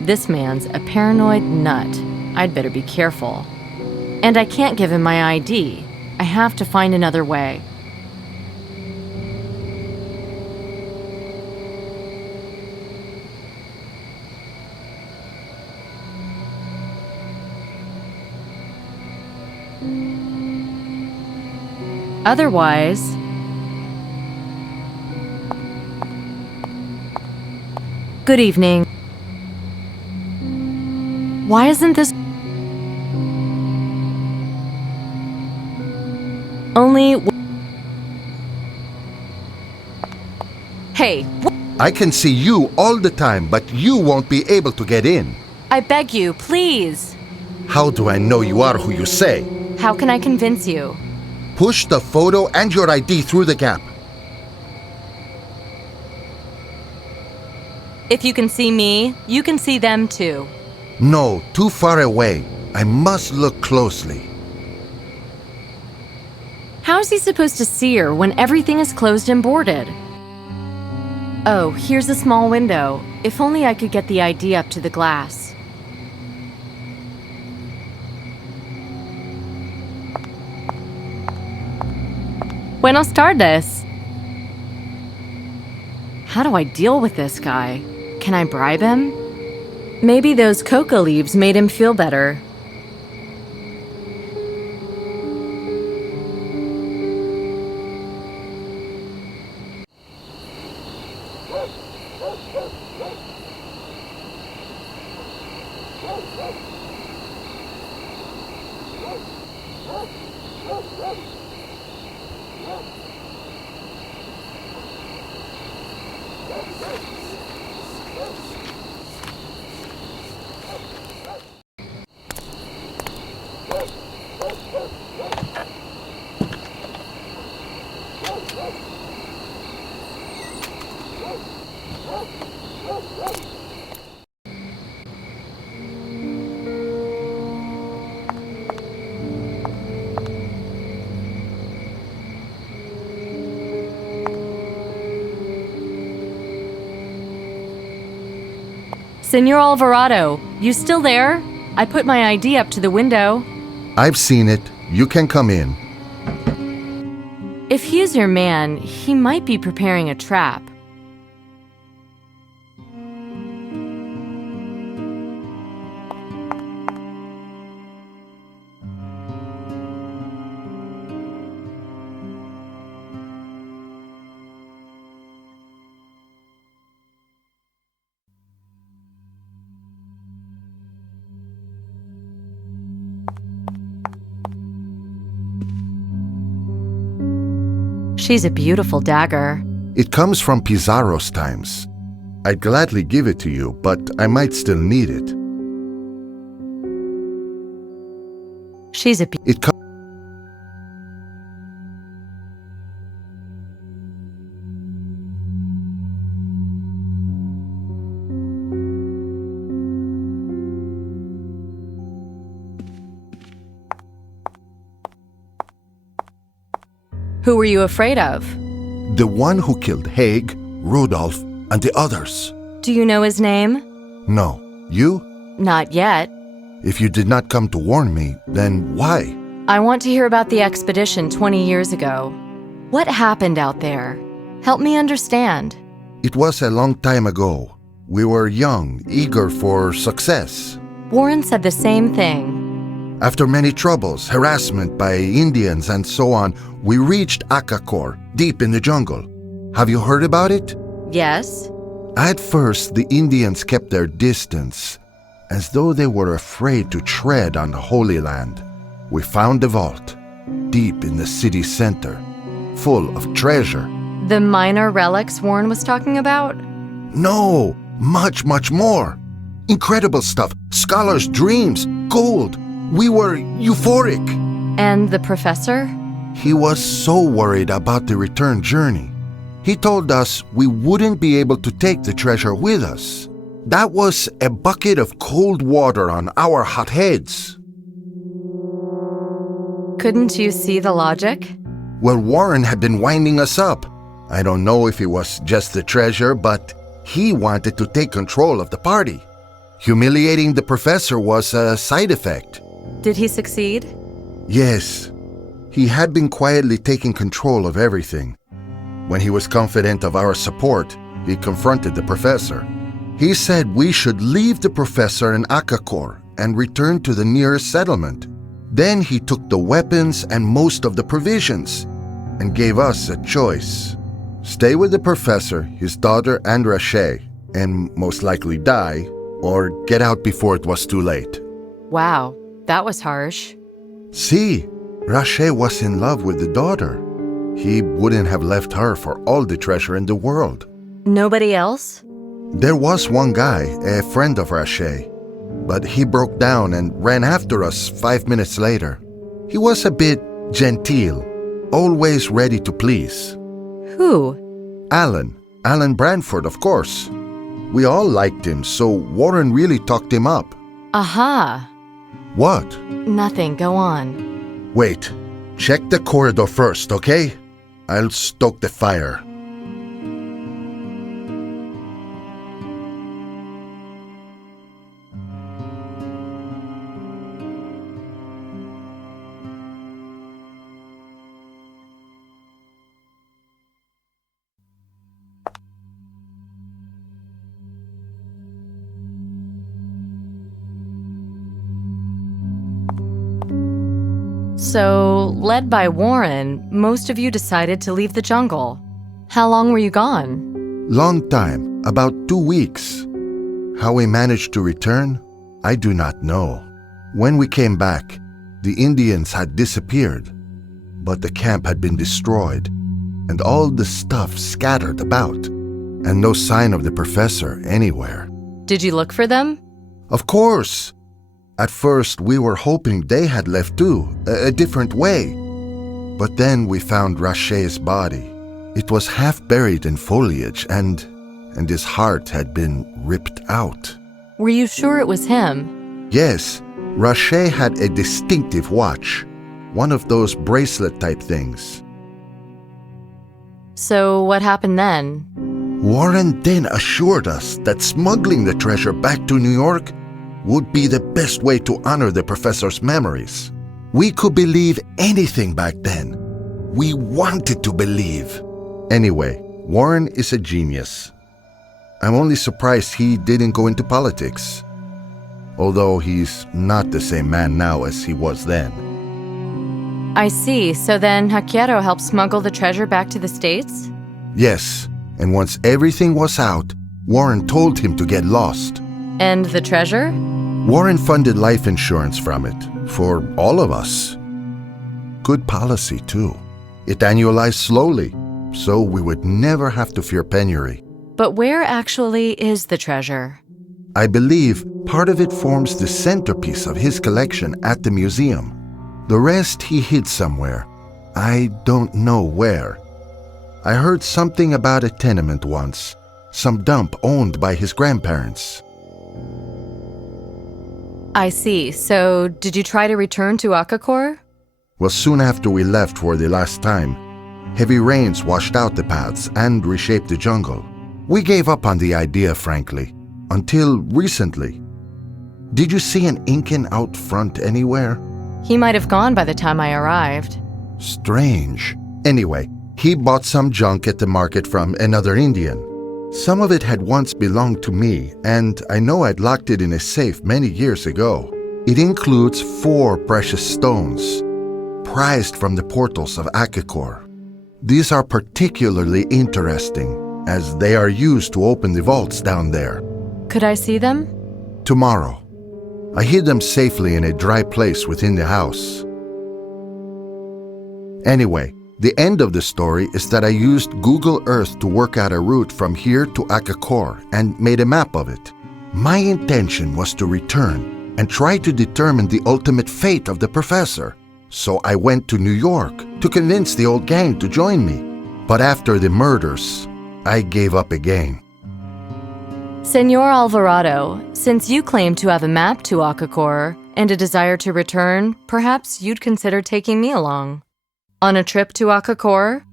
This man's a paranoid nut. I'd better be careful. And I can't give him my ID. I have to find another way. Otherwise... Good evening. Why isn't this... Only... Hey, I can see you all the time, but you won't be able to get in. I beg you, please. How do I know you are who you say? How can I convince you? Push the photo and your ID through the gap. If you can see me, you can see them too. No, too far away. I must look closely. How's he supposed to see her when everything is closed and boarded? Oh, here's a small window. If only I could get the ID up to the glass. Buenos tardes. How do I deal with this guy? Can I bribe him? Maybe those coca leaves made him feel better. Senor Alvarado, you still there? I put my ID up to the window. I've seen it. You can come in. If he's your man, he might be preparing a trap. She's a beautiful dagger. It comes from Pizarro's times. I'd gladly give it to you, but I might still need it. She's a... It comes... Who were you afraid of? The one who killed Haig, Rudolph, and the others. Do you know his name? No. You? Not yet. If you did not come to warn me, then why? I want to hear about the expedition 20 years ago. What happened out there? Help me understand. It was a long time ago. We were young, eager for success. Warren said the same thing. After many troubles, harassment by Indians and so on, we reached Akakor, deep in the jungle. Have you heard about it? Yes? At first, the Indians kept their distance, as though they were afraid to tread on the Holy Land. We found the vault, deep in the city center, full of treasure. The minor relics Warren was talking about? No, much, much more. Incredible stuff, scholars' dreams, gold. We were euphoric. And the professor? He was so worried about the return journey. He told us we wouldn't be able to take the treasure with us. That was a bucket of cold water on our hot heads. Couldn't you see the logic? Well, Warren had been winding us up. I don't know if it was just the treasure, but he wanted to take control of the party. Humiliating the professor was a side effect. Did he succeed? Yes. He had been quietly taking control of everything. When he was confident of our support, he confronted the professor. He said we should leave the professor in Akakor and return to the nearest settlement. Then he took the weapons and most of the provisions and gave us a choice. Stay with the professor, his daughter, and Rache, and most likely die, or get out before it was too late. Wow, that was harsh. See, Rache was in love with the daughter. He wouldn't have left her for all the treasure in the world. Nobody else? There was one guy, a friend of Rache, but he broke down and ran after us 5 minutes later. He was a bit genteel, always ready to please. Who? Alan Branford, of course. We all liked him, so Warren really talked him up. Aha. What? Nothing, go on. Wait, check the corridor first, okay? I'll stoke the fire. So, led by Warren, most of you decided to leave the jungle. How long were you gone? Long time, about 2 weeks. How we managed to return, I do not know. When we came back, the Indians had disappeared, but the camp had been destroyed, and all the stuff scattered about, and no sign of the professor anywhere. Did you look for them? Of course. At first, we were hoping they had left too, a different way. But then we found Rache's body. It was half buried in foliage, and his heart had been ripped out. Were you sure it was him? Yes, Rache had a distinctive watch, one of those bracelet-type things. So what happened then? Warren then assured us that smuggling the treasure back to New York would be the best way to honor the professor's memories. We could believe anything back then. We wanted to believe. Anyway, Warren is a genius. I'm only surprised he didn't go into politics. Although he's not the same man now as he was then. I see. So then Hakiero helped smuggle the treasure back to the States? Yes, and once everything was out, Warren told him to get lost. And the treasure? Warren funded life insurance from it, for all of us. Good policy, too. It annualized slowly, so we would never have to fear penury. But where actually is the treasure? I believe part of it forms the centerpiece of his collection at the museum. The rest he hid somewhere. I don't know where. I heard something about a tenement once, some dump owned by his grandparents. I see. So, did you try to return to Akakor? Well, soon after we left for the last time, heavy rains washed out the paths and reshaped the jungle. We gave up on the idea, frankly, until recently. Did you see an Incan out front anywhere? He might have gone by the time I arrived. Strange. Anyway, he bought some junk at the market from another Indian. Some of it had once belonged to me, and I know I'd locked it in a safe many years ago. It includes 4 precious stones, prized from the portals of Akakor. These are particularly interesting, as they are used to open the vaults down there. Could I see them? Tomorrow. I hid them safely in a dry place within the house. Anyway, the end of the story is that I used Google Earth to work out a route from here to Akakor and made a map of it. My intention was to return and try to determine the ultimate fate of the professor. So I went to New York to convince the old gang to join me. But after the murders, I gave up again. Senor Alvarado, since you claim to have a map to Akakor and a desire to return, perhaps you'd consider taking me along. On a trip to Akakor?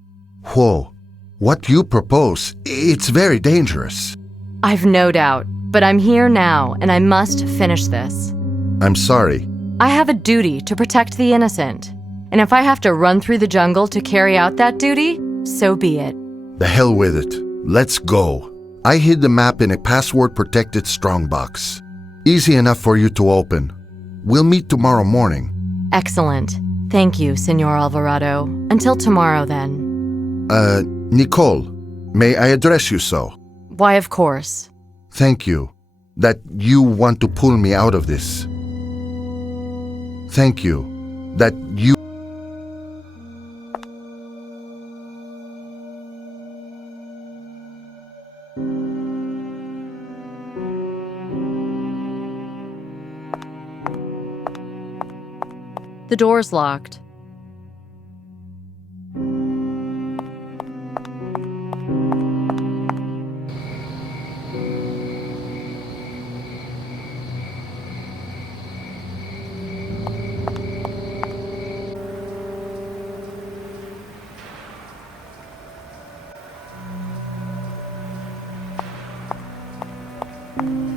Whoa, what you propose, it's very dangerous. I've no doubt, but I'm here now and I must finish this. I'm sorry. I have a duty to protect the innocent, and if I have to run through the jungle to carry out that duty, so be it. The hell with it. Let's go. I hid the map in a password-protected strongbox. Easy enough for you to open. We'll meet tomorrow morning. Excellent. Thank you, Senor Alvarado. Until tomorrow, then. Nicole, may I address you so? Why, of course. Thank you. That you want to pull me out of this. Thank you. That you... The door's locked.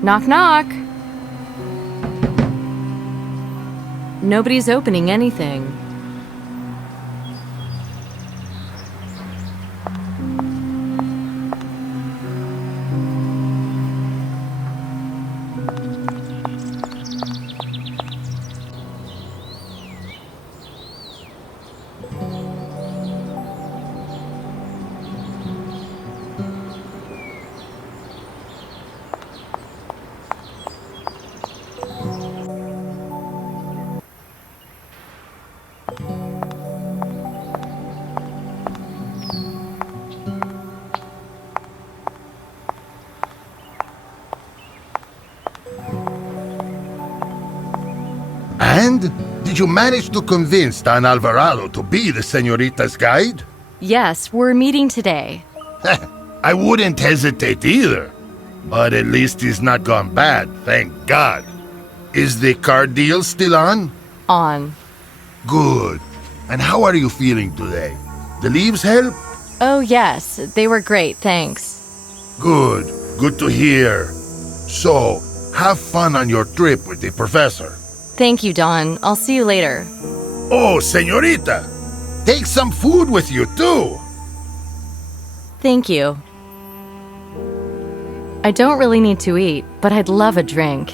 Knock, knock. Nobody's opening anything. And? Did you manage to convince Don Alvarado to be the senorita's guide? Yes, we're meeting today. I wouldn't hesitate either. But at least he's not gone bad, thank God. Is the car deal still on? On. Good. And how are you feeling today? The leaves help? Oh, yes. They were great, thanks. Good. Good to hear. So, have fun on your trip with the professor. Thank you, Don. I'll see you later. Oh, senorita! Take some food with you, too! Thank you. I don't really need to eat, but I'd love a drink.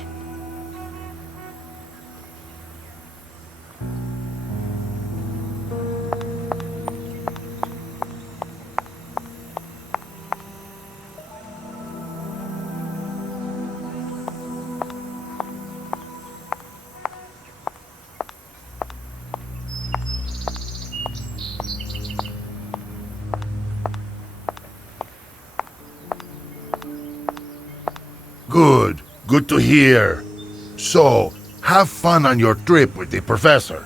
Good. Good to hear. So, have fun on your trip with the professor.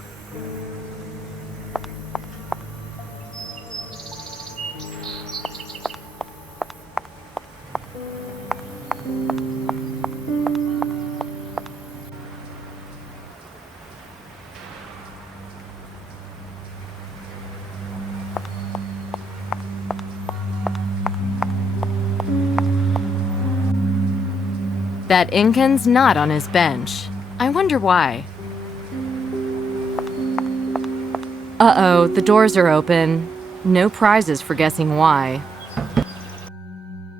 That Incan's not on his bench. I wonder why. Uh-oh, the doors are open. No prizes for guessing why.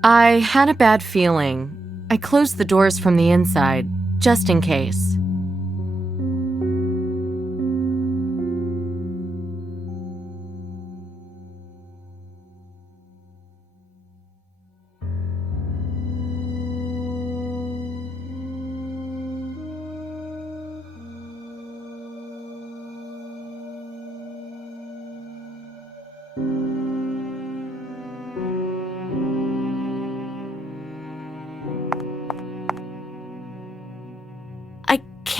I had a bad feeling. I closed the doors from the inside, just in case.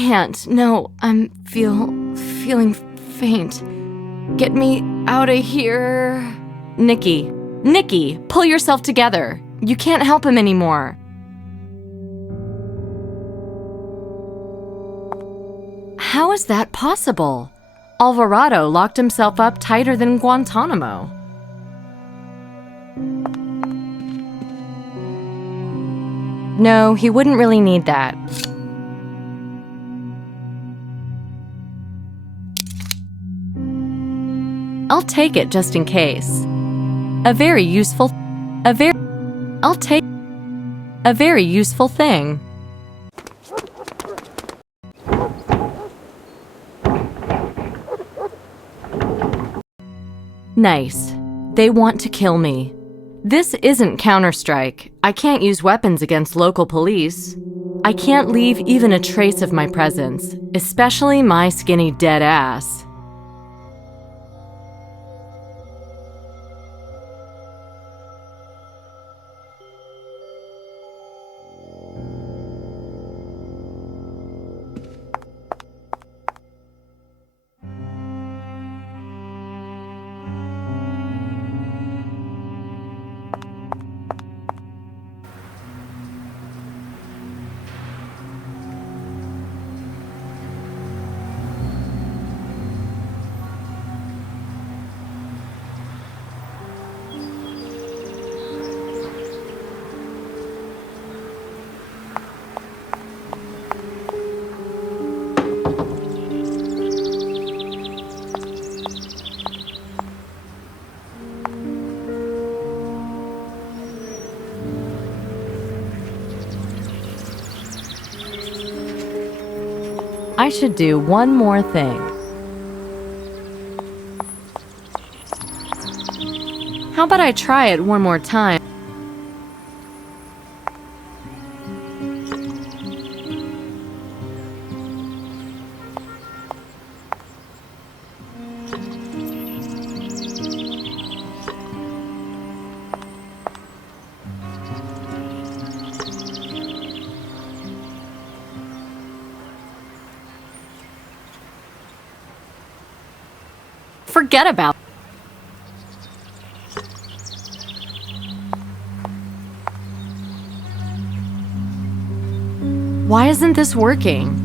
can't. No, I'm feeling faint. Get me out of here. Nikki, pull yourself together. You can't help him anymore. How is that possible? Alvarado locked himself up tighter than Guantanamo. No, he wouldn't really need that. I'll take it just in case. A very useful thing. Nice. They want to kill me. This isn't Counter-Strike. I can't use weapons against local police. I can't leave even a trace of my presence, especially my skinny dead ass. I should do one more thing. How about I try it one more time? Forget about it. Why isn't this working?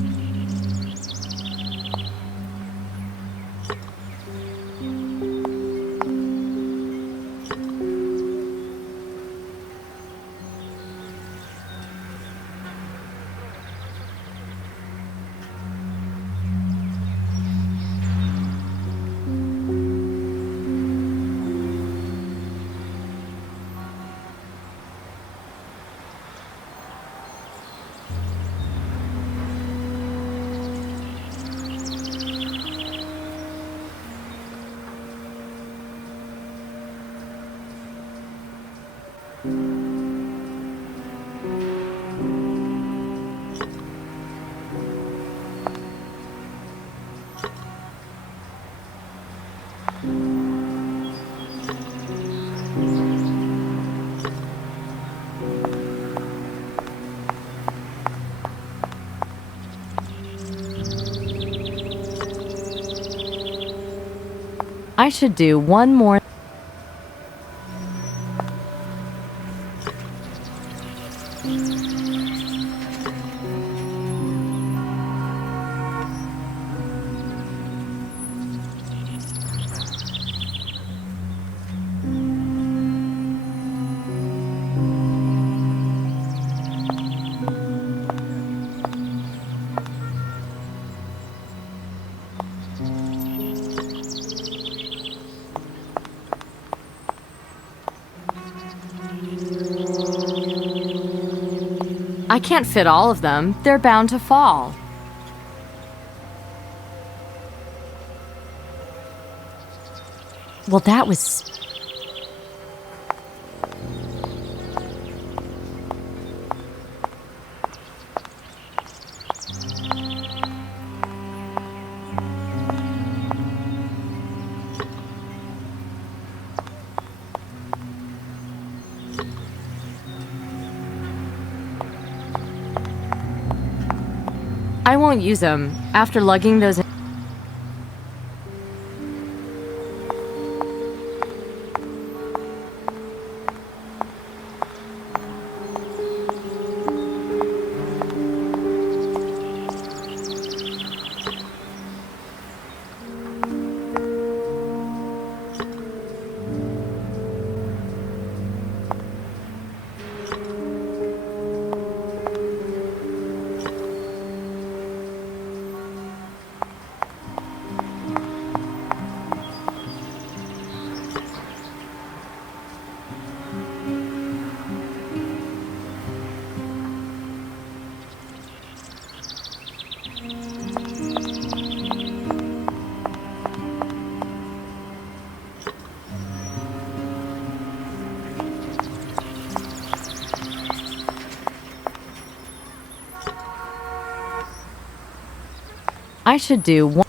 I should do one more. I can't fit all of them. They're bound to fall. Well, that was... I won't use them. After lugging those. I should do one.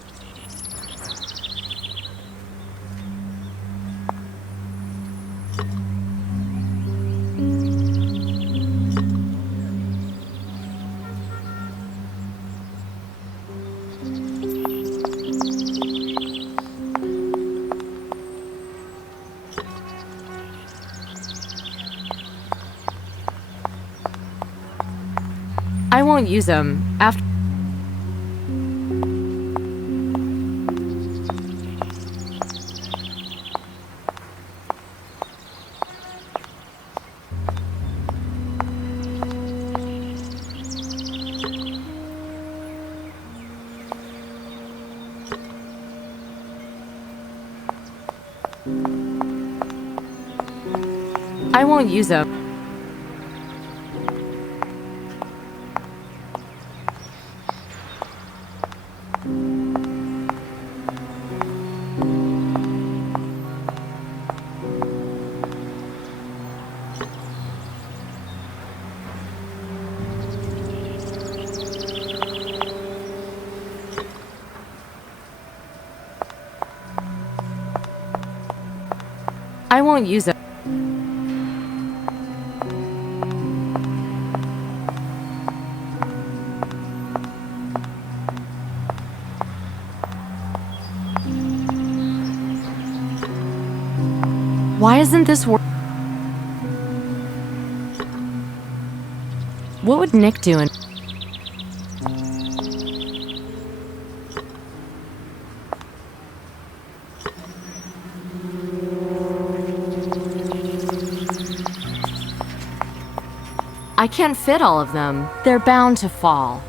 I won't use them. After. I won't use them. I won't use them. Why isn't this work? What would Nick do in? I can't fit all of them. They're bound to fall.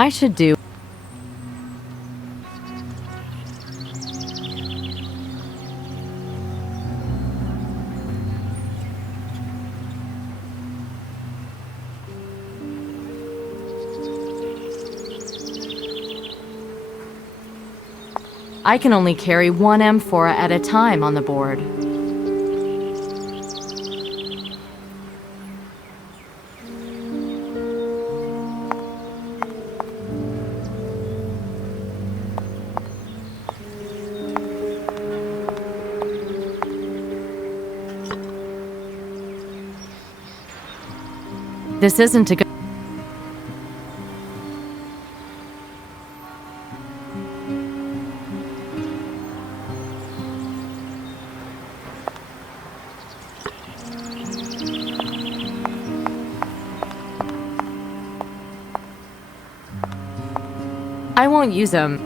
I should do. I can only carry one amphora at a time on the board. This isn't a good. I won't use them.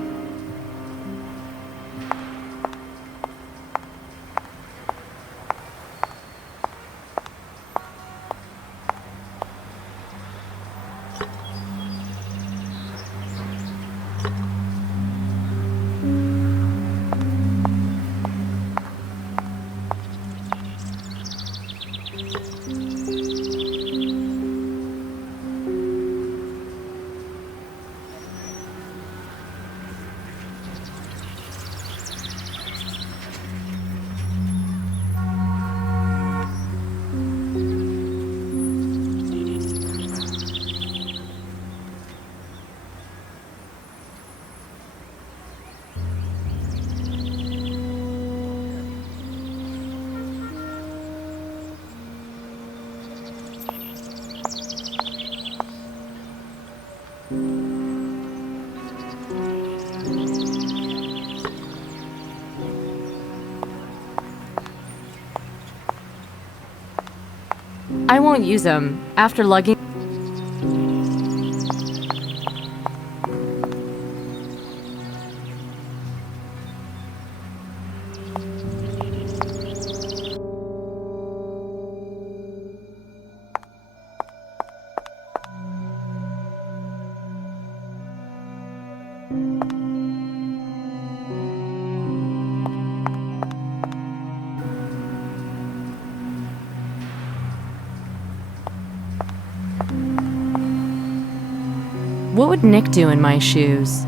I won't use them. After lugging... What would Nick do in my shoes?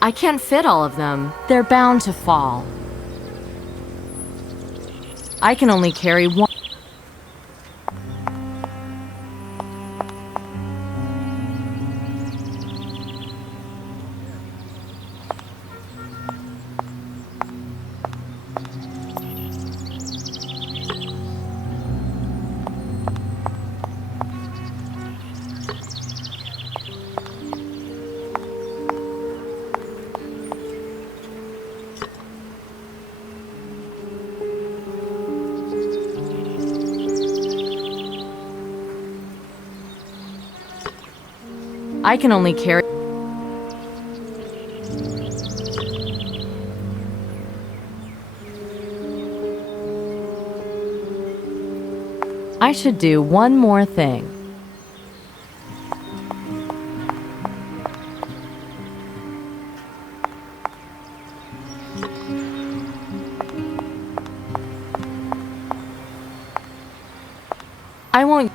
I can't fit all of them. They're bound to fall. I can only carry one. I can only carry... I should do one more thing. I won't...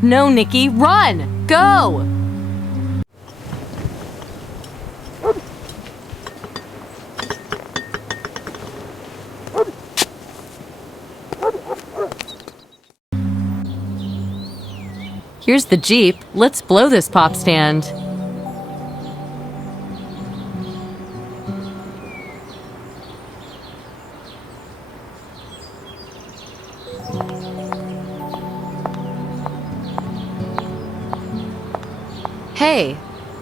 No, Nikki, run! Go! Here's the Jeep. Let's blow this pop stand. Hey,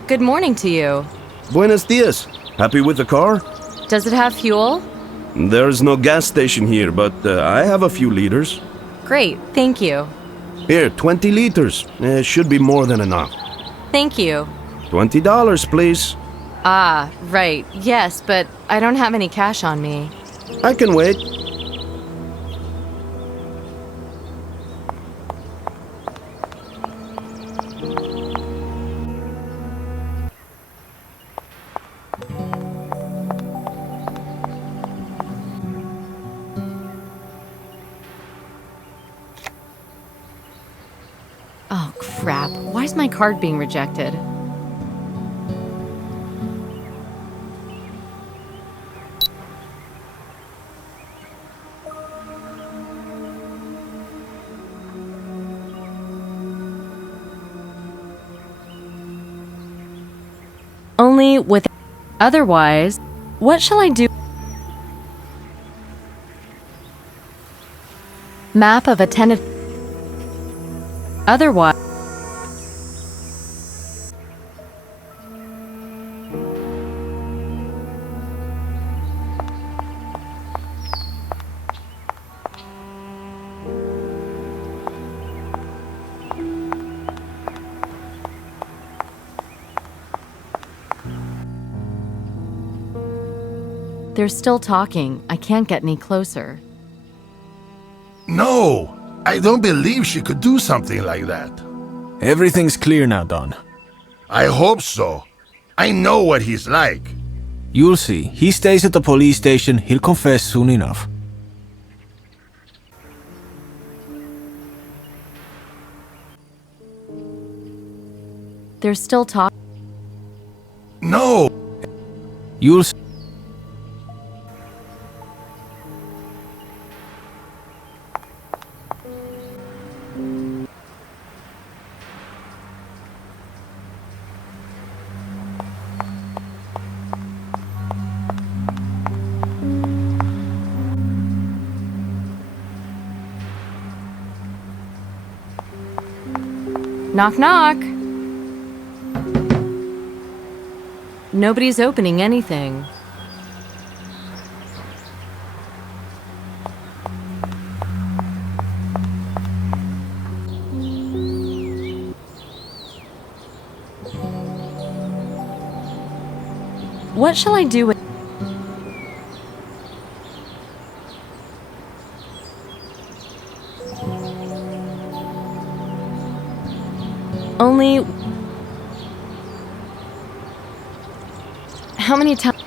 good morning to you. Buenos dias. Happy with the car? Does it have fuel? There's no gas station here, but I have a few liters. Great, thank you. Here, 20 liters. Should be more than enough. Thank you. $20, please. Ah, right, yes, but I don't have any cash on me. I can wait. Oh, crap. Why is my card being rejected? Only with... Otherwise, what shall I do? Map of a tenant... Otherwise... They're still talking. I can't get any closer. No! I don't believe she could do something like that. Everything's clear now, Don. I hope so. I know what he's like. You'll see. He stays at the police station. He'll confess soon enough. They're still talking. No! You'll Knock, knock. Nobody's opening anything. What shall I do with... Only... How many times...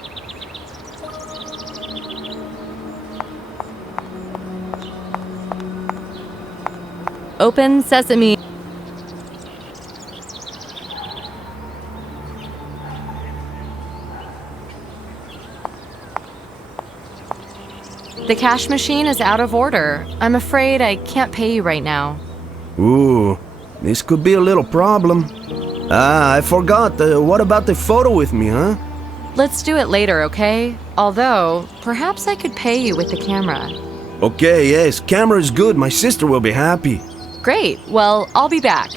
Open sesame. The cash machine is out of order. I'm afraid I can't pay you right now. Ooh, this could be a little problem. Ah, I forgot. What about the photo with me, huh? Let's do it later, okay? Although, perhaps I could pay you with the camera. Okay, yes, camera is good. My sister will be happy. Great. Well, I'll be back.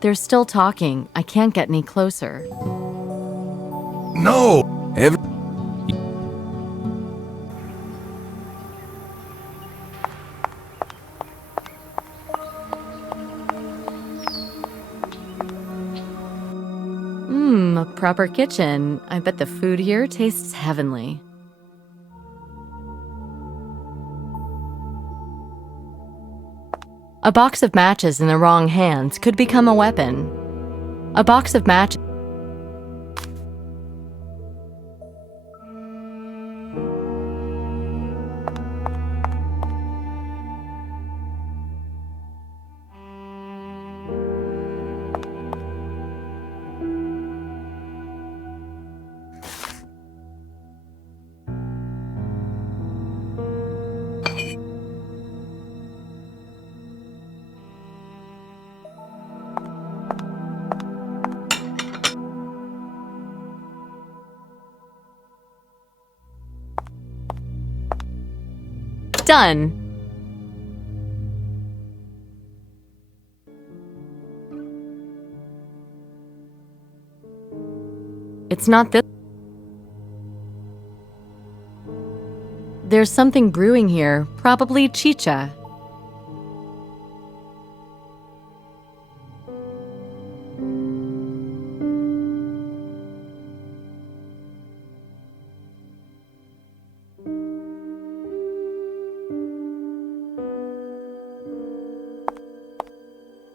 They're still talking. I can't get any closer. No! A proper kitchen. I bet the food here tastes heavenly. A box of matches in the wrong hands could become a weapon. A box of matches. Done. It's not this. There's something brewing here, probably chicha.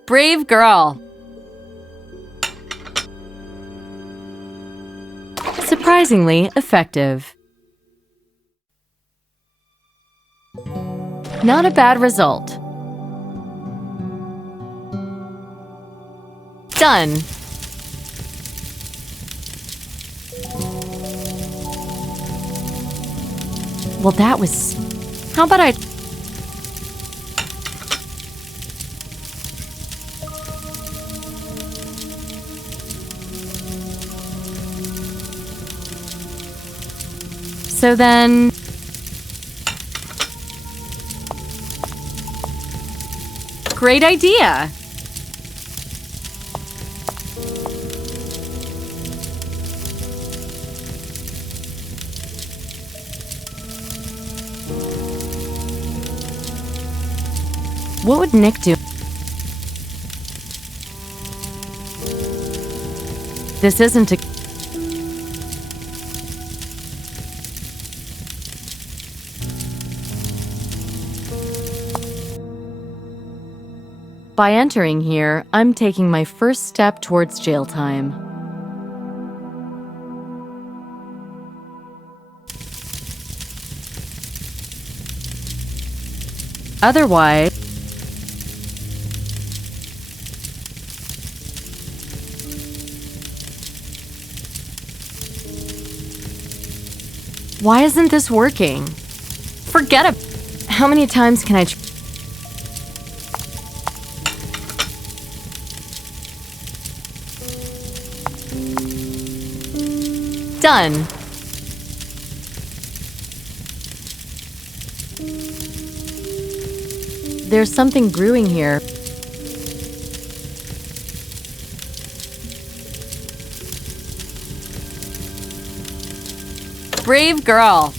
Brave girl. Surprisingly effective. Not a bad result. Done. Well, that was... How about I... So then... Great idea! What would Nick do? This isn't a... By entering here, I'm taking my first step towards jail time. Otherwise, why isn't this working? Forget it. How many times can I Done. There's something brewing here. Brave girl.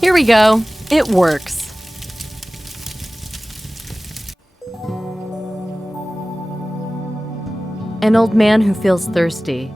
Here we go. It works. An old man who feels thirsty.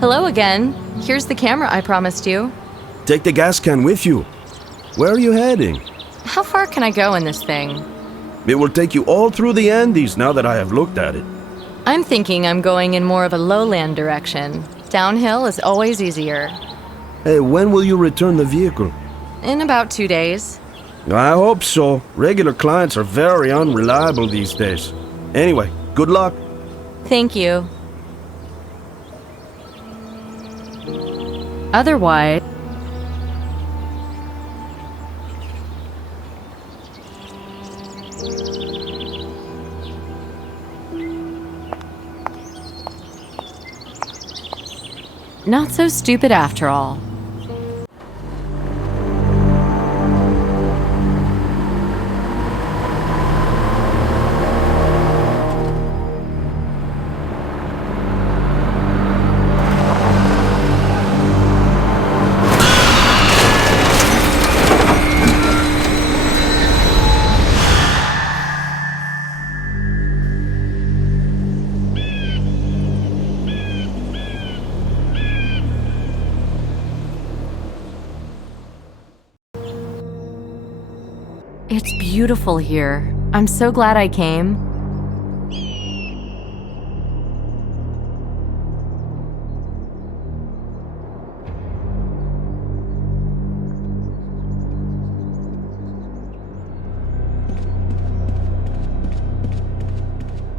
Hello again. Here's the camera I promised you. Take the gas can with you. Where are you heading? How far can I go in this thing? It will take you all through the Andes now that I have looked at it. I'm thinking I'm going in more of a lowland direction. Downhill is always easier. Hey, when will you return the vehicle? In about 2 days. I hope so. Regular clients are very unreliable these days. Anyway, good luck. Thank you. Otherwise, not so stupid after all. It's beautiful here. I'm so glad I came.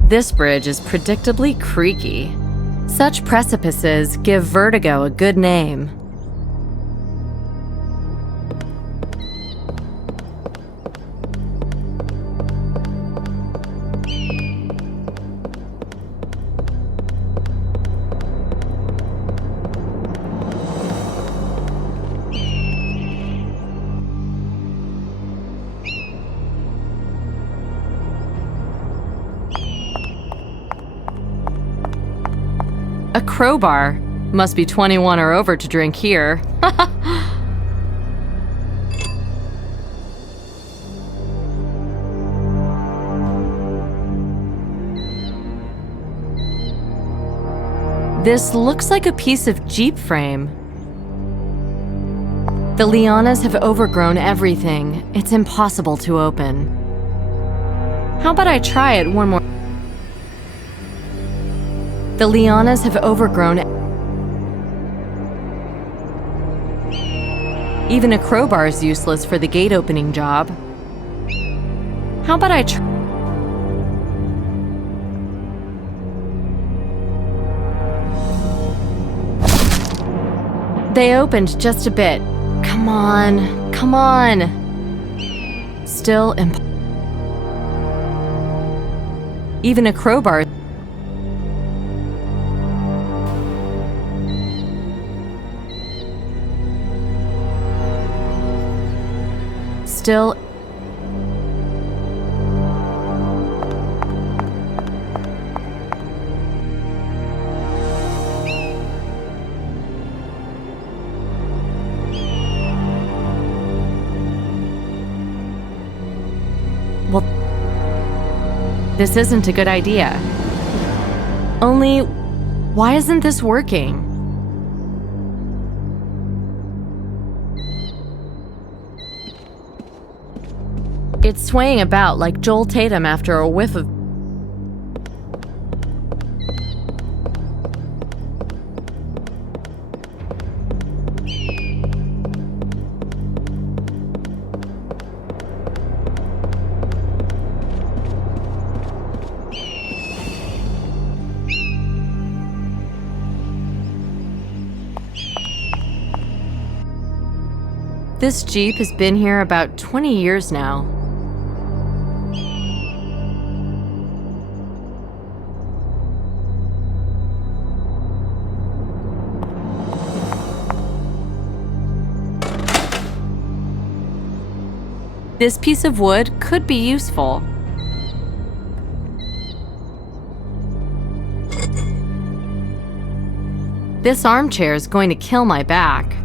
This bridge is predictably creaky. Such precipices give vertigo a good name. A crowbar. Must be 21 or over to drink here. This looks like a piece of Jeep frame. The lianas have overgrown everything. It's impossible to open. How about I try it one more? The lianas have overgrown. Even a crowbar is useless for the gate opening job. How about I try? They opened just a bit. Come on, come on. Still even a crowbar. Still. Well, this isn't a good idea. Only, why isn't this working? It's swaying about like Joel Tatum after a whiff of... This Jeep has been here about 20 years now. This piece of wood could be useful. This armchair is going to kill my back.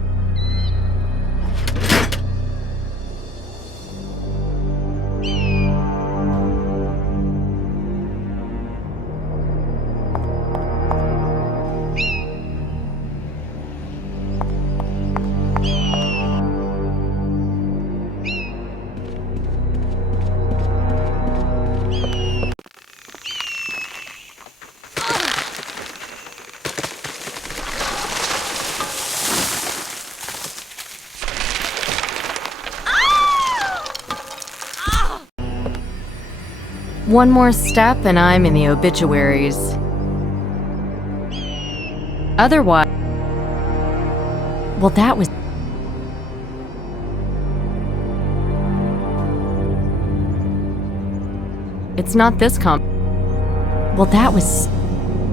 One more step and I'm in the obituaries. Otherwise... Well, that was... It's not this Well, that was...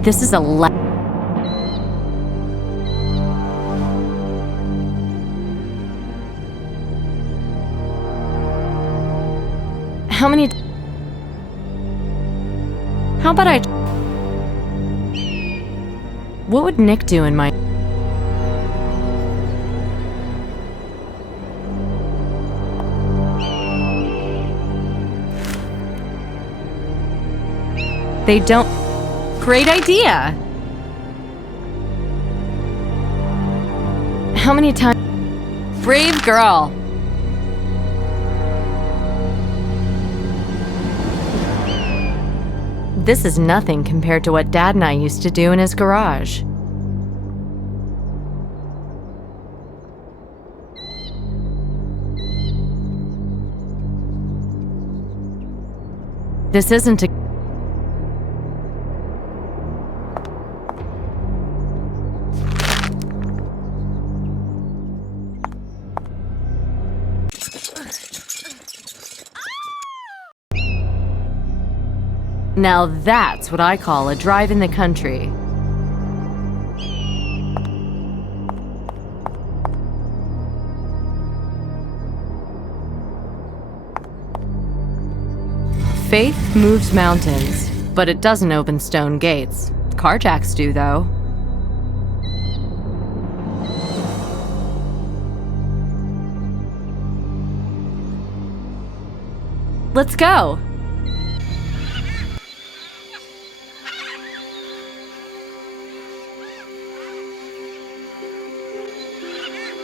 This is a How many... How about I... What would Nick do in my... They don't... Great idea! How many times... Brave girl! This is nothing compared to what Dad and I used to do in his garage. This isn't a... Now that's what I call a drive in the country. Faith moves mountains, but it doesn't open stone gates. Carjacks do, though. Let's go!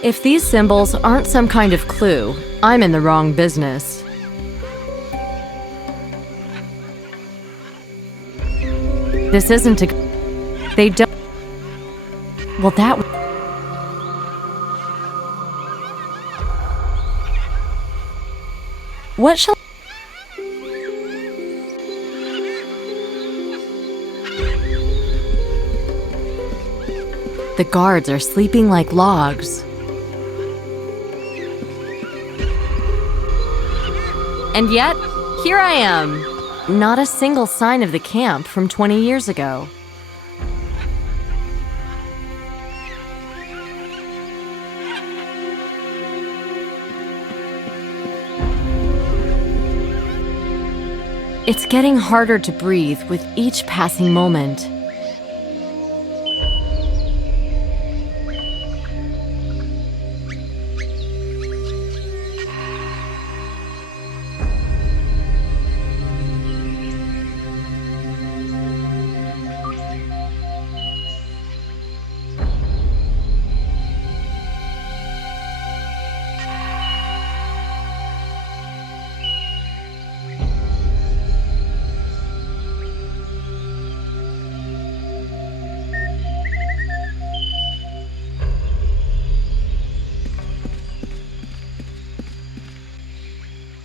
If these symbols aren't some kind of clue, I'm in the wrong business. This isn't a... They don't... Well, that... What shall... The guards are sleeping like logs. And yet, here I am. Not a single sign of the camp from 20 years ago. It's getting harder to breathe with each passing moment.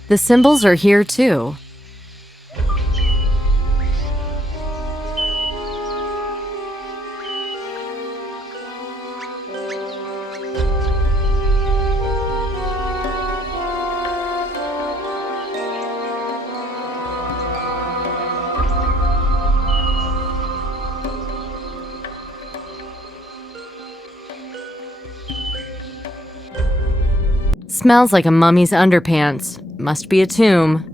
The symbols are here too. Smells like a mummy's underpants. Must be a tomb.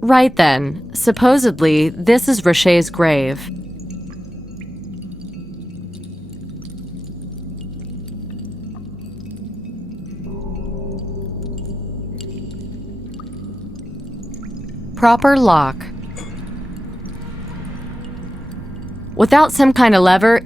Right then, supposedly, this is Rocher's grave. Proper lock. Without some kind of lever,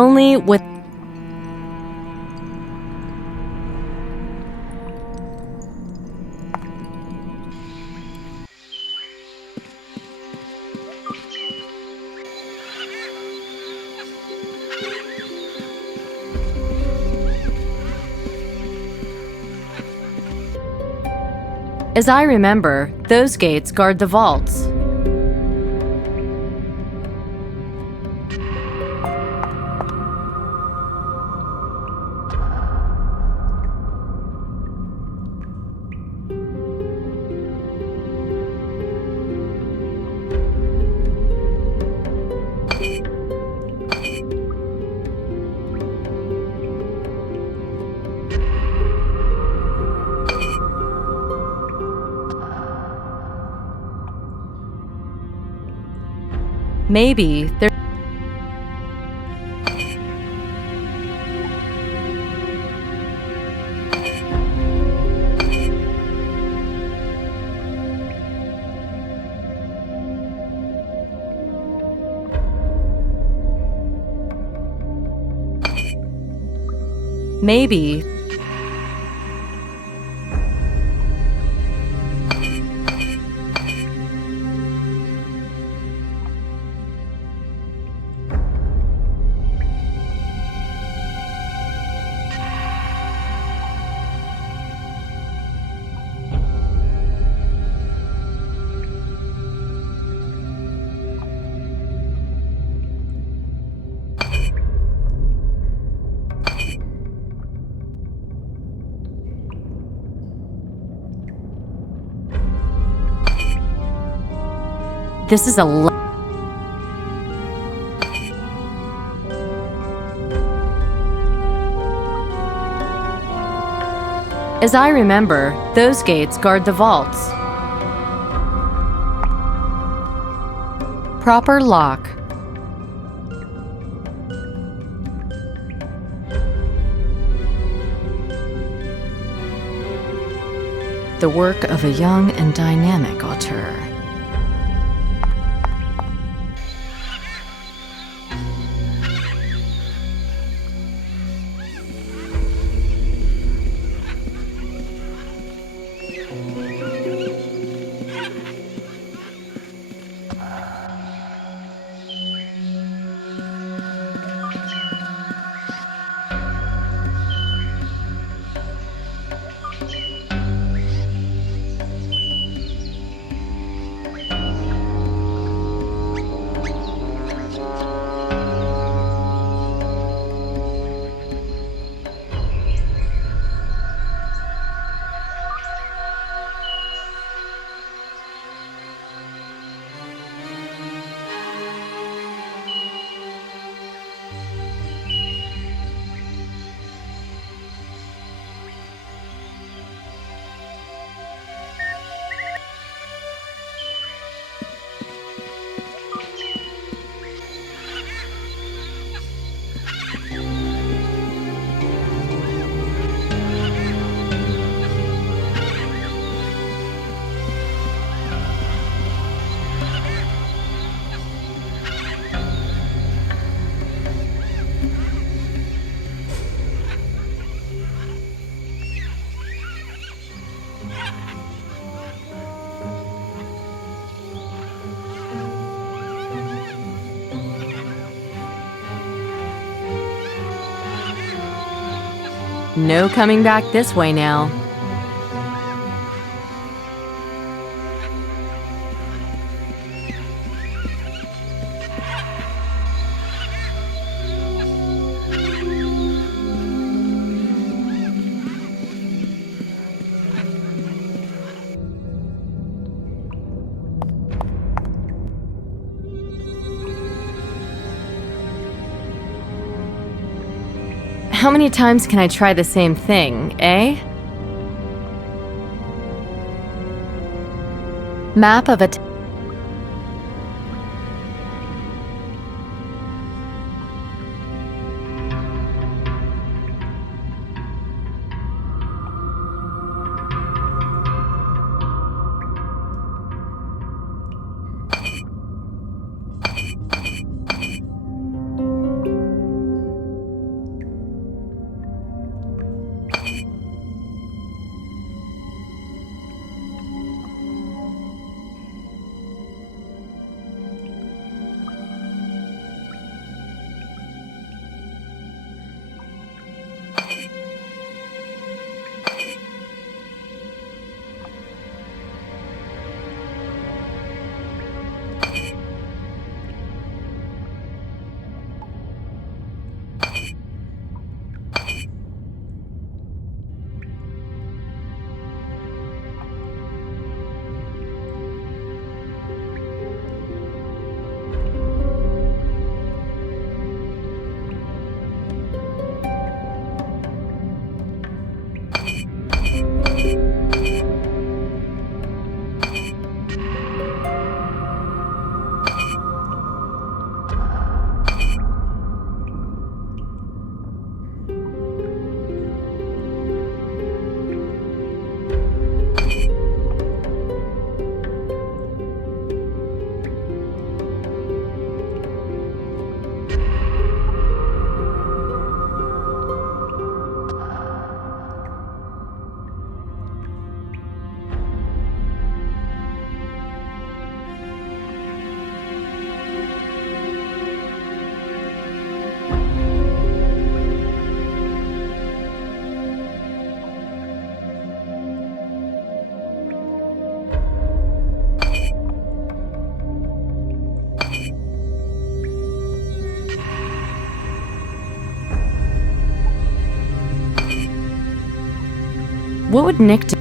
only with as I remember, those gates guard the vaults. Maybe there... Maybe... This is a... As I remember, those gates guard the vaults. Proper lock. The work of a young and dynamic auteur. No coming back this way now. How many times can I try the same thing, eh? Map of a What would Nick do?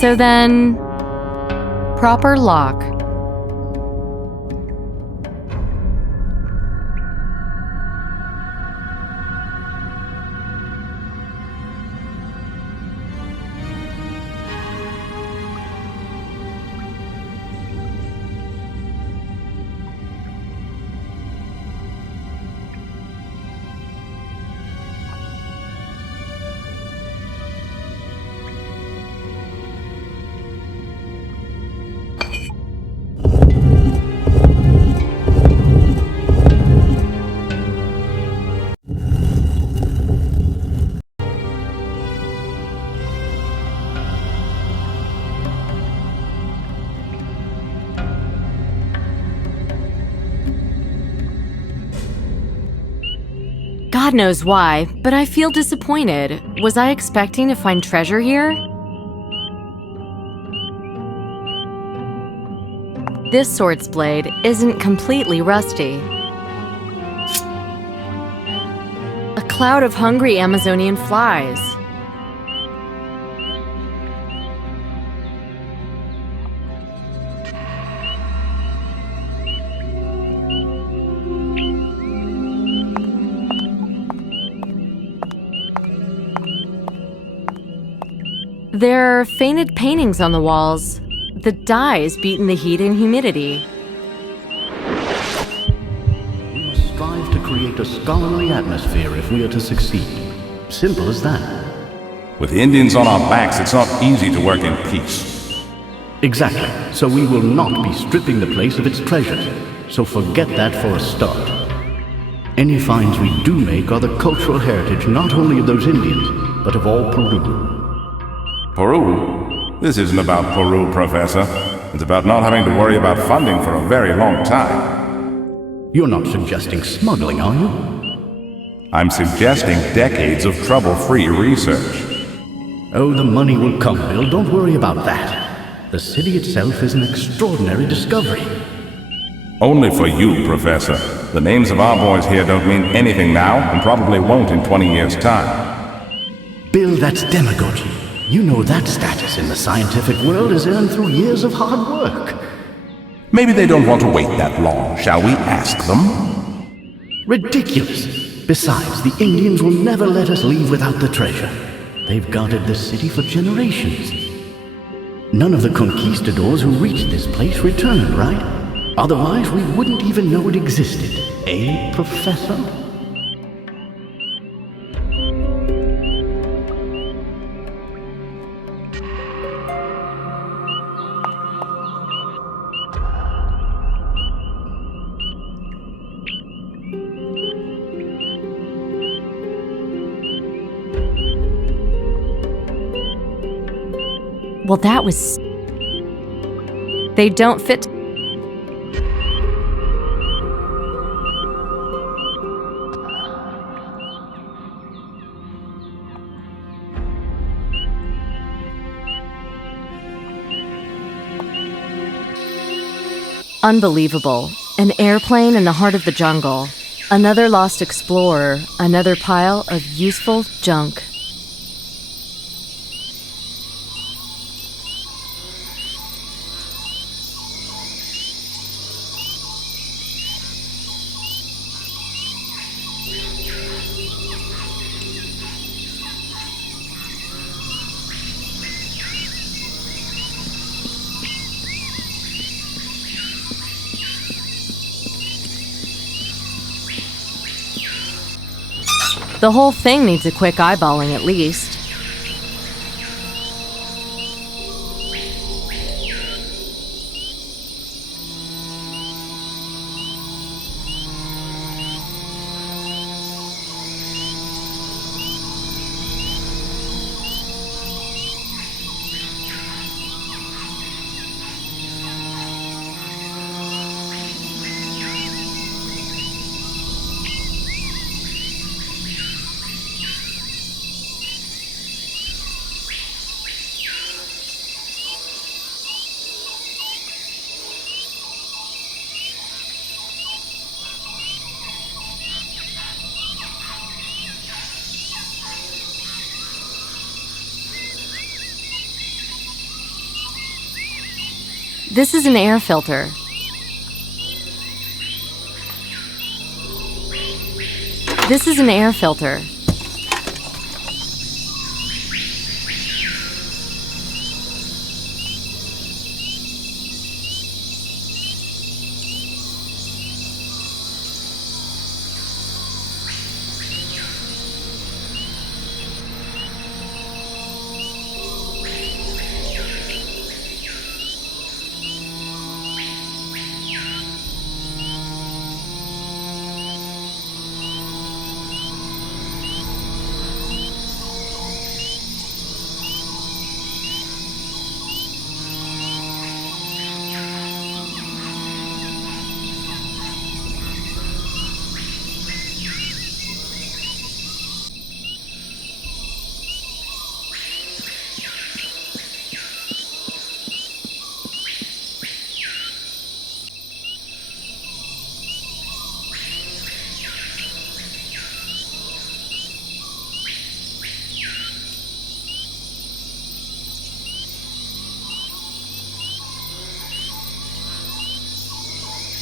So then, proper lock. God knows why, but I feel disappointed. Was I expecting to find treasure here? This sword's blade isn't completely rusty. A cloud of hungry Amazonian flies. There are faded paintings on the walls. The dye is beaten the heat and humidity. We must strive to create a scholarly atmosphere if we are to succeed. Simple as that. With the Indians on our backs, it's not easy to work in peace. Exactly. So we will not be stripping the place of its treasures. So forget that for a start. Any finds we do make are the cultural heritage not only of those Indians, but of all Peru. Peru? This isn't about Peru, Professor. It's about not having to worry about funding for a very long time. You're not suggesting smuggling, are you? I'm suggesting decades of trouble-free research. Oh, the money will come, Bill. Don't worry about that. The city itself is an extraordinary discovery. Only for you, Professor. The names of our boys here don't mean anything now, and probably won't in 20 years' time. Bill, that's demagogy. You know that status in the scientific world is earned through years of hard work. Maybe they don't want to wait that long. Shall we ask them? Ridiculous. Besides, the Indians will never let us leave without the treasure. They've guarded this city for generations. None of the conquistadors who reached this place returned, right? Otherwise, we wouldn't even know it existed. Eh, Professor? Well, that was... They don't fit... Unbelievable. An airplane in the heart of the jungle. Another lost explorer. Another pile of useful junk. The whole thing needs a quick eyeballing at least. This is an air filter. This is an air filter.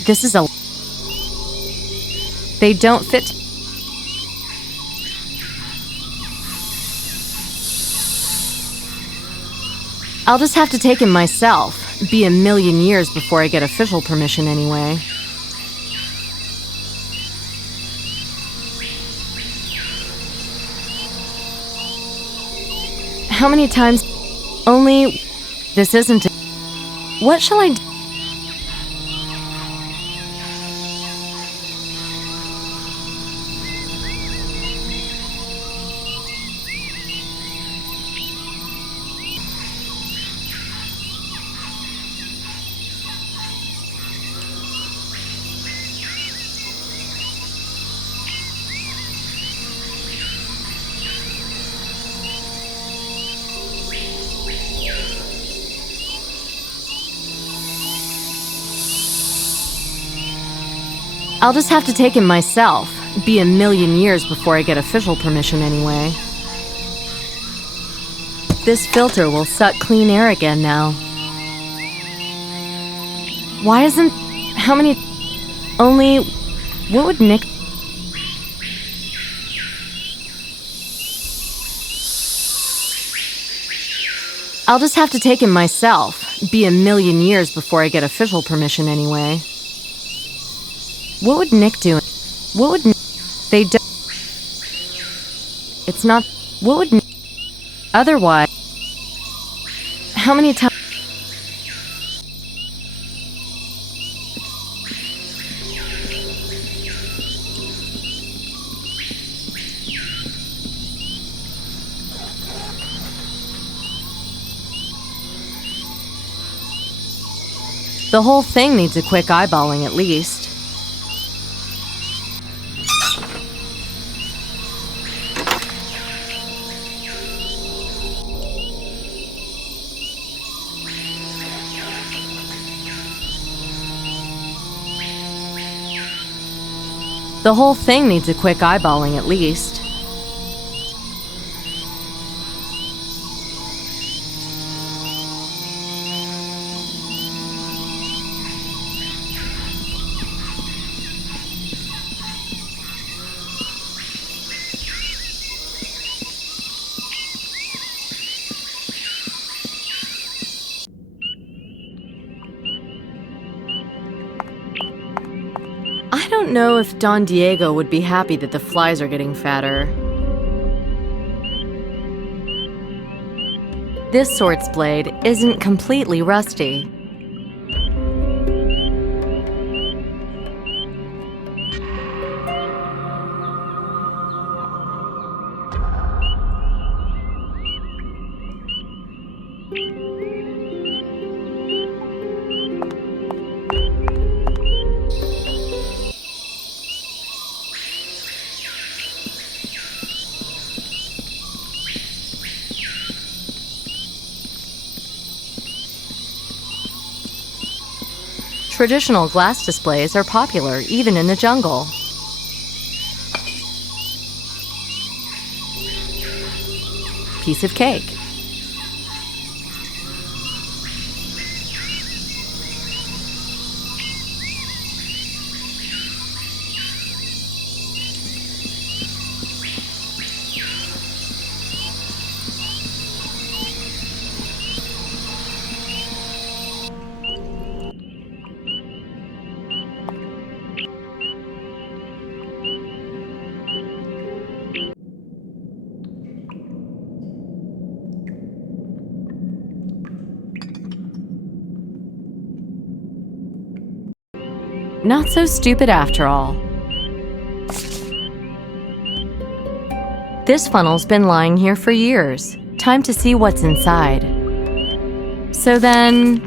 This is a... They don't fit... I'll just have to take him myself. Be a million years before I get official permission anyway. How many times? Only... This isn't it. What shall I do? I'll just have to take him myself. Be a million years before I get official permission anyway. This filter will suck clean air again now. Why isn't... How many... Only... What would Nick... I'll just have to take him myself. Be a million years before I get official permission anyway. What would Nick do? What would... They don't... It's not... What would... Otherwise... How many times... The whole thing needs a quick eyeballing at least. The whole thing needs a quick eyeballing at least. I don't know if Don Diego would be happy that the flies are getting fatter. This swords blade isn't completely rusty. Traditional glass displays are popular even in the jungle. Piece of cake. Not so stupid after all. This funnel's been lying here for years. Time to see what's inside. So then...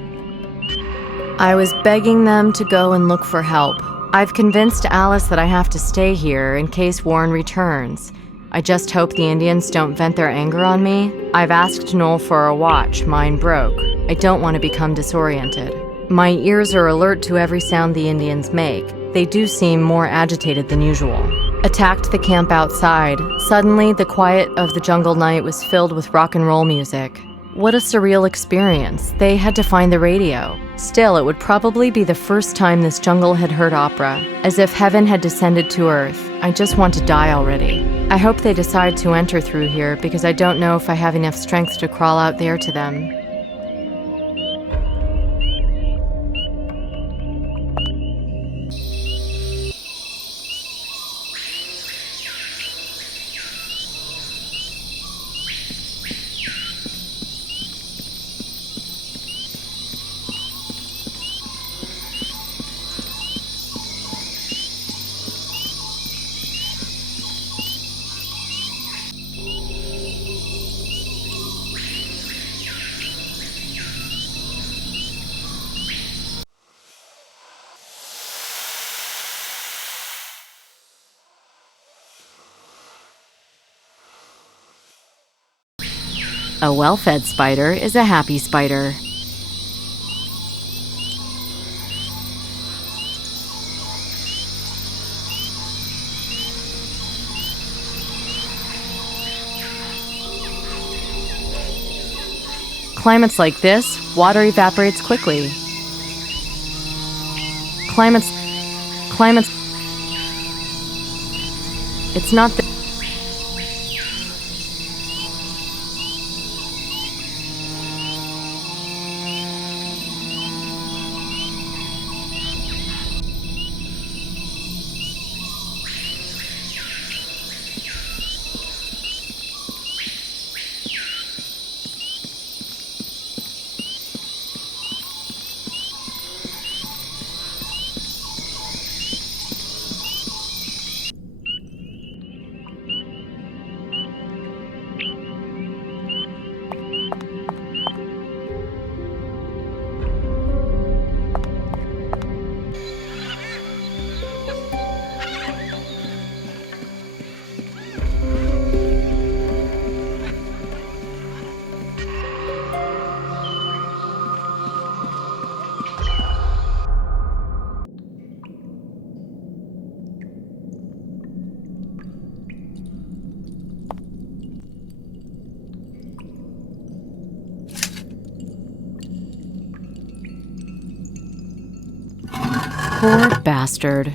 I was begging them to go and look for help. I've convinced Alice that I have to stay here in case Warren returns. I just hope the Indians don't vent their anger on me. I've asked Noel for a watch. Mine broke. I don't want to become disoriented. My ears are alert to every sound the Indians make. They do seem more agitated than usual. Attacked the camp outside. Suddenly, the quiet of the jungle night was filled with rock and roll music. What a surreal experience. They had to find the radio. Still, it would probably be the first time this jungle had heard opera, as if heaven had descended to earth. I just want to die already. I hope they decide to enter through here, because I don't know if I have enough strength to crawl out there to them. A well-fed spider is a happy spider. Climates like this, water evaporates quickly. Climates, it's not poor bastard.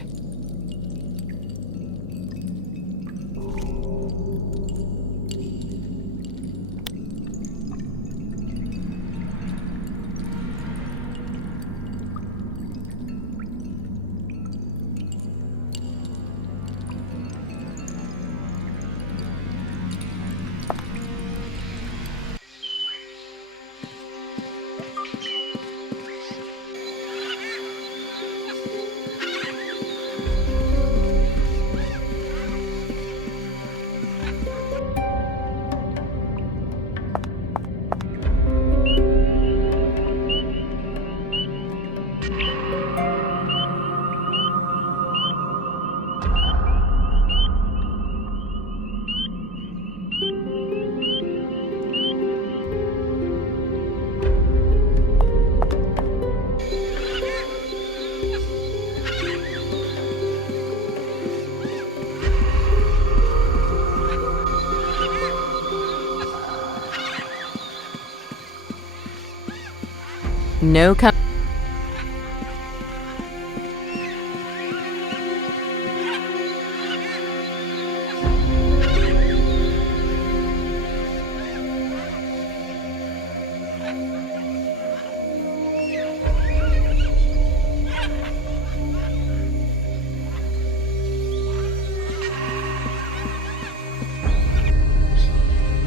No com-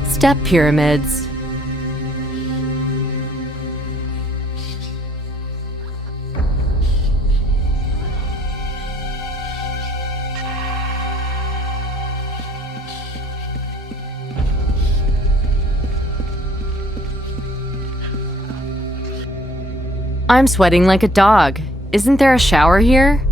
Step pyramids. I'm sweating like a dog. Isn't there a shower here?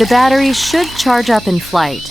The battery should charge up in flight.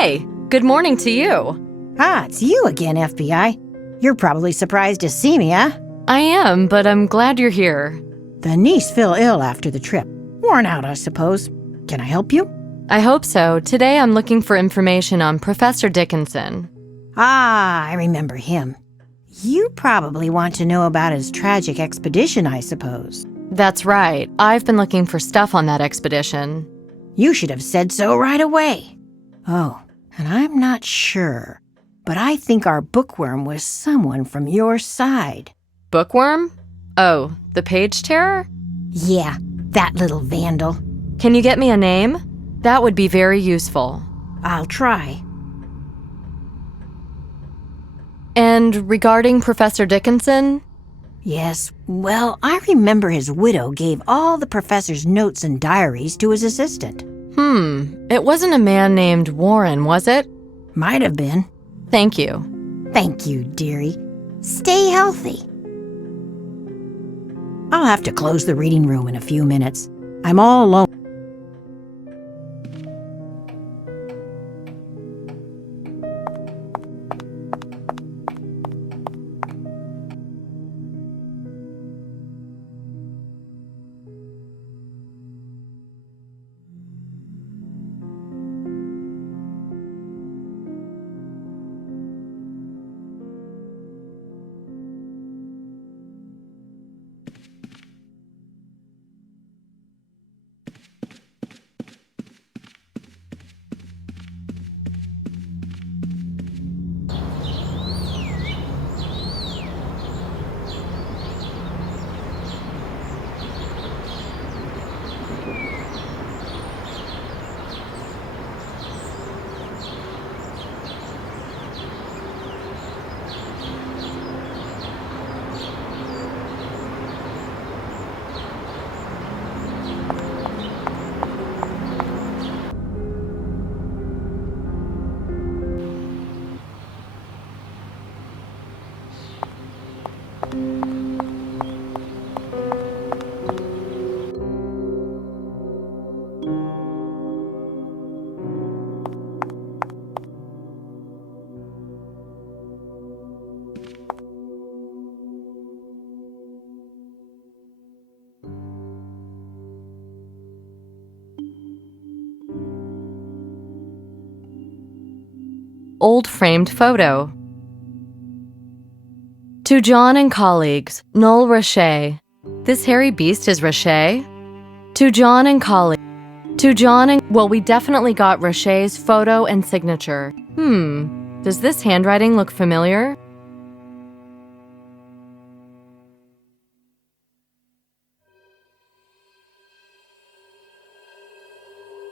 Hey, good morning to you. Ah, it's you again, FBI. You're probably surprised to see me, huh? I am, but I'm glad you're here. The niece fell ill after the trip. Worn out, I suppose. Can I help you? I hope so. Today I'm looking for information on Professor Dickinson. Ah, I remember him. You probably want to know about his tragic expedition, I suppose. That's right. I've been looking for stuff on that expedition. You should have said so right away. Oh, and I'm not sure, but I think our bookworm was someone from your side. Bookworm? Oh, the page terror? Yeah, that little vandal. Can you get me a name? That would be very useful. I'll try. And regarding Professor Dickinson? Yes, well, I remember his widow gave all the professor's notes and diaries to his assistant. It wasn't a man named Warren, was it? Might have been. Thank you. Thank you, dearie. Stay healthy. I'll have to close the reading room in a few minutes. I'm all alone. old framed photo. To John and colleagues, Noel Roche. This hairy beast is Roche? To John and colleagues. Well, we definitely got Roche's photo and signature. Does this handwriting look familiar?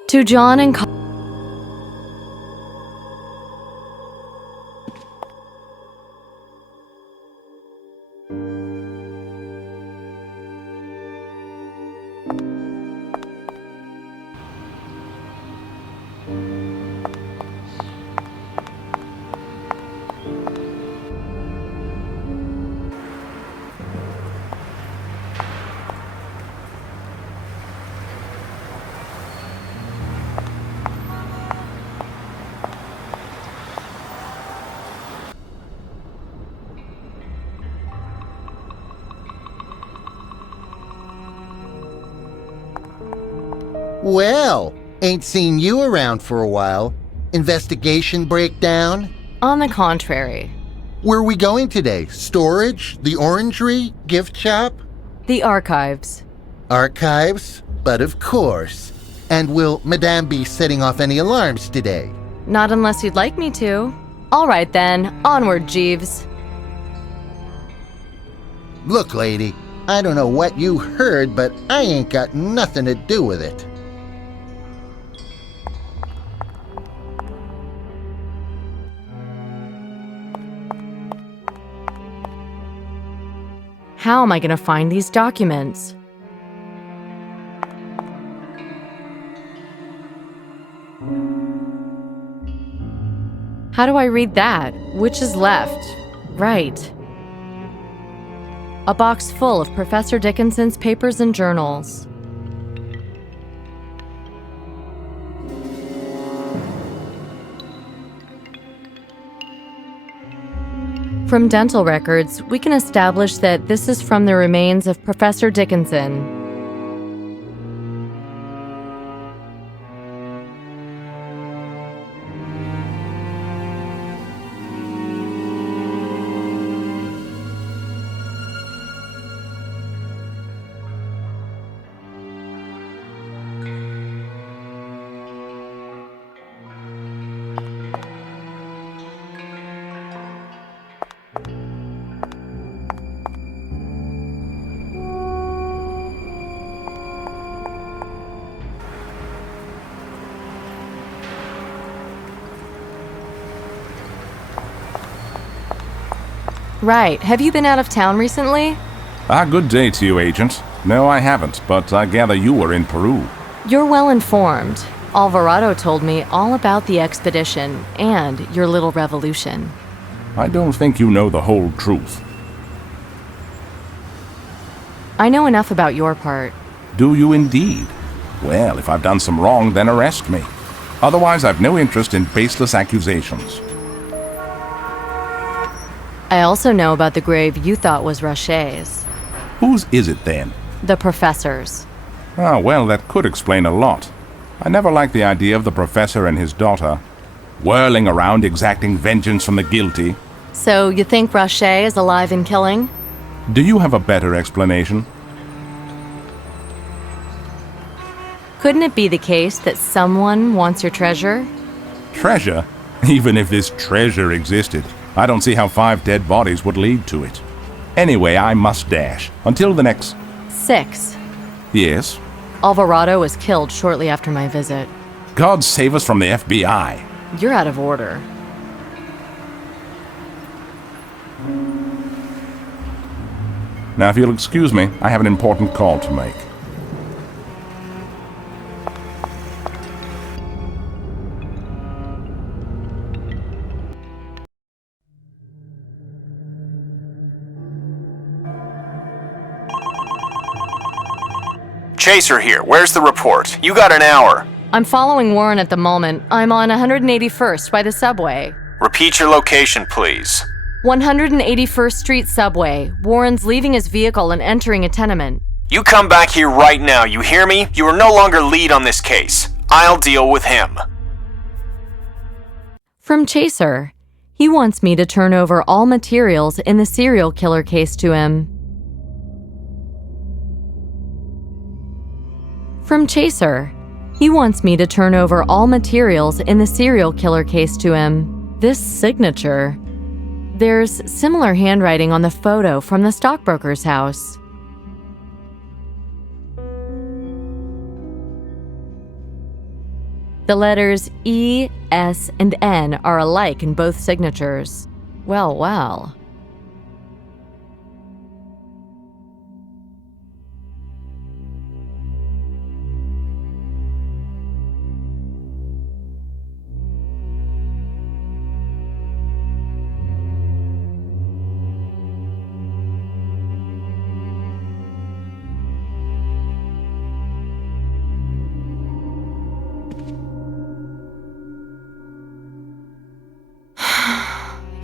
To John and Well, ain't seen you around for a while. Investigation breakdown? On the contrary. Where are we going today? Storage? The orangery? Gift shop? The archives. Archives? But of course. And will Madame be setting off any alarms today? Not unless you'd like me to. All right then, onward, Jeeves. Look, lady, I don't know what you heard, but I ain't got nothing to do with it. How am I going to find these documents? How do I read that? Which is left? Right. A box full of Professor Dickinson's papers and journals. From dental records, we can establish that this is from the remains of Professor Dickinson. Right. Have you been out of town recently? Good day to you, Agent. No, I haven't, but I gather you were in Peru. You're well informed. Alvarado told me all about the expedition and your little revolution. I don't think you know the whole truth. I know enough about your part. Do you indeed? Well, if I've done some wrong, then arrest me. Otherwise, I've no interest in baseless accusations. I also know about the grave you thought was Roche's. Whose is it then? The professor's. Ah, well, that could explain a lot. I never liked the idea of the professor and his daughter whirling around exacting vengeance from the guilty. So you think Roche is alive and killing? Do you have a better explanation? Couldn't it be the case that someone wants your treasure? Treasure? Even if this treasure existed, I don't see how 5 dead bodies would lead to it. Anyway, I must dash. Until the next... 6. Yes? Alvarado was killed shortly after my visit. God save us from the FBI. You're out of order. Now, if you'll excuse me, I have an important call to make. Chaser here. Where's the report? You got an hour. I'm following Warren at the moment. I'm on 181st by the subway. Repeat your location, please. 181st Street subway. Warren's leaving his vehicle and entering a tenement. You come back here right now, you hear me? You are no longer lead on this case. I'll deal with him. From Chaser. He wants me to turn over all materials in the serial killer case to him. From Chaser. He wants me to turn over all materials in the serial killer case to him. This signature. There's similar handwriting on the photo from the stockbroker's house. The letters E, S, and N are alike in both signatures. Well, well.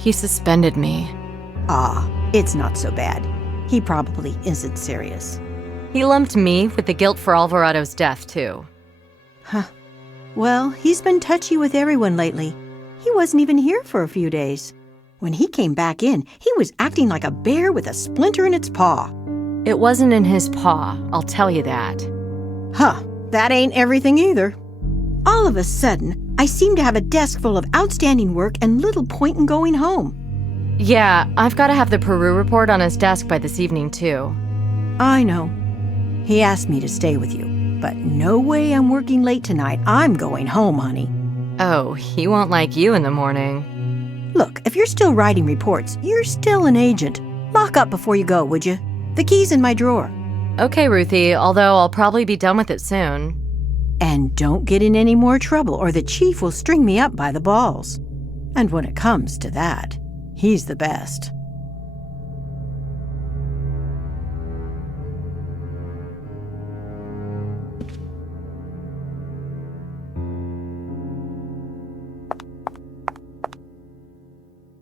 He suspended me. Ah, it's not so bad. He probably isn't serious. He lumped me with the guilt for Alvarado's death, too. Huh. Well, he's been touchy with everyone lately. He wasn't even here for a few days. When he came back in, he was acting like a bear with a splinter in its paw. It wasn't in his paw, I'll tell you that. Huh, that ain't everything either. All of a sudden, I seem to have a desk full of outstanding work and little point in going home. Yeah, I've got to have the Peru report on his desk by this evening, too. I know. He asked me to stay with you, but no way I'm working late tonight. I'm going home, honey. Oh, he won't like you in the morning. Look, if you're still writing reports, you're still an agent. Lock up before you go, would you? The key's in my drawer. Okay, Ruthie, although I'll probably be done with it soon. And don't get in any more trouble or the chief will string me up by the balls. And when it comes to that, he's the best.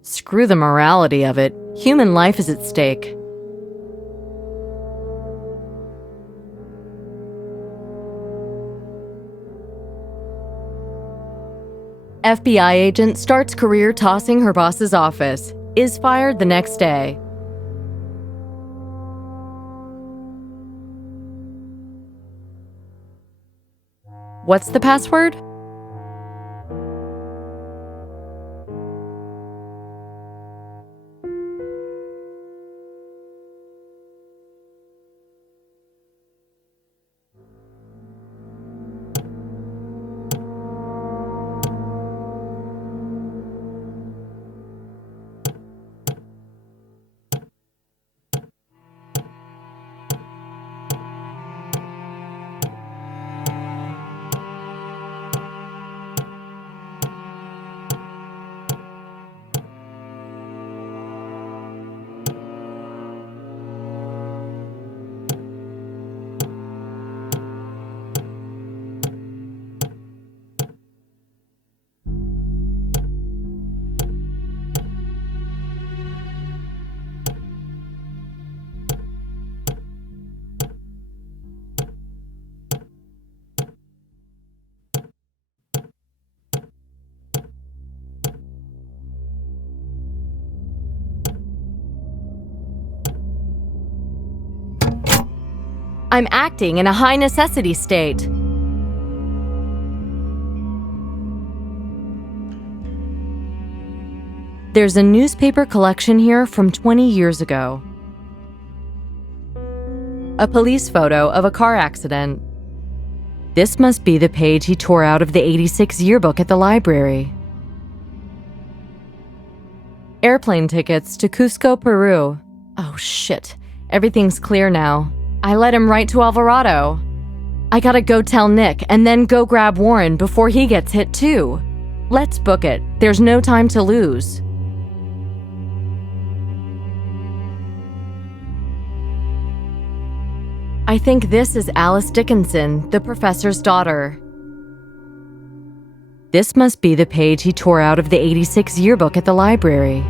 Screw the morality of it. Human life is at stake. FBI agent starts career tossing her boss's office. Is fired the next day. What's the password? I'm acting in a high necessity state. There's a newspaper collection here from 20 years ago. A police photo of a car accident. This must be the page he tore out of the '86 yearbook at the library. Airplane tickets to Cusco, Peru. Oh shit, everything's clear now. I let him write to Alvarado. I gotta go tell Nick and then go grab Warren before he gets hit too. Let's book it. There's no time to lose. I think this is Alice Dickinson, the professor's daughter. This must be the page he tore out of the '86 yearbook at the library.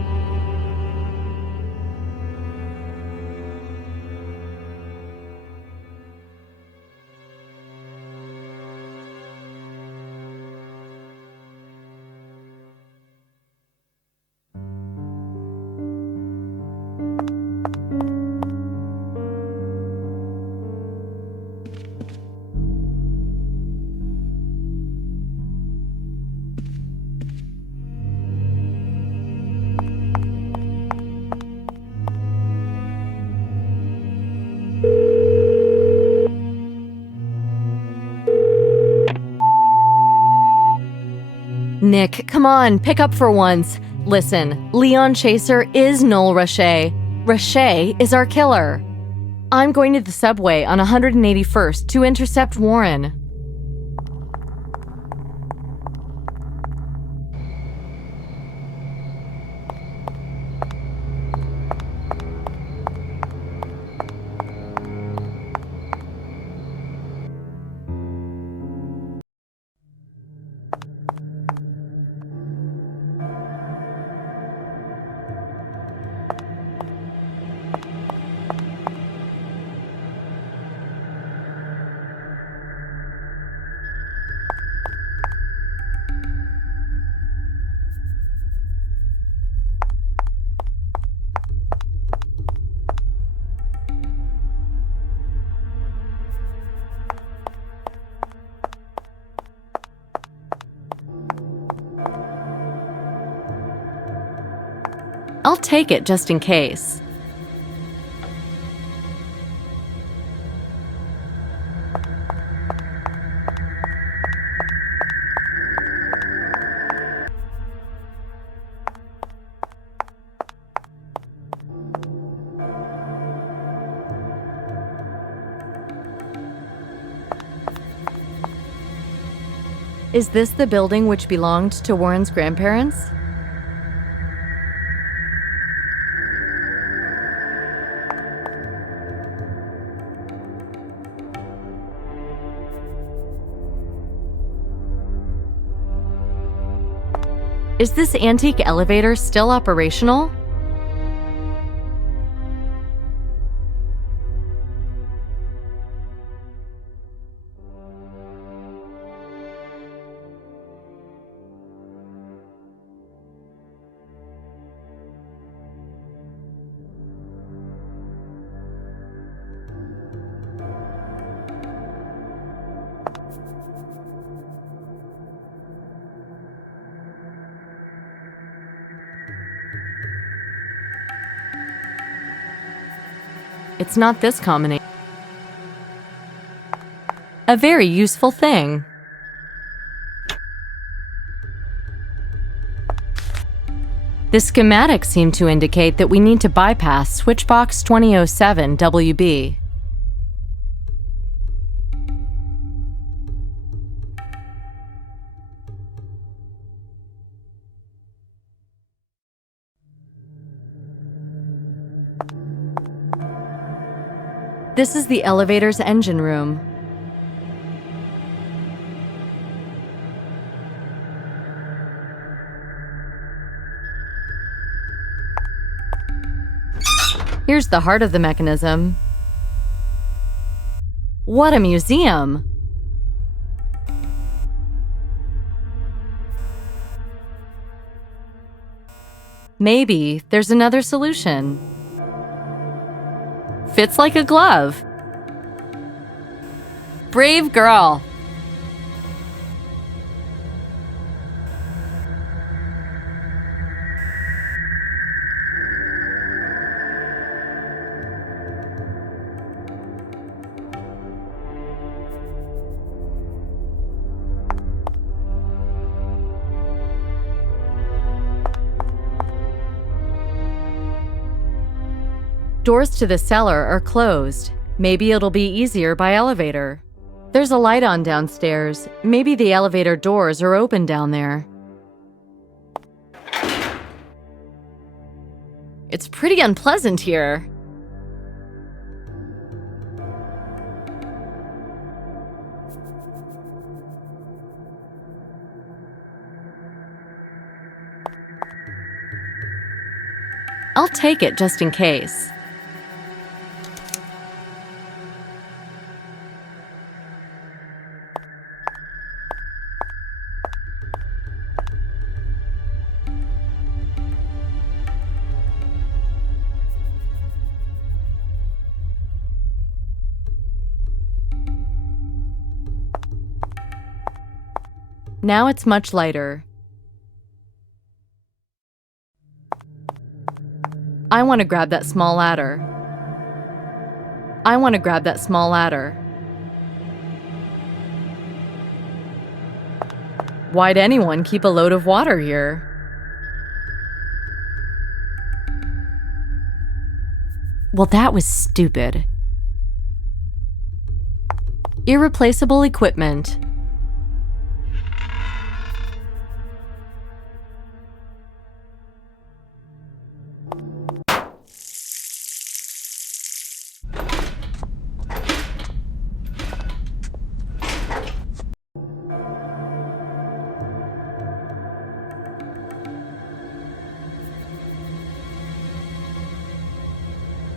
Nick, come on, pick up for once. Listen, Leon Chaser is Noel Roche. Roche is our killer. I'm going to the subway on 181st to intercept Warren. I'll take it just in case. Is this the building which belonged to Warren's grandparents? Is this antique elevator still operational? It's not this combination. A very useful thing. The schematics seem to indicate that we need to bypass switchbox 2007 WB. This is the elevator's engine room. Here's the heart of the mechanism. What a museum! Maybe there's another solution. Fits like a glove. Brave girl. Doors to the cellar are closed. Maybe it'll be easier by elevator. There's a light on downstairs. Maybe the elevator doors are open down there. It's pretty unpleasant here. I'll take it just in case. Now it's much lighter. I want to grab that small ladder. I want to grab that small ladder. Why'd anyone keep a load of water here? Well, that was stupid. Irreplaceable equipment.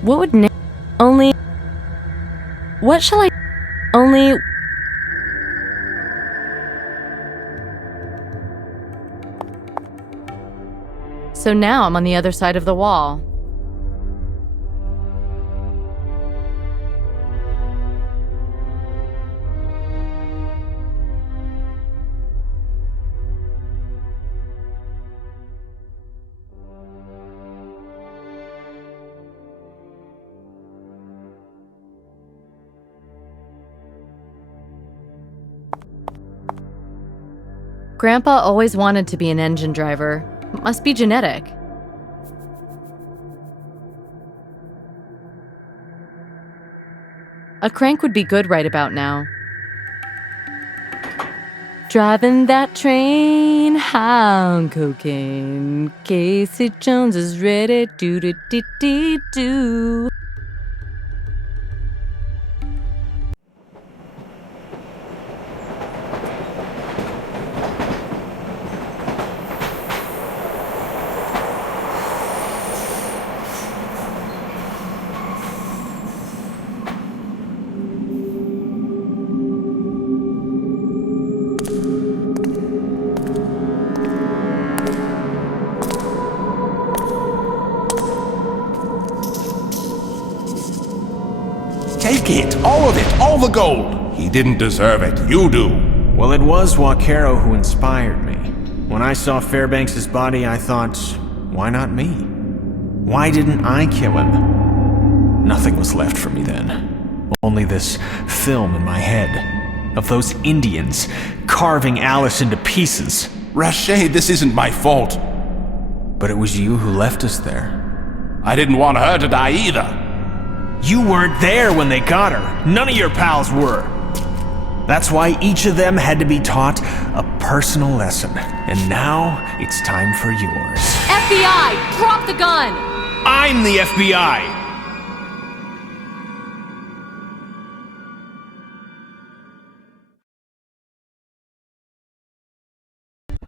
What would only... What shall I... Only... So now I'm on the other side of the wall. Grandpa always wanted to be an engine driver. Must be genetic. A crank would be good right about now. Driving that train high on cocaine. Casey Jones is ready. Do-do-do-do-do. Take it! All of it! All the gold! He didn't deserve it. You do. Well, it was Wakero who inspired me. When I saw Fairbanks' body, I thought, why not me? Why didn't I kill him? Nothing was left for me then. Only this film in my head of those Indians carving Alice into pieces. Rashid, this isn't my fault. But it was you who left us there. I didn't want her to die either. You weren't there when they got her. None of your pals were. That's why each of them had to be taught a personal lesson. And now it's time for yours. FBI! Drop the gun! I'm the FBI!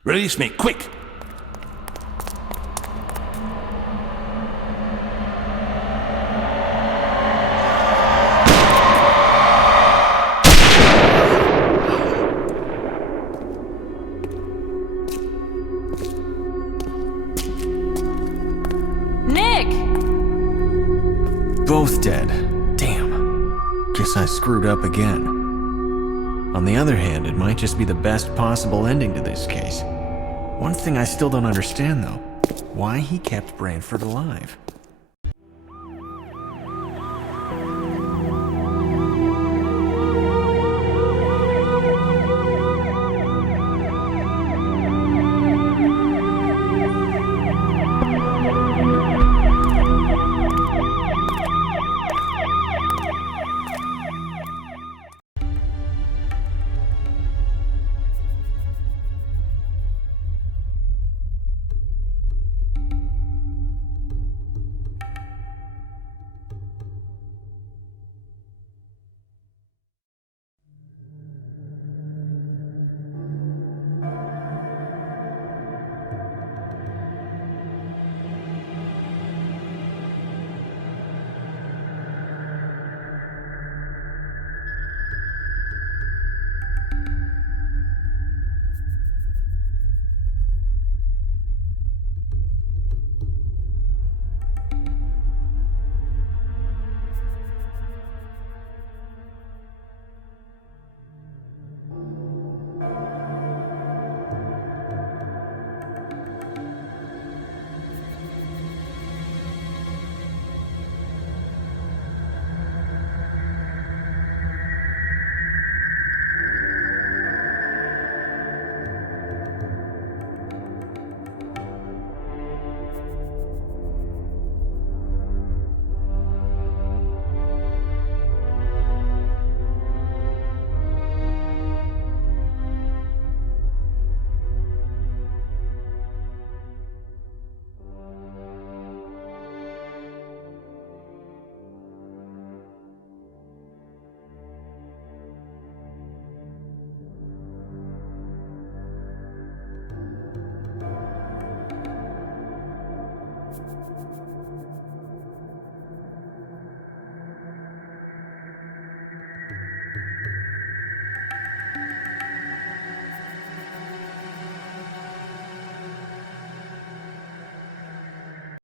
Release me, quick! Both dead. Damn. Guess I screwed up again. On the other hand, it might just be the best possible ending to this case. One thing I still don't understand, though. Why he kept Branford alive.